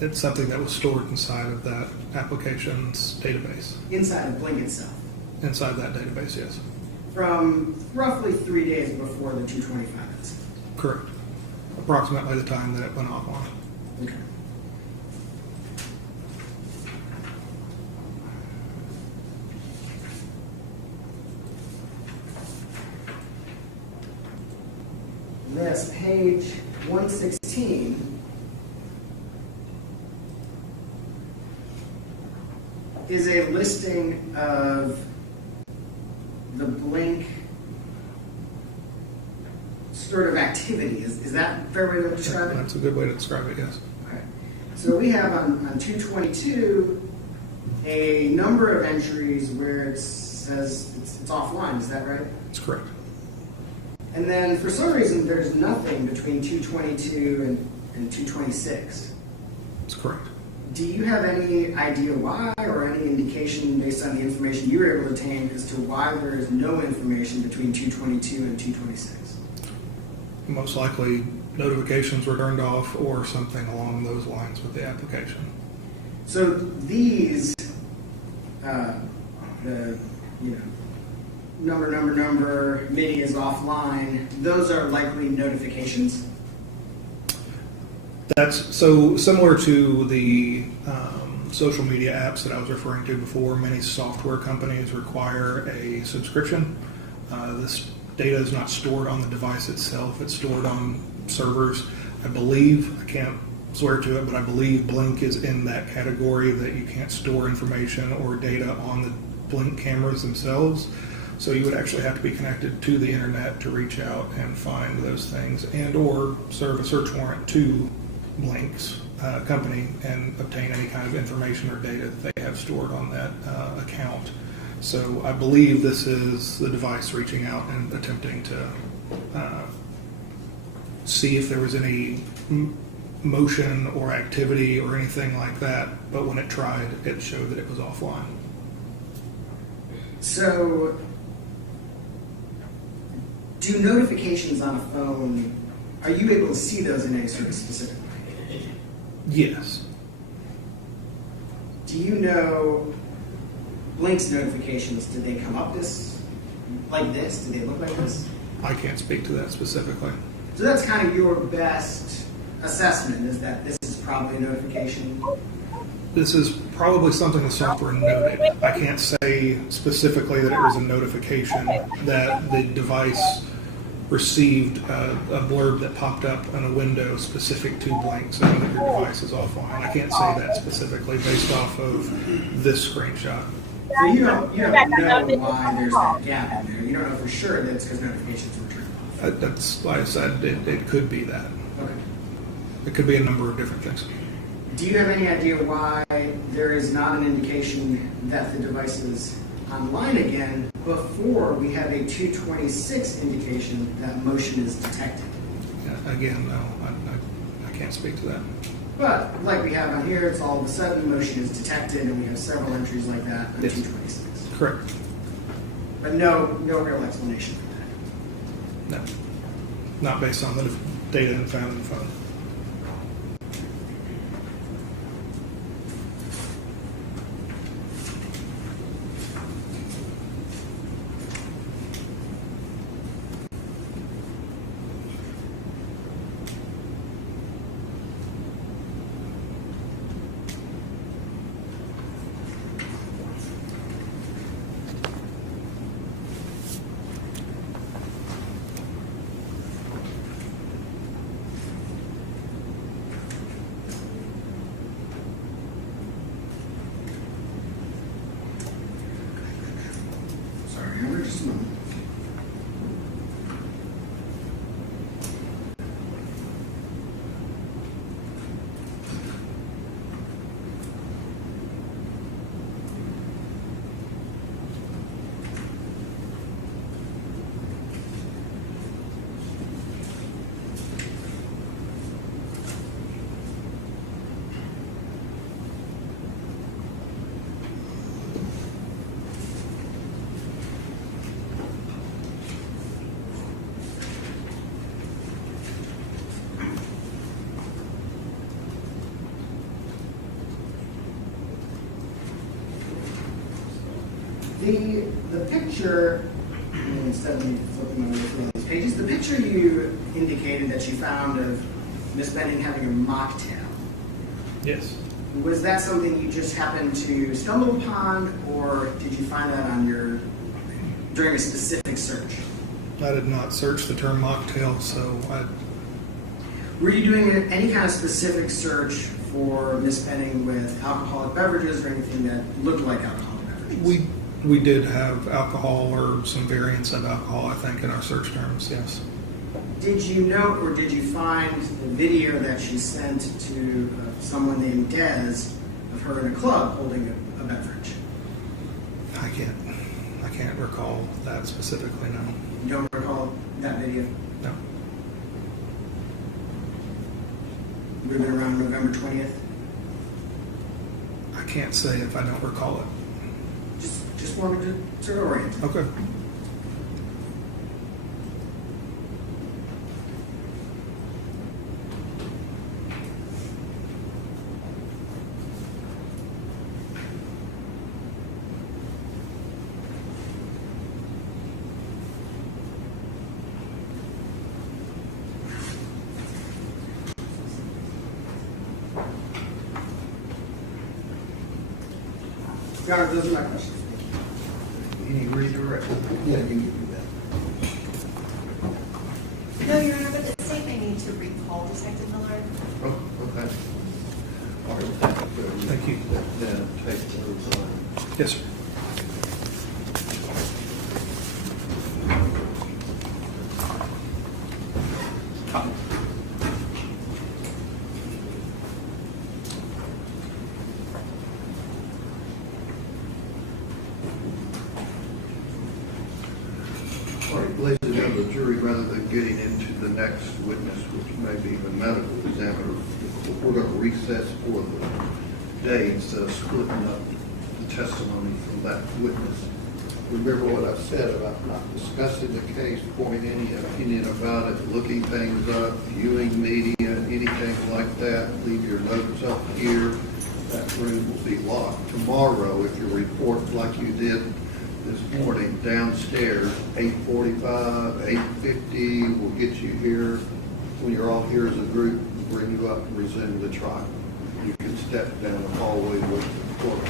It's something that was stored inside of that application's database. Inside of Blink itself. Inside that database, yes. From roughly 3 days before the 225 incident. Correct. Approximately the time that it went off on. Okay. this, page 116 is a listing of the Blink sort of activity. Is that a fair way to describe it? That's a good way to describe it, yes. Okay. So we have on 222 a number of entries where it says it's offline. Is that right? That's correct. And then for some reason there's nothing between 222 and 226. That's correct. Do you have any idea why, or any indication based on the information you were able to obtain as to why there is no information between 222 and 226? Most likely notifications were turned off or something along those lines with the application. So these, the number, MIDI is offline, those are likely notifications? That's so similar to the social media apps that I was referring to before. Many software companies require a subscription. This data is not stored on the device itself. It's stored on servers. I believe, I can't swear to it, but I believe Blink is in that category that you can't store information or data on the Blink cameras themselves. So you would actually have to be connected to the internet to reach out and find those things and or serve a search warrant to Blink's company and obtain any kind of information or data that they have stored on that account. So I believe this is the device reaching out and attempting to see if there was any motion or activity or anything like that, but when it tried, it showed that it was offline. So, do notifications on a phone, are you able to see those in any sort of specific way? Yes. Do you know Blink's notifications, did they come up like this? Did they look like this? I can't speak to that specifically. So that's kind of your best assessment, is that this is probably a notification? This is probably something the software noted. I can't say specifically that it was a notification that the device received a blurb that popped up on a window specific to Blink saying that your device is offline. I can't say that specifically based off of this screenshot. So you don't know why there's that gap in there. You don't know for sure that it's because notifications were turned off. That's why I said it could be that. Okay. It could be a number of different things. Do you have any idea why there is not an indication that the device is online again before we have a 226 indication that motion is detected? Yeah, again, no, I can't speak to that. But like we have on here, it's all of a sudden motion is detected, and we have several entries like that on Yes. 226. Correct. But no real explanation for that. No. Not based on the data found in the phone. Sorry, Amber, just a moment. The picture, instead of me flipping over through these pages, the picture you indicated that you found of Miss Benning having a mocktail, Yes. was that something you just happened to stumble upon, or did you find that on during a specific search? I did not search the term mocktail, so Were you doing any kind of specific search for misspending with alcoholic beverages or anything that looked like alcoholic beverages? we did have alcohol or some variants of alcohol, I think, in our search terms, yes. Did you note or did you find the video that she sent to someone named Dez of her in a club holding a beverage? I can't recall that specifically, no. You don't recall that video? No. Would have been around November 20th? I can't say if I don't recall it. Just wanted to sort of orient. Okay. Your Honor, those are my questions. Any redirect? Yeah, you can do that. No, Your Honor, but the state may need to recall Detective Miller. Oh, okay. All right, Thank you. Then take those on. Yes, sir. All right, ladies and gentlemen, the jury, rather than getting into the next witness, which may be the medical examiner, we're going to recess for the day instead of splitting up the testimony from that witness. Remember what I've said about not discussing the case, forming any opinion about it, looking things up, viewing media, anything like that. Leave your notes up here. That room will be locked. Tomorrow, if you report like you did this morning downstairs, 8:45, 8:50, we'll get you here. When you're all here as a group, we'll bring you up and resume the trial. You can step down the hallway with the court.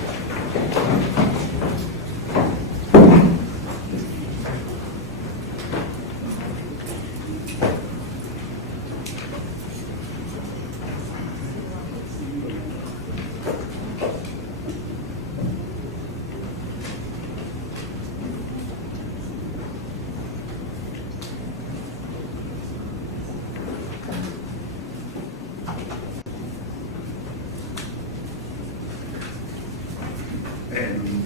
And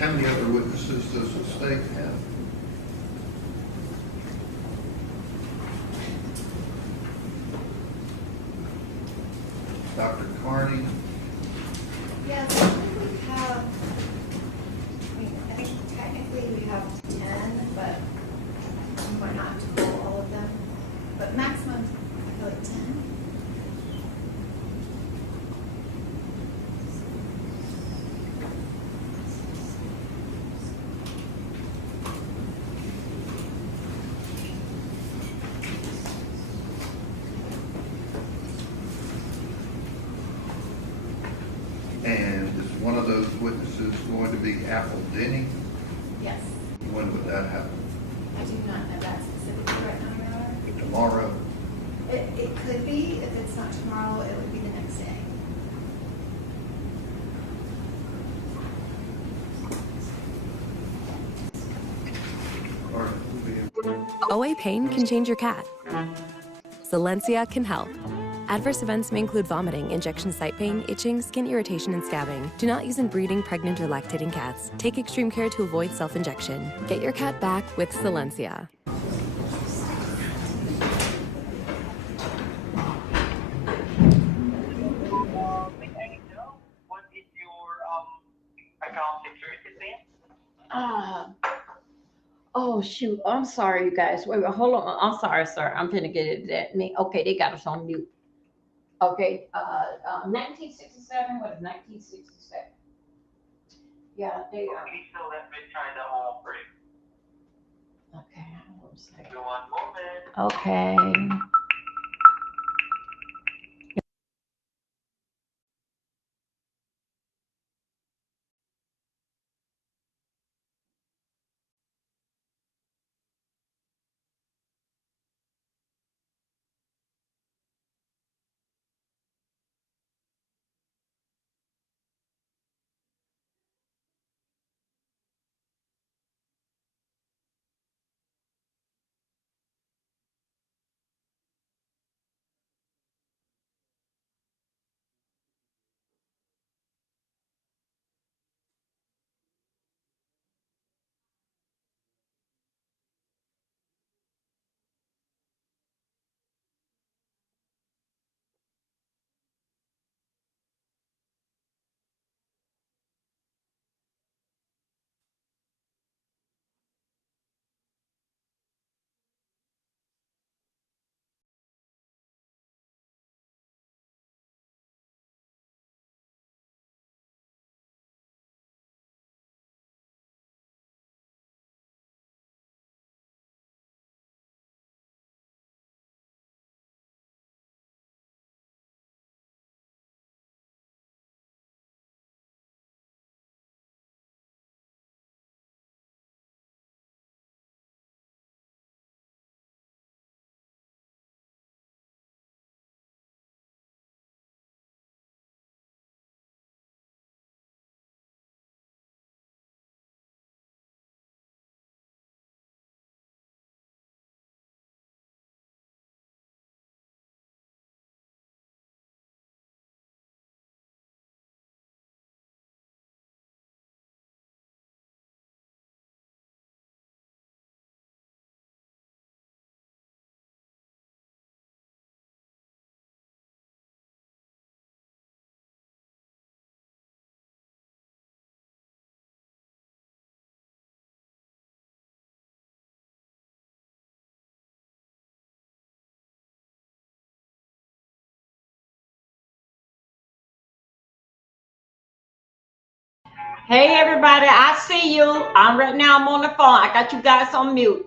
how many other witnesses does the state have? Dr. Carney? Yes, I think we have, I think technically we have 10, but we might not have to call all of them. But maximum, I feel like 10. And is one of those witnesses going to be Apple Denny? Yes. When would that happen? I do not know that specifically right now, Your Honor. Tomorrow? It could be, if it's not tomorrow, it would be the next day. All right, we'll be in. OA pain can change your cat. Silencia can help. Adverse events may include vomiting, injection site pain, itching, skin irritation, and scabbing. Do not use in breeding, pregnant, or lactating cats. Take extreme care to avoid self-injection. Get your cat back with Silencia. What is your account security pin? Oh shoot, I'm sorry, you guys. Wait, hold on. I'm sorry, sir. I'm finna get it. That me. Okay, they got us on mute. Okay, 1967. What is 1967? Yeah, they are. Okay, so let me try the home break. Okay, hold on a second. Give me 1 moment. Okay. Hey everybody, I see you. I'm right now. I'm on the phone. I got you guys on mute.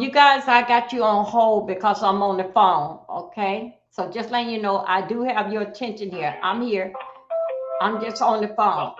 You guys, I got you on hold because I'm on the phone. Okay, so just letting you know, I do have your attention here. I'm here. I'm just on the phone.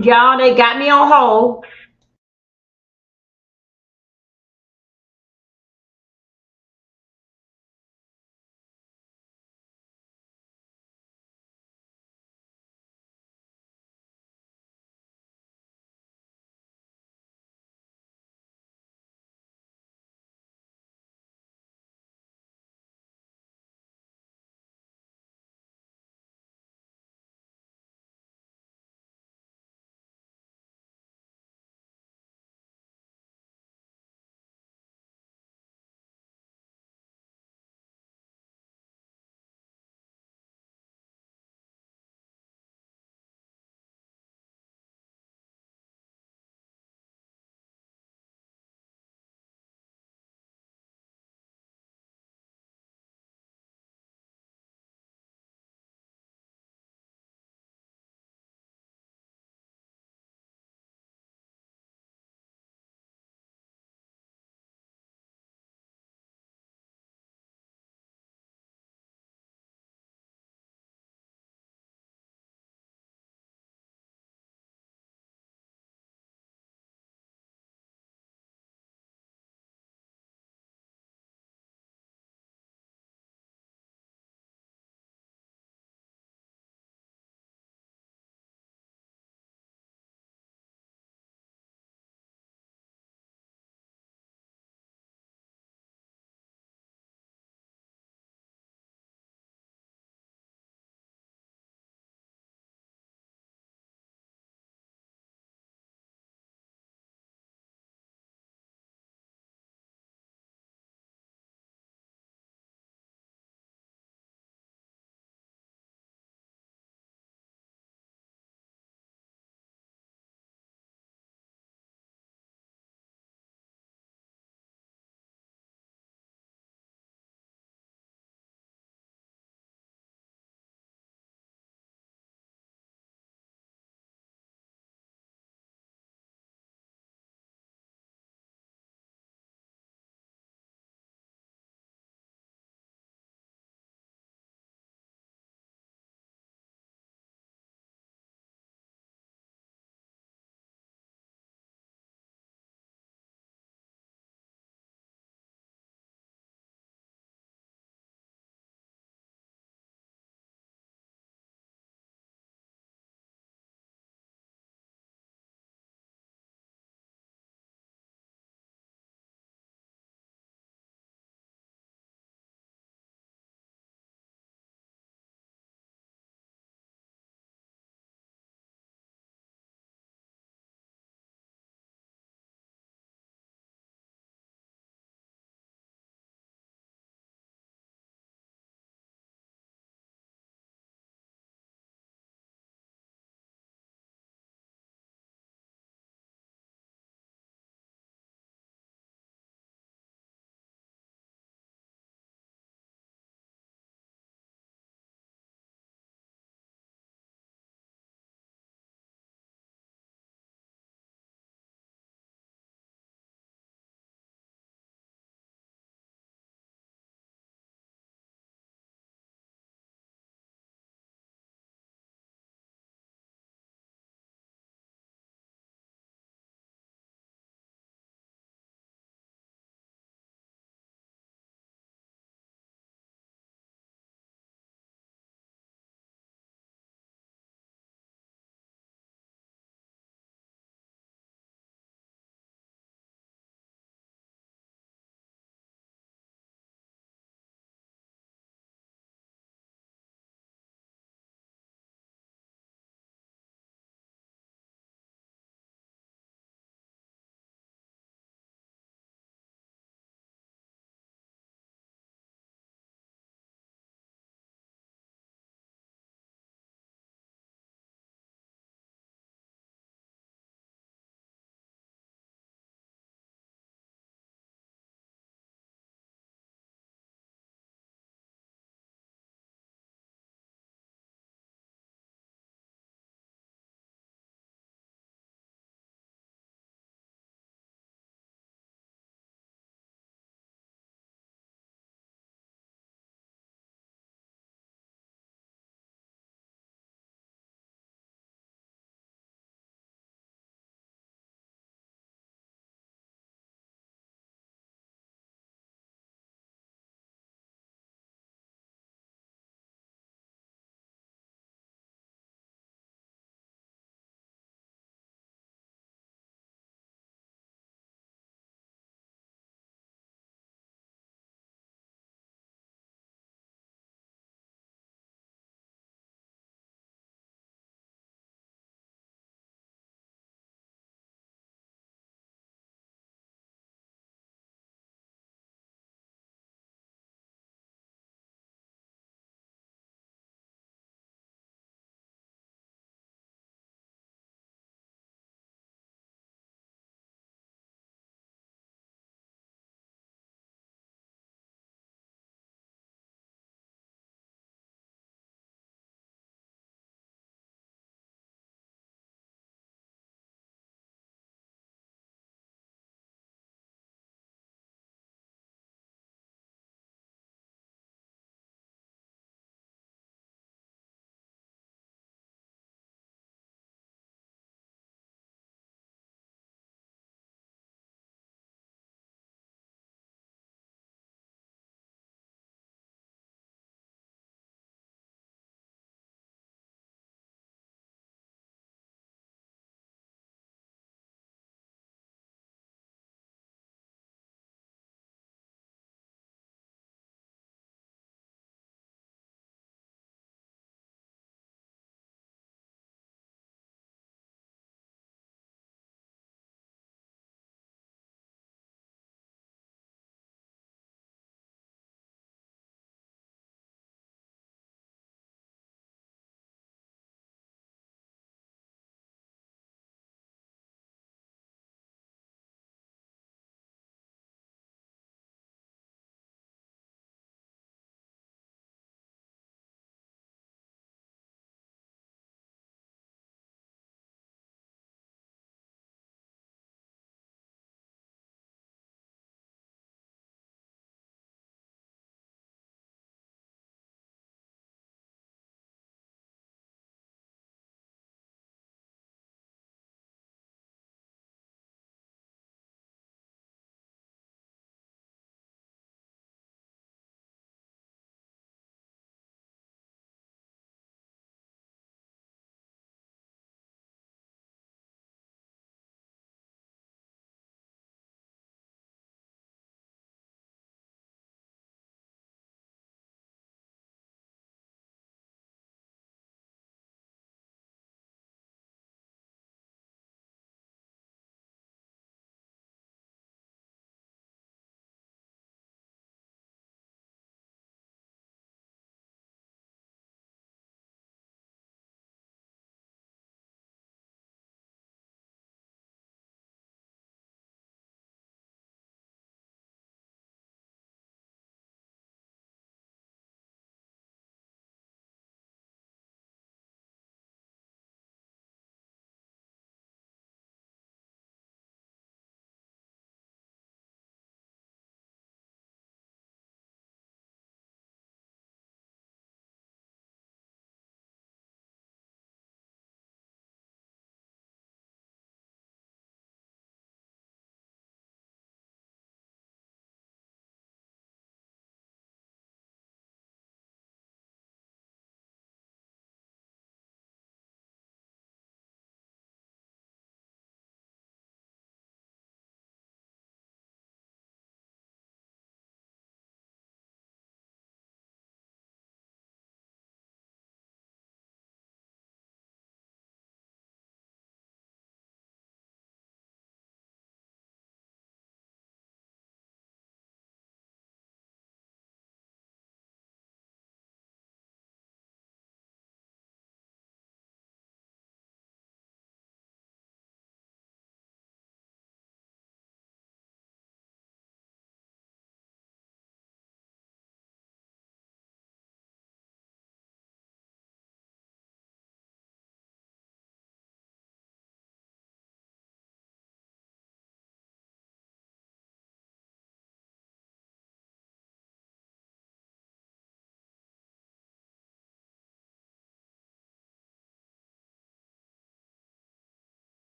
Y'all, they got me on hold.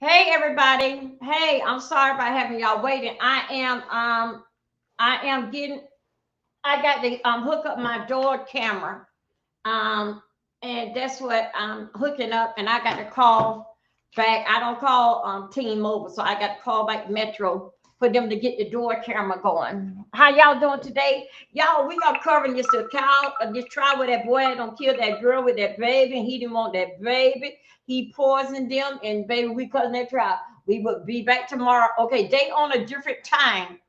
Hey everybody. Hey, I'm sorry about having y'all waiting. I got to hook up my door camera. Um and that's what I'm hooking up, and I got to call back. I don't call T-Mobile, so I got to call back Metro for them to get the door camera going. How y'all doing today? Y'all, we are covering this account of this trial where that boy don't kill that girl with that baby, and he didn't want that baby. He poisoned them, and baby, we cutting that trial. We will be back tomorrow. Okay, they on a different time.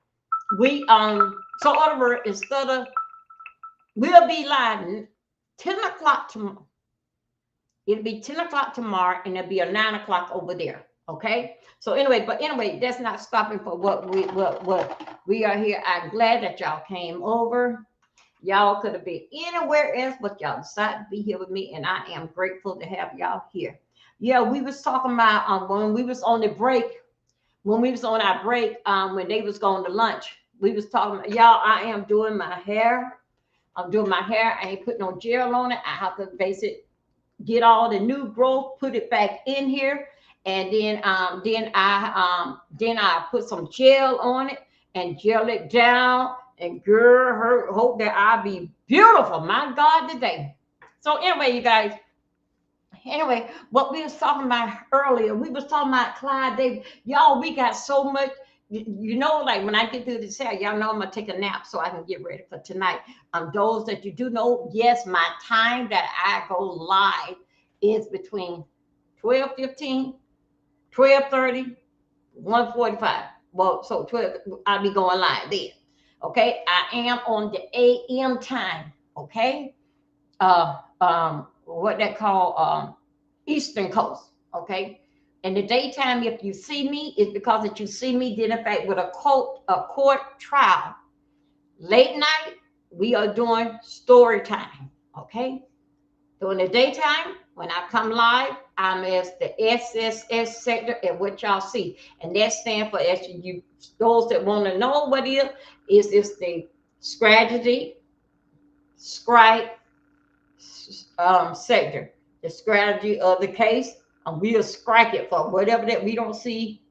We so Oliver, instead of we'll be live 10 o'clock tomorrow. It'll be 10 o'clock tomorrow, and it'll be a 9 o'clock over there. Okay. So anyway, that's not stopping for what we are here. I'm glad that y'all came over. Y'all could have been anywhere else, but y'all decided to be here with me, and I am grateful to have y'all here. Yeah, we was talking about when we was on the break, when we was on our break, when they was going to lunch, we was talking about, y'all, I am doing my hair. I'm doing my hair. I ain't putting no gel on it. I have to basically get all the new growth, put it back in here, and then I put some gel on it and gel it down. And girl, hope that I'll be beautiful. My God, today. So anyway, you guys. Anyway, what we was talking about earlier, we was talking about Clyde Davis. Y'all, we got so much. You know, like when I get through this hair, y'all know I'm gonna take a nap so I can get ready for tonight. Those that you do know, yes, my time that I go live is between 12:15, 12:30, 1:45. Well, so 12, I'll be going live then. Okay, I am on the AM time. Okay, what they call Eastern Coast. Okay, in the daytime, if you see me, it's because that you see me dealing fact with a court trial. Late night, we are doing story time. Okay, during the daytime, when I come live, I'm as the SSS sector and what y'all see, and that stands for as you those that want to know what it is the strategy, scribe, sector, the strategy of the case, and we'll strike it for whatever that we don't see.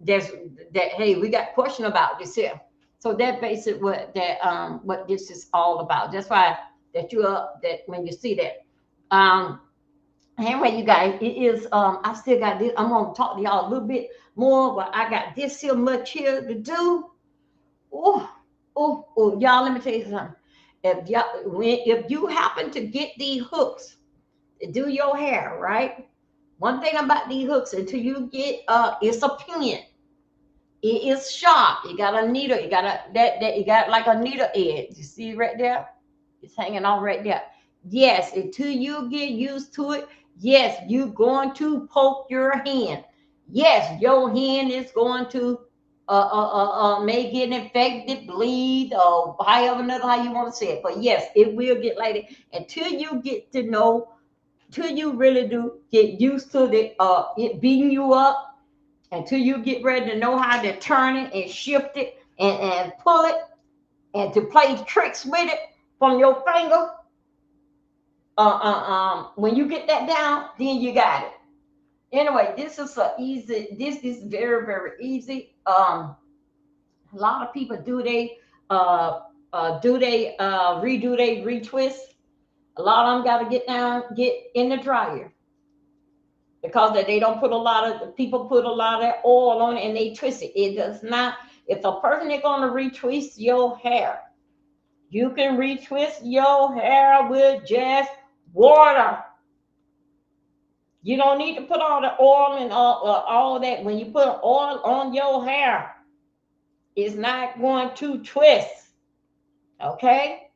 There's that. Hey, we got question about this here. So that basically what this is all about. That's why that you up that when you see that. Anyway, you guys, it is. I still got this. I'm gonna talk to y'all a little bit more, but I got this here much here to do. Y'all, let me tell you something. If you happen to get these hooks to do your hair, right? One thing about these hooks, until you get it's a pin. It is sharp. You got a needle. You got you got like a needle edge. You see right there? It's hanging on right there. Yes, until you get used to it, yes, you're going to poke your hand. Yes, your hand is going to may get infected, bleed, or however how you want to say it. But yes, it will get like it until you get to know, till you really do get used to the it beating you up, until you get ready to know how to turn it and shift it and pull it and to play tricks with it from your finger. When you get that down, then you got it. Anyway, this is a easy. This is very very easy. A lot of people redo they retwist. A lot of them got to get in the dryer because they don't put a lot of people put a lot of oil on it and they twist it. It does not. If a person is going to retwist your hair, you can retwist your hair with just water. You don't need to put all the oil and all that. When you put oil on your hair, it's not going to twist. Okay?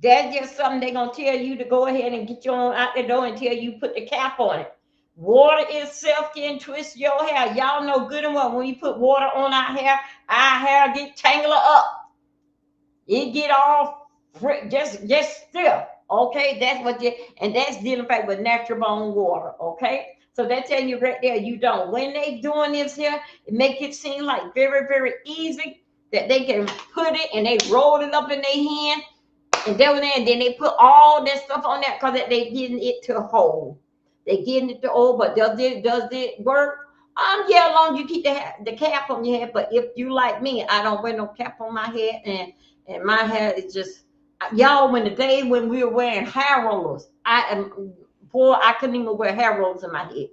That's just something they're going to tell you to go ahead and get you on out the door until you put the cap on it. Water itself can twist your hair. Y'all know good and well when you put water on our hair get tangled up. It get all just stiff. Okay, that's what you, and that's dealing with natural bone water. Okay, so that tell you right there, you don't. When they doing this here, it make it seem like very very easy that they can put it and they roll it up in their hand and then they put all that stuff on that because they getting it to hold. They getting it to hold, but does it work? Yeah, as long as you keep the cap on your head. But if you like me, I don't wear no cap on my head, and my hair is just y'all. When the day when we were wearing hair rollers, I couldn't even wear hair rollers in my head.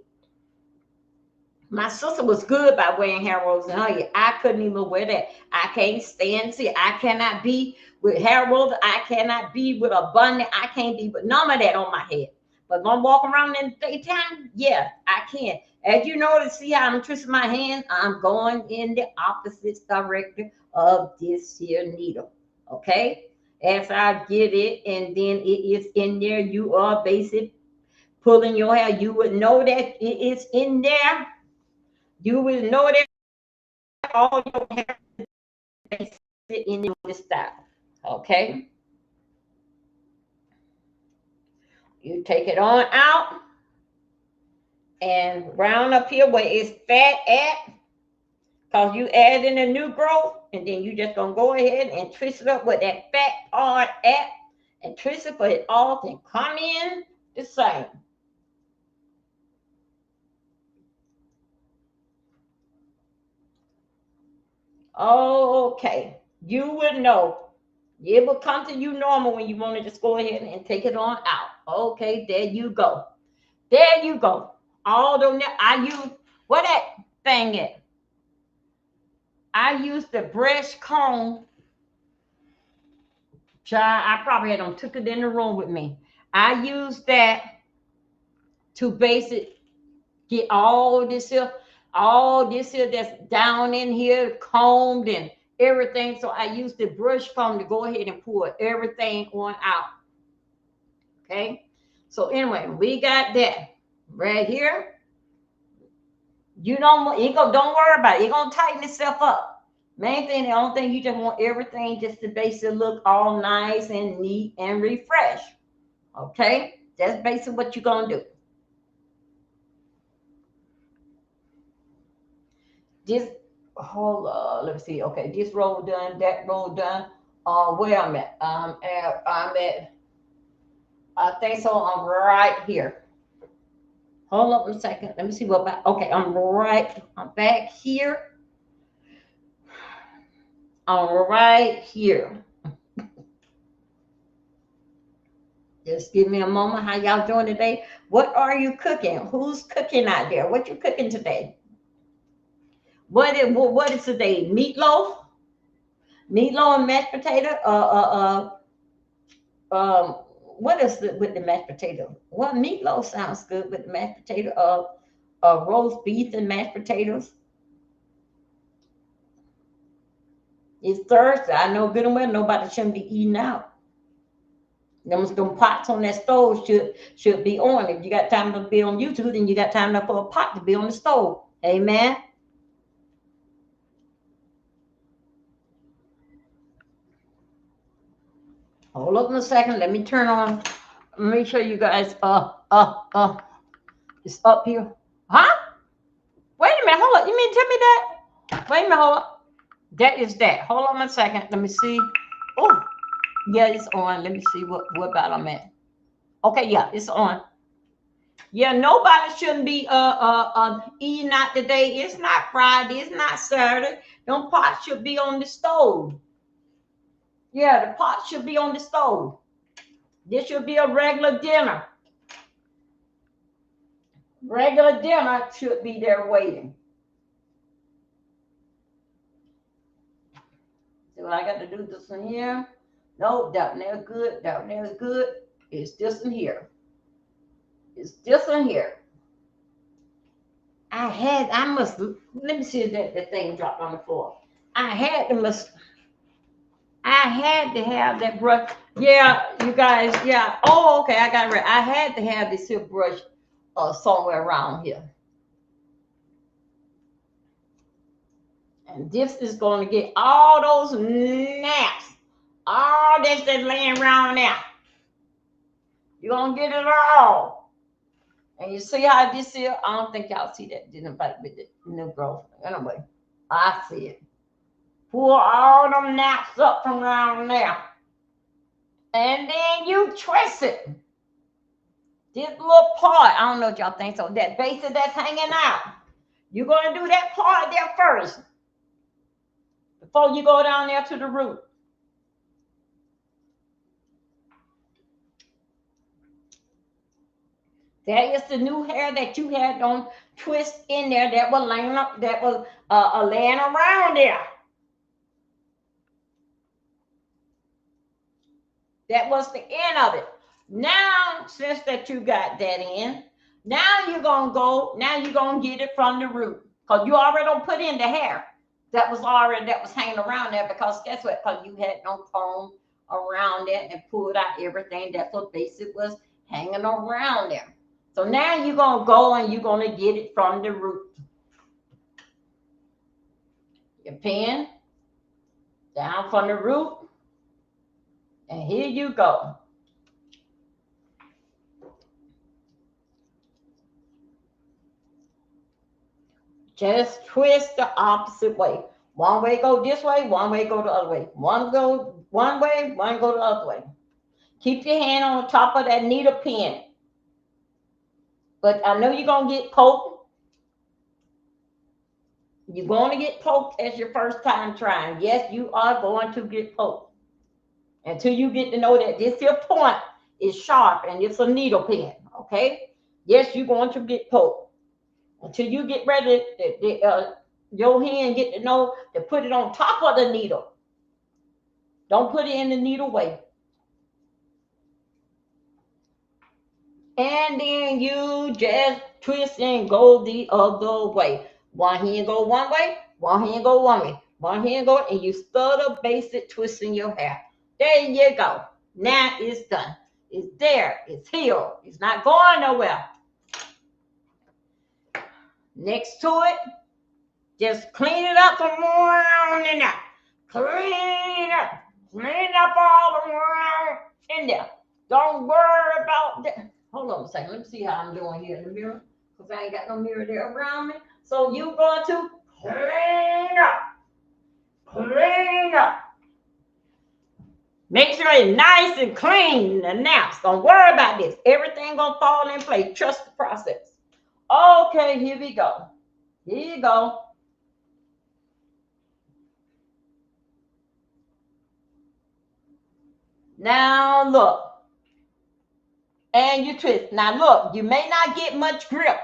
My sister was good by wearing hair rollers in her head. I couldn't even wear that. I can't stand see. I cannot be with hair rollers. I cannot be with a bun. I can't be with none of that on my head. But if I'm walking around in the daytime, yeah, I can. As you notice, see how I'm twisting my hand? I'm going in the opposite direction of this here needle. Okay? As I get it, and then it is in there, you are basically pulling your hair. You would know that it is in there. You will know that all your hair is in this style. Okay? You take it on out and round up here where it's fat at, because you add in a new growth, and then you just gonna go ahead and twist it up with that fat part at, and twist it for it all can come in the same. Okay, you would know. It will come to you normal when you want to just go ahead and take it on out. Okay, there you go. There you go. All the I use what that thing is. I use the brush comb. Child, I probably had them took it in the room with me. I use that to basic get all this here that's down in here combed and everything. So I use the brush comb to go ahead and pull everything on out. Okay. So anyway, we got that right here. Don't worry about it. You're gonna tighten itself up. Main thing, the only thing you just want everything just to basically look all nice and neat and refreshed. Okay, that's basically what you're gonna do. This hold on, let me see. Okay, this roll done, that roll done. Where I'm at? I think so. I'm right here. Hold up a second. Let me see what back. Okay, I'm back here. I'm right here. Just give me a moment. How y'all doing today? What are you cooking? Who's cooking out there? What you cooking today? What is today? Meatloaf? Meatloaf and mashed potato? What is it with the mashed potato? Well, meatloaf sounds good with the mashed potato. Roast beef and mashed potatoes. It's Thursday. I know good and well nobody shouldn't be eating out. Them pots on that stove should be on. If you got time to be on YouTube, then you got time for a pot to be on the stove. Amen. Hold up in a second. Let me turn on. Make sure you guys it's up here. Huh? Wait a minute. Hold up. You mean tell me that? Wait a minute. Hold up. That is that. Hold on a second. Let me see. Oh, yeah, it's on. Let me see what about I'm at. Okay, yeah, it's on. Yeah, nobody shouldn't be eating out today. It's not Friday. It's not Saturday. Them pots should be on the stove. Yeah, the pot should be on the stove. This should be a regular dinner. Regular dinner should be there waiting. So I got to do this in here. No, that never good. That never good. It's this in here. It's this in here. Let me see if that thing dropped on the floor. I had to have that brush. Yeah, you guys, yeah. Oh, okay, I got it right. I had to have this here brush somewhere around here. And this is going to get all those naps. All this that's laying around now. You're going to get it all. And you see how this here, I don't think y'all see that. Didn't bite with the new growth. Anyway, I see it. Pull all them naps up from around there. And then you twist it. This little part, I don't know what y'all think so. That base that's hanging out. You're going to do that part there first before you go down there to the root. That is the new hair that you had on twist in there that was laying up, that was laying around there. That was the end of it. Now, since that you got that in, now you're gonna go. Now you're gonna get it from the root because you already don't put in the hair that was hanging around there. Because guess what? Because you had no comb around it and pulled out everything. That's what basic was hanging around there. So now you're going to go and you're going to get it from the root. Your pen down from the root. And here you go. Just twist the opposite way. One way go this way, one way go the other way. One go one way, one go the other way. Keep your hand on the top of that needle pen. But I know you're going to get poked. You're going to get poked as your first time trying. Yes, you are going to get poked. Until you get to know that this here point is sharp and it's a needle pen, okay? Yes, you're going to get poked. Until you get ready, your hand get to know to put it on top of the needle. Don't put it in the needle way. And then you just twist and go the other way. One hand go one way, one hand go one way. One hand go, and you stutter basic twisting your hair. There you go. Now it's done. It's there. It's healed. It's not going nowhere. Next to it, just clean it up around in there. Clean up. Clean up all around in there. Don't worry about that. Hold on a second. Let me see how I'm doing here in the mirror. Because I ain't got no mirror there around me. So you're going to clean up. Clean up. Make sure it's nice and clean and nice. Don't worry about this. Everything gonna fall in place. Trust the process. Okay, here we go. Here you go. Now look. And you twist. Now look, you may not get much grip.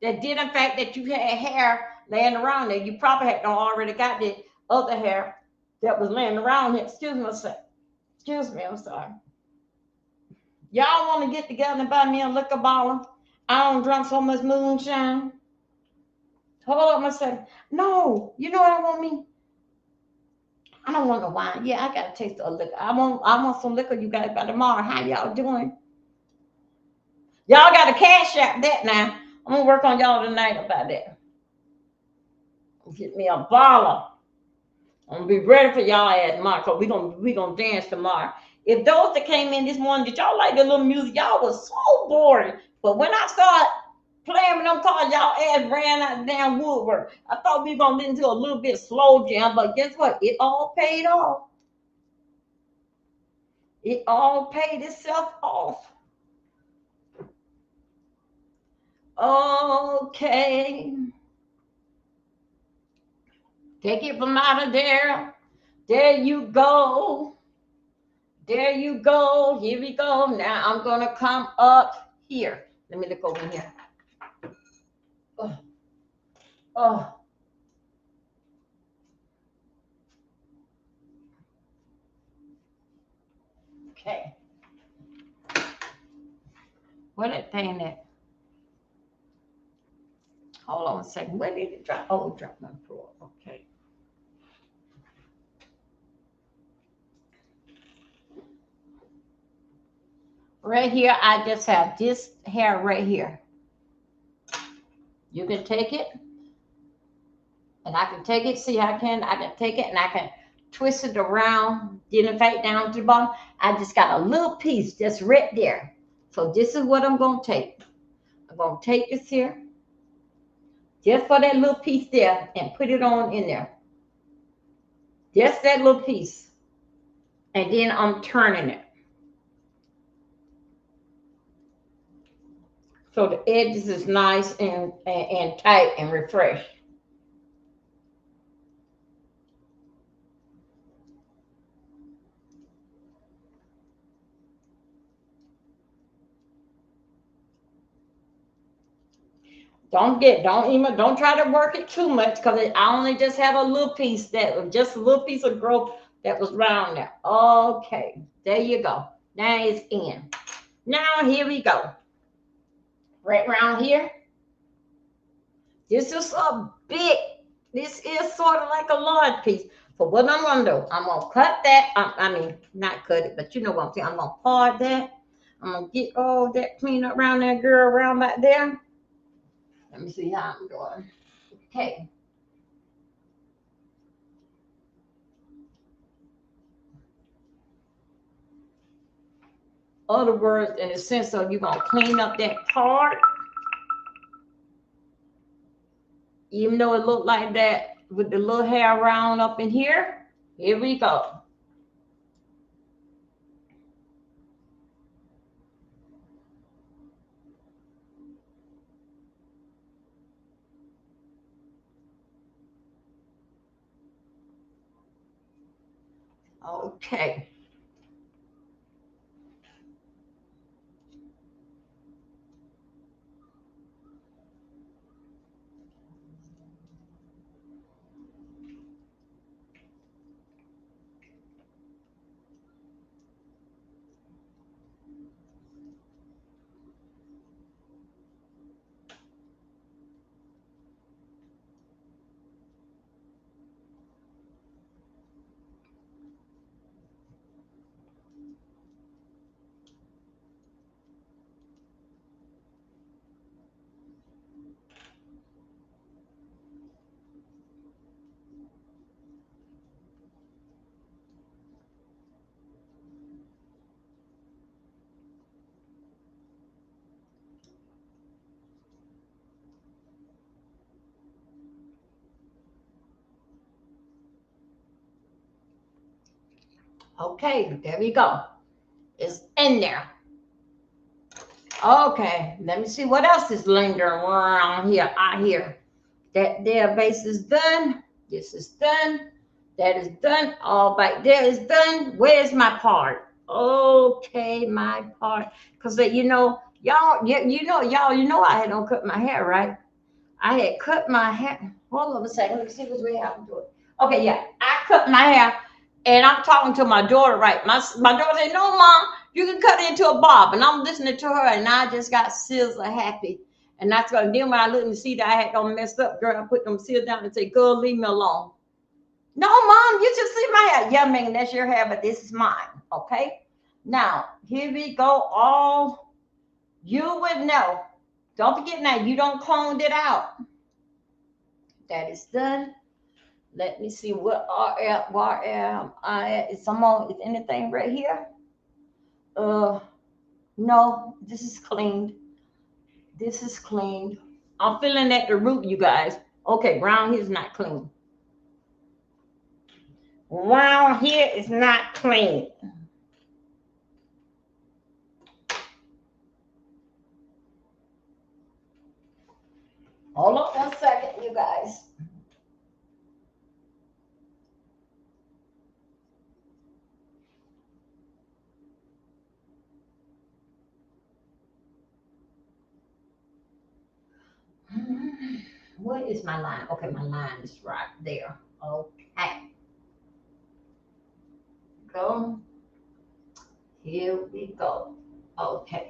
That did in fact that you had hair laying around there. You probably had already got the other hair that was laying around here. Excuse me a sec. Excuse me, I'm sorry. Y'all want to get together and buy me a liquor bottle? I don't drink so much moonshine. Hold up a second. No, you know what I want me? I don't want no wine. Yeah, I got a taste of liquor. I want some liquor you guys by tomorrow. How y'all doing? Y'all got to cash out that now. I'm going to work on y'all tonight about that. Get me a bottle. I'm going to be ready for y'all at tomorrow because we gonna dance tomorrow. If those that came in this morning, did y'all like the little music? Y'all was so boring. But when I started playing with them cars, y'all ass ran out the damn woodwork. I thought we were going to listen to a little bit slow jam, but guess what? It all paid off. It all paid itself off. Okay. Take it from out of there. There you go. There you go. Here we go. Now I'm going to come up here. Let me look over here. Oh. Oh. Okay. What that thing that? Hold on a second. Where did it drop? Oh, it dropped my drawer. Okay. Right here, I just have this hair right here. You can take it, and I can take it. See, I can take it, and I can twist it around, then right down to the bottom. I just got a little piece just right there. So this is what I'm going to take. I'm going to take this here, just for that little piece there, and put it on in there. Just that little piece. And then I'm turning it. So the edges is nice and tight and refreshed. Don't try to work it too much because I only just have a little piece just a little piece of growth that was round there. Okay, there you go. Now it's in. Now here we go. Right around here. This is a big, this is sort of like a large piece. So what I'm gonna do, I'm gonna cut that, I mean, not cut it, but you know what I'm saying, I'm gonna part that. I'm gonna get all that clean up around that girl around back there. Let me see how I'm doing. Okay. Other words, in the sense of you're gonna clean up that part, even though it looked like that with the little hair around up in here. Here we go. Okay. Okay, there we go. It's in there. Okay, let me see what else is lingering around here. Out here. That there base is done. This is done. That is done. All back there is done. Where's my part? Okay, my part. Because you know I had don't cut my hair, right? I had cut my hair. Hold on a second. Let me see which way I can do it. Okay, yeah. I cut my hair and I'm talking to my daughter, right? My daughter said, no, mom, you can cut it into a bob. And I'm listening to her and I just got sizzle happy. And that's going to then when I looked and see that I had them messed up, girl, I put them seals down and say, girl, leave me alone. No, mom, you just see my hair. Yeah, Megan, that's your hair, but this is mine. Okay. Now, here we go. All you would know. Don't forget now, you don't clone it out. That is done. Let me see what where am I at? Is anything right here? No, this is cleaned. This is cleaned. I'm feeling at the root, you guys. Okay, round here is not clean. Round here is not clean. Hold on 1 second, you guys. What is my line? Okay, my line is right there. Okay. Go. Here we go. Okay.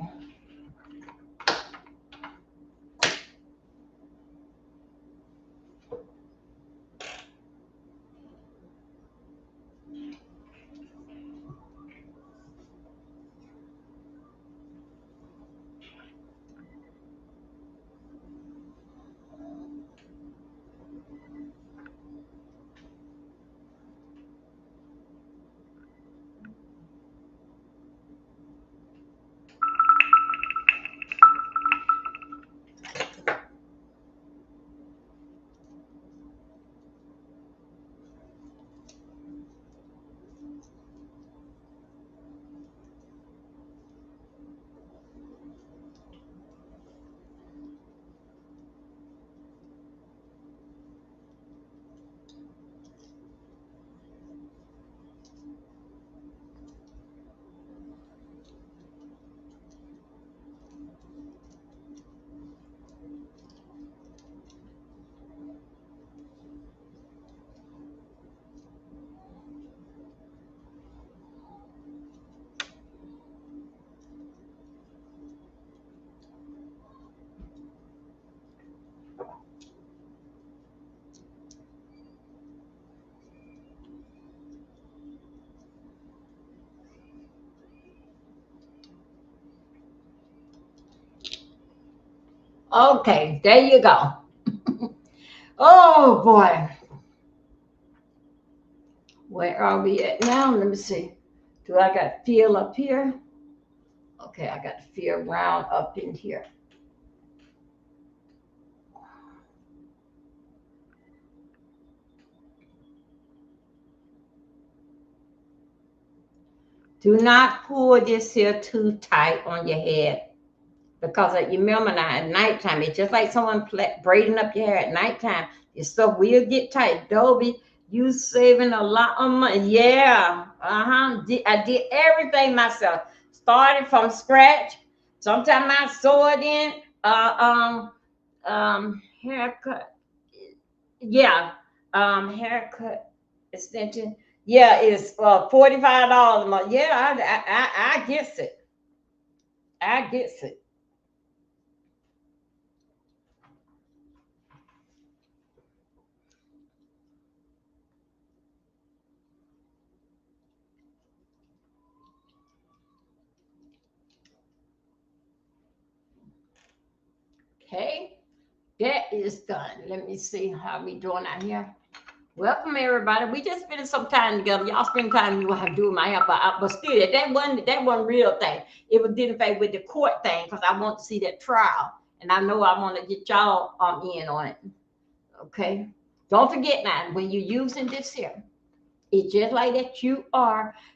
Okay, there you go. Oh boy. Where are we at now? Let me see. Do I got feel up here? Okay, I got feel round up in here. Do not pull this here too tight on your head because you remember now at nighttime, it's just like someone braiding up your hair at nighttime. Your stuff will get tight. Dobie, you saving a lot of money. Yeah, I did everything myself. Started from scratch. Sometimes I sew it in. Haircut. Yeah, haircut extension. Yeah, it's $45 a month. Yeah, I gets it. I gets it. Okay, that is done. Let me see how we doing out here. Welcome everybody. We just spending some time together. Y'all spend time you have to do my hair, but still that one real thing. It was didn't fade with the court thing because I want to see that trial, and I know I want to get y'all in on it. Okay, don't forget now when you're using this here, it's just like that. You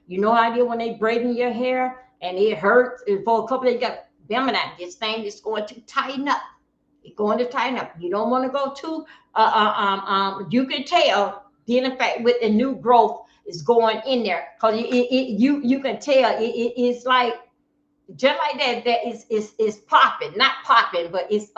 know how they when they braiding your hair and it hurts, and for a couple of days, you got remember that this thing is going to tighten up. It's going to tighten up. You don't want to go too. You can tell the effect with the new growth is going in there because you can tell it's like just like that. That is popping, not popping, but it's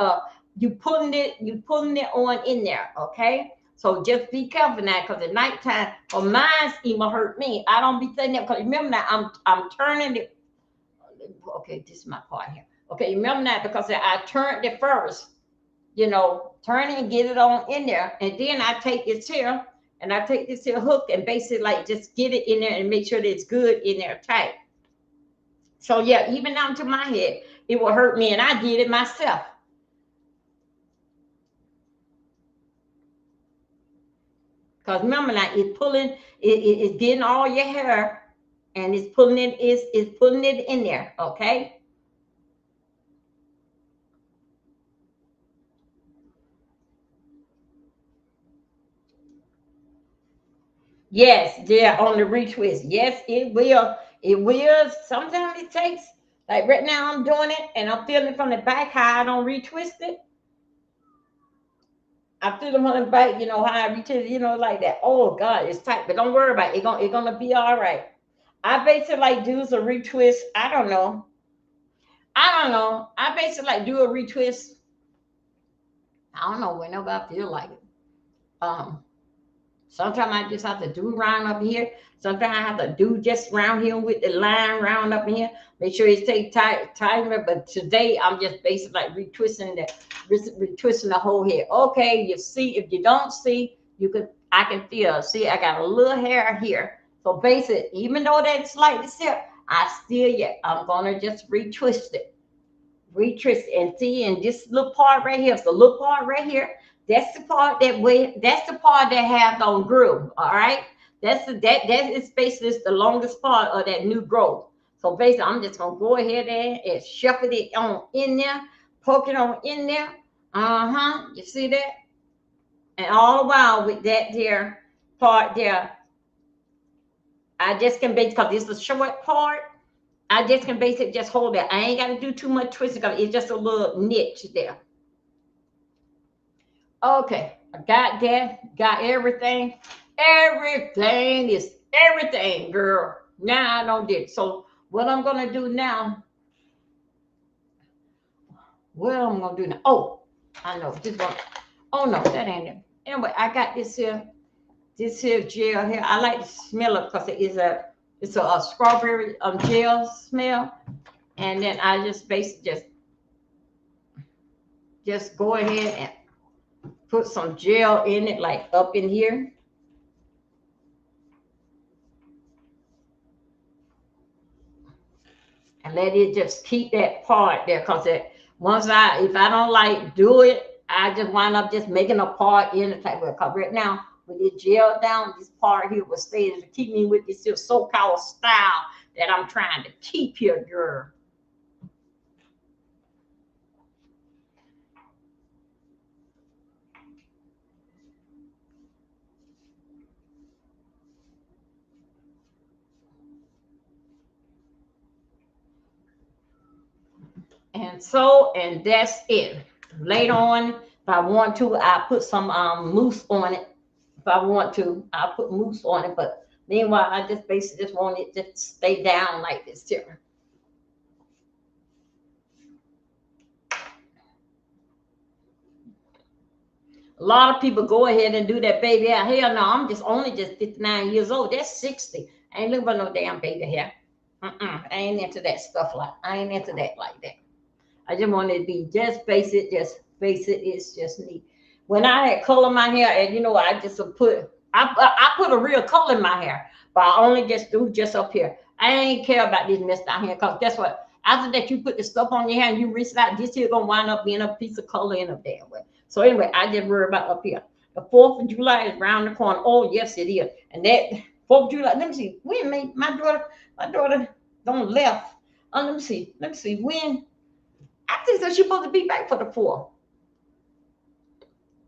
you pulling it on in there. Okay, so just be careful now because at nighttime, or mine's even hurt me. I don't be saying that because remember now I'm turning it. Okay, this is my part here. Okay, remember that because I turned it first. Turn it and get it on in there. And then I take this here and I take this here hook and basically like just get it in there and make sure that it's good in there tight. So yeah, even down to my head, it will hurt me and I did it myself. Because remember now, it's pulling, it's getting all your hair and it's pulling it in there, okay? Yes, yeah, on the retwist. Yes, it will. It will. Sometimes it takes, like right now I'm doing it and I'm feeling from the back how I don't retwist it. I feel them on the back, how I retwist it, like that. Oh God, it's tight, but don't worry about it. It's gonna be all right. I basically like do a retwist. I don't know. I basically like do a retwist. I don't know whenever I feel like it. Um, Sometimes I just have to do round up here. Sometimes I have to do just round here with the line round up here. Make sure it stay tight. But today I'm just basically like retwisting the whole head. Okay, you see, if you don't see, I can feel. See, I got a little hair here. So basically, even though that's like this here, I'm gonna just retwist it. Retwist and see, and this little part right here, the little part right here, that's the part that have on groove. All right, that is basically the longest part of that new growth. So basically I'm just gonna go ahead and shuffle it on in there, poke it on in there. You see that? And all the while with that there part there, I just can basically, because it's a short part, I just can basically just hold it. I ain't got to do too much twisting because it's just a little niche there. Okay, I got that. Got everything. Everything is everything, girl. Now I don't get it. So what I'm gonna do now? What I'm gonna do now? Oh, I know this one. Oh no, that ain't it. Anyway, I got this here gel here. I like to smell it because it's a strawberry gel smell. And then I just basically just go ahead and put some gel in it, like up in here. And let it just keep that part there, because if I don't like do it, I just wind up just making a part in the type of, because right now, with it gel down, this part here will stay to keep me with this so-called style that I'm trying to keep here, girl. And that's it. Later on, if I want to, I put some mousse on it. If I want to, I'll put mousse on it. But meanwhile, I just basically just want it to stay down like this here. A lot of people go ahead and do that baby hair. Hell no, I'm only just 59 years old. That's 60. I ain't looking for no damn baby hair. I ain't into that stuff I ain't into that like that. I just want it to be just basic, it's just neat. When I had color my hair, and I just I put a real color in my hair, but I only just do just up here. I ain't care about this mess down here, because guess what? After that, you put the stuff on your hair and you rinse it out, this here gonna wind up being a piece of color in a damn way. So anyway, I just worry about up here. The 4th of July is around the corner. Oh, yes, it is. And that 4th of July, let me see, when my daughter don't left. Let me see, when? I think that she's supposed to be back for the 4th.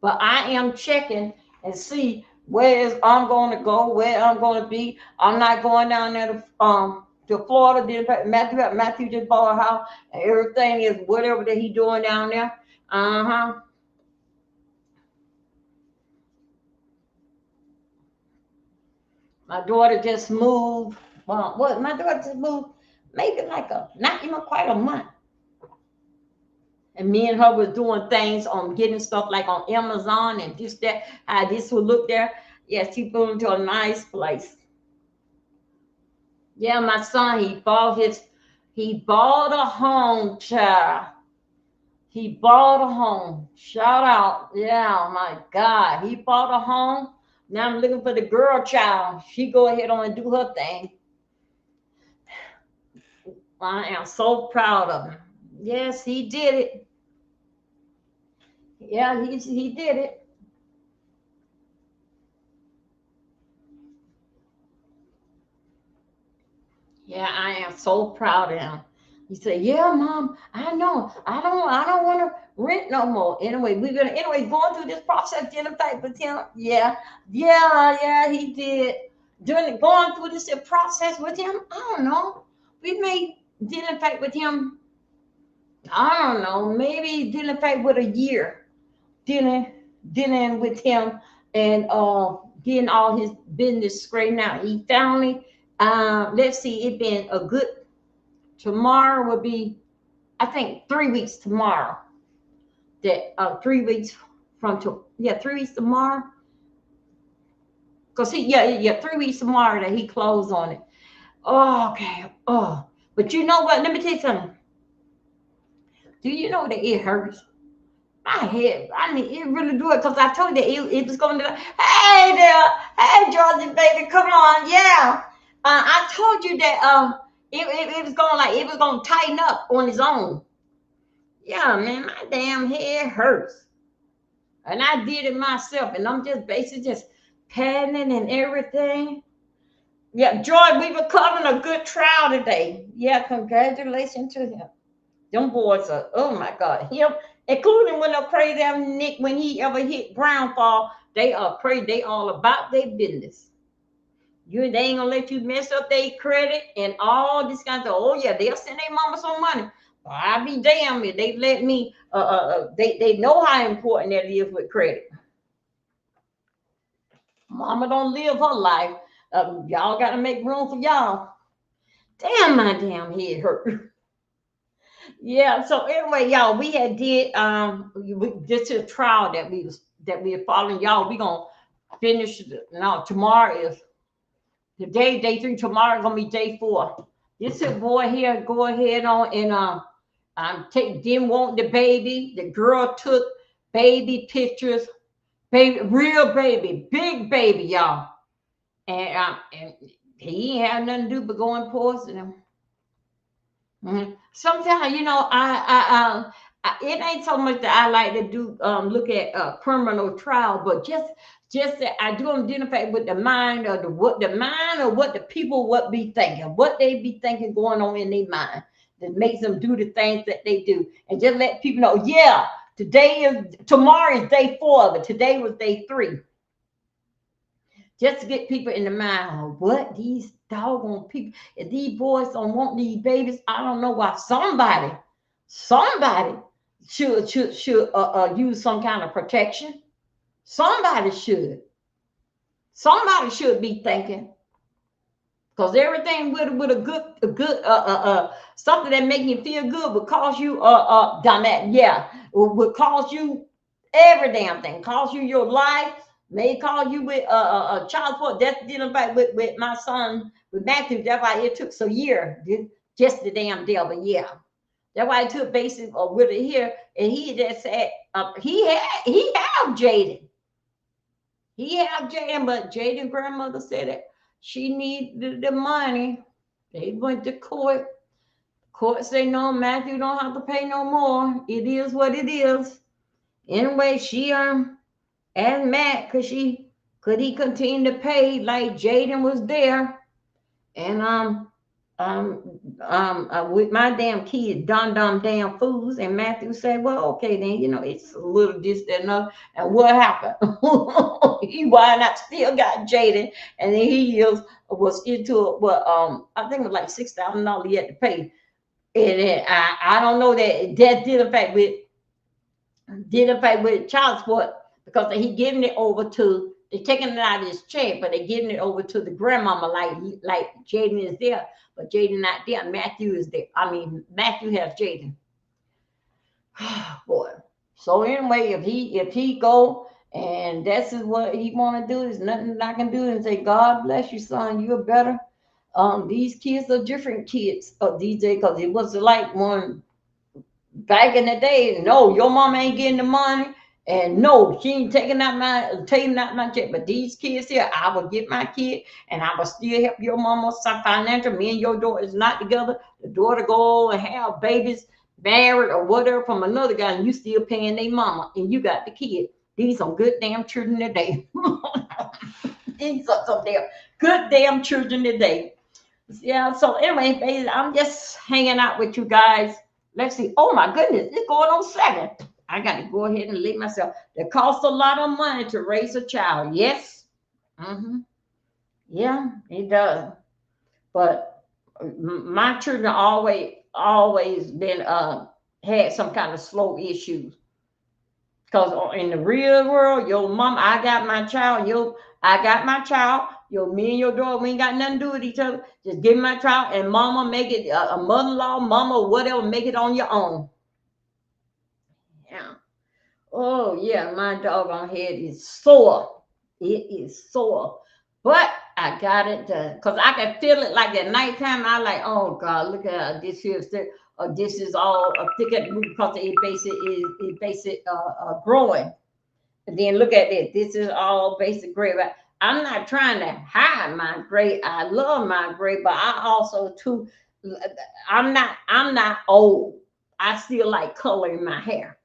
But I am checking and see where I'm going to go, where I'm going to be. I'm not going down there to Florida. Matthew just bought a house, and everything is whatever that he doing down there. My daughter just moved. Well, what? My daughter just moved maybe not even quite a month. And me and her was doing things on getting stuff like on Amazon and this, that, how this would look there. Yes, she moved into a nice place. Yeah, my son, he bought a home, child. He bought a home. Shout out. Yeah, my God. He bought a home. Now I'm looking for the girl child. She go ahead on and do her thing. I am so proud of him. Yes, he did it. Yeah, he did it. Yeah, I am so proud of him. He said, "Yeah, Mom, I know. I don't want to rent no more." Anyway, going through this process, dealing with him. Yeah, he did. Going through this process with him, I don't know. We may dealing with him. I don't know. Maybe dealing with a year. Dealing with him and getting all his business straightened out. He finally, let's see, it been a good. Tomorrow will be, I think, 3 weeks tomorrow. That 3 weeks from 3 weeks tomorrow. Cause 3 weeks tomorrow that he closed on it. Oh, okay. Oh, but you know what? Let me tell you something. Do you know that it hurts? My head, it really do it, because I told you that it was going to, hey there, hey Georgie, baby, come on, yeah. I told you that it was going to tighten up on its own. Yeah, man, my damn head hurts. And I did it myself, and I'm just basically just patting it and everything. Yeah, George, we were covering a good trial today. Yeah, congratulations to him. Them boys are, oh my God, him, including when they pray them Nick, when he ever hit ground fall, they are crazy. They all about their business. They ain't gonna let you mess up their credit and all this kind of. Oh yeah, they'll send their mama some money. I'll be damned if they let me. They know how important that is with credit. Mama don't live her life. Y'all got to make room for y'all. Damn, my damn head hurt. Yeah. So anyway, y'all, we had did just a trial that we are following. Y'all, we gonna finish. Now tomorrow is the day 3. Tomorrow gonna be day 4. This boy here go ahead on and didn't want the baby. The girl took baby pictures, real baby, big baby, y'all, and he ain't had nothing to do but go and poison him. Sometimes, it ain't so much that I like to do look at criminal trial, but just that I do identify with the mind of what the people would be thinking, what they be thinking going on in their mind that makes them do the things that they do, and just let people know, yeah, tomorrow is day 4 of it. Today was day 3. Just to get people in the mind of what these doggone people, if these boys don't want these babies, I don't know why somebody should use some kind of protection. Somebody should be thinking, because everything with a good something that make you feel good would cause you done that, yeah, would cause you every damn thing, cause you your life, may call you with child support. That's dealing back with my son, with Matthew. That's why it took so year, just the damn devil, yeah. That's why I took basic with it here, and he just said he have Jaden. He have Jaden, but Jaden grandmother said that she needed the money. They went to court. Court say no, Matthew don't have to pay no more. It is what it is. Anyway, she asked Matt could he continue to pay like Jaden was there, and with my damn kids, damn fools. And Matthew said, well, okay, then, it's a little this, that, and other. And what happened? He why not still got Jaden, and then was into I think it was like $6,000 he had to pay. And then I don't know that did affect with child support, because he giving it over to, they're taking it out of his check, but they're giving it over to the grandmama like Jaden is there, but Jaden not there. Matthew is there. I mean, Matthew has Jaden. Boy. So anyway, if he go and this is what he want to do, there's nothing I can do and say, God bless you, son. You're better. These kids are different kids of these days, because it was like one back in the day. No, your mama ain't getting the money. And no, she ain't taking out my check. But these kids here, I will get my kid, and I will still help your mama some financial. Me and your daughter is not together. The daughter go and have babies, married or whatever from another guy, and you still paying their mama, and you got the kid. These are good damn children today. These are some good damn children today. Yeah. So anyway, baby, I'm just hanging out with you guys. Let's see. Oh my goodness, it's going on 7. I got to go ahead and leave myself. It costs a lot of money to raise a child. Yes. Mm-hmm. Yeah, it does. But my children always been had some kind of slow issues. Because in the real world, your mom, I got my child. Me and your daughter, we ain't got nothing to do with each other. Just give me my child, and mama make it a mother-in-law, mama, whatever, make it on your own. Yeah. Oh, yeah, my doggone head is sore. It is sore. But I got it done. Because I can feel it like at nighttime. I like, oh, God, look at this here. This is all thick at the root, because it basic growing. And then look at this. This is all basic gray. I'm not trying to hide my gray. I love my gray, but I also too, I'm not old. I still like coloring my hair.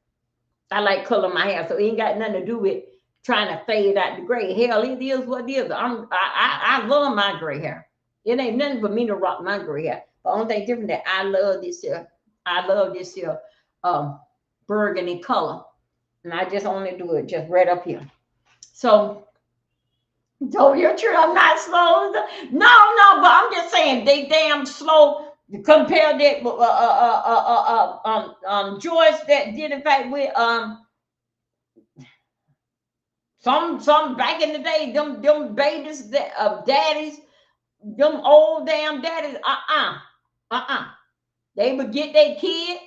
I like coloring my hair, so it ain't got nothing to do with trying to fade out the gray. Hell, it is what it is. I love my gray hair. It ain't nothing for me to rock my gray hair. The only thing different that I love this here burgundy color, and I just only do it just right up here. So you're true. I'm not slow. No, but I'm just saying they damn slow. Compare that Joyce that did in fact with some back in the day, them babies that daddies, them old damn daddies, they would get their kid.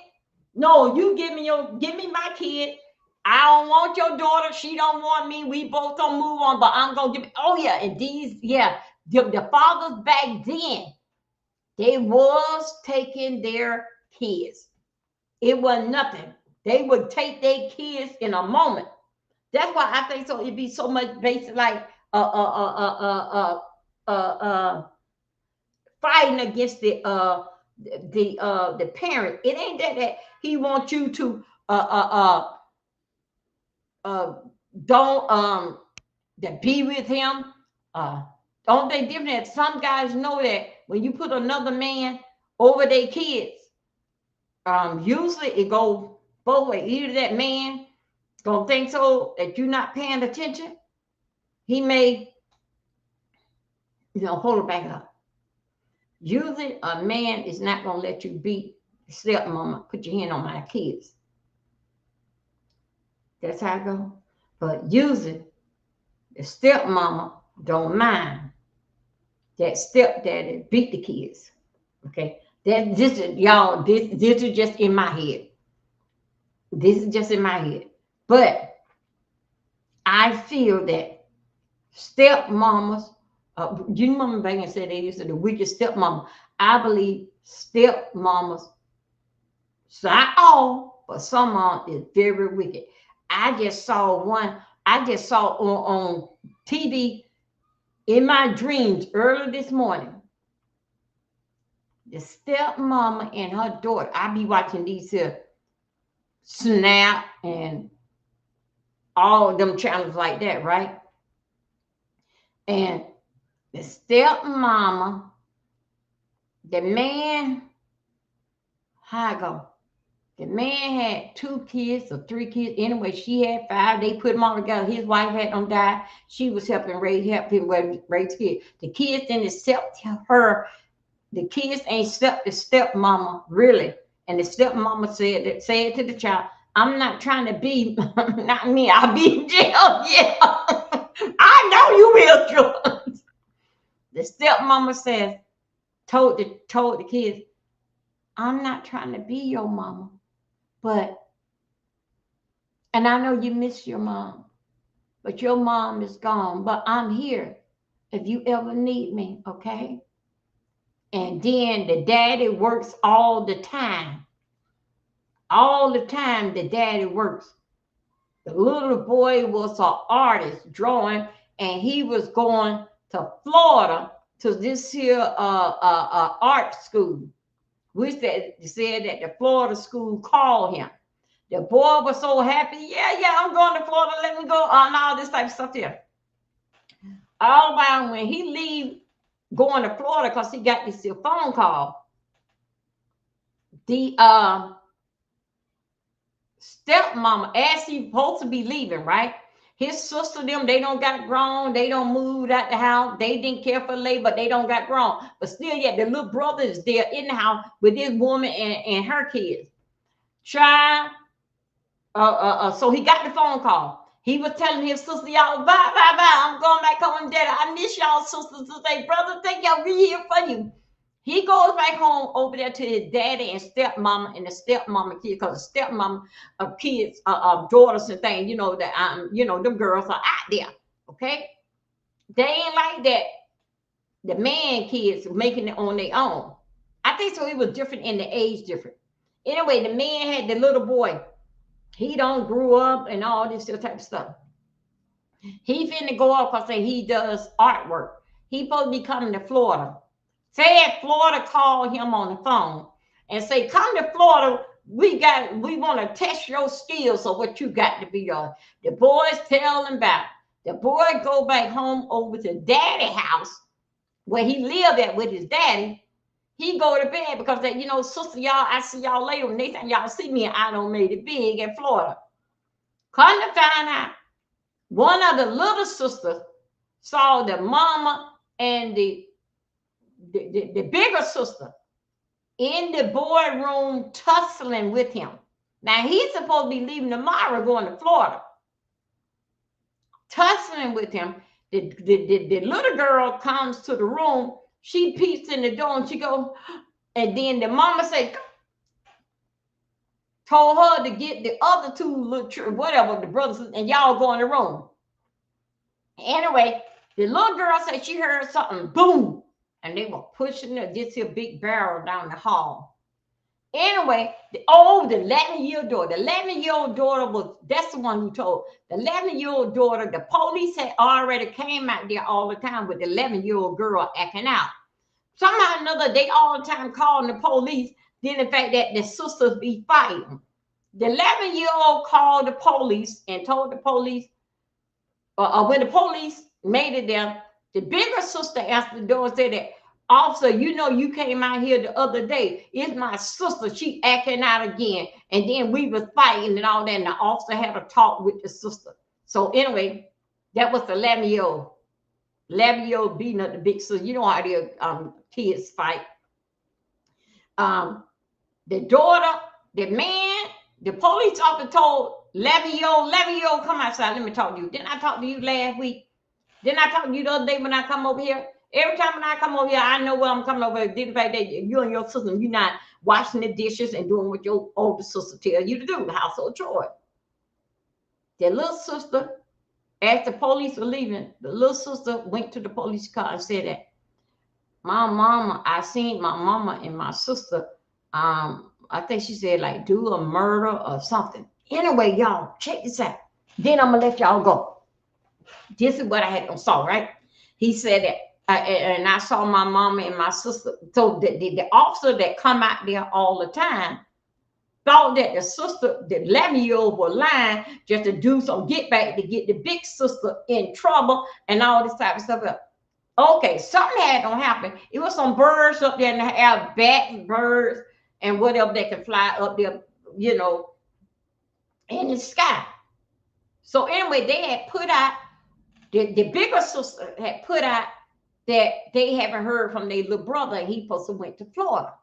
No, you give me my kid. I don't want your daughter. She don't want me. We both don't move on, but I'm gonna give it. Oh yeah, and the fathers back then, they was taking their kids. It was nothing. They would take their kids in a moment. That's why I think so. It'd be so much based like fighting against the parent. It ain't that he wants you to don't that be with him. Don't they different? That some guys know that when you put another man over their kids, usually it goes both ways. Either that man gonna think so that you're not paying attention. He may, hold it back up. Usually a man is not gonna let you beat stepmama, put your hand on my kids. That's how it goes. But usually the stepmama don't mind that stepdaddy beat the kids. Okay. This is y'all, this is just in my head. This is just in my head. But I feel that stepmamas, you remember back and said they used to the wicked stepmama. I believe stepmamas, not all, but some of them is very wicked. I just saw on TV in my dreams early this morning. The stepmama and her daughter. I be watching these here Snap and all of them channels like that, right? And the stepmama, the man, how I go? The man had 2 kids or 3 kids. Anyway, she had 5. They put them all together. His wife had them die. She was help him raise kids. The kids didn't accept her. The kids ain't accept the stepmama, really. And the stepmama said to the child, I'm not trying to be, not me, I'll be in jail. Yeah. I know you will, George. The stepmama told the kids, I'm not trying to be your mama, and I know you miss your mom, but your mom is gone, but I'm here if you ever need me, okay? And then the daddy works all the time. All the time the daddy works. The little boy was an artist drawing, and he was going to Florida to this here art school, which they said that the Florida school called him. The boy was so happy. Yeah, I'm going to Florida. Let me go on all this type of stuff here. All while when he leave going to Florida, because he got this phone call, the stepmama, as he supposed to be leaving, right? His sister, them, they don't got grown. They don't move out the house. They didn't care for labor, but they don't got grown. But still, yet the little brother is there in the house with this woman and her kids. Child. So he got the phone call. He was telling his sister, y'all, bye. I'm going back home, daddy. I miss y'all, sisters. To say, brother, thank y'all. We here for you. He goes back home over there to his daddy and stepmama and the stepmama kids, because the stepmama kids, daughters and things, that them girls are out there. Okay, they ain't like that. The man kids making it on their own. I think so. It was different in the age, different. Anyway, the man had the little boy. He don't grew up and all this type of stuff. He finna go up because he does artwork. He supposed to be coming to Florida. Said Florida called him on the phone and say, come to Florida. We want to test your skills of what you got to be on. The boys tell him about it. The boy go back home over to daddy house where he lived at with his daddy. He go to bed because that, sister, y'all, I see y'all later. When they think y'all see me, I don't made it big in Florida. Come to find out, one of the little sisters saw the mama and the bigger sister in the boardroom tussling with him. Now he's supposed to be leaving tomorrow going to Florida. Tussling with him. The little girl comes to the room. She peeks in the door and she goes, and then the mama told her to get the other 2 little, whatever, the brothers, and y'all go in the room. Anyway, the little girl said she heard something, boom, and they were pushing this here big barrel down the hall. Anyway, the 11-year-old daughter, the 11-year-old daughter that's the one who told. The 11-year-old daughter, the police had already came out there all the time with the 11-year-old girl acting out. Somehow or another, they all the time calling the police. Then the fact that the sisters be fighting. The 11-year-old called the police and told the police, when the police made it there, the bigger sister answered the door and said that, officer, you know you came out here the other day. It's my sister. She acting out again. And then we was fighting and all that. And the officer had a talk with the sister. So anyway, that was the 11-year-old. 11-year-old beating up the big sister. You know how the kids fight. The daughter, the man, the police officer told 11-year-old, come outside. Let me talk to you. Didn't I talk to you last week? Didn't I talk to you the other day when I come over here? Every time when I come over here, I know where I'm coming over here. Didn't fact that you and your sister, you're not washing the dishes and doing what your older sister tell you to do, the household chore. The little sister, as the police were leaving, the little sister went to the police car and said that, my mama, I seen my mama and my sister, I think she said like do a murder or something. Anyway, y'all, check this out. Then I'm gonna let y'all go. This is what I had on saw, right? He said that, and I saw my mama and my sister. So the officer that come out there all the time thought that the sister, the 11-year-old, was lying just to do some get back to get the big sister in trouble and all this type of stuff. Okay, something had to happen. It was some birds up there in the air, bats, birds, and whatever that can fly up there, you know, in the sky. So anyway, they had put out, the bigger sister had put out that they haven't heard from their little brother. He supposed to went to Florida.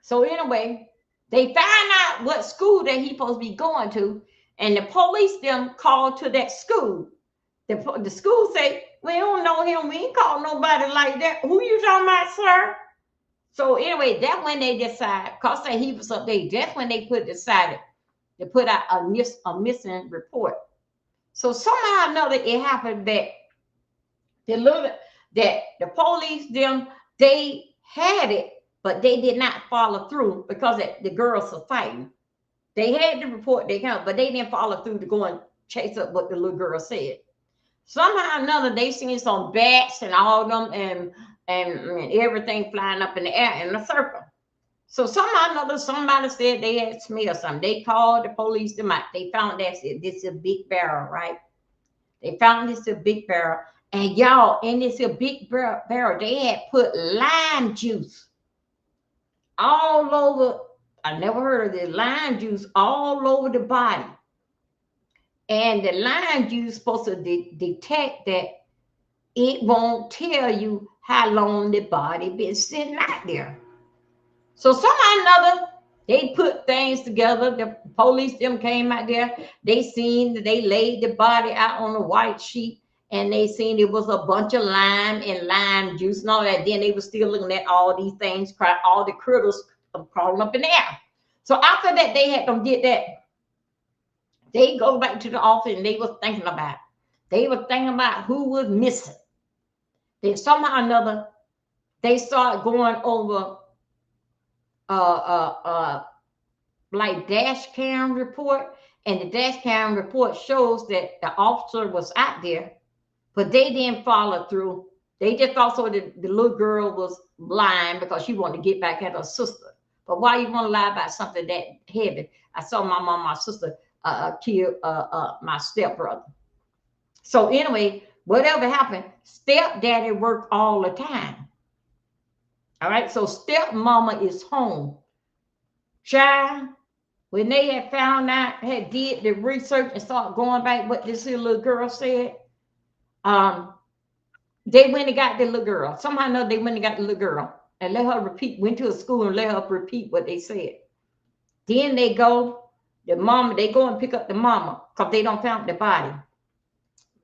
So anyway, they find out what school that he supposed to be going to, and the police them called to that school. The school say, we don't know him. We ain't call nobody like that. Who you talking about, sir? So anyway, that's when they decide, because that he was up there, that's when they decided to put out a missing report. So somehow or another, it happened that the police them, they had it, but they did not follow through because the girls were fighting. They had the report, but they didn't follow through to go and chase up what the little girl said. Somehow or another, they seen some bats and all of them and everything flying up in the air in a circle. So somehow or another, somebody said they had smelled something. They called the police them out. They found that this is a big barrel, right? They found this a big barrel. And y'all, in this a big barrel, they had put lime juice all over. I never heard of this, lime juice all over the body. And the lime juice is supposed to detect that it won't tell you how long the body been sitting out there. So somehow or another, they put things together. The police them came out there. They seen that they laid the body out on a white sheet, and they seen it was a bunch of lime and lime juice and all that. Then they were still looking at all these things, all the critters crawling up in the air. So after that, they had them did that. They go back to the office and they were thinking about who was missing. Then somehow or another, they started going over like dash cam report, and the dash cam report shows that the officer was out there, but they didn't follow through. They just thought so the little girl was lying because she wanted to get back at her sister. But why you want to lie about something that heavy? I saw my mom, my sister kill my stepbrother. So anyway, whatever happened, stepdaddy worked all the time. All right, so stepmama is home. Child, when they had found out, had did the research and started going back what this little girl said, they went and got the little girl. Somehow or another, they went and got the little girl and let her repeat, went to a school and let her repeat what they said. Then they go, the mama, they go and pick up the mama because they don't found the body.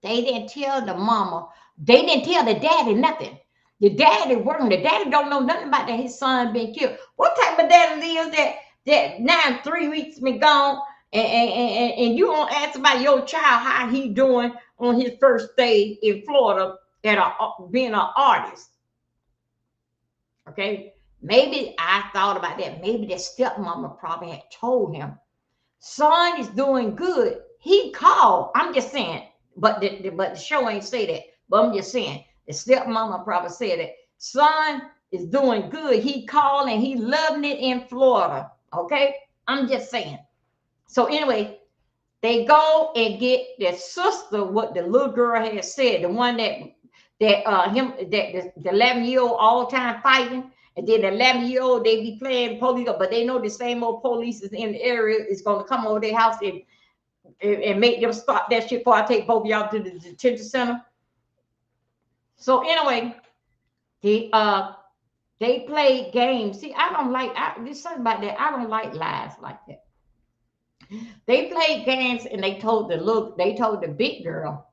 They didn't tell the mama, they didn't tell the daddy nothing. The daddy working, the daddy don't know nothing about that his son been killed. What type of daddy is that now 3 weeks been gone and you don't ask about your child how he doing on his first day in Florida at being an artist? Okay, maybe I thought about that. Maybe the stepmama probably had told him, son is doing good. He called. I'm just saying, but the show ain't say that. But I'm just saying, the stepmama probably said it. Son is doing good. He called and he loving it in Florida. Okay, I'm just saying. So anyway, they go and get their sister, what the little girl had said, the one the 11-year-old all the time fighting, and then the 11-year-old they be playing police, but they know the same old police is in the area is going to come over their house and make them stop that shit before I take both of y'all to the detention center. So anyway, they played games. See, I don't like there's something about that. I don't like lies like that. They played games and they told the big girl,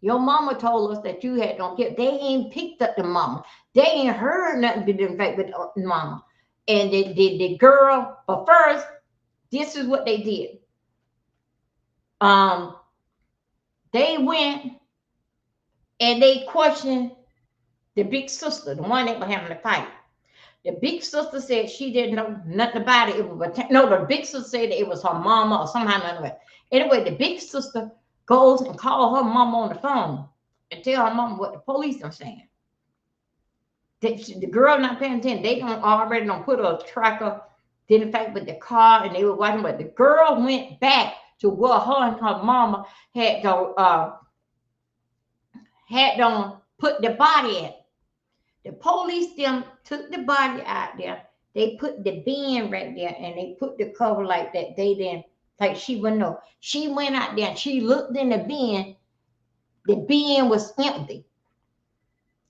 your mama told us that you had don't get. They ain't picked up the mama. They ain't heard nothing to the fact with the mama. And the girl, but first, this is what they did. They went and they questioned the big sister, the one that was having the fight. The big sister said she didn't know nothing about it. The big sister said it was her mama or somehow another. Anyway, the big sister goes and calls her mama on the phone and tell her mama what the police are saying. The girl not paying attention. They already put a tracker, did in fact with the car, and they were watching. But the girl went back to where her and her mama had put the body at. The police them took the body out there. They put the bin right there, and they put the cover like that. They didn't, like she wouldn't know. She went out there and she looked in the bin. The bin was empty.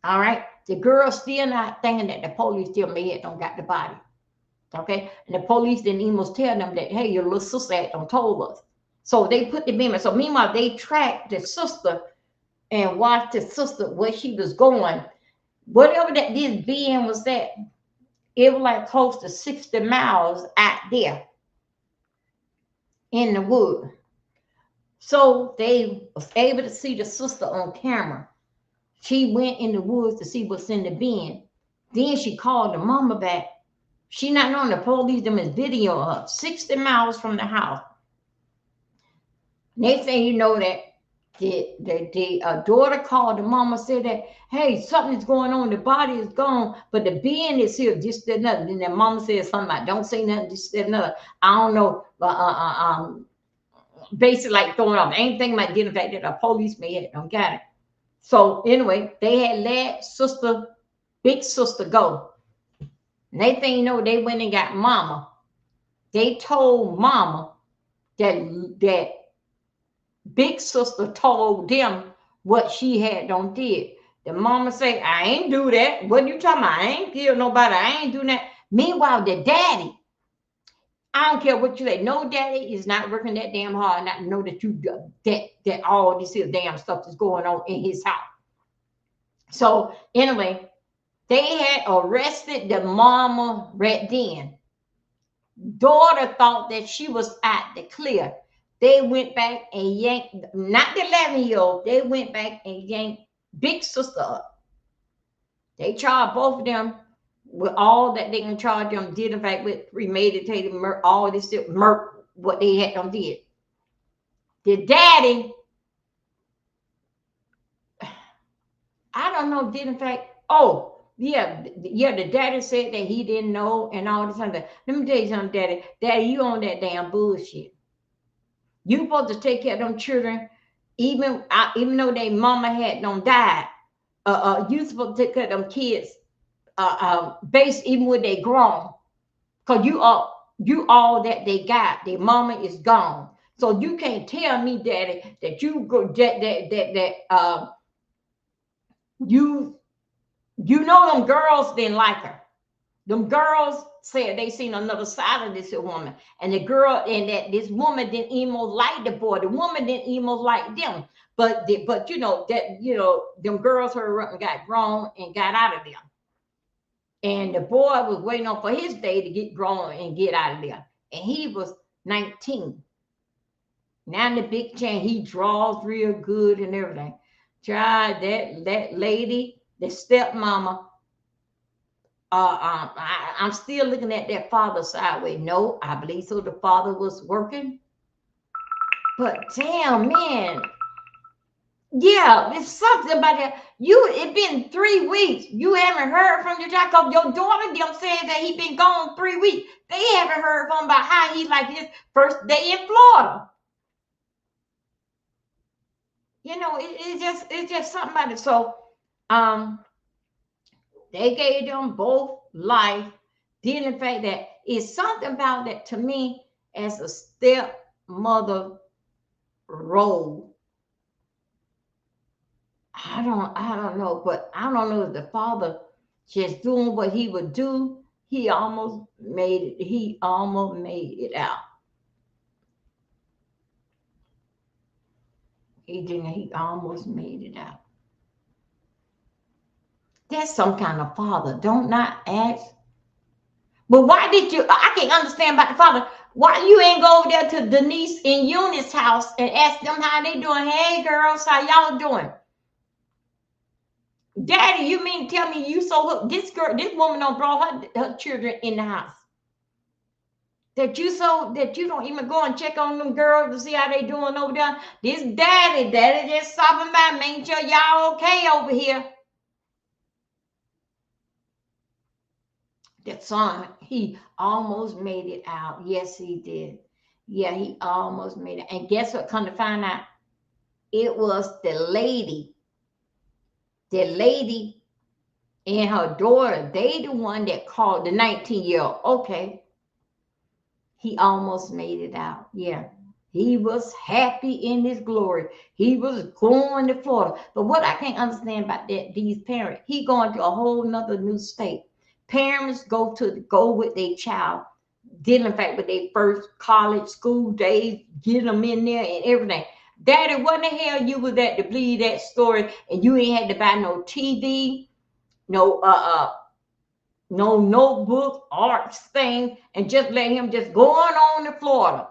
All right. The girl still not thinking that the police still may have don't got the body. Okay. And the police didn't even tell them that, hey, your little sister had don't told us. So they put the bin. So meanwhile, they tracked the sister and watched the sister where she was going. Whatever that this bin was at, it was like close to 60 miles out there in the wood. So they was able to see the sister on camera. She went in the woods to see what's in the bin. Then she called the mama back. She not knowing the police them is video her 60 miles from the house. Next thing you know that the daughter called the mama, said that, hey, something's going on. The body is gone, but the bin is here. Just that another. Then the mama said something about don't say nothing. Just that another. I don't know. Basically like throwing off. Ain't thinking about getting the fact that the police may have don't got it. So anyway, they had let big sister go. Next thing you know, they went and got mama. They told mama that big sister told them what she had done did. The mama say, I ain't do that. What you talking about? I ain't kill nobody. I ain't do that. Meanwhile, the daddy, I don't care what you say. No daddy is not working that damn hard not to know that you that all this here damn stuff is going on in his house. So anyway, they had arrested the mama right then. Daughter thought that she was at the clear. They went back and yanked, not the 11-year-old, they went back and yanked big sister up. They charged both of them with all that they can charge them, did in fact with premeditated murder, all this murder, what they had them did. The daddy, I don't know, did in fact, the daddy said that he didn't know and all this other. Let me tell you something, daddy, you on that damn bullshit. You supposed to take care of them children, even though their mama had them died. You supposed to take care of them kids, based even when they grown, cause you all that they got. Their mama is gone, so you can't tell me, daddy, that you go you know them girls didn't like her. Them girls said they seen another side of this woman, and the girl and that this woman didn't even like the boy. The woman didn't even like them, but you know that them girls hurried up and got grown and got out of there, and the boy was waiting on for his day to get grown and get out of there, and he was 19. Now in the big chain, he draws real good and everything. Tried that lady, the stepmama. I'm still looking at that father sideways. No, I believe so. The father was working, but damn, man, yeah, there's something about that. It been 3 weeks. You haven't heard from your child because your daughter them said that he been gone 3 weeks. They haven't heard from him about how he like his first day in Florida. You know, it's just something about it. So they gave them both life. Then the fact that it's something about that to me as a stepmother role. I don't know, but I don't know if the father just doing what he would do. He almost made it. He almost made it out. He didn't. He almost made it out. That's some kind of father. Don't not ask. But why did you? I can't understand about the father. Why you ain't go over there to Denise and Eunice's house and ask them how they doing? Hey girls, how y'all doing? Daddy, you mean to tell me you this woman don't brought her children in the house? That you don't even go and check on them girls to see how they doing over there? This daddy just stopping by, making sure y'all okay over here. That son, he almost made it out. Yes, he did. Yeah, he almost made it. And guess what? Come to find out, it was the lady and her daughter. They the one that called the 19-year-old. Okay, he almost made it out. Yeah, he was happy in his glory. He was going to Florida. But what I can't understand about these parents, he going to a whole nother new state. Parents go with their child, dealing fact with their first college school days, get them in there and everything. Daddy, what the hell you was at to believe that story, and you ain't had to buy no TV, no no notebook, arts thing, and just let him just go on to Florida.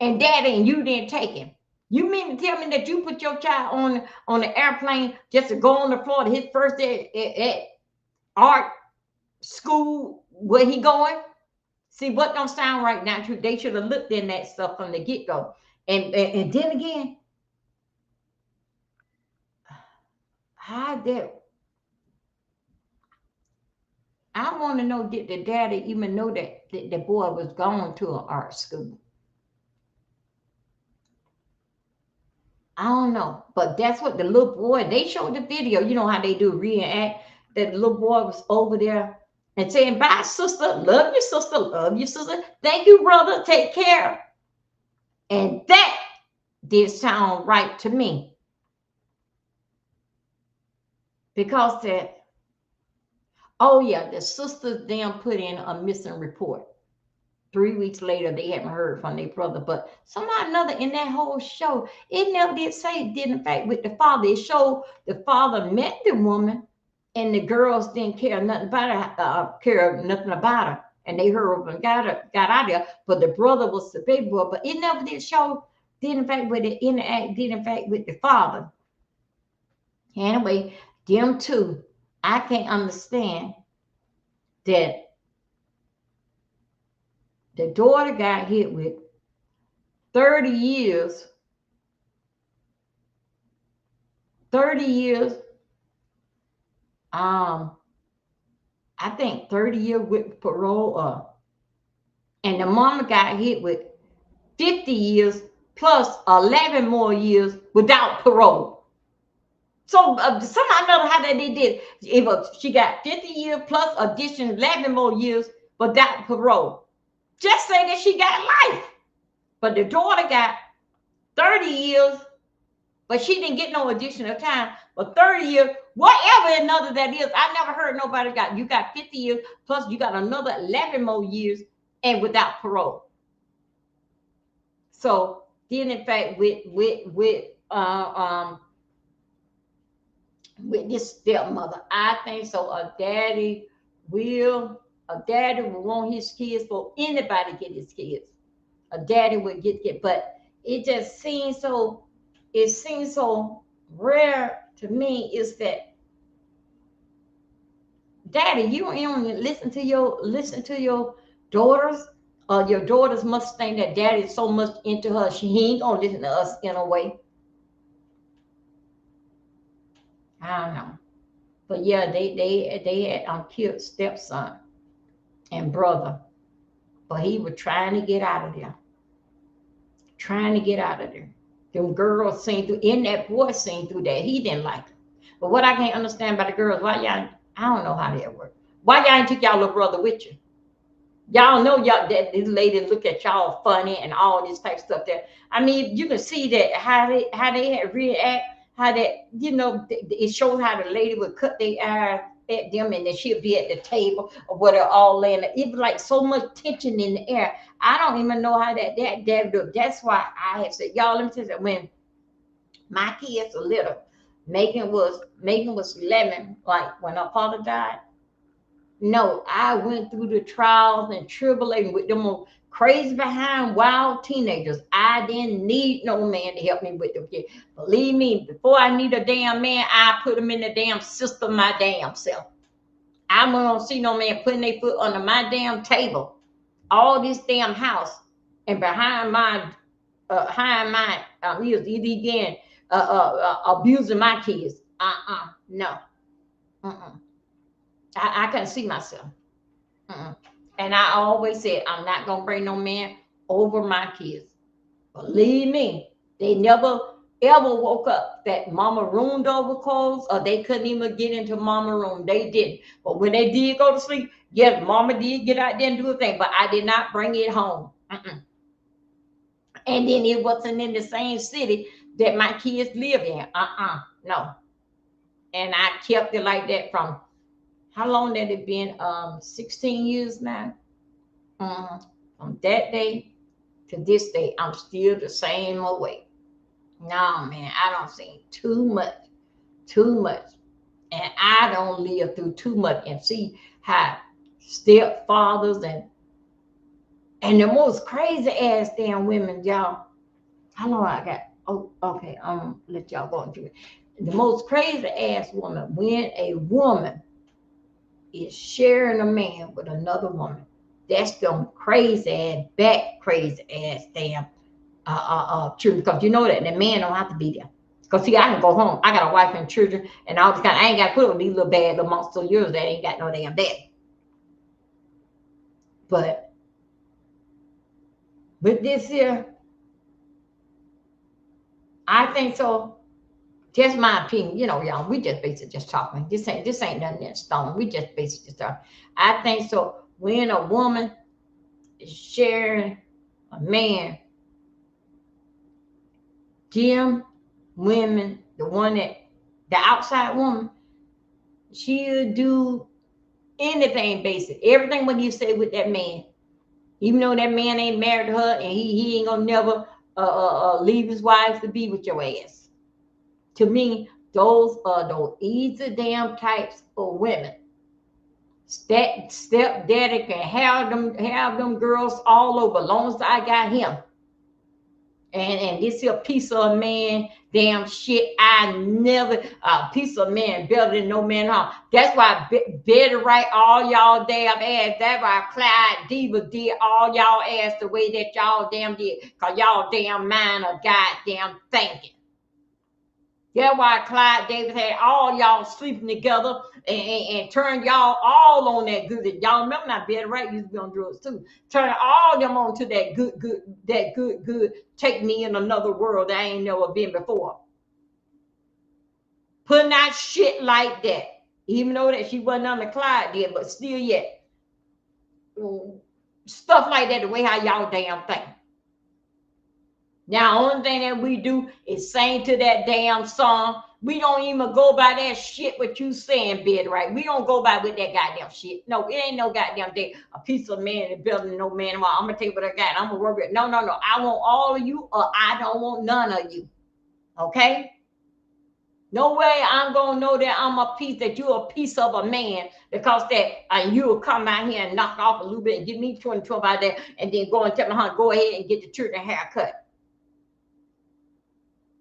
And daddy, and you didn't take him. You mean to tell me that you put your child on the airplane just to go on to Florida, his first day at art school, where he going? See, what don't sound right now? They should have looked in that stuff from the get-go. And then again, how that I want to know, did the daddy even know that the boy was going to an art school? I don't know. But that's what the little boy, they showed the video. You know how they do reenact. That the little boy was over there and saying, bye, sister. Love you, sister. Love you, sister. Thank you, brother. Take care. And that did sound right to me. Because oh yeah, the sisters then put in a missing report. 3 weeks later, they haven't heard from their brother. But somehow or another in that whole show, it never did say it did in fact with the father. It showed the father met the woman and the girls didn't care nothing about her, And they heard of and got out of there. But the brother was the baby boy. But it never did show, did in fact with the interact, did in fact with the father. Anyway, them two, I can't understand that the daughter got hit with 30 years, 30 years, I think 30 years with parole, and the mama got hit with 50 years plus 11 more years without parole. So somehow or another, how they did it, she got 50 years plus addition 11 more years without parole. Just say that she got life. But the daughter got 30 years, but she didn't get no additional time. But 30 years, whatever another that is, I never heard nobody you got 50 years, plus you got another 11 more years and without parole. So then in fact with this stepmother, I think so a daddy will want his kids for anybody to get his kids. A daddy would get, but it just seems so rare to me is that daddy, you don't listen to your daughters, or your daughters must think that daddy is so much into her, he ain't gonna listen to us in a way. I don't know. But yeah, they had killed stepson and brother, but he was trying to get out of there, trying to get out of there. Them girls seen through, in that boy seen through that. He didn't like it. But what I can't understand about the girls, why y'all, I don't know how that works. Why y'all ain't took y'all little brother with you? Y'all know y'all that these ladies look at y'all funny and all this type of stuff there. I mean, you can see that how they had react, how that, it shows how the lady would cut their eyes at them and then she'll be at the table or whatever all laying there. It was like so much tension in the air. I don't even know how that that's why I have said, y'all, let me tell you that when my kids were little, Megan was 11, like when her father died. No, I went through the trials and tribulations with them old crazy behind wild teenagers. I didn't need no man to help me with them kids. Believe me, before I need a damn man, I put them in the damn system my damn self. I don't see no man putting their foot under my damn table, all this damn house, and behind my he began abusing my kids. No. Uh-uh. I couldn't see myself. Mm-mm. And I always said, I'm not going to bring no man over my kids. Believe me, they never ever woke up that mama roomed over clothes or they couldn't even get into mama room. They didn't. But when they did go to sleep, yes, mama did get out there and do a thing, but I did not bring it home. Mm-mm. And then it wasn't in the same city that my kids live in. No. And I kept it like that from how long had it been? 16 years now. From that day to this day, I'm still the same old way. No, man, I don't see too much. And I don't live through too much and see how stepfathers and the most crazy ass damn women, y'all. How long I got? Oh, okay, I'm gonna let y'all go into it. The most crazy ass woman, when a woman is sharing a man with another woman. That's them crazy ass, back crazy ass damn children. Because you know that the man don't have to be there. Because see, I can go home. I got a wife and children and all this kind. I ain't got to put up with these little bad little monster of yours that ain't got no damn daddy. But with this here, I think so. Just my opinion, y'all. We just basically just talking. This ain't nothing in stone. We just basically just talking. I think so. When a woman is sharing a man, them women, the outside woman, she'll do anything basic. Everything what you say with that man, even though that man ain't married to her and he ain't gonna never leave his wife to be with your ass. To me, those are those easy damn types of women. Stepdaddy can have them girls all over, as long as I got him. And this here piece of man, damn shit. I never a piece of man better than no man home. That's why better right all y'all damn ass. That's why Clyde Diva did all y'all ass the way that y'all damn did. Cause y'all damn mind are goddamn thinking. That's why Clyde Davis had all y'all sleeping together and turned y'all all on that good. Y'all remember now, Betty Wright used to be on drugs too. Turn all them on to that good. Take me in another world that I ain't never been before. Putting out shit like that. Even though that she wasn't on the Clyde did, but still yet. Stuff like that, the way how y'all damn think. Now, only thing that we do is sing to that damn song. We don't even go by that shit what you saying, Betty, right? We don't go by with that goddamn shit. No, it ain't no goddamn thing. A piece of man in the building, no man. I'm gonna tell you what I got. I'm gonna work with. No. I want all of you, or I don't want none of you. Okay? No way I'm gonna know that I'm a piece, that you're a piece of a man, because that you'll come out here and knock off a little bit and give me 20 out there, and then go and tell my honey, go ahead and get the children haircut.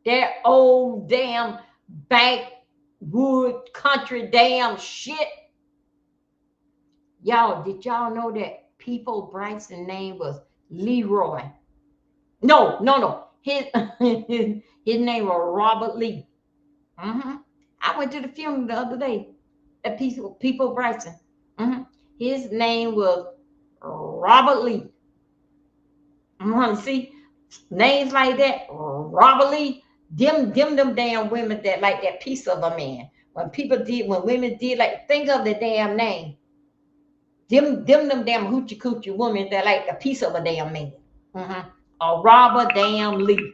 That old damn backwood country damn shit. Y'all, did y'all know that People Bryson's name was Leroy? No. His name was Robert Lee. I I went to the funeral the other day at People Bryson. His name was Robert Lee. See, names like that, Robert Lee, them damn women that like that piece of a man. When women did like, think of the damn name. Them damn hoochie coochie women that like a piece of a damn man. A Robert damn Lee.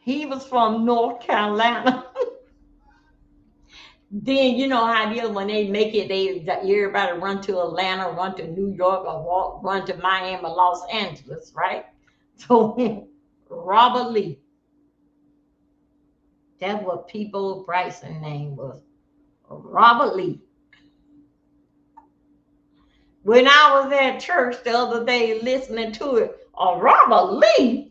He was from North Carolina. Then you know how it is when they make it, everybody run to Atlanta, run to New York, or run to Miami, Los Angeles, right? So Robert Lee. That's what People Bryson name was. Robert Lee. When I was at church the other day listening to it, Robert Lee.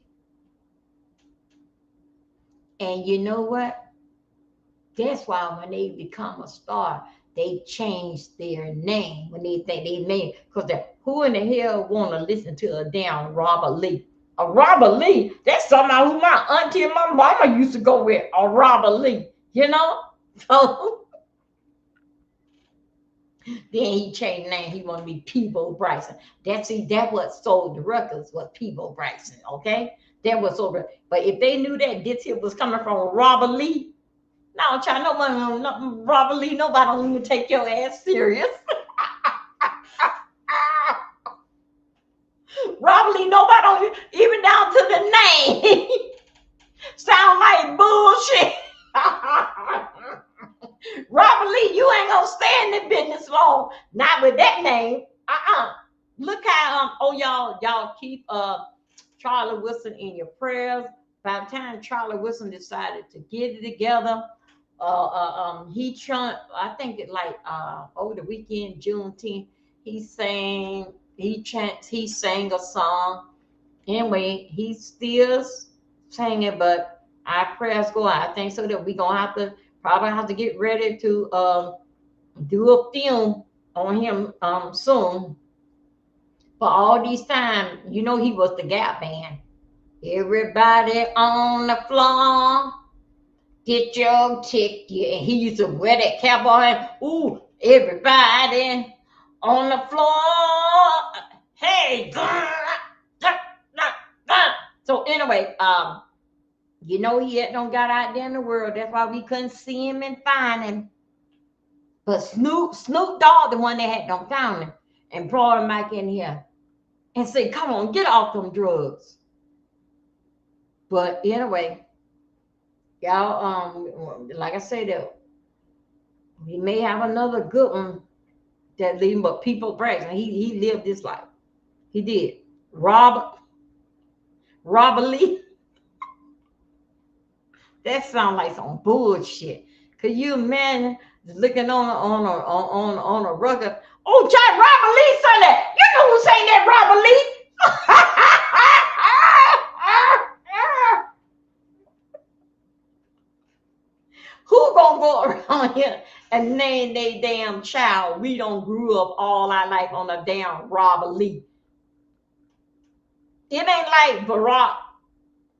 And you know what? That's why when they become a star, they change their name when they think they name, because who in the hell want to listen to a damn Robert Lee? A Robert Lee, that's somebody who my auntie and my mama used to go with, a Robert Lee, you know? So then he changed the name. He wanted to be People Bryson. That what sold the records was People Bryson, okay? That was over. But if they knew that this here was coming from Robert Lee, no, child, no, Robert Lee, nobody don't even take your ass serious. Robert Lee, nobody don't, even down to the name. Sound like bullshit. Robert Lee, you ain't gonna stay in the business long. Not with that name. Look how y'all keep Charlie Wilson in your prayers. By the time Charlie Wilson decided to get it together, he I think it like over the weekend, Juneteenth, he sang a song. Anyway, he still singing, but our prayers go out. I think so that we're gonna probably have to get ready to do a film on him soon. For all these time, you know, he was the Gap Band. Everybody on the floor, get your ticket. And he used to wear that cowboy hat. Ooh, everybody on the floor. Hey, so anyway, you know, he had don't got out there in the world. That's why we couldn't see him and find him. But Snoop Dogg, the one that had don't found him and brought him back in here and said, "Come on, get off them drugs." But anyway, y'all, like I said, we may have another good one that leave, but People Bryson, he lived this life. He did. Robert Lee. That sounds like some bullshit. Could you imagine looking on a record? Oh, John Robert Lee said that. You know who sang that, Robert Lee? Who gonna go around here and name they damn child? We don't grew up all our life on a damn Robert Lee. It ain't like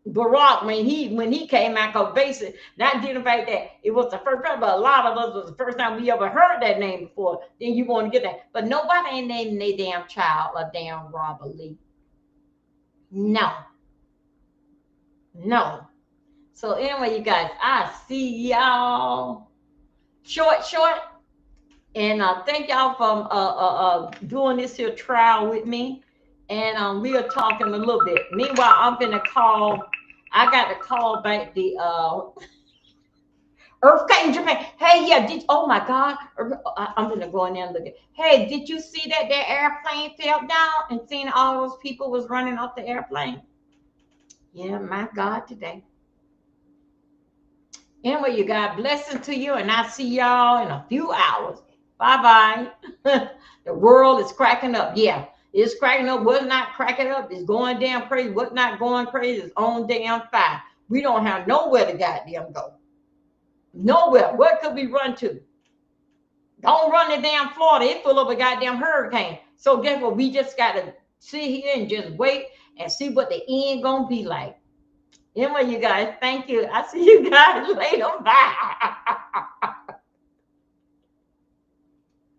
Barack when he came out, because basically, not due to the fact that it was the first time, but a lot of us was the first time we ever heard that name before. Then you want to get that, but nobody ain't naming their damn child a damn Robert Lee. No. So anyway, you guys, I see y'all short, and thank y'all for doing this here trial with me. And we are talking a little bit. Meanwhile, I'm gonna call. I got to call back the earthquake in Japan. Hey, yeah. Oh my God. I'm gonna go in there and look at. Hey, did you see that airplane fell down and seeing all those people was running off the airplane? Yeah, my God, today. Anyway, you guys, blessing to you, and I'll see y'all in a few hours. Bye. The world is cracking up. Yeah. It's cracking up. What's not cracking up is going damn crazy. What's not going crazy is on damn fire. We don't have nowhere to goddamn go. Nowhere. Where could we run to? Don't run to damn Florida. It's full of a goddamn hurricane. So guess what? We just got to sit here and just wait and see what the end gonna be like. Anyway, you guys, thank you. I see you guys later. Bye.